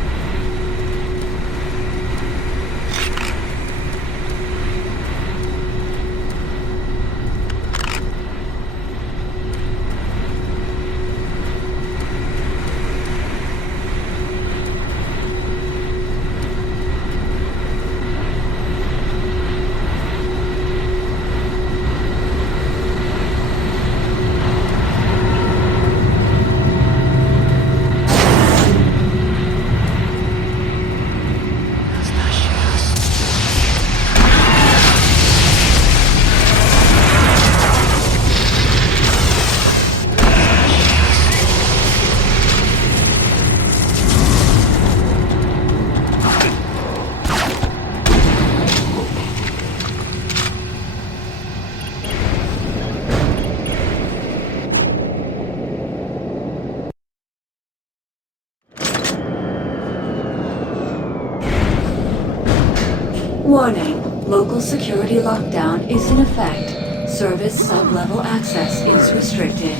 Warning. Local security lockdown is in effect. Service sub-level access is restricted.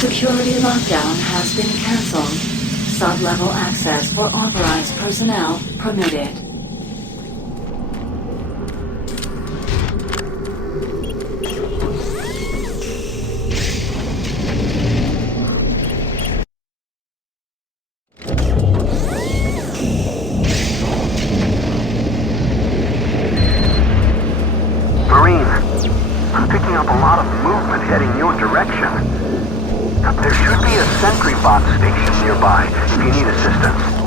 Security lockdown has been cancelled. Sub-level access for authorized personnel permitted. Marine, I'm picking up a lot of movement heading your direction. There should be a sentry box station nearby if you need assistance.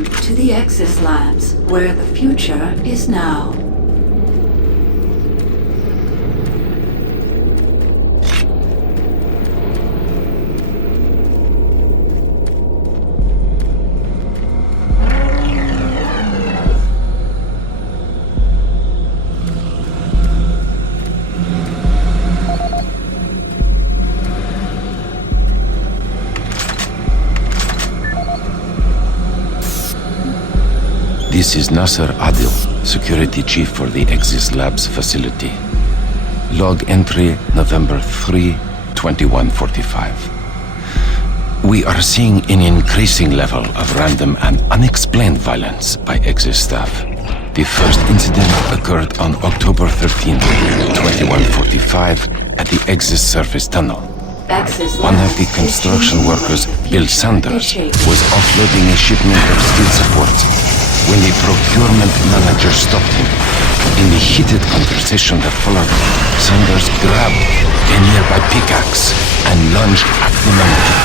Welcome to the Exis Labs, where the future is now. This is Nasser Adil, Security Chief for the Exis Labs facility. Log entry November 3, 2145. We are seeing an increasing level of random and unexplained violence by Exis staff. The first incident occurred on October 13, 2145 at the Exis surface tunnel. One of the construction workers, Bill Sanders, was offloading a shipment of steel supports when the procurement manager stopped him. In the heated conversation that followed, Sanders grabbed a nearby pickaxe and lunged at the manager.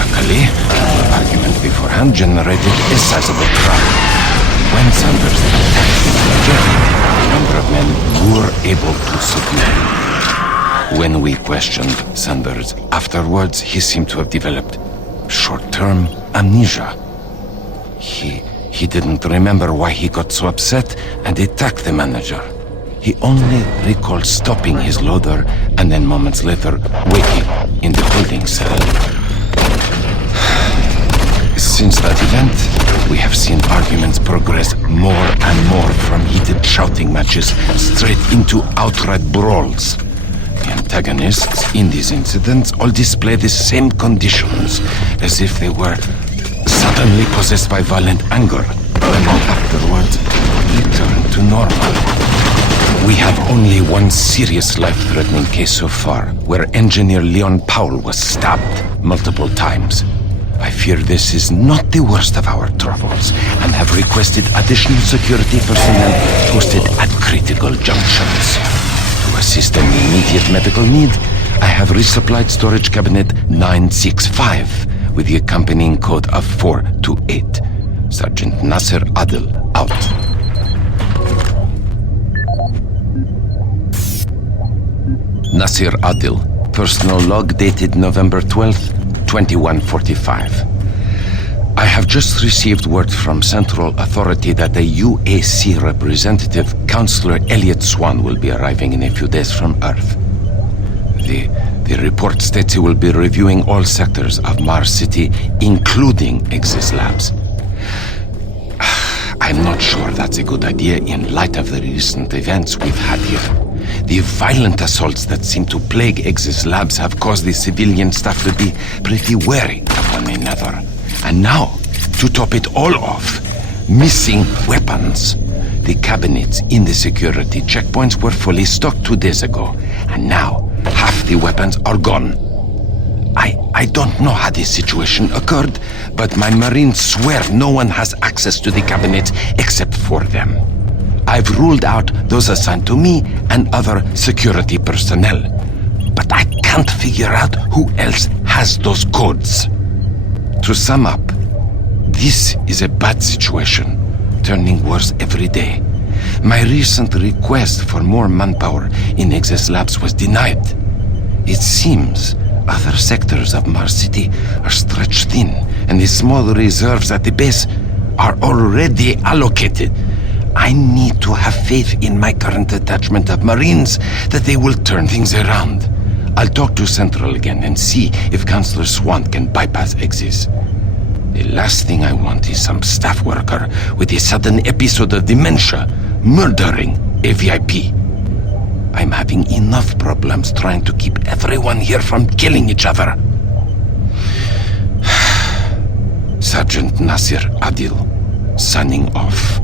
Luckily, the argument beforehand generated a sizable crowd. When Sanders attacked the manager, a number of men were able to subdue him. When we questioned Sanders afterwards, he seemed to have developed short-term amnesia. He didn't remember why he got so upset and attacked the manager. He only recalled stopping his loader and then moments later waking in the holding cell. Since that event, we have seen arguments progress more and more from heated shouting matches straight into outright brawls. The antagonists in these incidents all display the same conditions, as if they were suddenly possessed by violent anger, and afterwards return to normal. We have only one serious life-threatening case so far, where engineer Leon Powell was stabbed multiple times. I fear this is not the worst of our troubles, and have requested additional security personnel posted at critical junctions. To assist any immediate medical need, I have resupplied storage cabinet 965 with the accompanying code of 428. Sergeant Nasser Adil, out. Nasser Adil, personal log dated November 12th, 2145. I have just received word from Central Authority that a UAC representative, Counselor Elliot Swan, will be arriving in a few days from Earth. The report states he will be reviewing all sectors of Mars City, including Exis Labs. I'm not sure that's a good idea in light of the recent events we've had here. The violent assaults that seem to plague Exis Labs have caused the civilian staff to be pretty wary of one another. And now, to top it all off, missing weapons. The cabinets in the security checkpoints were fully stocked 2 days ago, and now half the weapons are gone. I don't know how this situation occurred, but my Marines swear no one has access to the cabinets except for them. I've ruled out those assigned to me and other security personnel, but I can't figure out who else has those codes. To sum up, this is a bad situation, turning worse every day. My recent request for more manpower in Exis Labs was denied. It seems other sectors of Mars City are stretched thin, and the small reserves at the base are already allocated. I need to have faith in my current detachment of Marines that they will turn things around. I'll talk to Central again and see if Counselor Swan can bypass Exis. The last thing I want is some staff worker with a sudden episode of dementia murdering a VIP. I'm having enough problems trying to keep everyone here from killing each other. Sergeant Nasser Adil, signing off.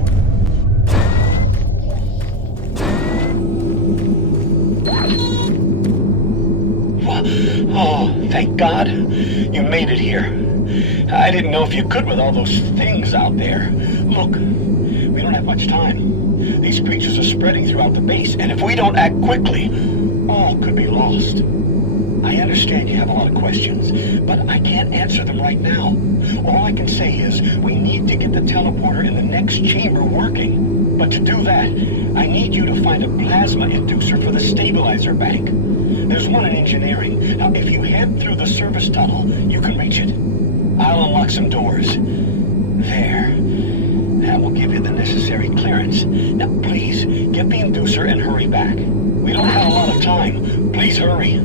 Oh, thank God. You made it here. I didn't know if you could with all those things out there. Look, we don't have much time. These creatures are spreading throughout the base, and if we don't act quickly, all could be lost. I understand you have a lot of questions, but I can't answer them right now. All I can say is we need to get the teleporter in the next chamber working. But to do that, I need you to find a plasma inducer for the stabilizer bank. There's one in engineering. Now, if you head through the service tunnel, you can reach it. I'll unlock some doors. There. That will give you the necessary clearance. Now, please, get the inducer and hurry back. We don't have a lot of time. Please hurry.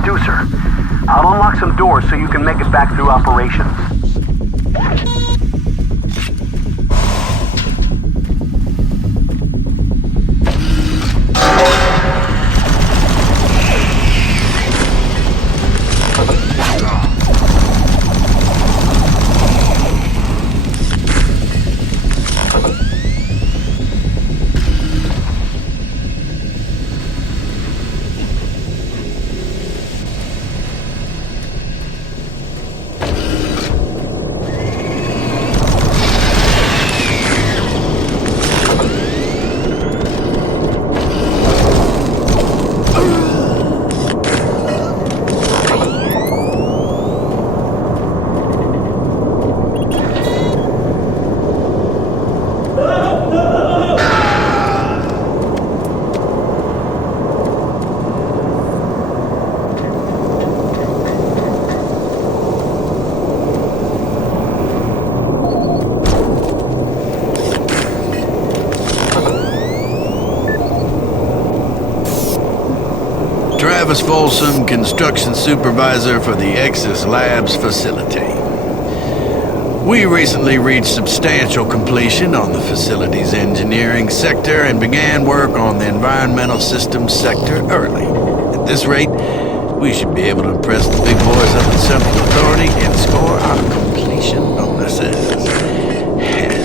inducer. I'll unlock some doors so you can make it back through operations. Travis Folsom, construction supervisor for the Exis Labs facility. We recently reached substantial completion on the facility's engineering sector and began work on the environmental systems sector early. At this rate, we should be able to impress the big boys up at Central Authority and score our completion bonuses.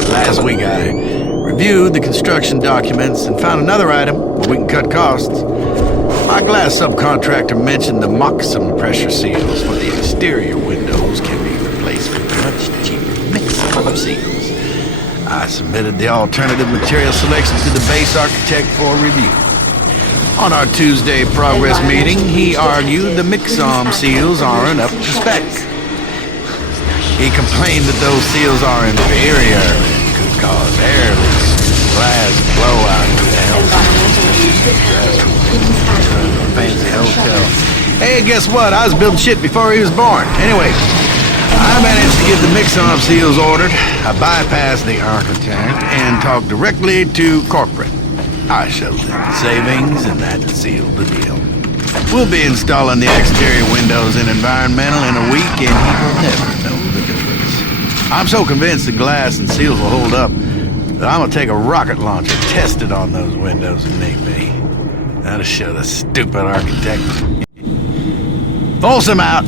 Last week I reviewed the construction documents and found another item where we can cut costs. My glass subcontractor mentioned the Moxum pressure seals for the exterior windows can be replaced with much cheaper mix-up seals. I submitted the alternative material selection to the base architect for review. On our Tuesday progress meeting, he argued the Mixom seals aren't up to spec. He complained that those seals are inferior and could cause air leaks, glass blowout, fancy hotel. Hey, guess what? I was building shit before he was born. Anyway, I managed to get the Mixom seals ordered. I bypassed the architect and talked directly to corporate. I showed them the savings, and that sealed the deal. We'll be installing the exterior windows in environmental in a week, and he will never know the difference. I'm so convinced the glass and seals will hold up that I'm gonna take a rocket launcher, test it on those windows, and maybe that'll show the stupid architect. Folsom out.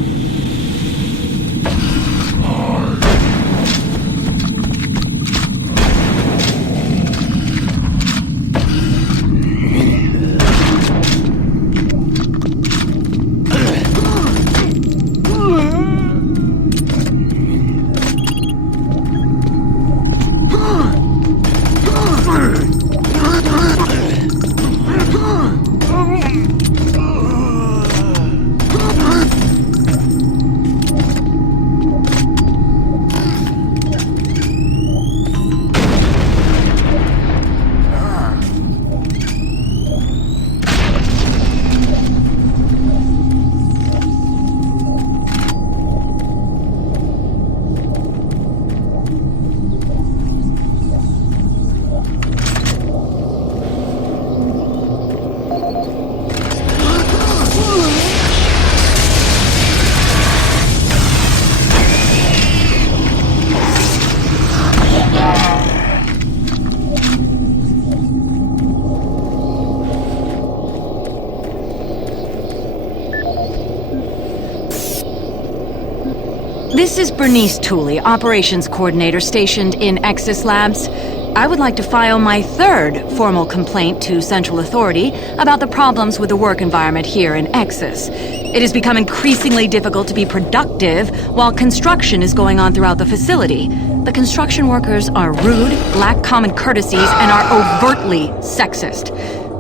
This is Bernice Tooley, Operations Coordinator stationed in Exis Labs. I would like to file my third formal complaint to Central Authority about the problems with the work environment here in Exis. It has become increasingly difficult to be productive while construction is going on throughout the facility. The construction workers are rude, lack common courtesies, and are overtly sexist.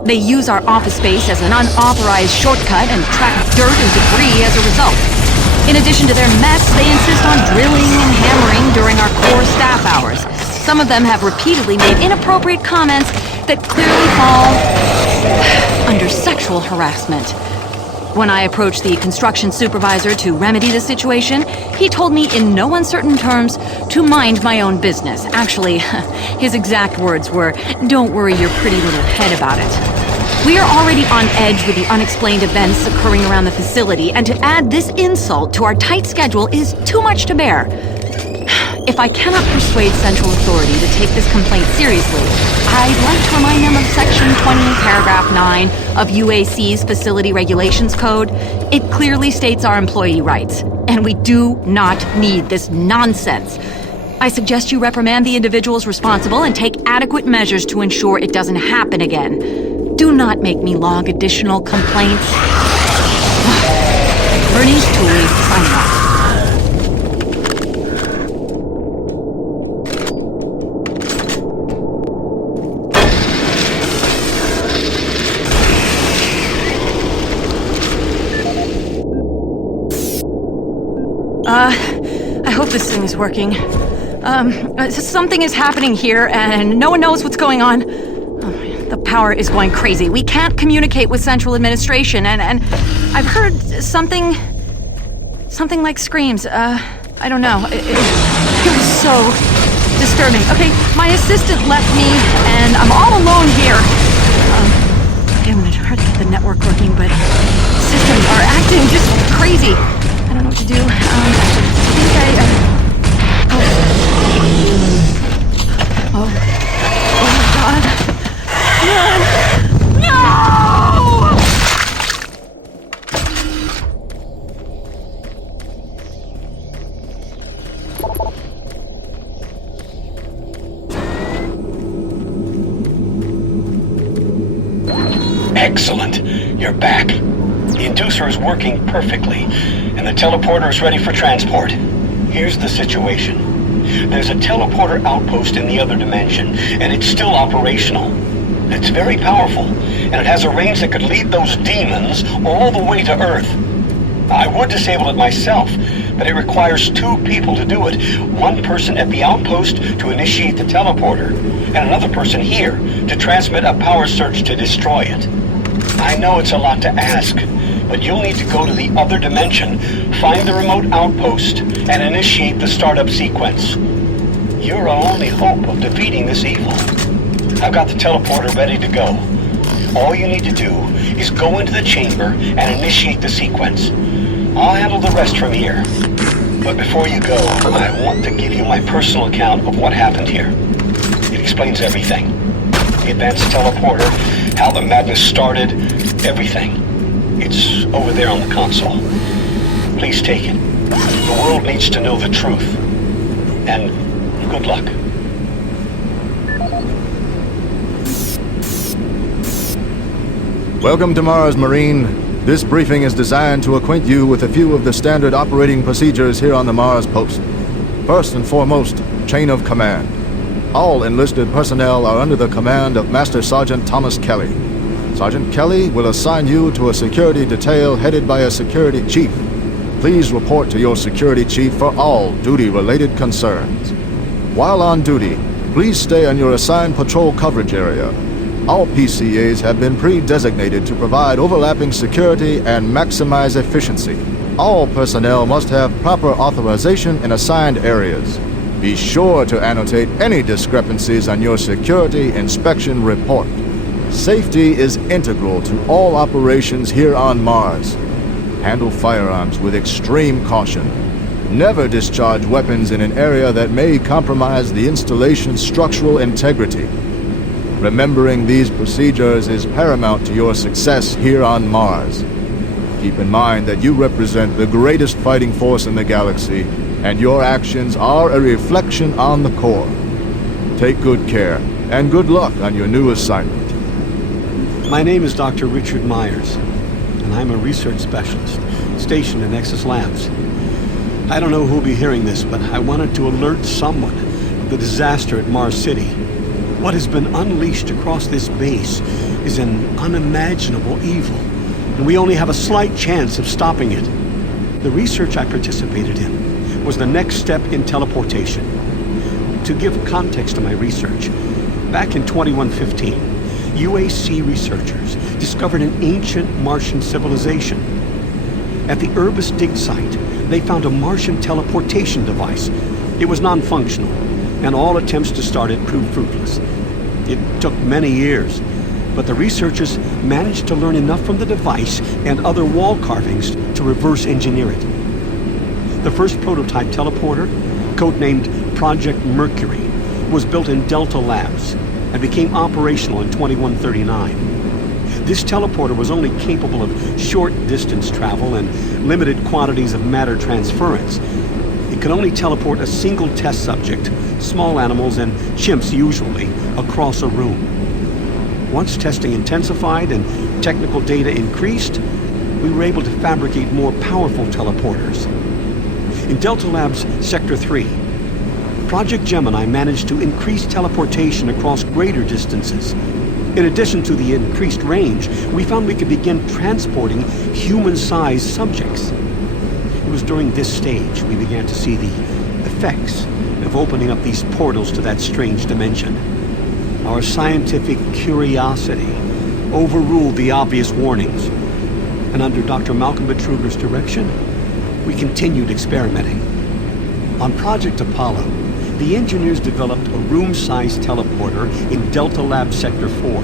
They use our office space as an unauthorized shortcut and track dirt and debris as a result. In addition to their mess, they insist on drilling and hammering during our core staff hours. Some of them have repeatedly made inappropriate comments that clearly fall under sexual harassment. When I approached the construction supervisor to remedy the situation, he told me in no uncertain terms to mind my own business. Actually, his exact words were, "Don't worry your pretty little head about it." We are already on edge with the unexplained events occurring around the facility, and to add this insult to our tight schedule is too much to bear. If I cannot persuade Central Authority to take this complaint seriously, I'd like to remind them of Section 20, Paragraph 9 of UAC's Facility Regulations Code. It clearly states our employee rights, and we do not need this nonsense. I suggest you reprimand the individuals responsible and take adequate measures to ensure it doesn't happen again. Do not make me log additional complaints. Bernice Tooley, signing off. I hope this thing is working. Something is happening here, and no one knows what's going on. The power is going crazy. We can't communicate with Central Administration, and I've heard something like screams. I don't know. It was so disturbing. Okay, my assistant left me, and I'm all alone here. Okay, I'm gonna try to get the network working, but systems are acting just crazy. I don't know what to do. I think oh my God. No! Excellent. You're back. The inducer is working perfectly, and the teleporter is ready for transport. Here's the situation. There's a teleporter outpost in the other dimension, and it's still operational. It's very powerful, and it has a range that could lead those demons all the way to Earth. I would disable it myself, but it requires 2 people to do it. One person at the outpost to initiate the teleporter, and another person here to transmit a power surge to destroy it. I know it's a lot to ask, but you'll need to go to the other dimension, find the remote outpost, and initiate the startup sequence. You're our only hope of defeating this evil. I've got the teleporter ready to go. All you need to do is go into the chamber and initiate the sequence. I'll handle the rest from here. But before you go, I want to give you my personal account of what happened here. It explains everything. The advanced teleporter, how the madness started, everything. It's over there on the console. Please take it. The world needs to know the truth. And good luck. Welcome to Mars, Marine. This briefing is designed to acquaint you with a few of the standard operating procedures here on the Mars post. First and foremost, chain of command. All enlisted personnel are under the command of Master Sergeant Thomas Kelly. Sergeant Kelly will assign you to a security detail headed by a security chief. Please report to your security chief for all duty-related concerns. While on duty, please stay on your assigned patrol coverage area. All PCAs have been pre-designated to provide overlapping security and maximize efficiency. All personnel must have proper authorization in assigned areas. Be sure to annotate any discrepancies on your security inspection report. Safety is integral to all operations here on Mars. Handle firearms with extreme caution. Never discharge weapons in an area that may compromise the installation's structural integrity. Remembering these procedures is paramount to your success here on Mars. Keep in mind that you represent the greatest fighting force in the galaxy, and your actions are a reflection on the Corps. Take good care, and good luck on your new assignment. My name is Dr. Richard Myers, and I'm a research specialist stationed in Nexus Labs. I don't know who'll be hearing this, but I wanted to alert someone of the disaster at Mars City. What has been unleashed across this base is an unimaginable evil, and we only have a slight chance of stopping it. The research I participated in was the next step in teleportation. To give context to my research, back in 2115, UAC researchers discovered an ancient Martian civilization. At the Urbis dig site, they found a Martian teleportation device. It was non-functional, and all attempts to start it proved fruitless. It took many years, but the researchers managed to learn enough from the device and other wall carvings to reverse engineer it. The first prototype teleporter, codenamed Project Mercury, was built in Delta Labs and became operational in 2139. This teleporter was only capable of short-distance travel and limited quantities of matter transference. It could only teleport a single test subject, small animals and chimps usually, across a room. Once testing intensified and technical data increased, we were able to fabricate more powerful teleporters. In Delta Labs Sector 3, Project Gemini managed to increase teleportation across greater distances. In addition to the increased range, we found we could begin transporting human-sized subjects. It was during this stage we began to see the effects of opening up these portals to that strange dimension. Our scientific curiosity overruled the obvious warnings, and under Dr. Malcolm Betruger's direction, we continued experimenting. On Project Apollo, the engineers developed a room-sized teleporter in Delta Lab Sector 4.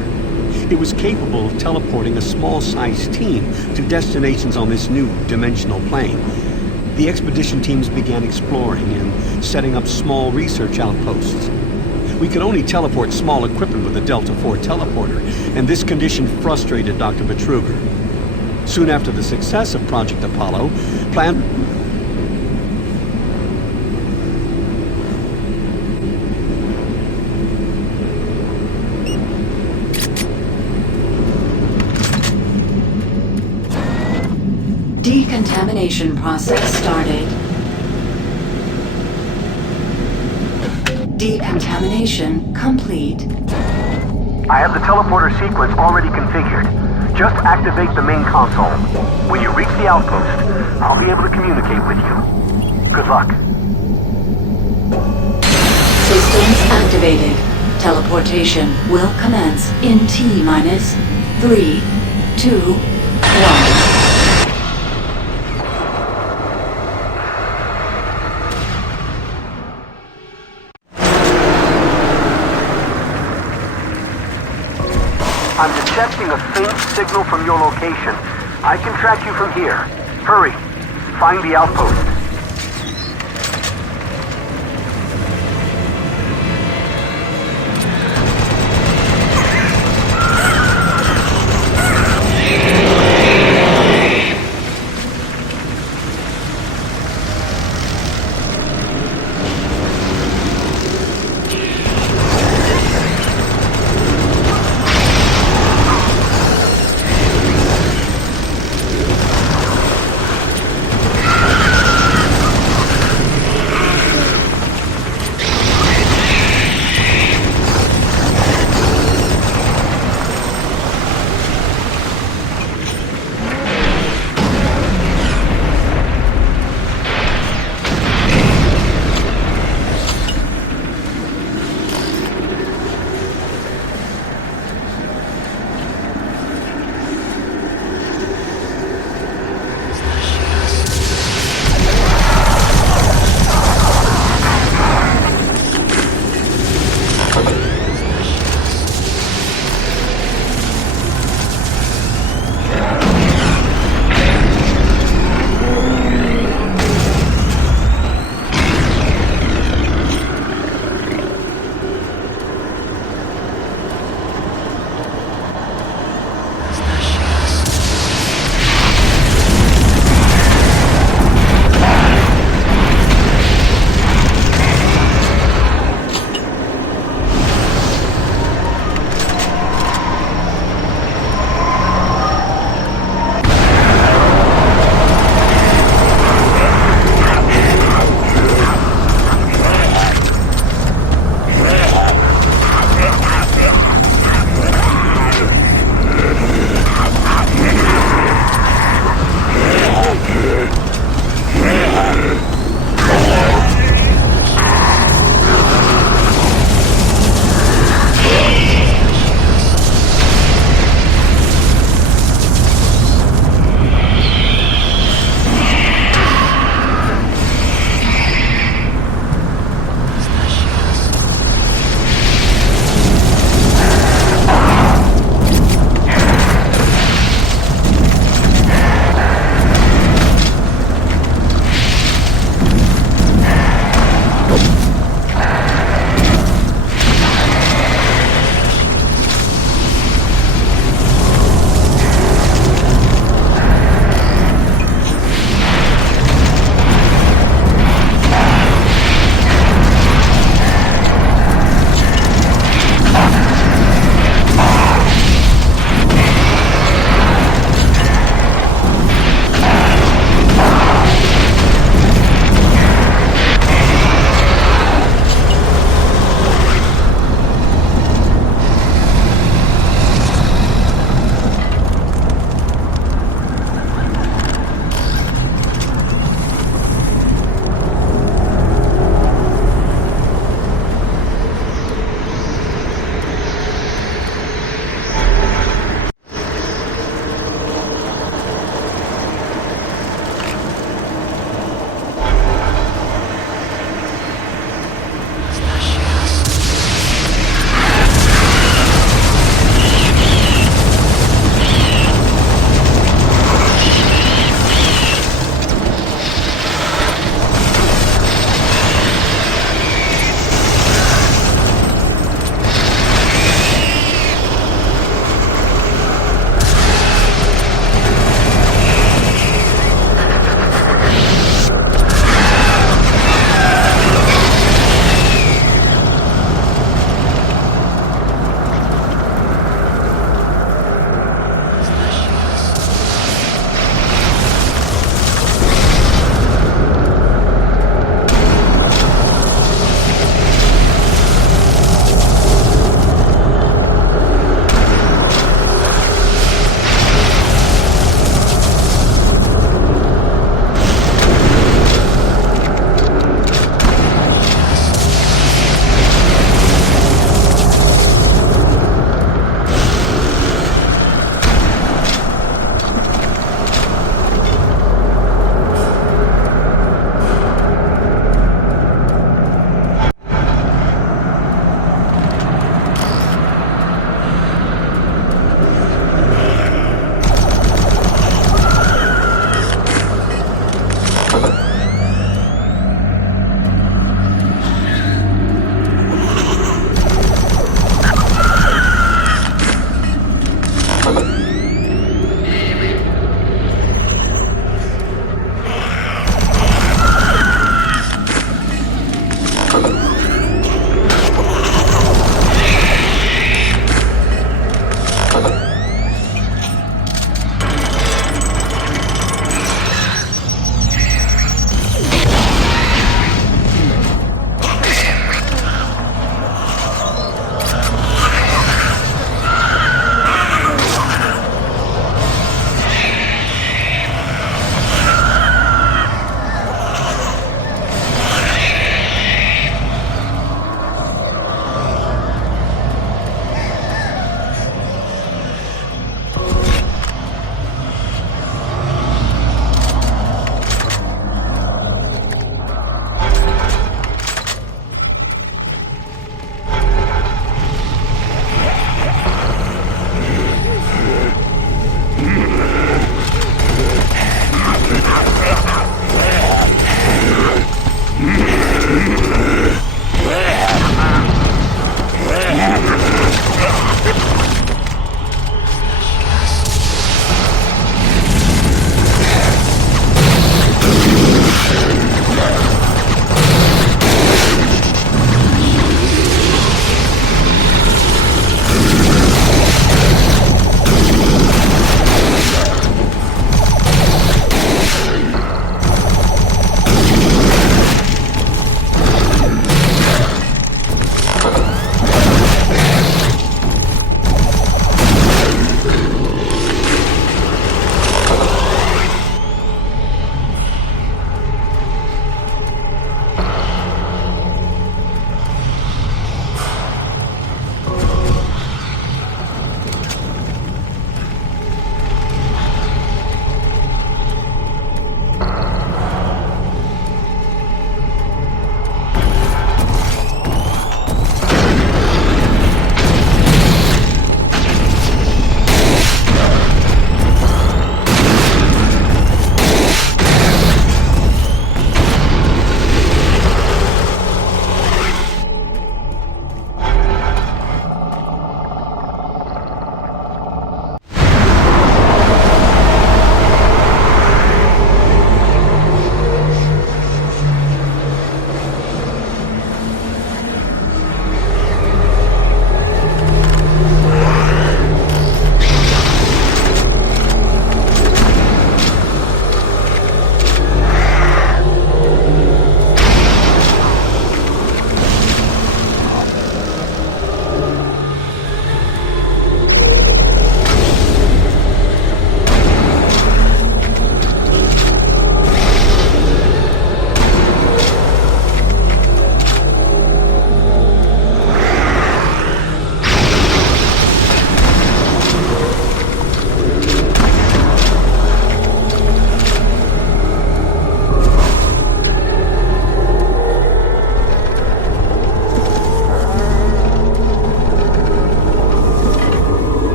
It was capable of teleporting a small-sized team to destinations on this new dimensional plane. The expedition teams began exploring and setting up small research outposts. We could only teleport small equipment with a Delta 4 teleporter, and this condition frustrated Dr. Betruger. Soon after the success of Project Apollo, Decontamination process started. Decontamination complete. I have the teleporter sequence already configured. Just activate the main console. When you reach the outpost, I'll be able to communicate with you. Good luck. Systems activated. Teleportation will commence in T-minus 3, 2, 1. I'm detecting a faint signal from your location. I can track you from here. Hurry. Find the outpost.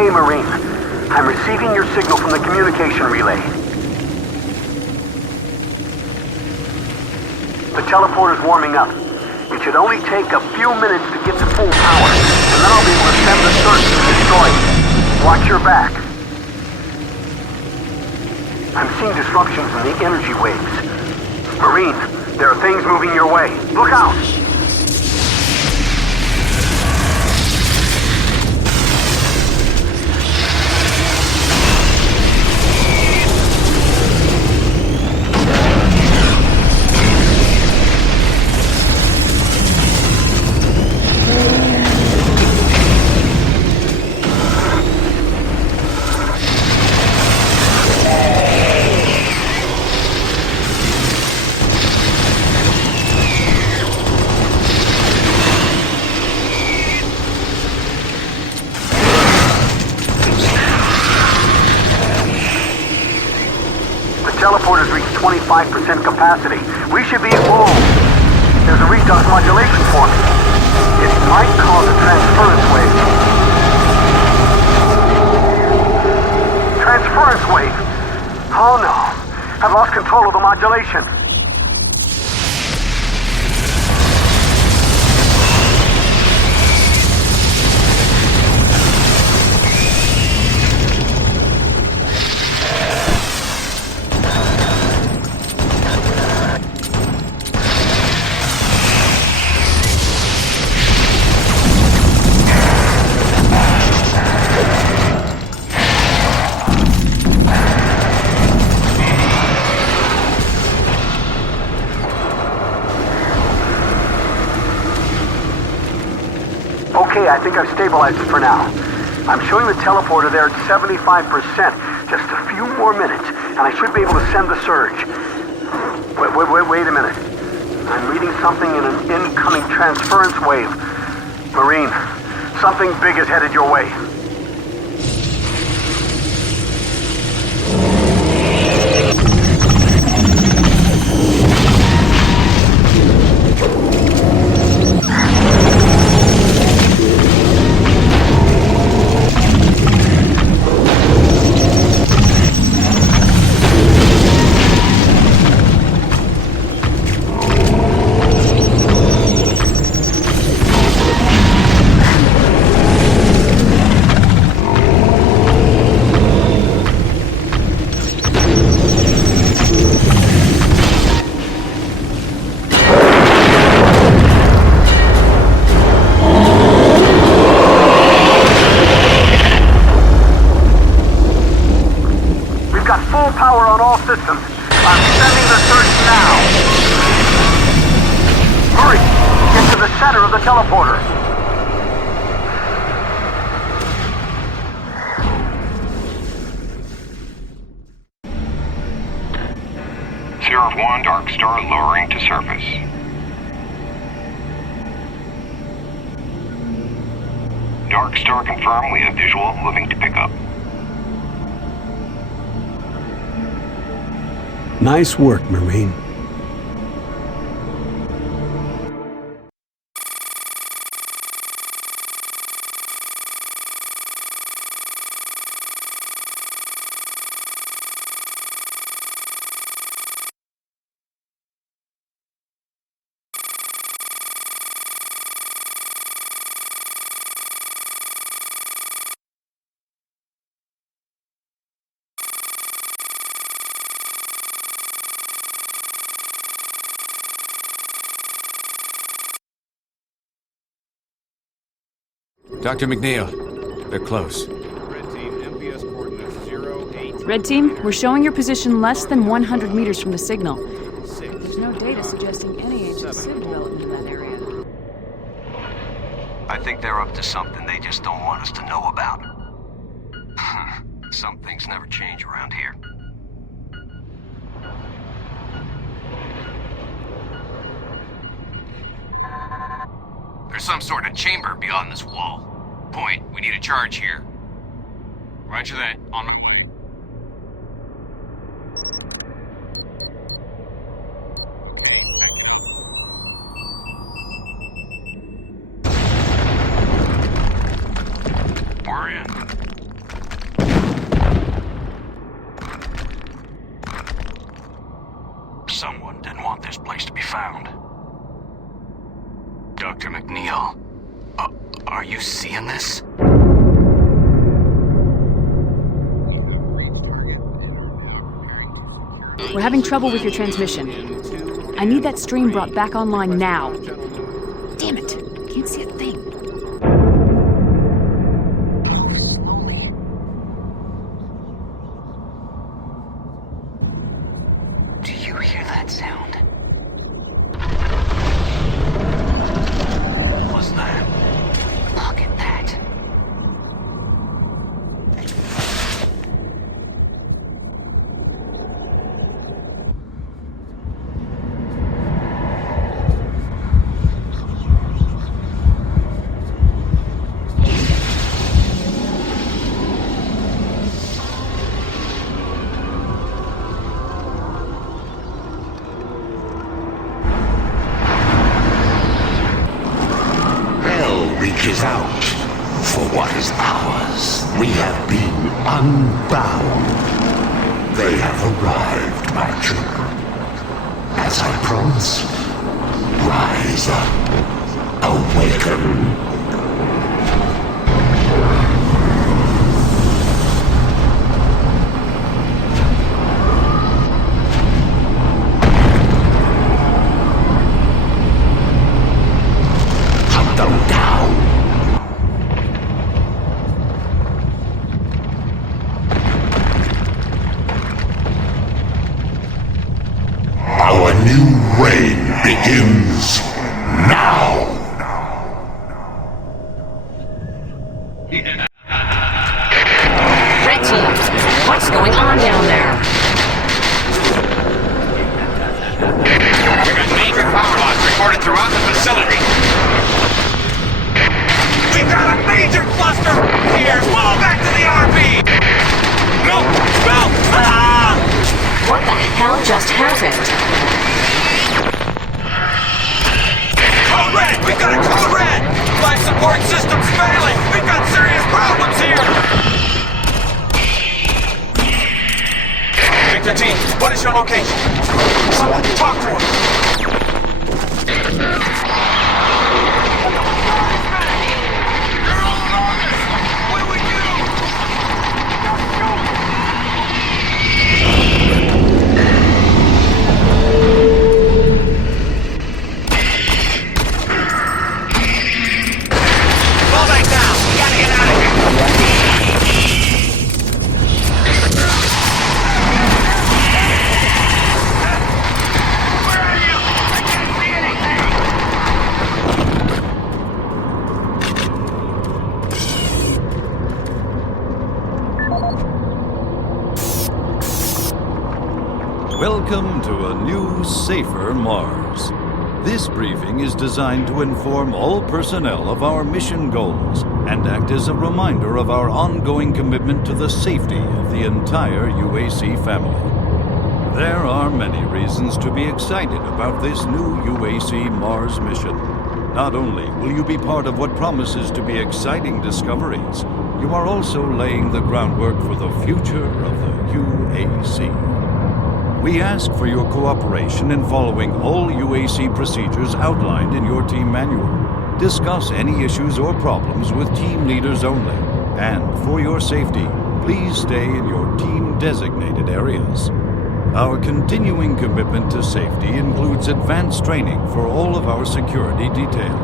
Okay, Marine. I'm receiving your signal from the communication relay. The teleporter's warming up. It should only take a few minutes to get to full power, and then I'll be able to send the search to destroy it. Watch your back. I'm seeing disruptions in the energy waves. Marine, there are things moving your way. Look out! Teleporters reach 25% capacity. We should be at full. There's a redox modulation forming. It might cause a transference wave. Transference wave? Oh no. I've lost control of the modulation. Okay, I think I've stabilized it for now. I'm showing the teleporter there at 75%. Just a few more minutes, and I should be able to send the surge. Wait a minute. I'm reading something in an incoming transference wave. Marine, something big is headed your way. Power on all systems. I'm sending the search now. Hurry! Get to the center of the teleporter. Sierra 1, Dark Star lowering to surface. Dark Star confirmed, we have visual, moving to pickup. Nice work, Marine. Dr. McNeil, they're close. Red Team, MPS coordinates 08. Red Team, we're showing your position less than 100 meters from the signal. There's no data suggesting any ancient civ development in that area. I think they're up to something they just don't want us to know about. Some things never change around here. There's some sort of chamber beyond this wall. Point, we need a charge here. Roger that, on my way. We're in. Someone didn't want this place to be found. Dr. McNeil, are you seeing this? We're having trouble with your transmission. I need that stream brought back online now. Damn it. Can't see a thing. Move slowly. Do you hear that sound? What was that? Look at that. Is out for what is ours. We have been unbound. They have arrived, my children. As I promised, rise up, awaken. Hunt them down. Our new reign begins now! Red Team, what's going on down there? We got major power loss reported throughout the facility. We got a major cluster here! Fall back to the RP! No! No! Ah! What the hell just happened? Code Red! We've got a Code Red! Life support system's failing! We've got serious problems here! Victor Team, what is your location? Someone talk to him! Welcome to a new, safer Mars. This briefing is designed to inform all personnel of our mission goals and act as a reminder of our ongoing commitment to the safety of the entire UAC family. There are many reasons to be excited about this new UAC Mars mission. Not only will you be part of what promises to be exciting discoveries, you are also laying the groundwork for the future of the UAC. We ask for your cooperation in following all UAC procedures outlined in your team manual. Discuss any issues or problems with team leaders only. And for your safety, please stay in your team-designated areas. Our continuing commitment to safety includes advanced training for all of our security detail.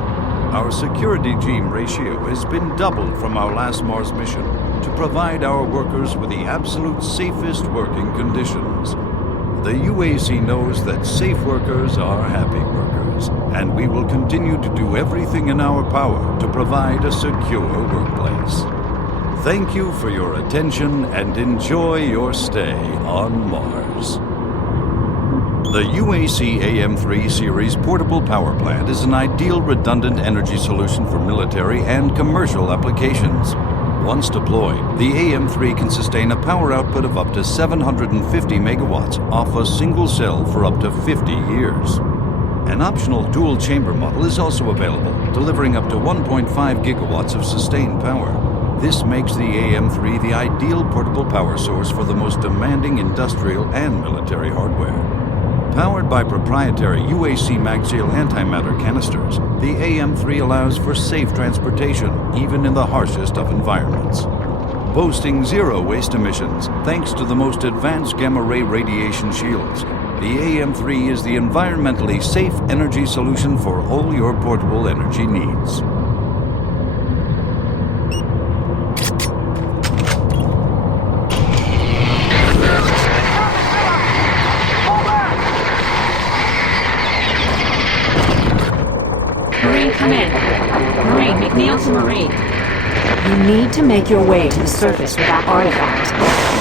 Our security team ratio has been doubled from our last Mars mission to provide our workers with the absolute safest working conditions. The UAC knows that safe workers are happy workers, and we will continue to do everything in our power to provide a secure workplace. Thank you for your attention and enjoy your stay on Mars. The UAC AM3 series portable power plant is an ideal redundant energy solution for military and commercial applications. Once deployed, the AM3 can sustain a power output of up to 750 megawatts off a single cell for up to 50 years. An optional dual-chamber model is also available, delivering up to 1.5 gigawatts of sustained power. This makes the AM3 the ideal portable power source for the most demanding industrial and military hardware. Powered by proprietary UAC MagSeal antimatter canisters, the AM-3 allows for safe transportation, even in the harshest of environments. Boasting zero waste emissions thanks to the most advanced gamma-ray radiation shields, the AM-3 is the environmentally safe energy solution for all your portable energy needs. Marine, come in. Marine, McNeil to Marine. You need to make your way to the surface with that artifact.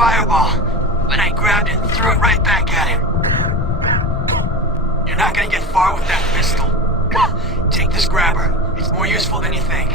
fireball, but I grabbed it and threw it right back at him. You're not gonna get far with that pistol. Take this grabber. It's more useful than you think.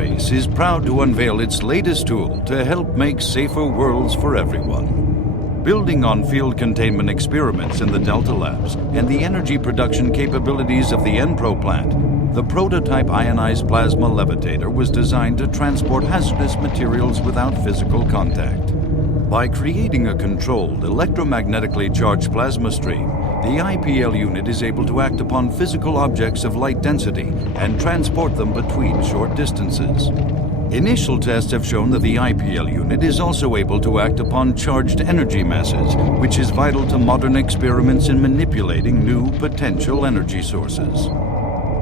Cyberspace is proud to unveil its latest tool to help make safer worlds for everyone. Building on field containment experiments in the Delta Labs and the energy production capabilities of the Enpro plant, the prototype ionized plasma levitator was designed to transport hazardous materials without physical contact. By creating a controlled, electromagnetically charged plasma stream, the IPL unit is able to act upon physical objects of light density and transport them between short distances. Initial tests have shown that the IPL unit is also able to act upon charged energy masses, which is vital to modern experiments in manipulating new potential energy sources.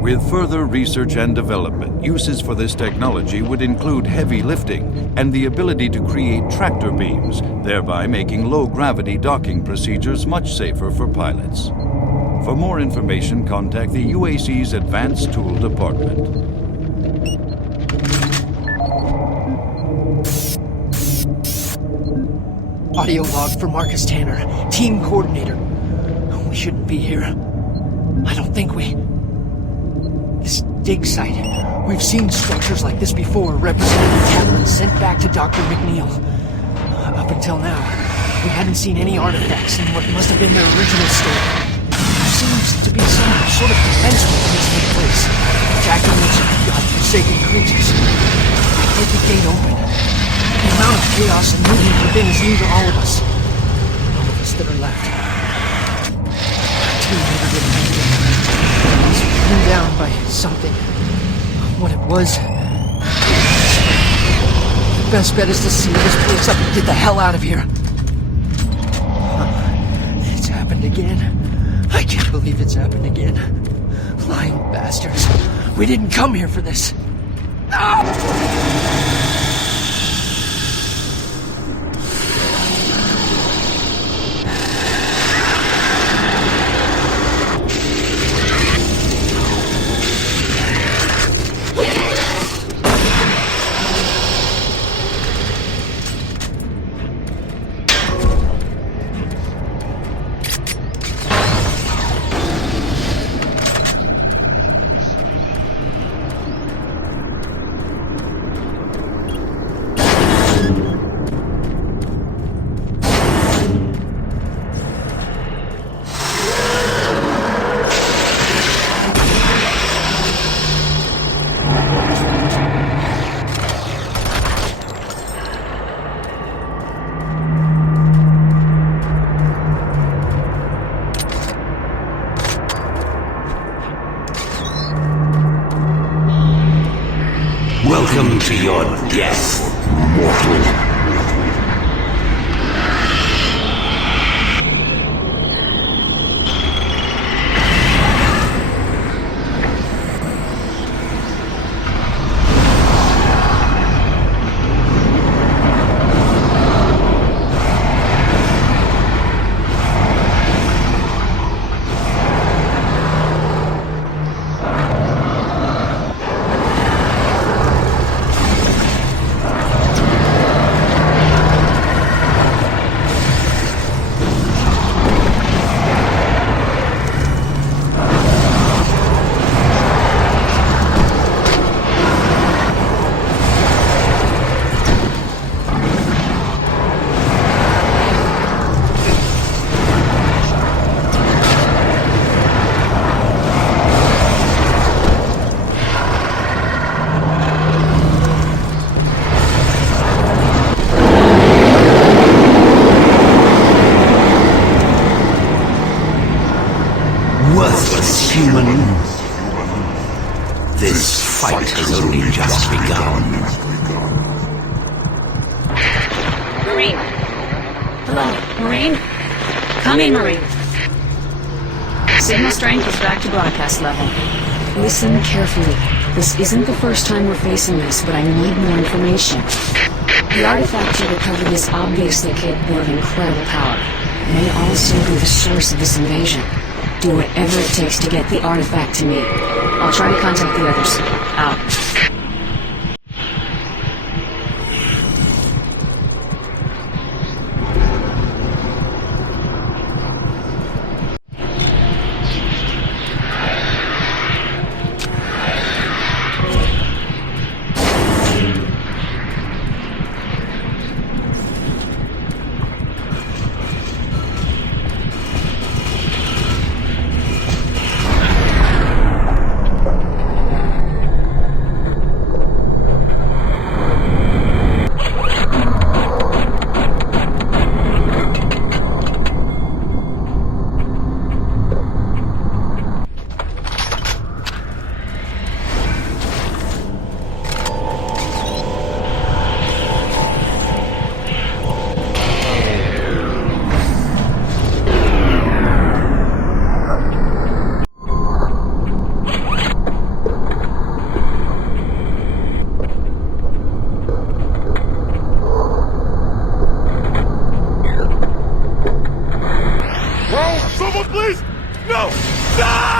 With further research and development, uses for this technology would include heavy lifting and the ability to create tractor beams, thereby making low-gravity docking procedures much safer for pilots. For more information, contact the UAC's Advanced Tool Department. Audio log for Marcus Tanner, team coordinator. We shouldn't be here. I don't think we... This dig site. We've seen structures like this before, Representative Kaplan sent back to Dr. McNeil. Up until now, we hadn't seen any artifacts in what must have been their original state. There seems to be some sort of defense mechanism in place, attacking these godforsaken creatures. Get the gate open. The amount of chaos and movement within is new to all of us. All of us that are left. Team leader didn't make it. He's pinned down by something. What it was. The best bet is to seal this place up and get the hell out of here. It's happened again. I can't believe it's happened again. Lying bastards. We didn't come here for this. Welcome to your death, mortal. Worthless human. This fight has only just begun. Marine. Hello, Marine? Come in, Marine. Signal strength is back to broadcast level. Listen carefully. This isn't the first time we're facing this, but I need more information. The artifact you recovered is obviously capable of incredible power. It may also be the source of this invasion. Do whatever it takes to get the artifact to me. I'll try to contact the others. Out. No! No!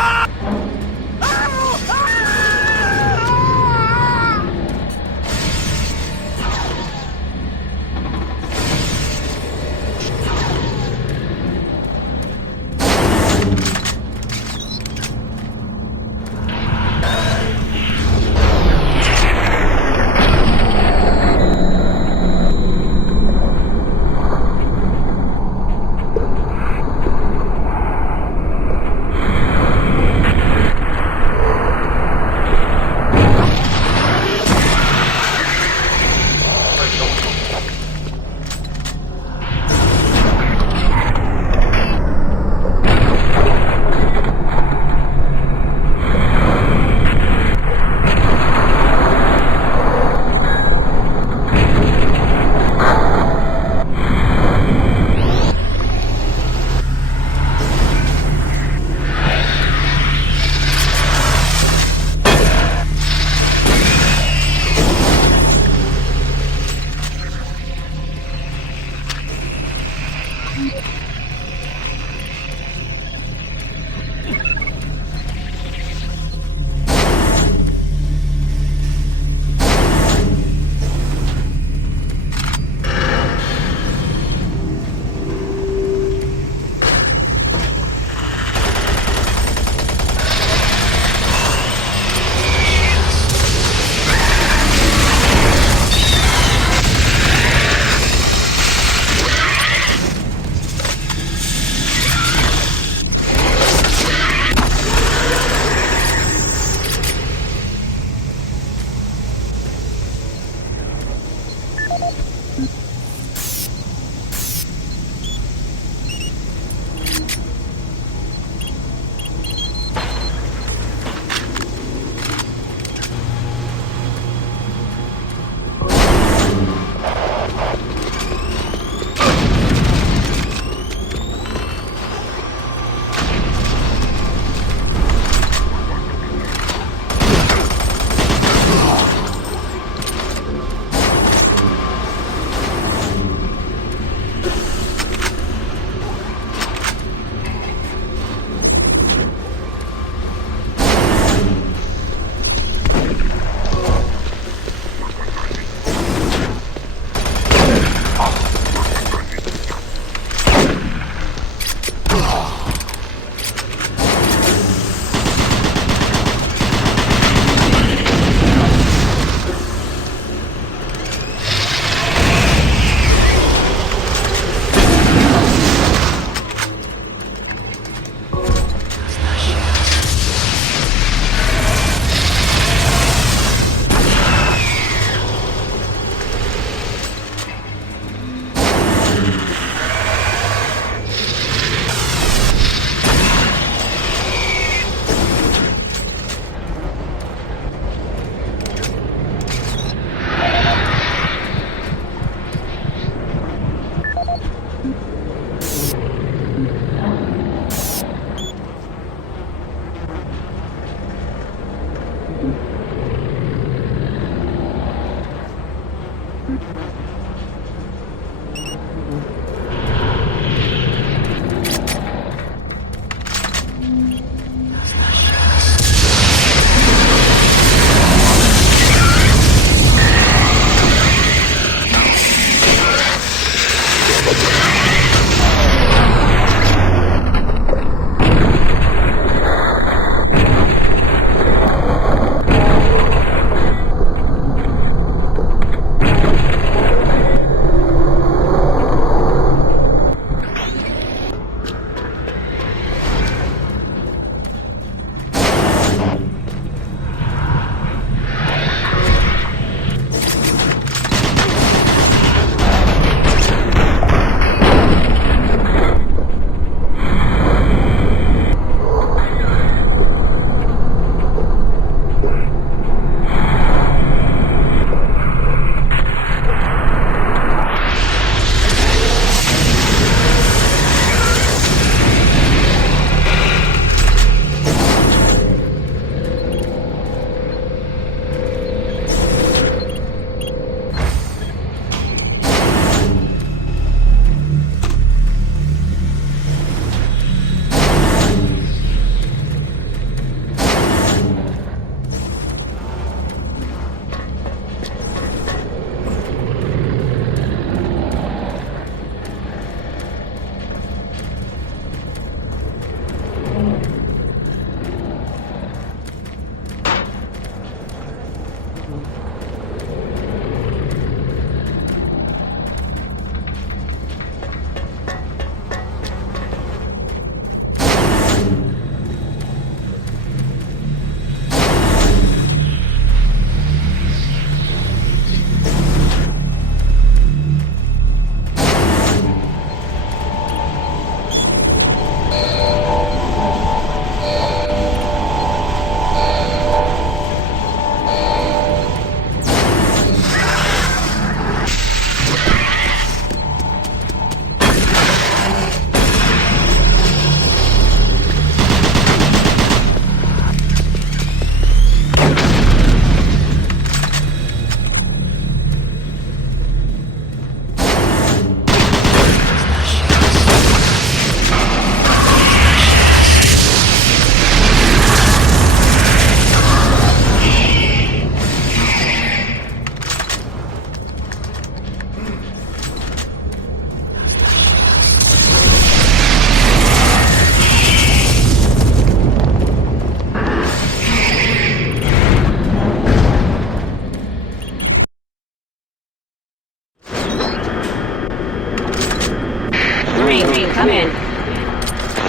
Marine, come in.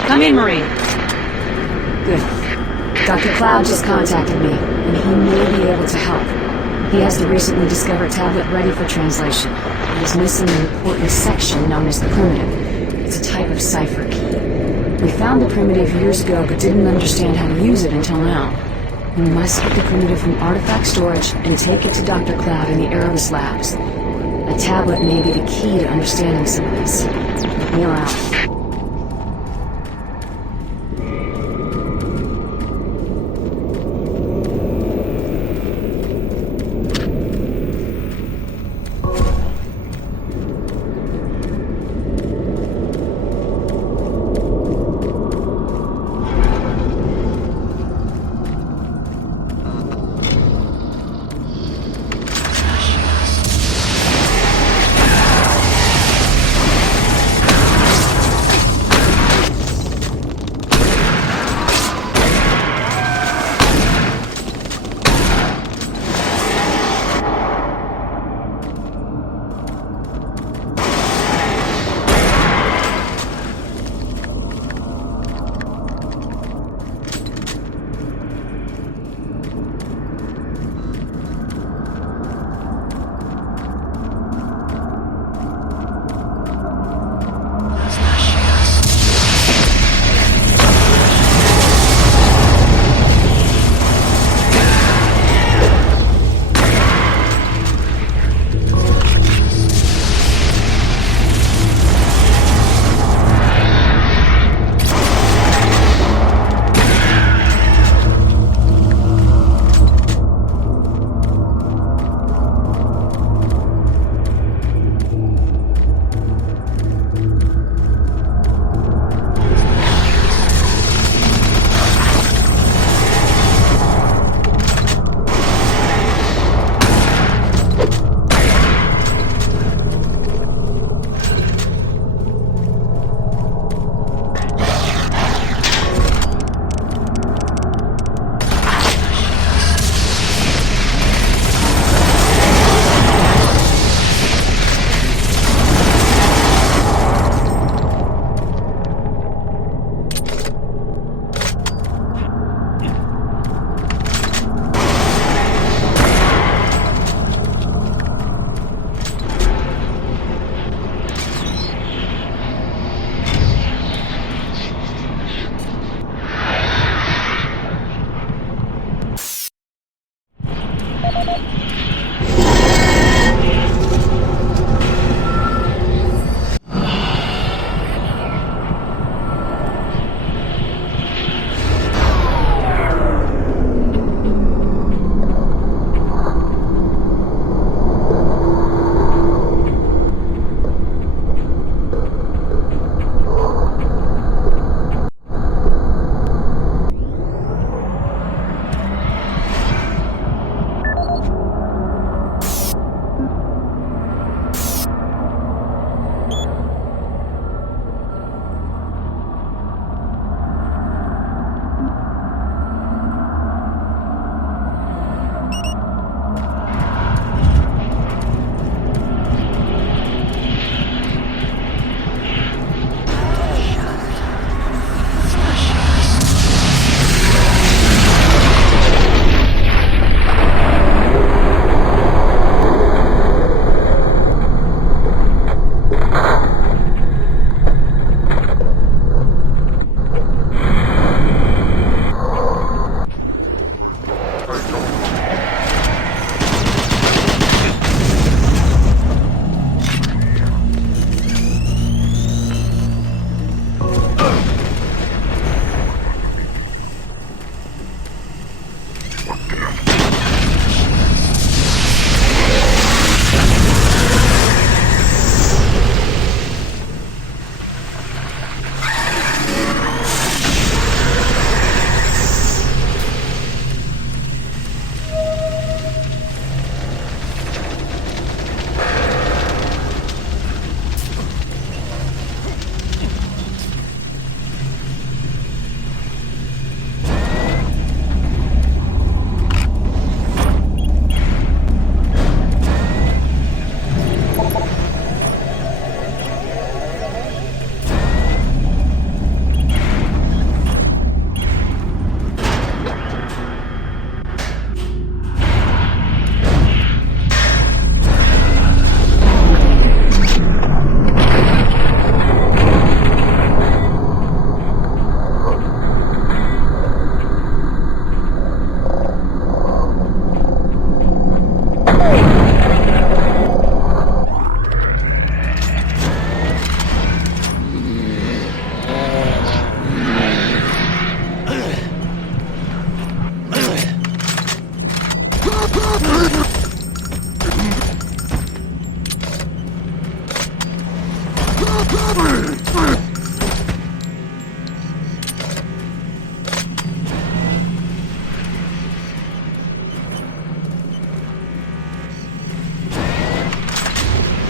Come in, Marine. Good. Dr. Cloud just contacted me, and he may be able to help. He has the recently discovered tablet ready for translation. He's missing an important section known as the primitive. It's a type of cipher key. We found the primitive years ago, but didn't understand how to use it until now. We must get the primitive from artifact storage and take it to Dr. Cloud in the Erebus labs. A tablet may be the key to understanding some of this. McNeil out.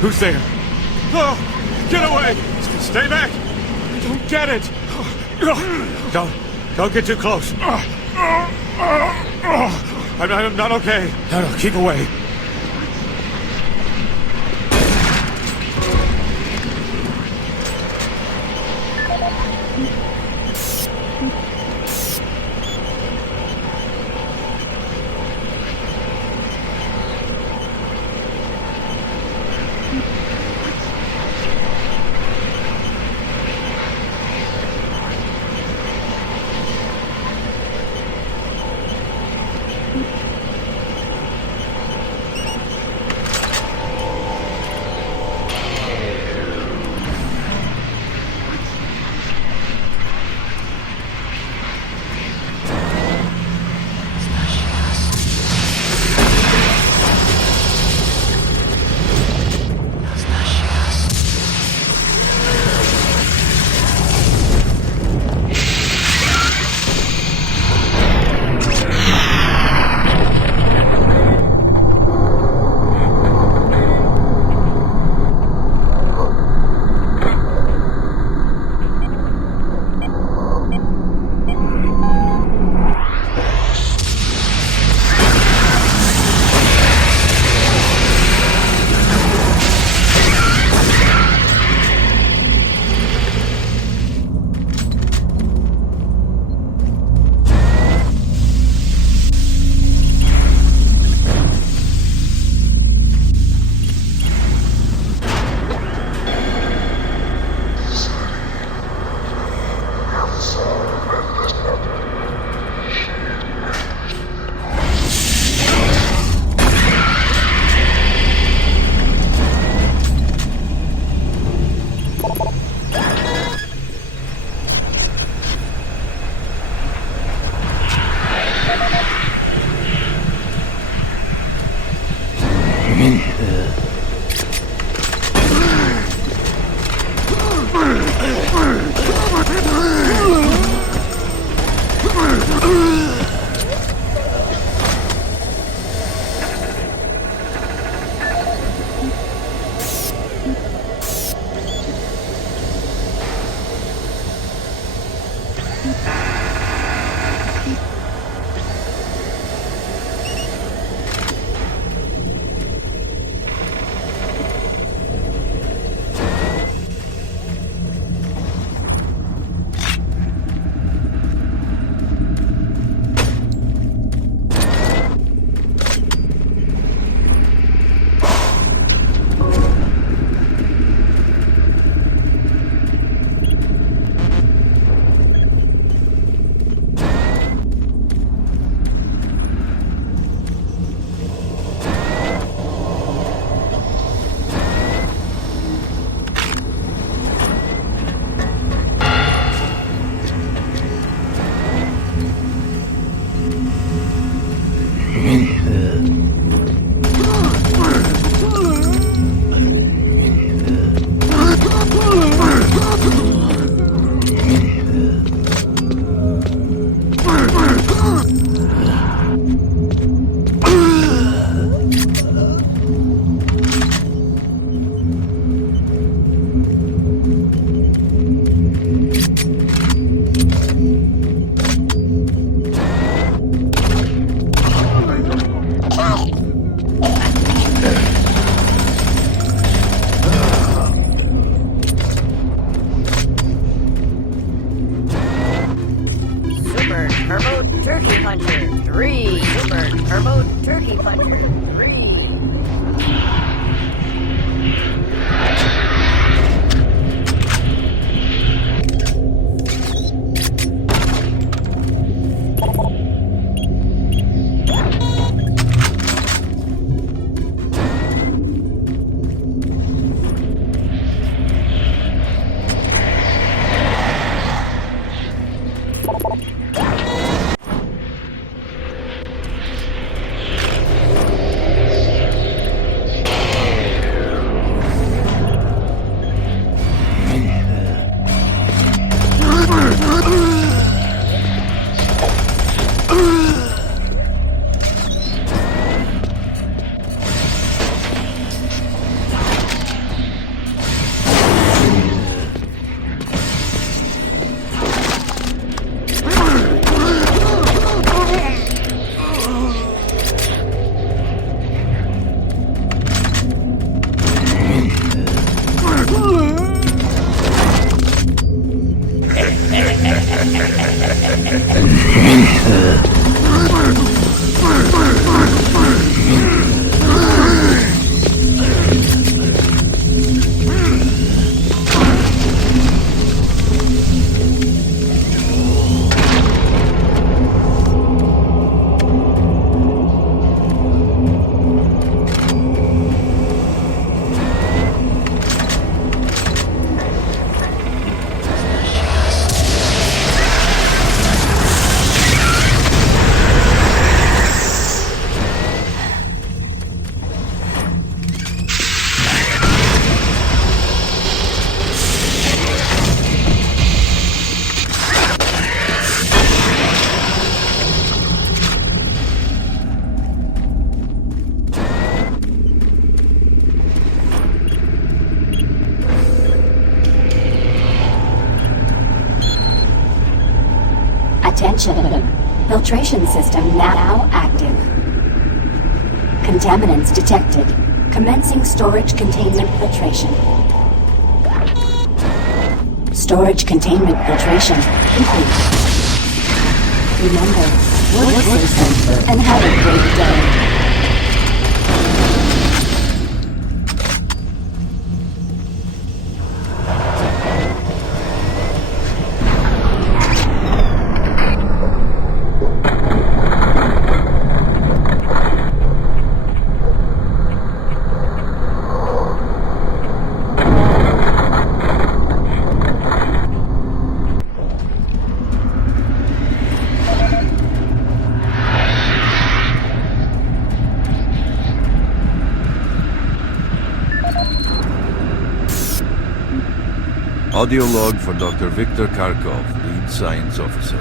Who's there? Oh, get away! Stay back! Don't get it! Don't get too close. I'm not okay. No, keep away. Turkey Puncher 3. Super Turbo Turkey Puncher 3. Attention. Filtration system now active. Contaminants detected. Commencing storage containment filtration. Storage containment filtration complete. Remember, work safe and have a great day. Audio log for Dr. Viktor Kharkov, lead science officer.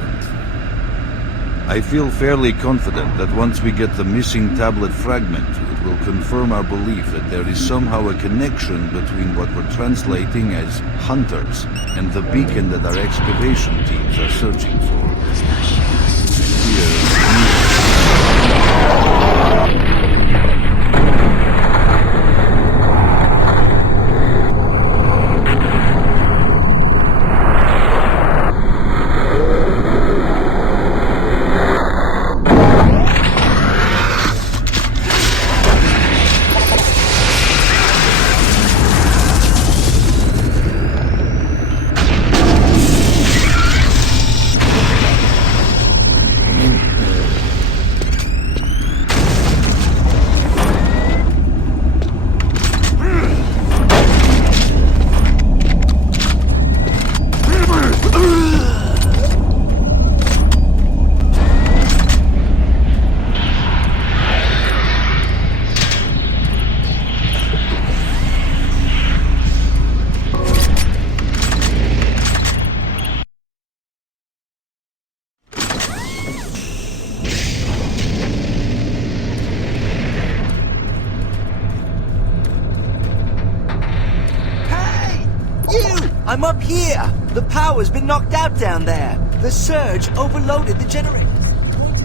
I feel fairly confident that once we get the missing tablet fragment, it will confirm our belief that there is somehow a connection between what we're translating as hunters and the beacon that our excavation teams are searching for. I'm up here! The power's been knocked out down there. The surge overloaded the generators.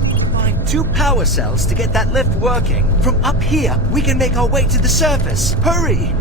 We can find 2 power cells to get that lift working. From up here, we can make our way to the surface. Hurry!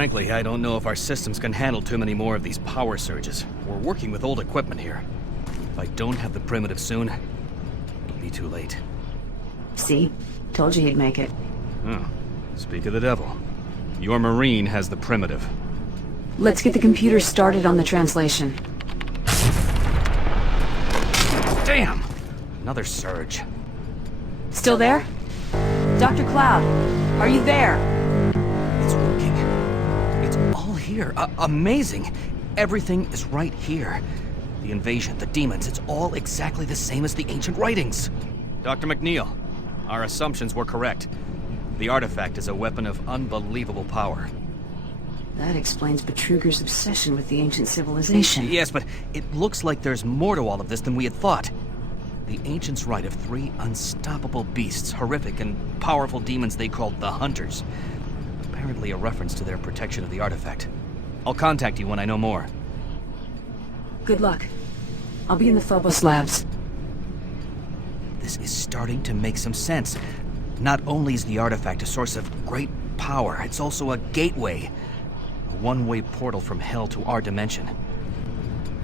Frankly, I don't know if our systems can handle too many more of these power surges. We're working with old equipment here. If I don't have the primitive soon, it'll be too late. See? Told you he'd make it. Oh, speak of the devil. Your Marine has the primitive. Let's get the computer started on the translation. Damn! Another surge. Still there? Dr. Cloud, are you there? It's working. It's all here. Amazing. Everything is right here. The invasion, the demons, it's all exactly the same as the ancient writings. Dr. McNeil, our assumptions were correct. The artifact is a weapon of unbelievable power. That explains Betruger's obsession with the ancient civilization. Yes, but it looks like there's more to all of this than we had thought. The ancients write of 3 unstoppable beasts, horrific and powerful demons they called the Hunters. Apparently a reference to their protection of the artifact. I'll contact you when I know more. Good luck. I'll be in the Phobos labs. This is starting to make some sense. Not only is the artifact a source of great power, it's also a gateway. A one-way portal from hell to our dimension.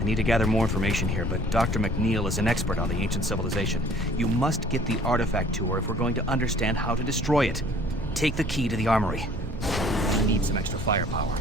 I need to gather more information here, but Dr. McNeil is an expert on the ancient civilization. You must get the artifact to her if we're going to understand how to destroy it. Take the key to the armory. I need some extra firepower.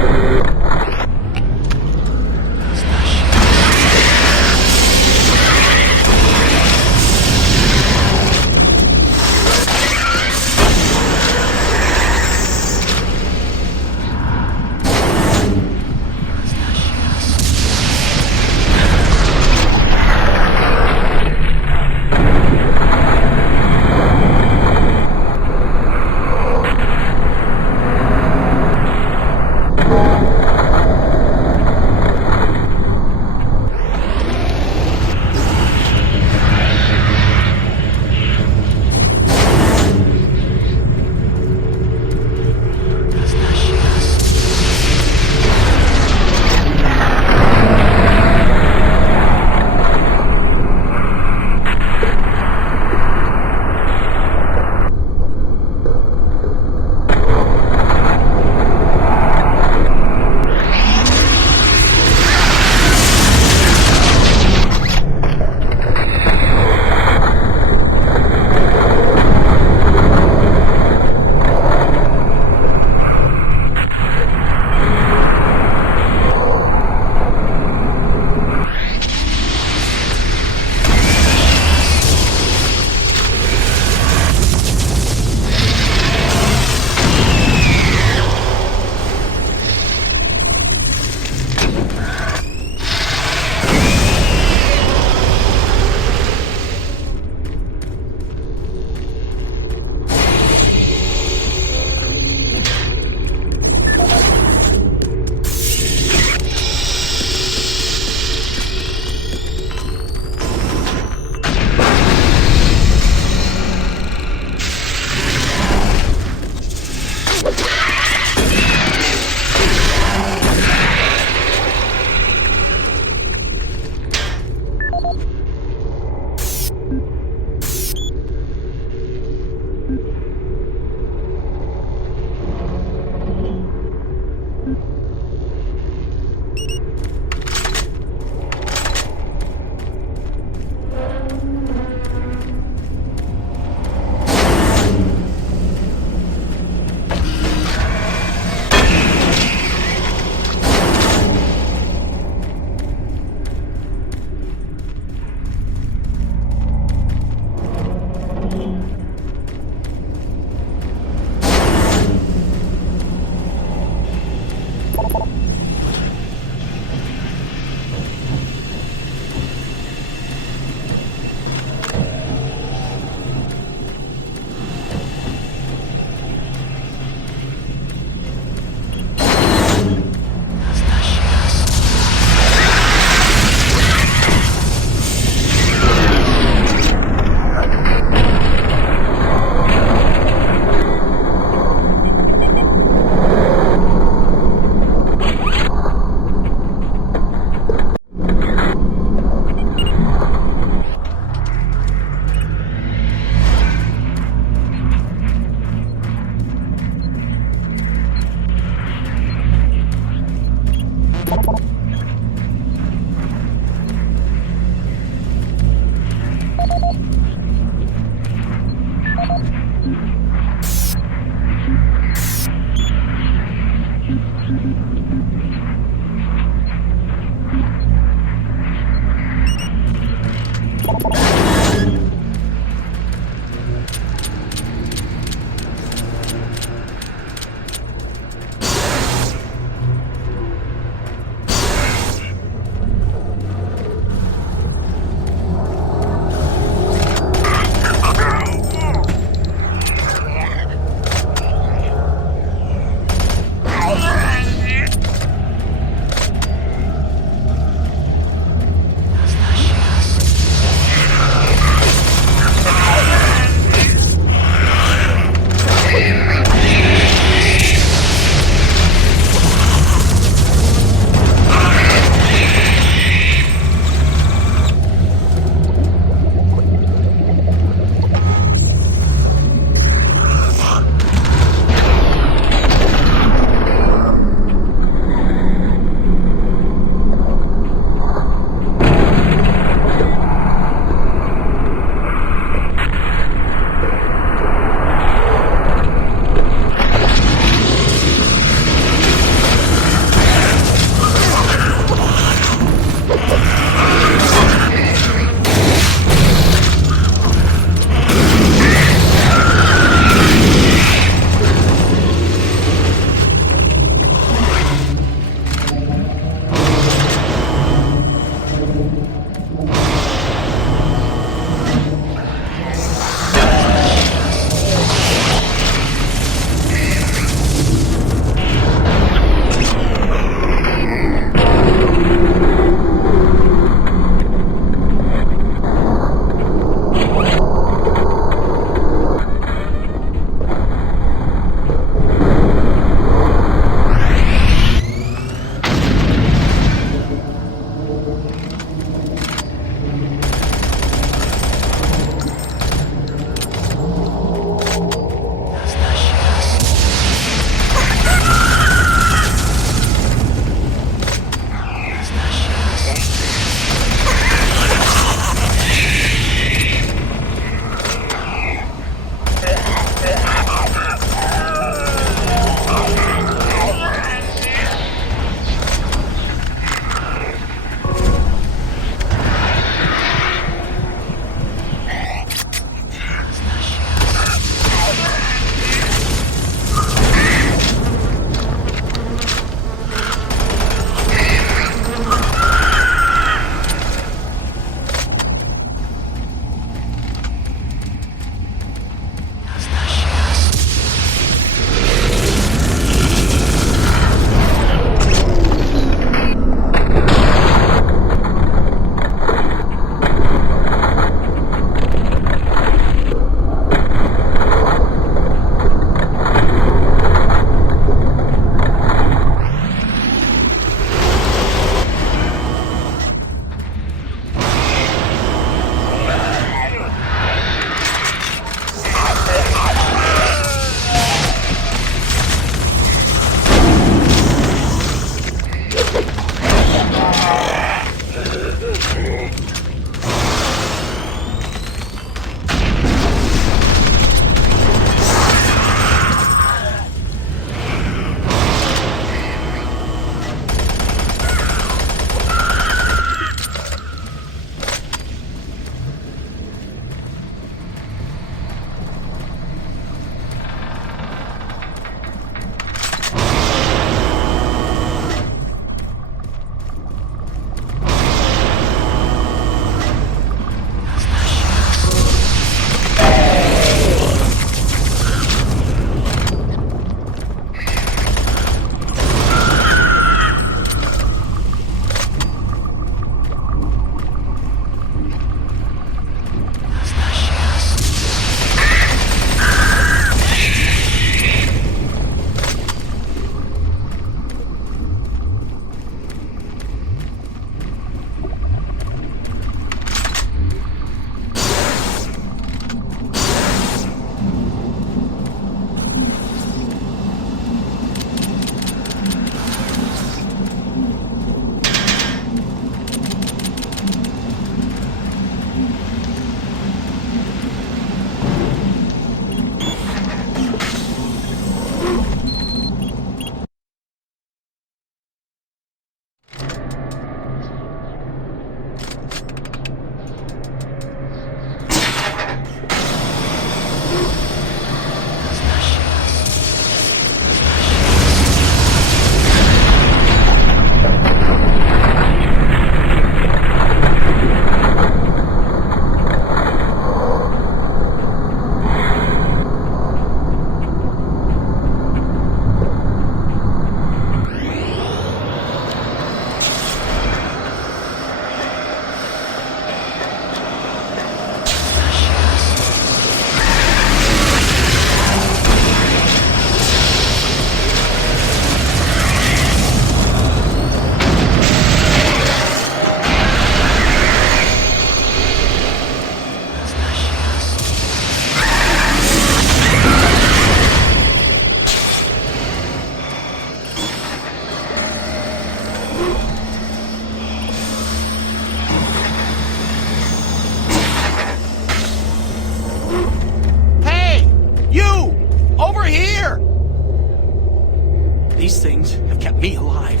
These things have kept me alive.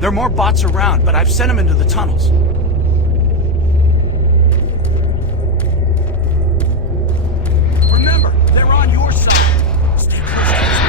There are more bots around, but I've sent them into the tunnels. Remember, they're on your side. Stay close to us.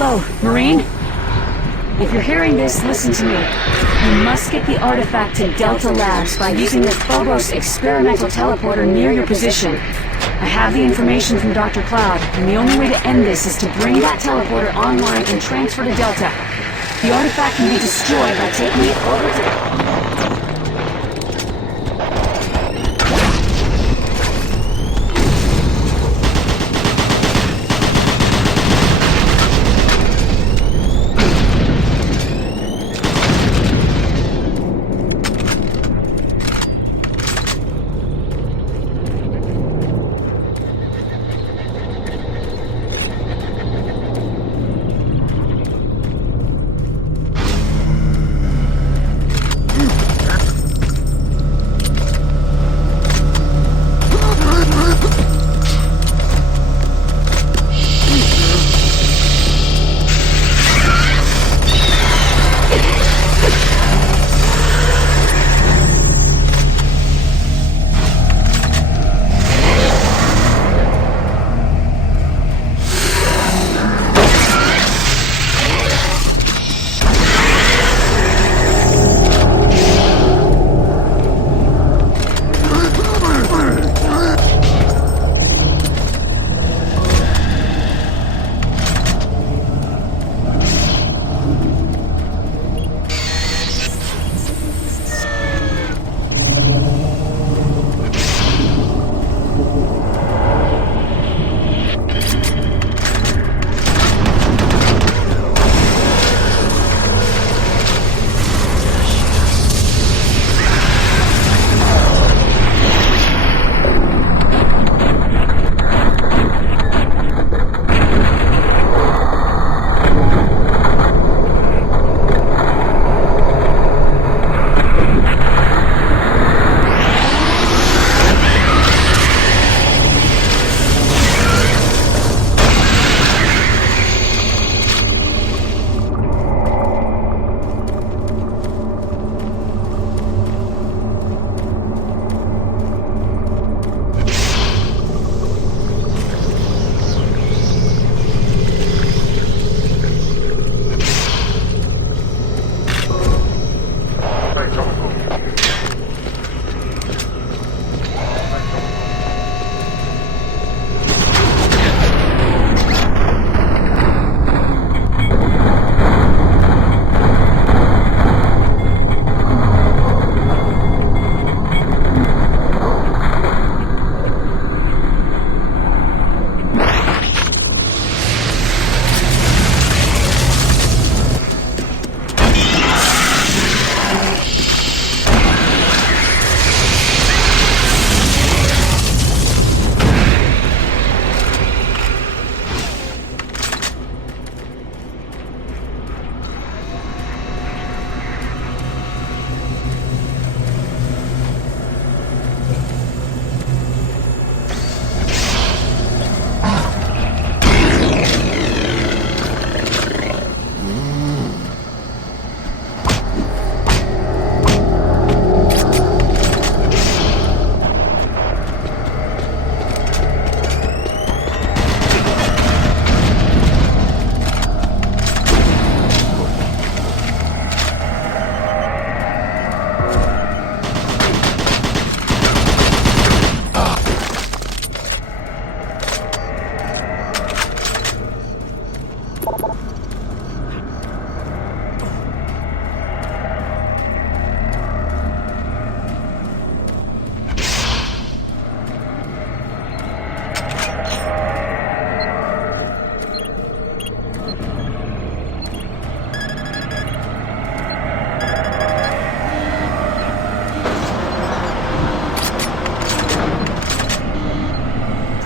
Hello, Marine? If you're hearing this, listen to me. You must get the artifact to Delta Labs by using the Phobos experimental teleporter near your position. I have the information from Dr. Cloud, and the only way to end this is to bring that teleporter online and transfer to Delta. The artifact can be destroyed by taking it over to...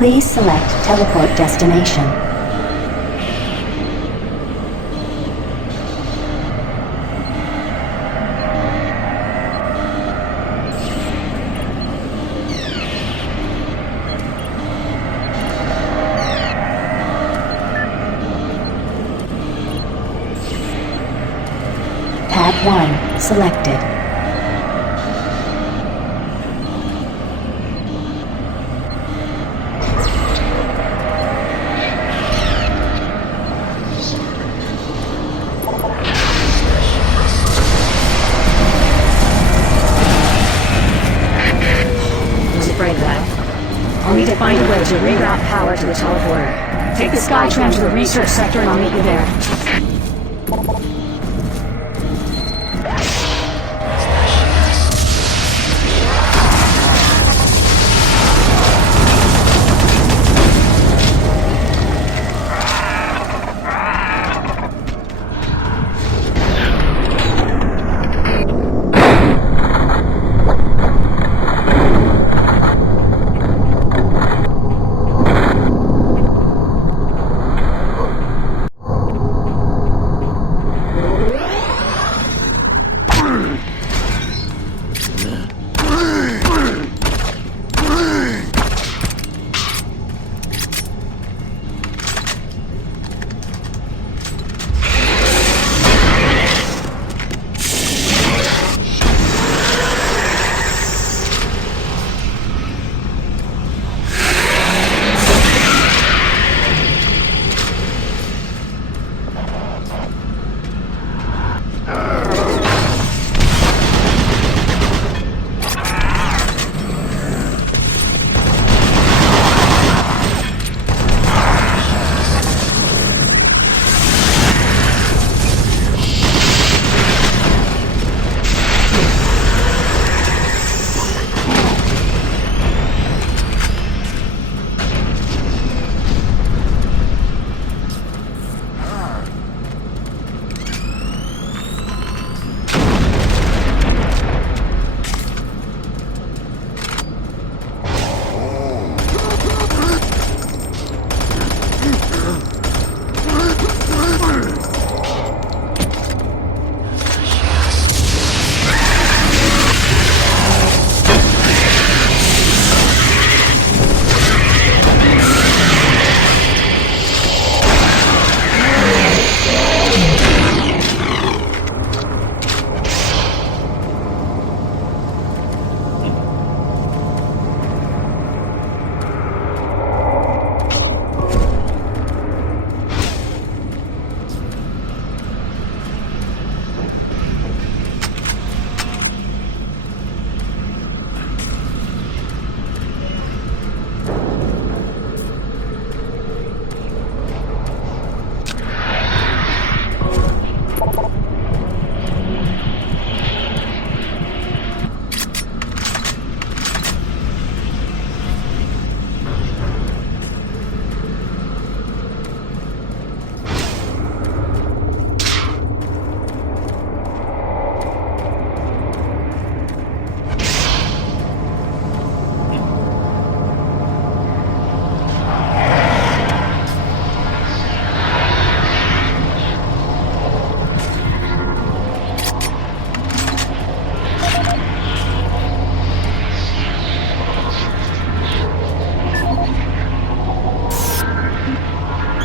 Please select teleport destination. Pad 1 selected. to reroute power to the teleporter. Take the Skytram to the research sector and I'll meet you there.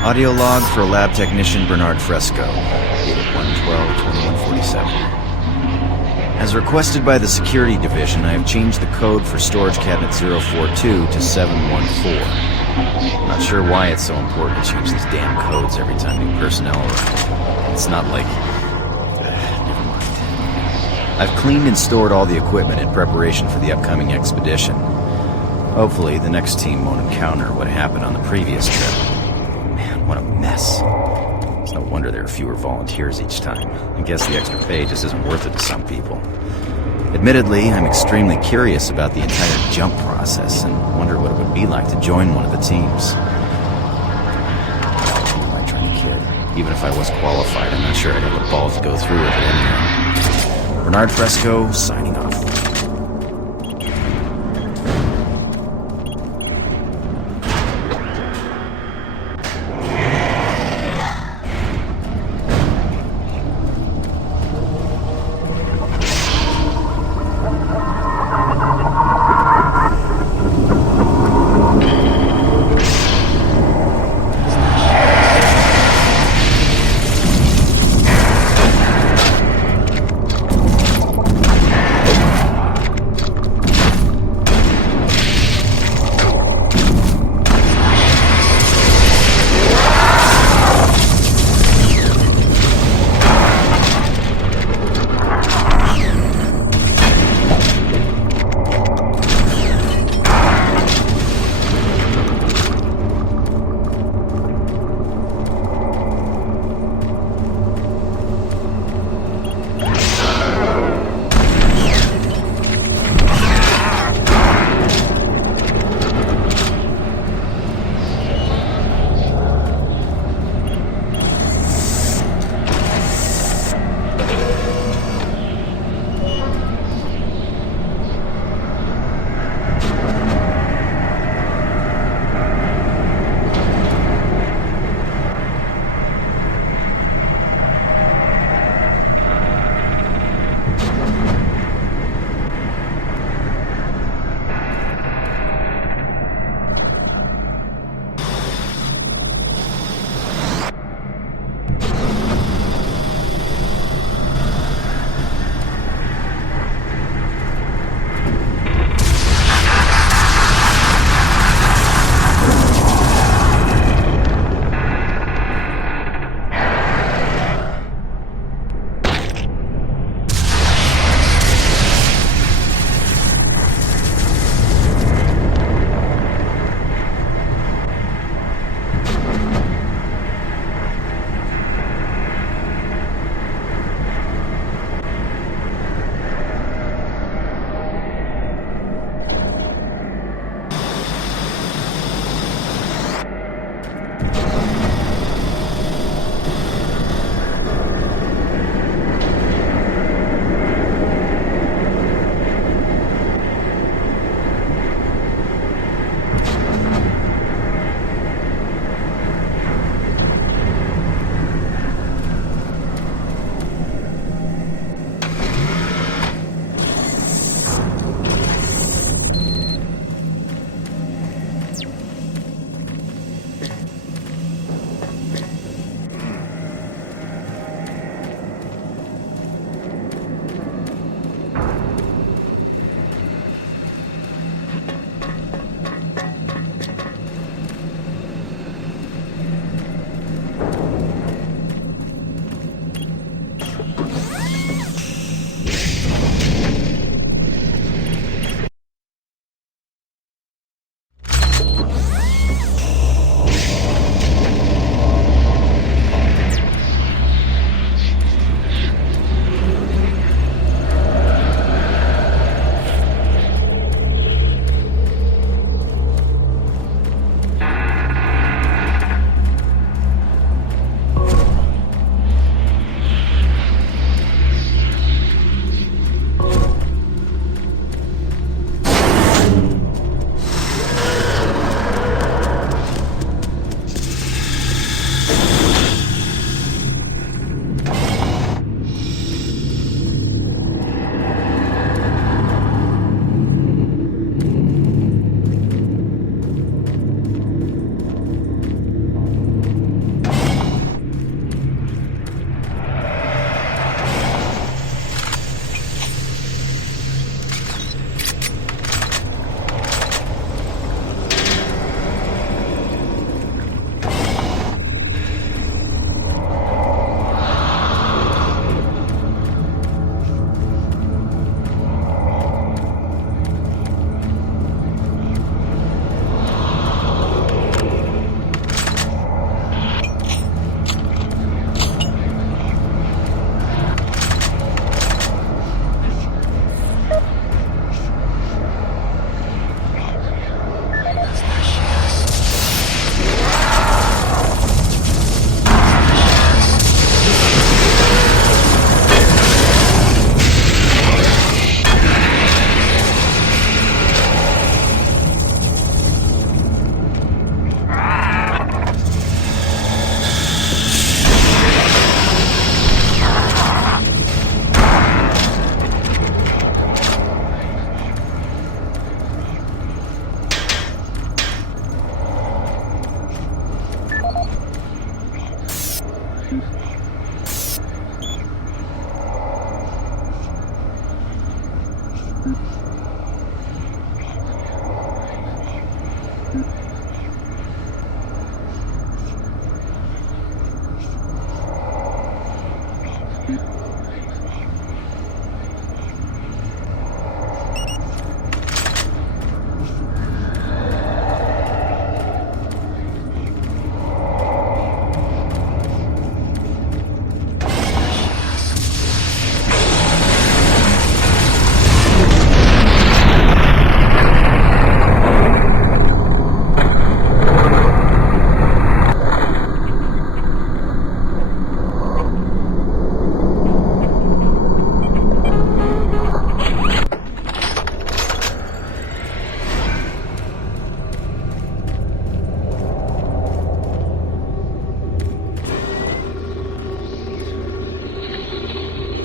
Audio log for Lab Technician Bernard Fresco, dated 1/12/2147. As requested by the Security Division, I have changed the code for Storage Cabinet 042 to 714. Not sure why it's so important to change these damn codes every time new personnel arrive. It's not like... never mind. I've cleaned and stored all the equipment in preparation for the upcoming expedition. Hopefully, the next team won't encounter what happened on the previous trip. What a mess. It's no wonder there are fewer volunteers each time. I guess the extra pay just isn't worth it to some people. Admittedly, I'm extremely curious about the entire jump process and wonder what it would be like to join one of the teams. Who am I trying to kid? Even if I was qualified, I'm not sure I'd have the balls to go through with it anyhow. Bernard Fresco, signing off.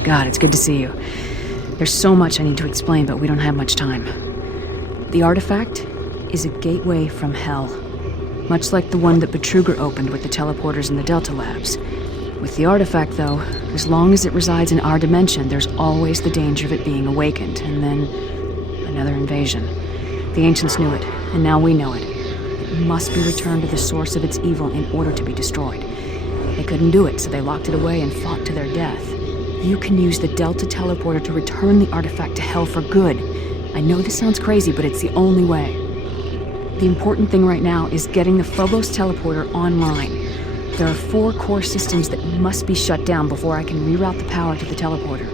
God, it's good to see you. There's so much I need to explain, but we don't have much time. The artifact is a gateway from hell. Much like the one that Betruger opened with the teleporters in the Delta Labs. With the artifact, though, as long as it resides in our dimension, there's always the danger of it being awakened, and then another invasion. The ancients knew it, and now we know it. It must be returned to the source of its evil in order to be destroyed. They couldn't do it, so they locked it away and fought to their death. You can use the Delta teleporter to return the artifact to hell for good. I know this sounds crazy, but it's the only way. The important thing right now is getting the Phobos teleporter online. There are 4 core systems that must be shut down before I can reroute the power to the teleporter.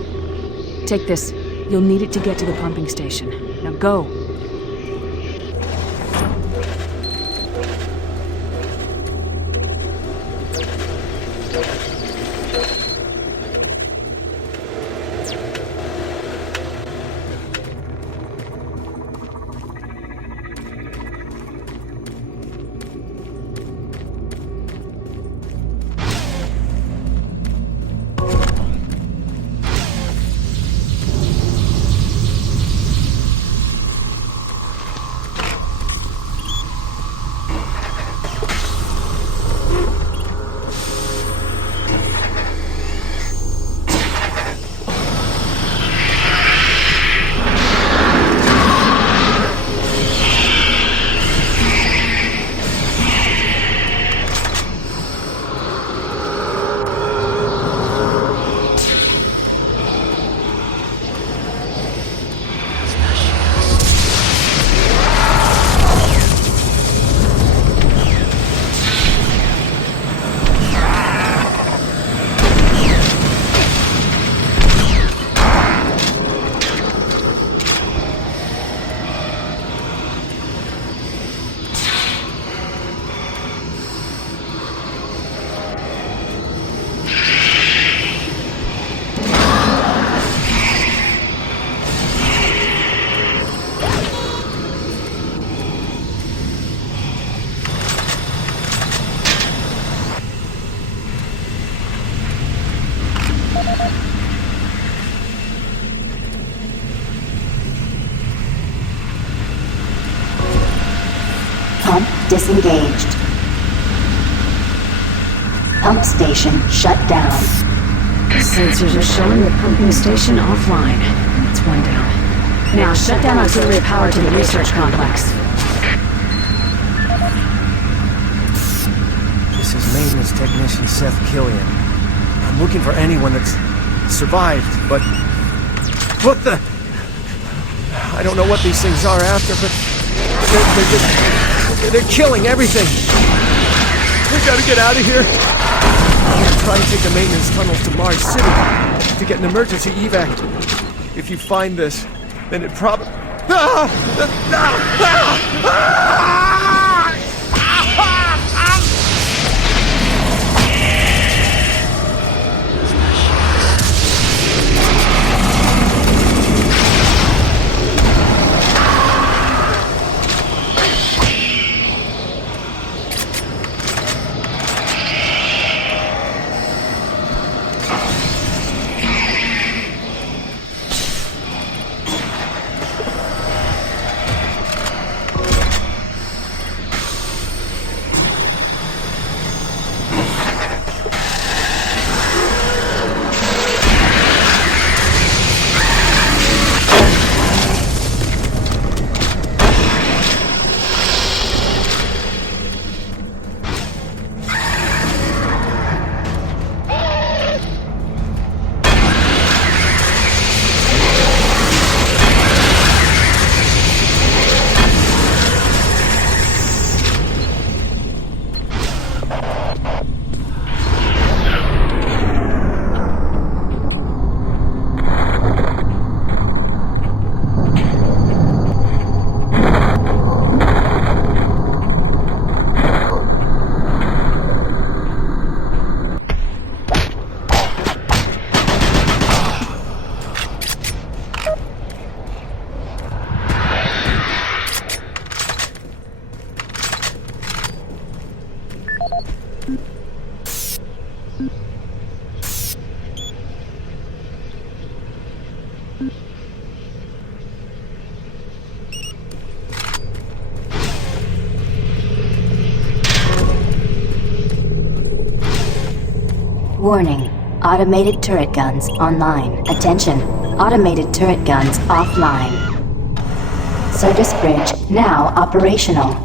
Take this. You'll need it to get to the pumping station. Now go. Pump disengaged. Pump station shut down. Sensors are showing the pumping station offline. That's one down. Now shut down auxiliary power to the research complex. This is maintenance technician Seth Killian. I'm looking for anyone that's survived, but... What the... I don't know what these things are after, but... They're killing everything! We gotta get out of here! I'm gonna try and take the maintenance tunnels to Mars City to get an emergency evac. If you find this, then it probably... Warning. Automated turret guns online. Attention. Automated turret guns offline. Circus bridge now operational.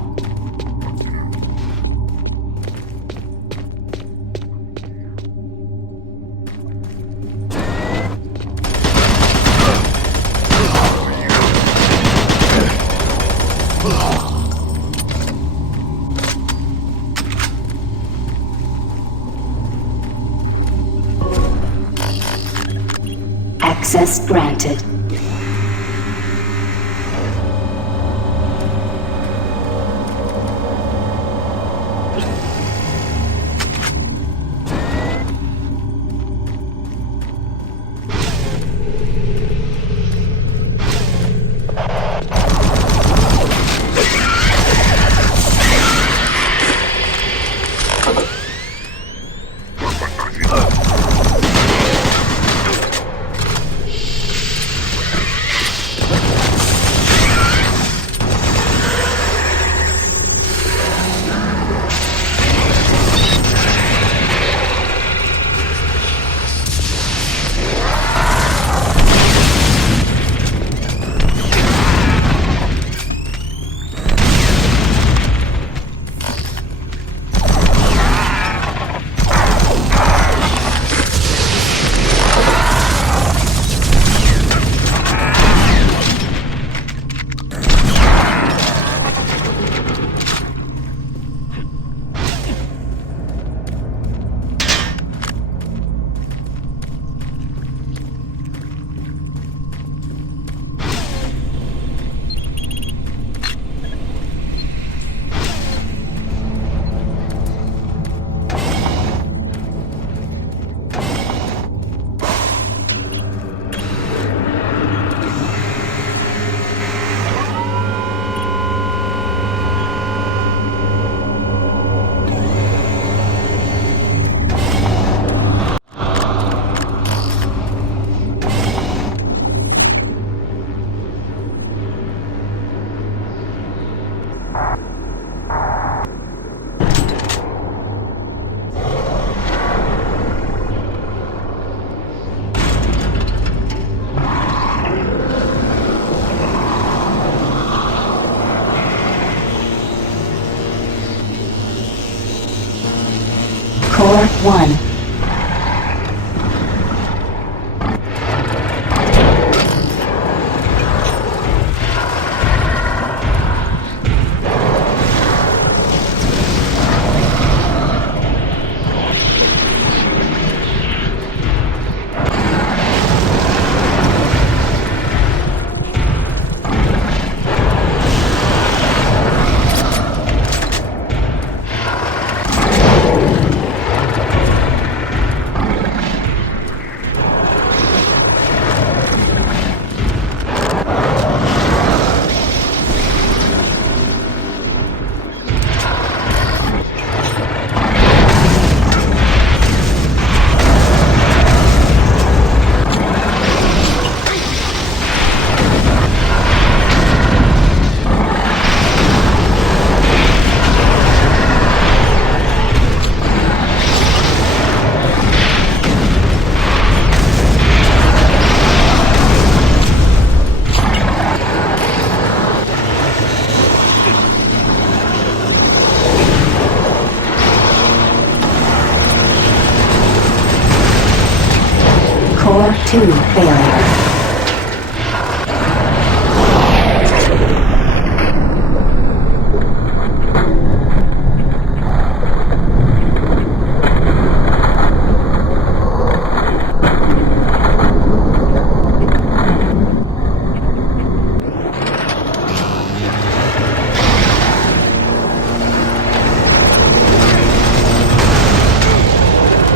Access granted. Core 1. Core 2 failure.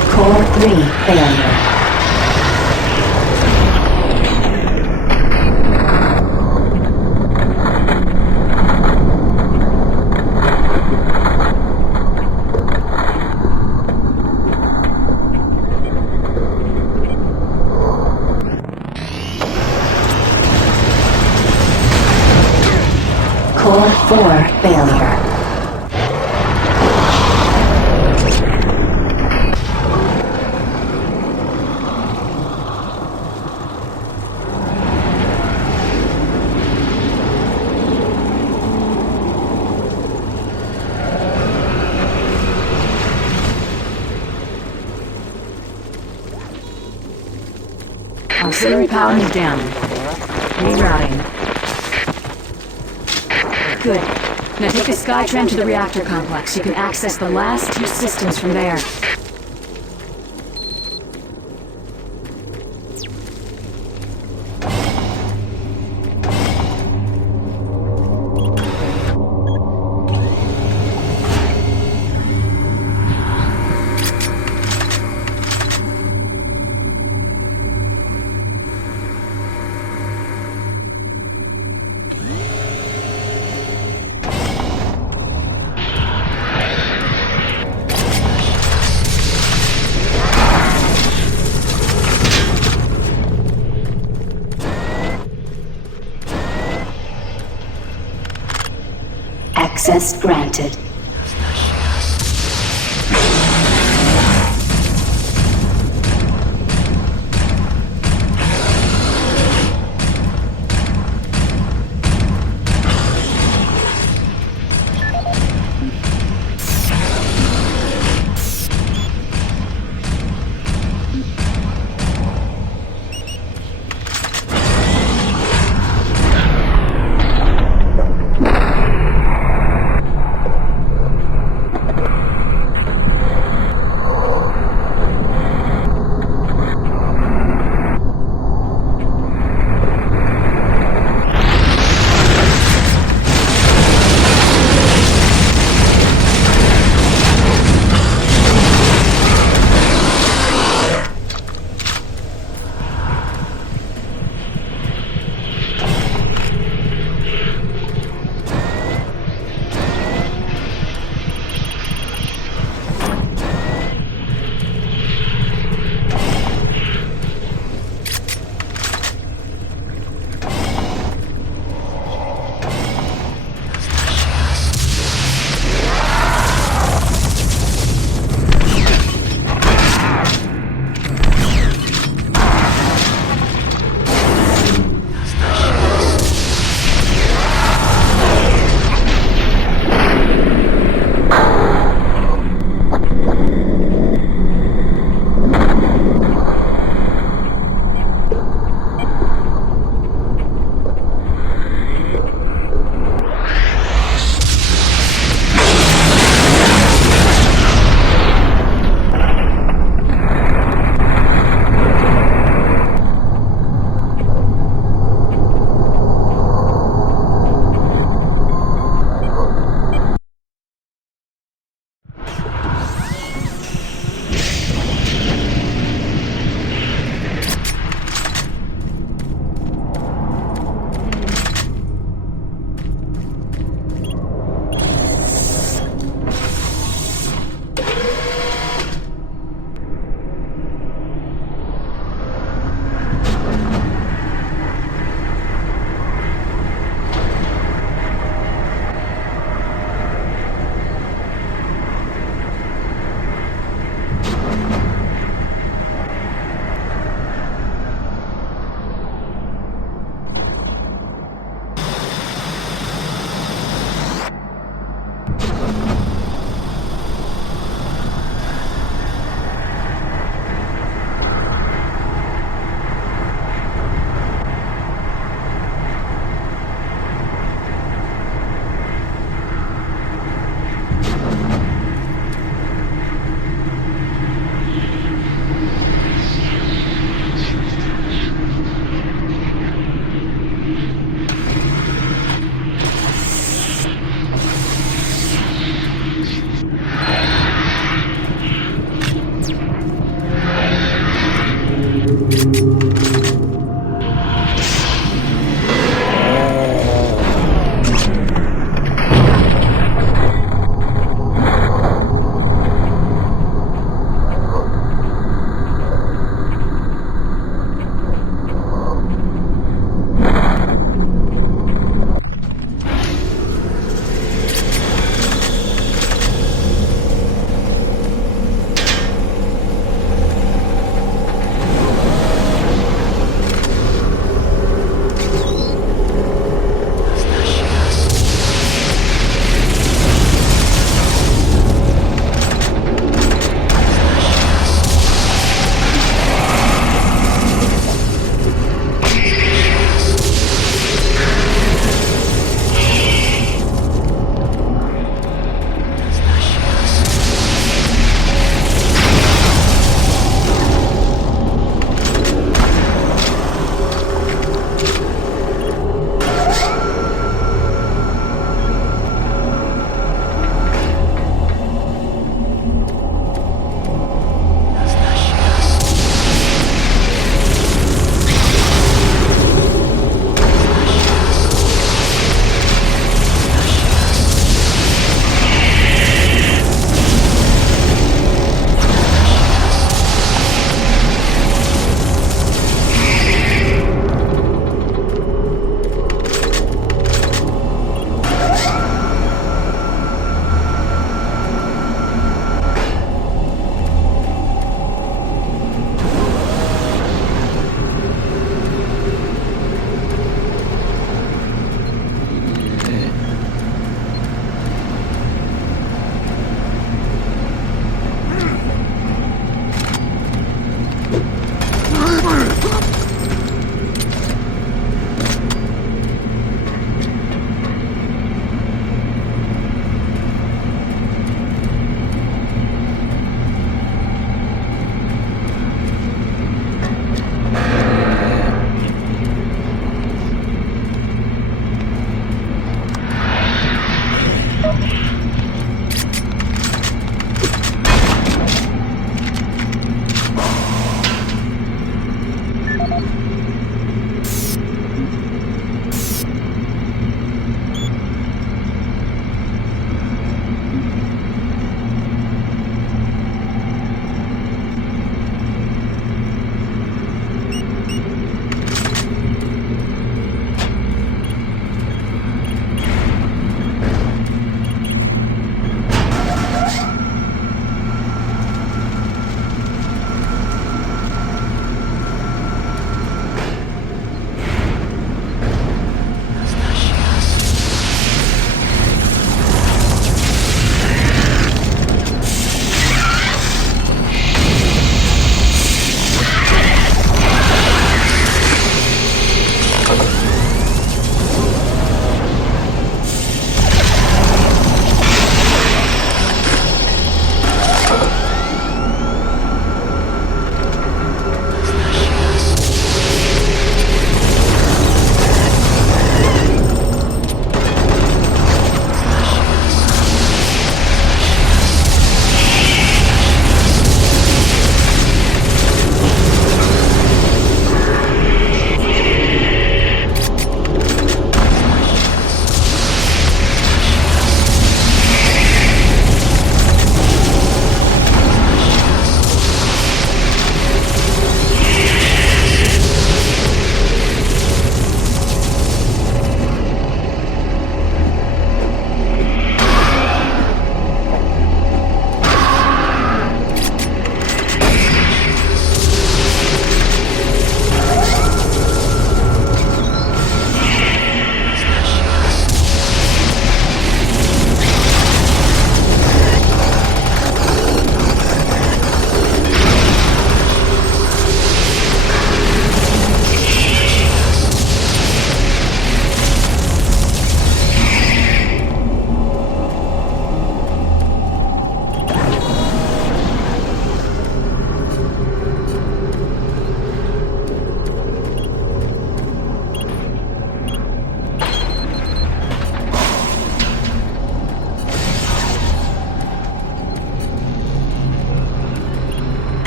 Core 3 failure. Core 4 failure. Auxiliary power is down. Rerouting. Good. Now take the Skytram to the reactor complex. You can access the last 2 systems from there. Access granted.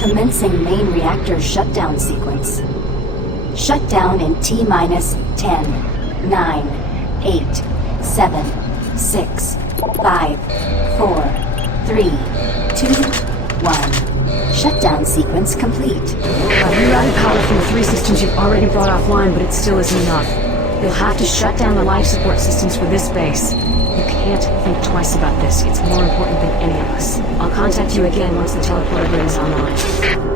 Commencing main reactor shutdown sequence. Shutdown in T-minus 10, 9, 8, 7, 6, 5, 4, 3, 2, 1. Shutdown sequence complete. I've rerouted power from the 3 systems you've already brought offline, but it still isn't enough. You'll have to shut down the life support systems for this base. You can't think twice about this. It's more important than any of us. I'll contact you again once the teleporter grid is online.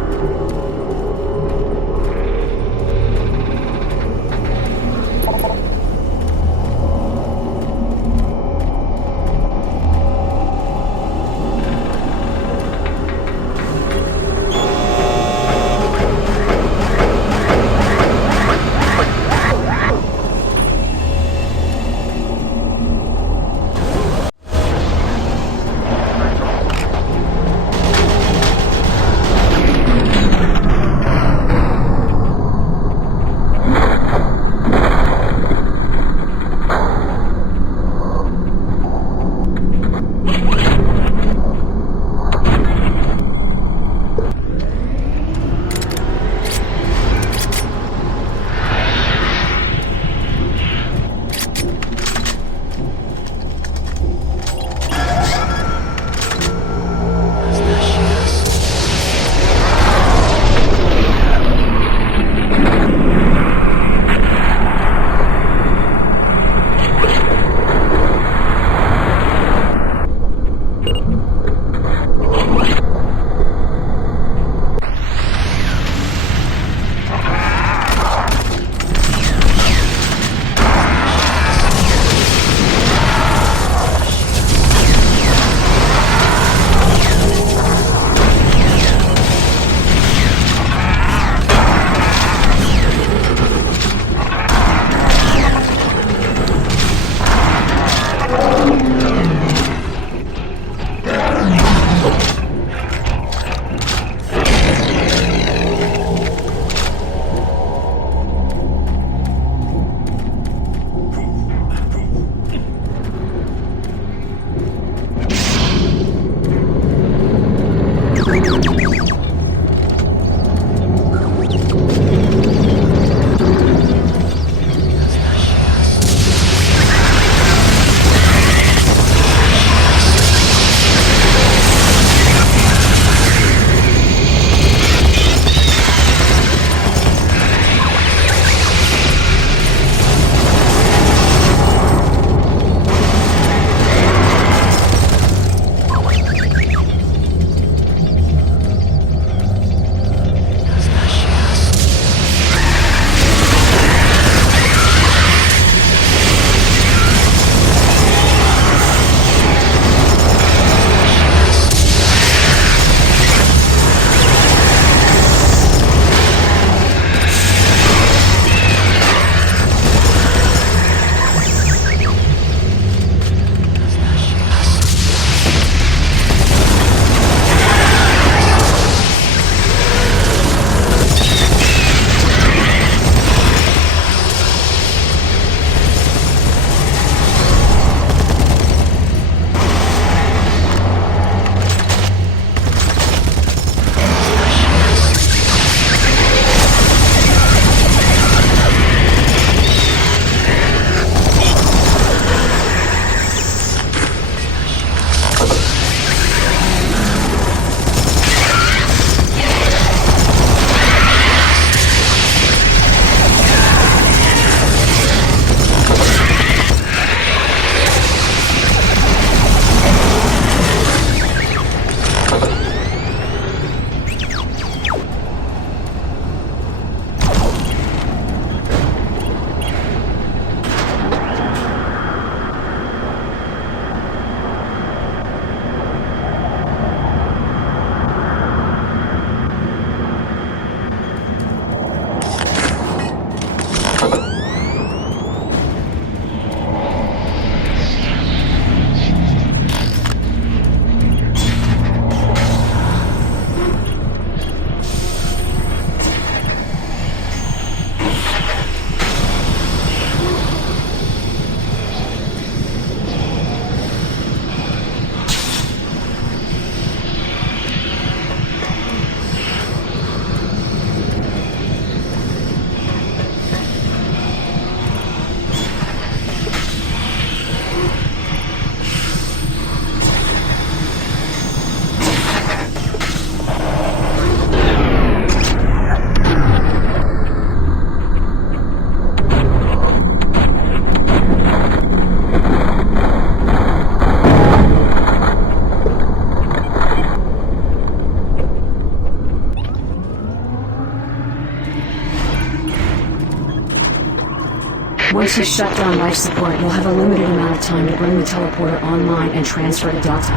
Once you shut down life support, you'll have a limited amount of time to bring the teleporter online and transfer to Delta.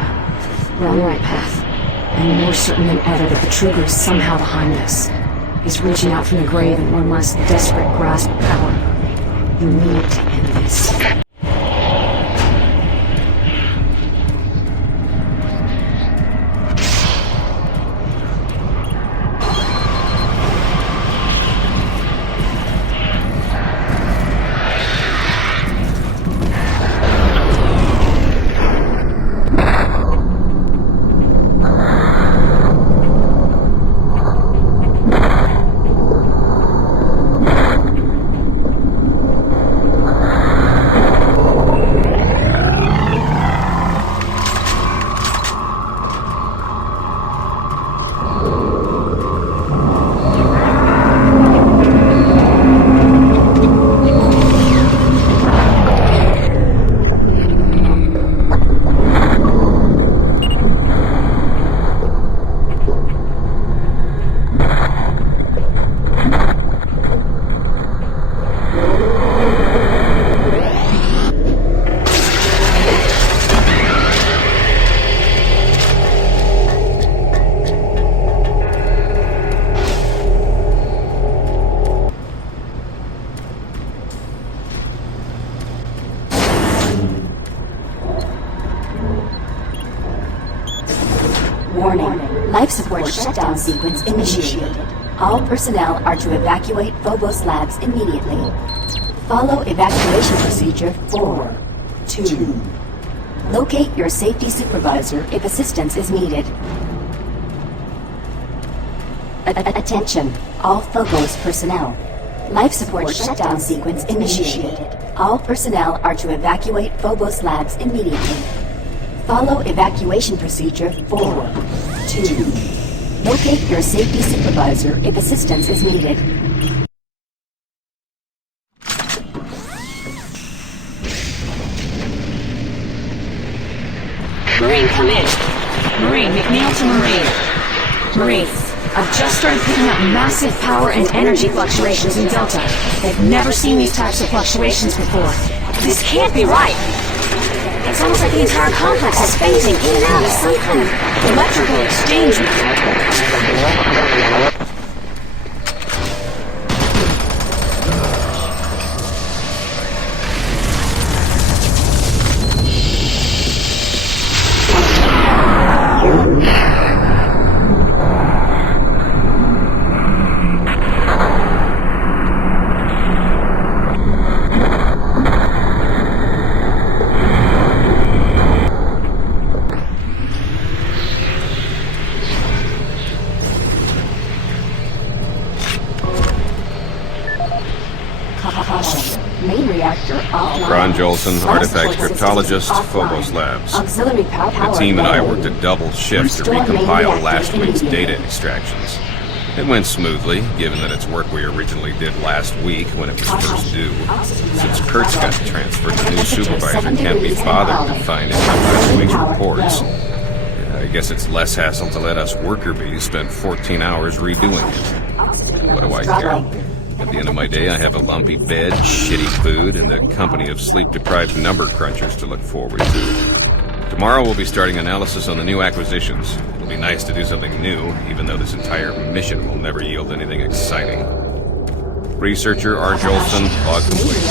We're on the right path. I'm more certain than ever that the Trigger is somehow behind this. He's reaching out from the grave in one last desperate grasp of power. You need to end this. Warning. Life support shutdown sequence initiated. All personnel are to evacuate Phobos Labs immediately. Follow evacuation procedure 4, 2. Locate your safety supervisor if assistance is needed. Attention, all Phobos personnel. Life support shutdown sequence initiated. All personnel are to evacuate Phobos Labs immediately. Follow evacuation procedure 4, 2. Locate your safety supervisor if assistance is needed. Marine, come in. Marine, McNeil to Marine. Marine, I've just started picking up massive power and energy fluctuations in Delta. They've never seen these types of fluctuations before. This can't be right. It's almost like the entire complex is phasing in and out of some kind of electrical exchange. Ron Jolson, artifact cryptologist, Phobos Labs. Auxiliary power. The team and I worked a double shift to recompile last week's data extractions. It went smoothly, given that it's work we originally did last week when it was first due. Since Kurtz got transferred, the new supervisor can't be bothered to find any of last week's reports. I guess it's less hassle to let us worker bees spend 14 hours redoing it. What do I care? At the end of my day, I have a lumpy bed, shitty food, and the company of sleep-deprived number crunchers to look forward to. Tomorrow we'll be starting analysis on the new acquisitions. It'll be nice to do something new, even though this entire mission will never yield anything exciting. Researcher R. Jolson, log complete.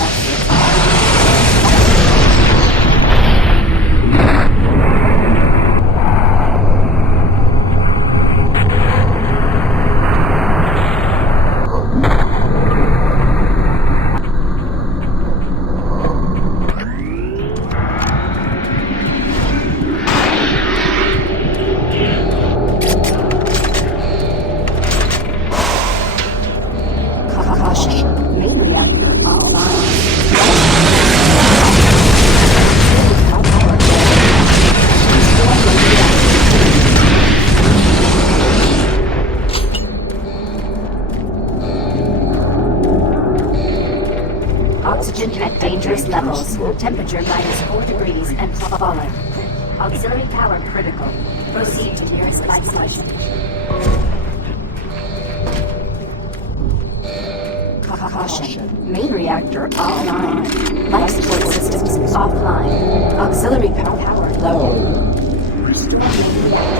Oxygen at dangerous levels. Temperature -4 degrees and falling. Auxiliary power critical. Proceed to nearest life station. Caution. Main reactor offline. Life support systems offline. Auxiliary power low. Restore main reactor.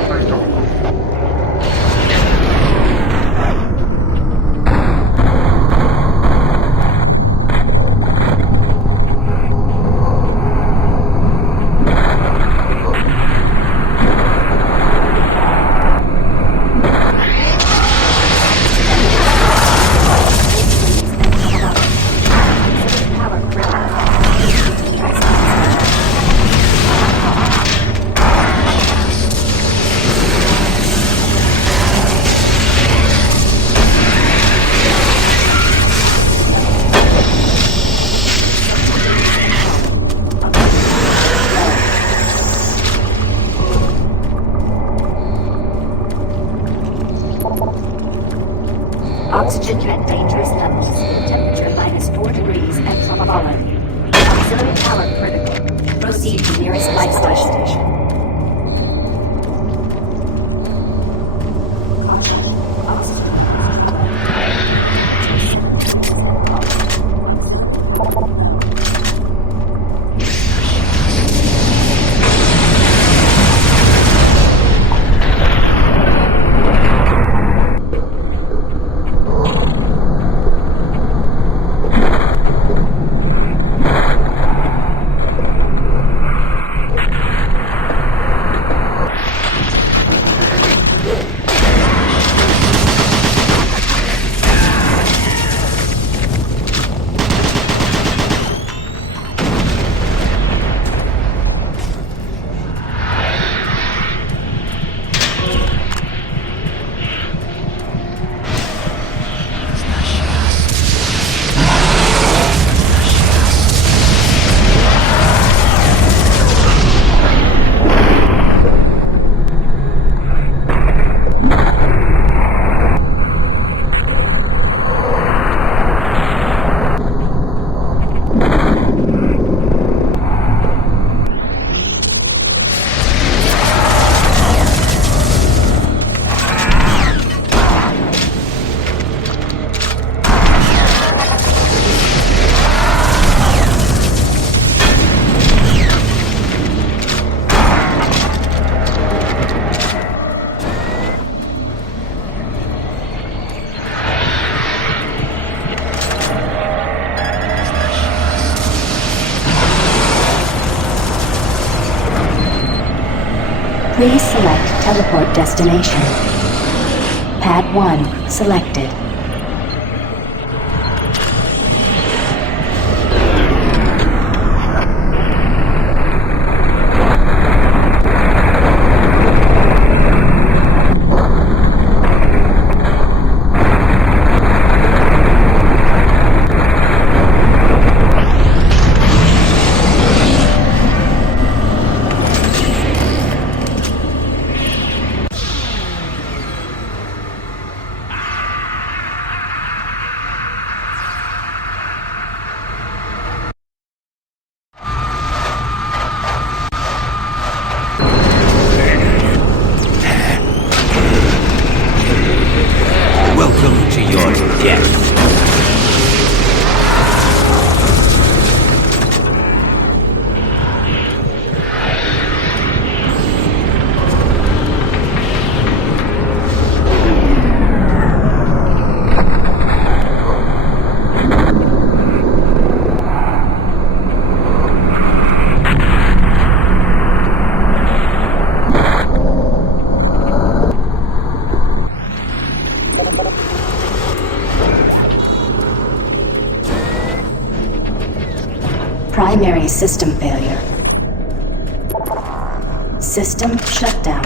Oxygen at dangerous levels. Temperature -4 degrees and falling. Auxiliary power critical. Proceed to nearest life station. Please select teleport destination. Pad 1 selected. Welcome to your death. Primary system failure. System shutdown.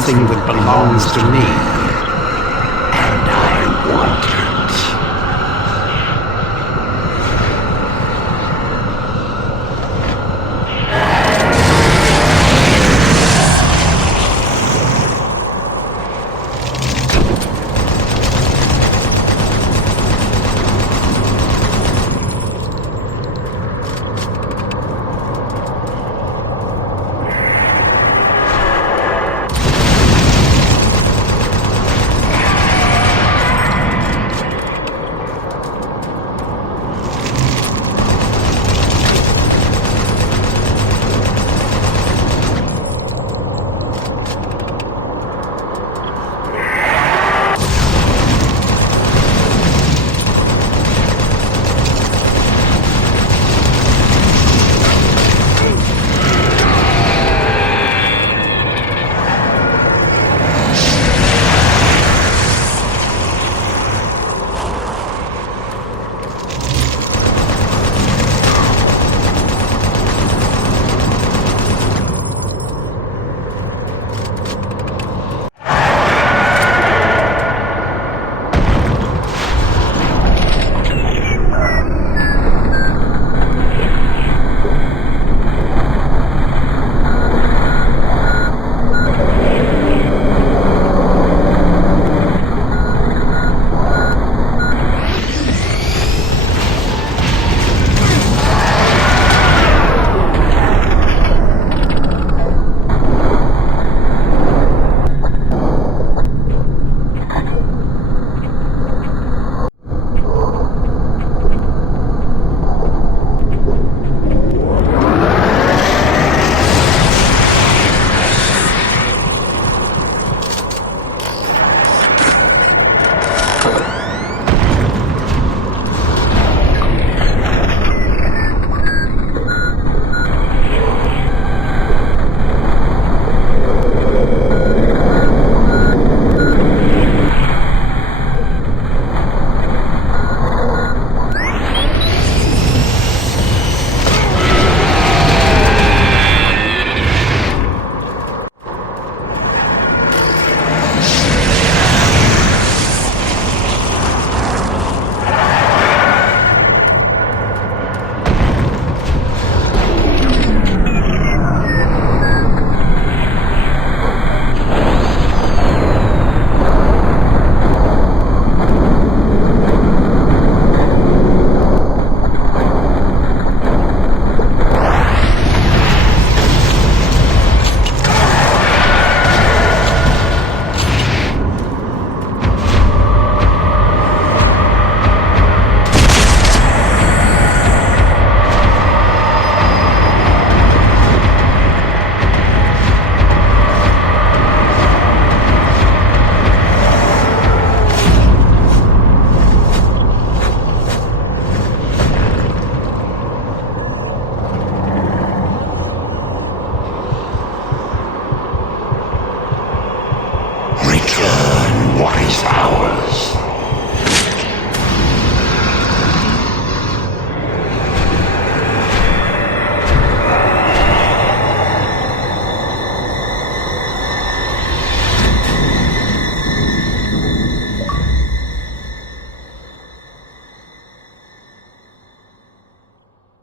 something that belongs to me. And I want it.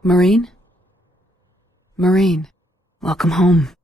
Marine? Marine, welcome home.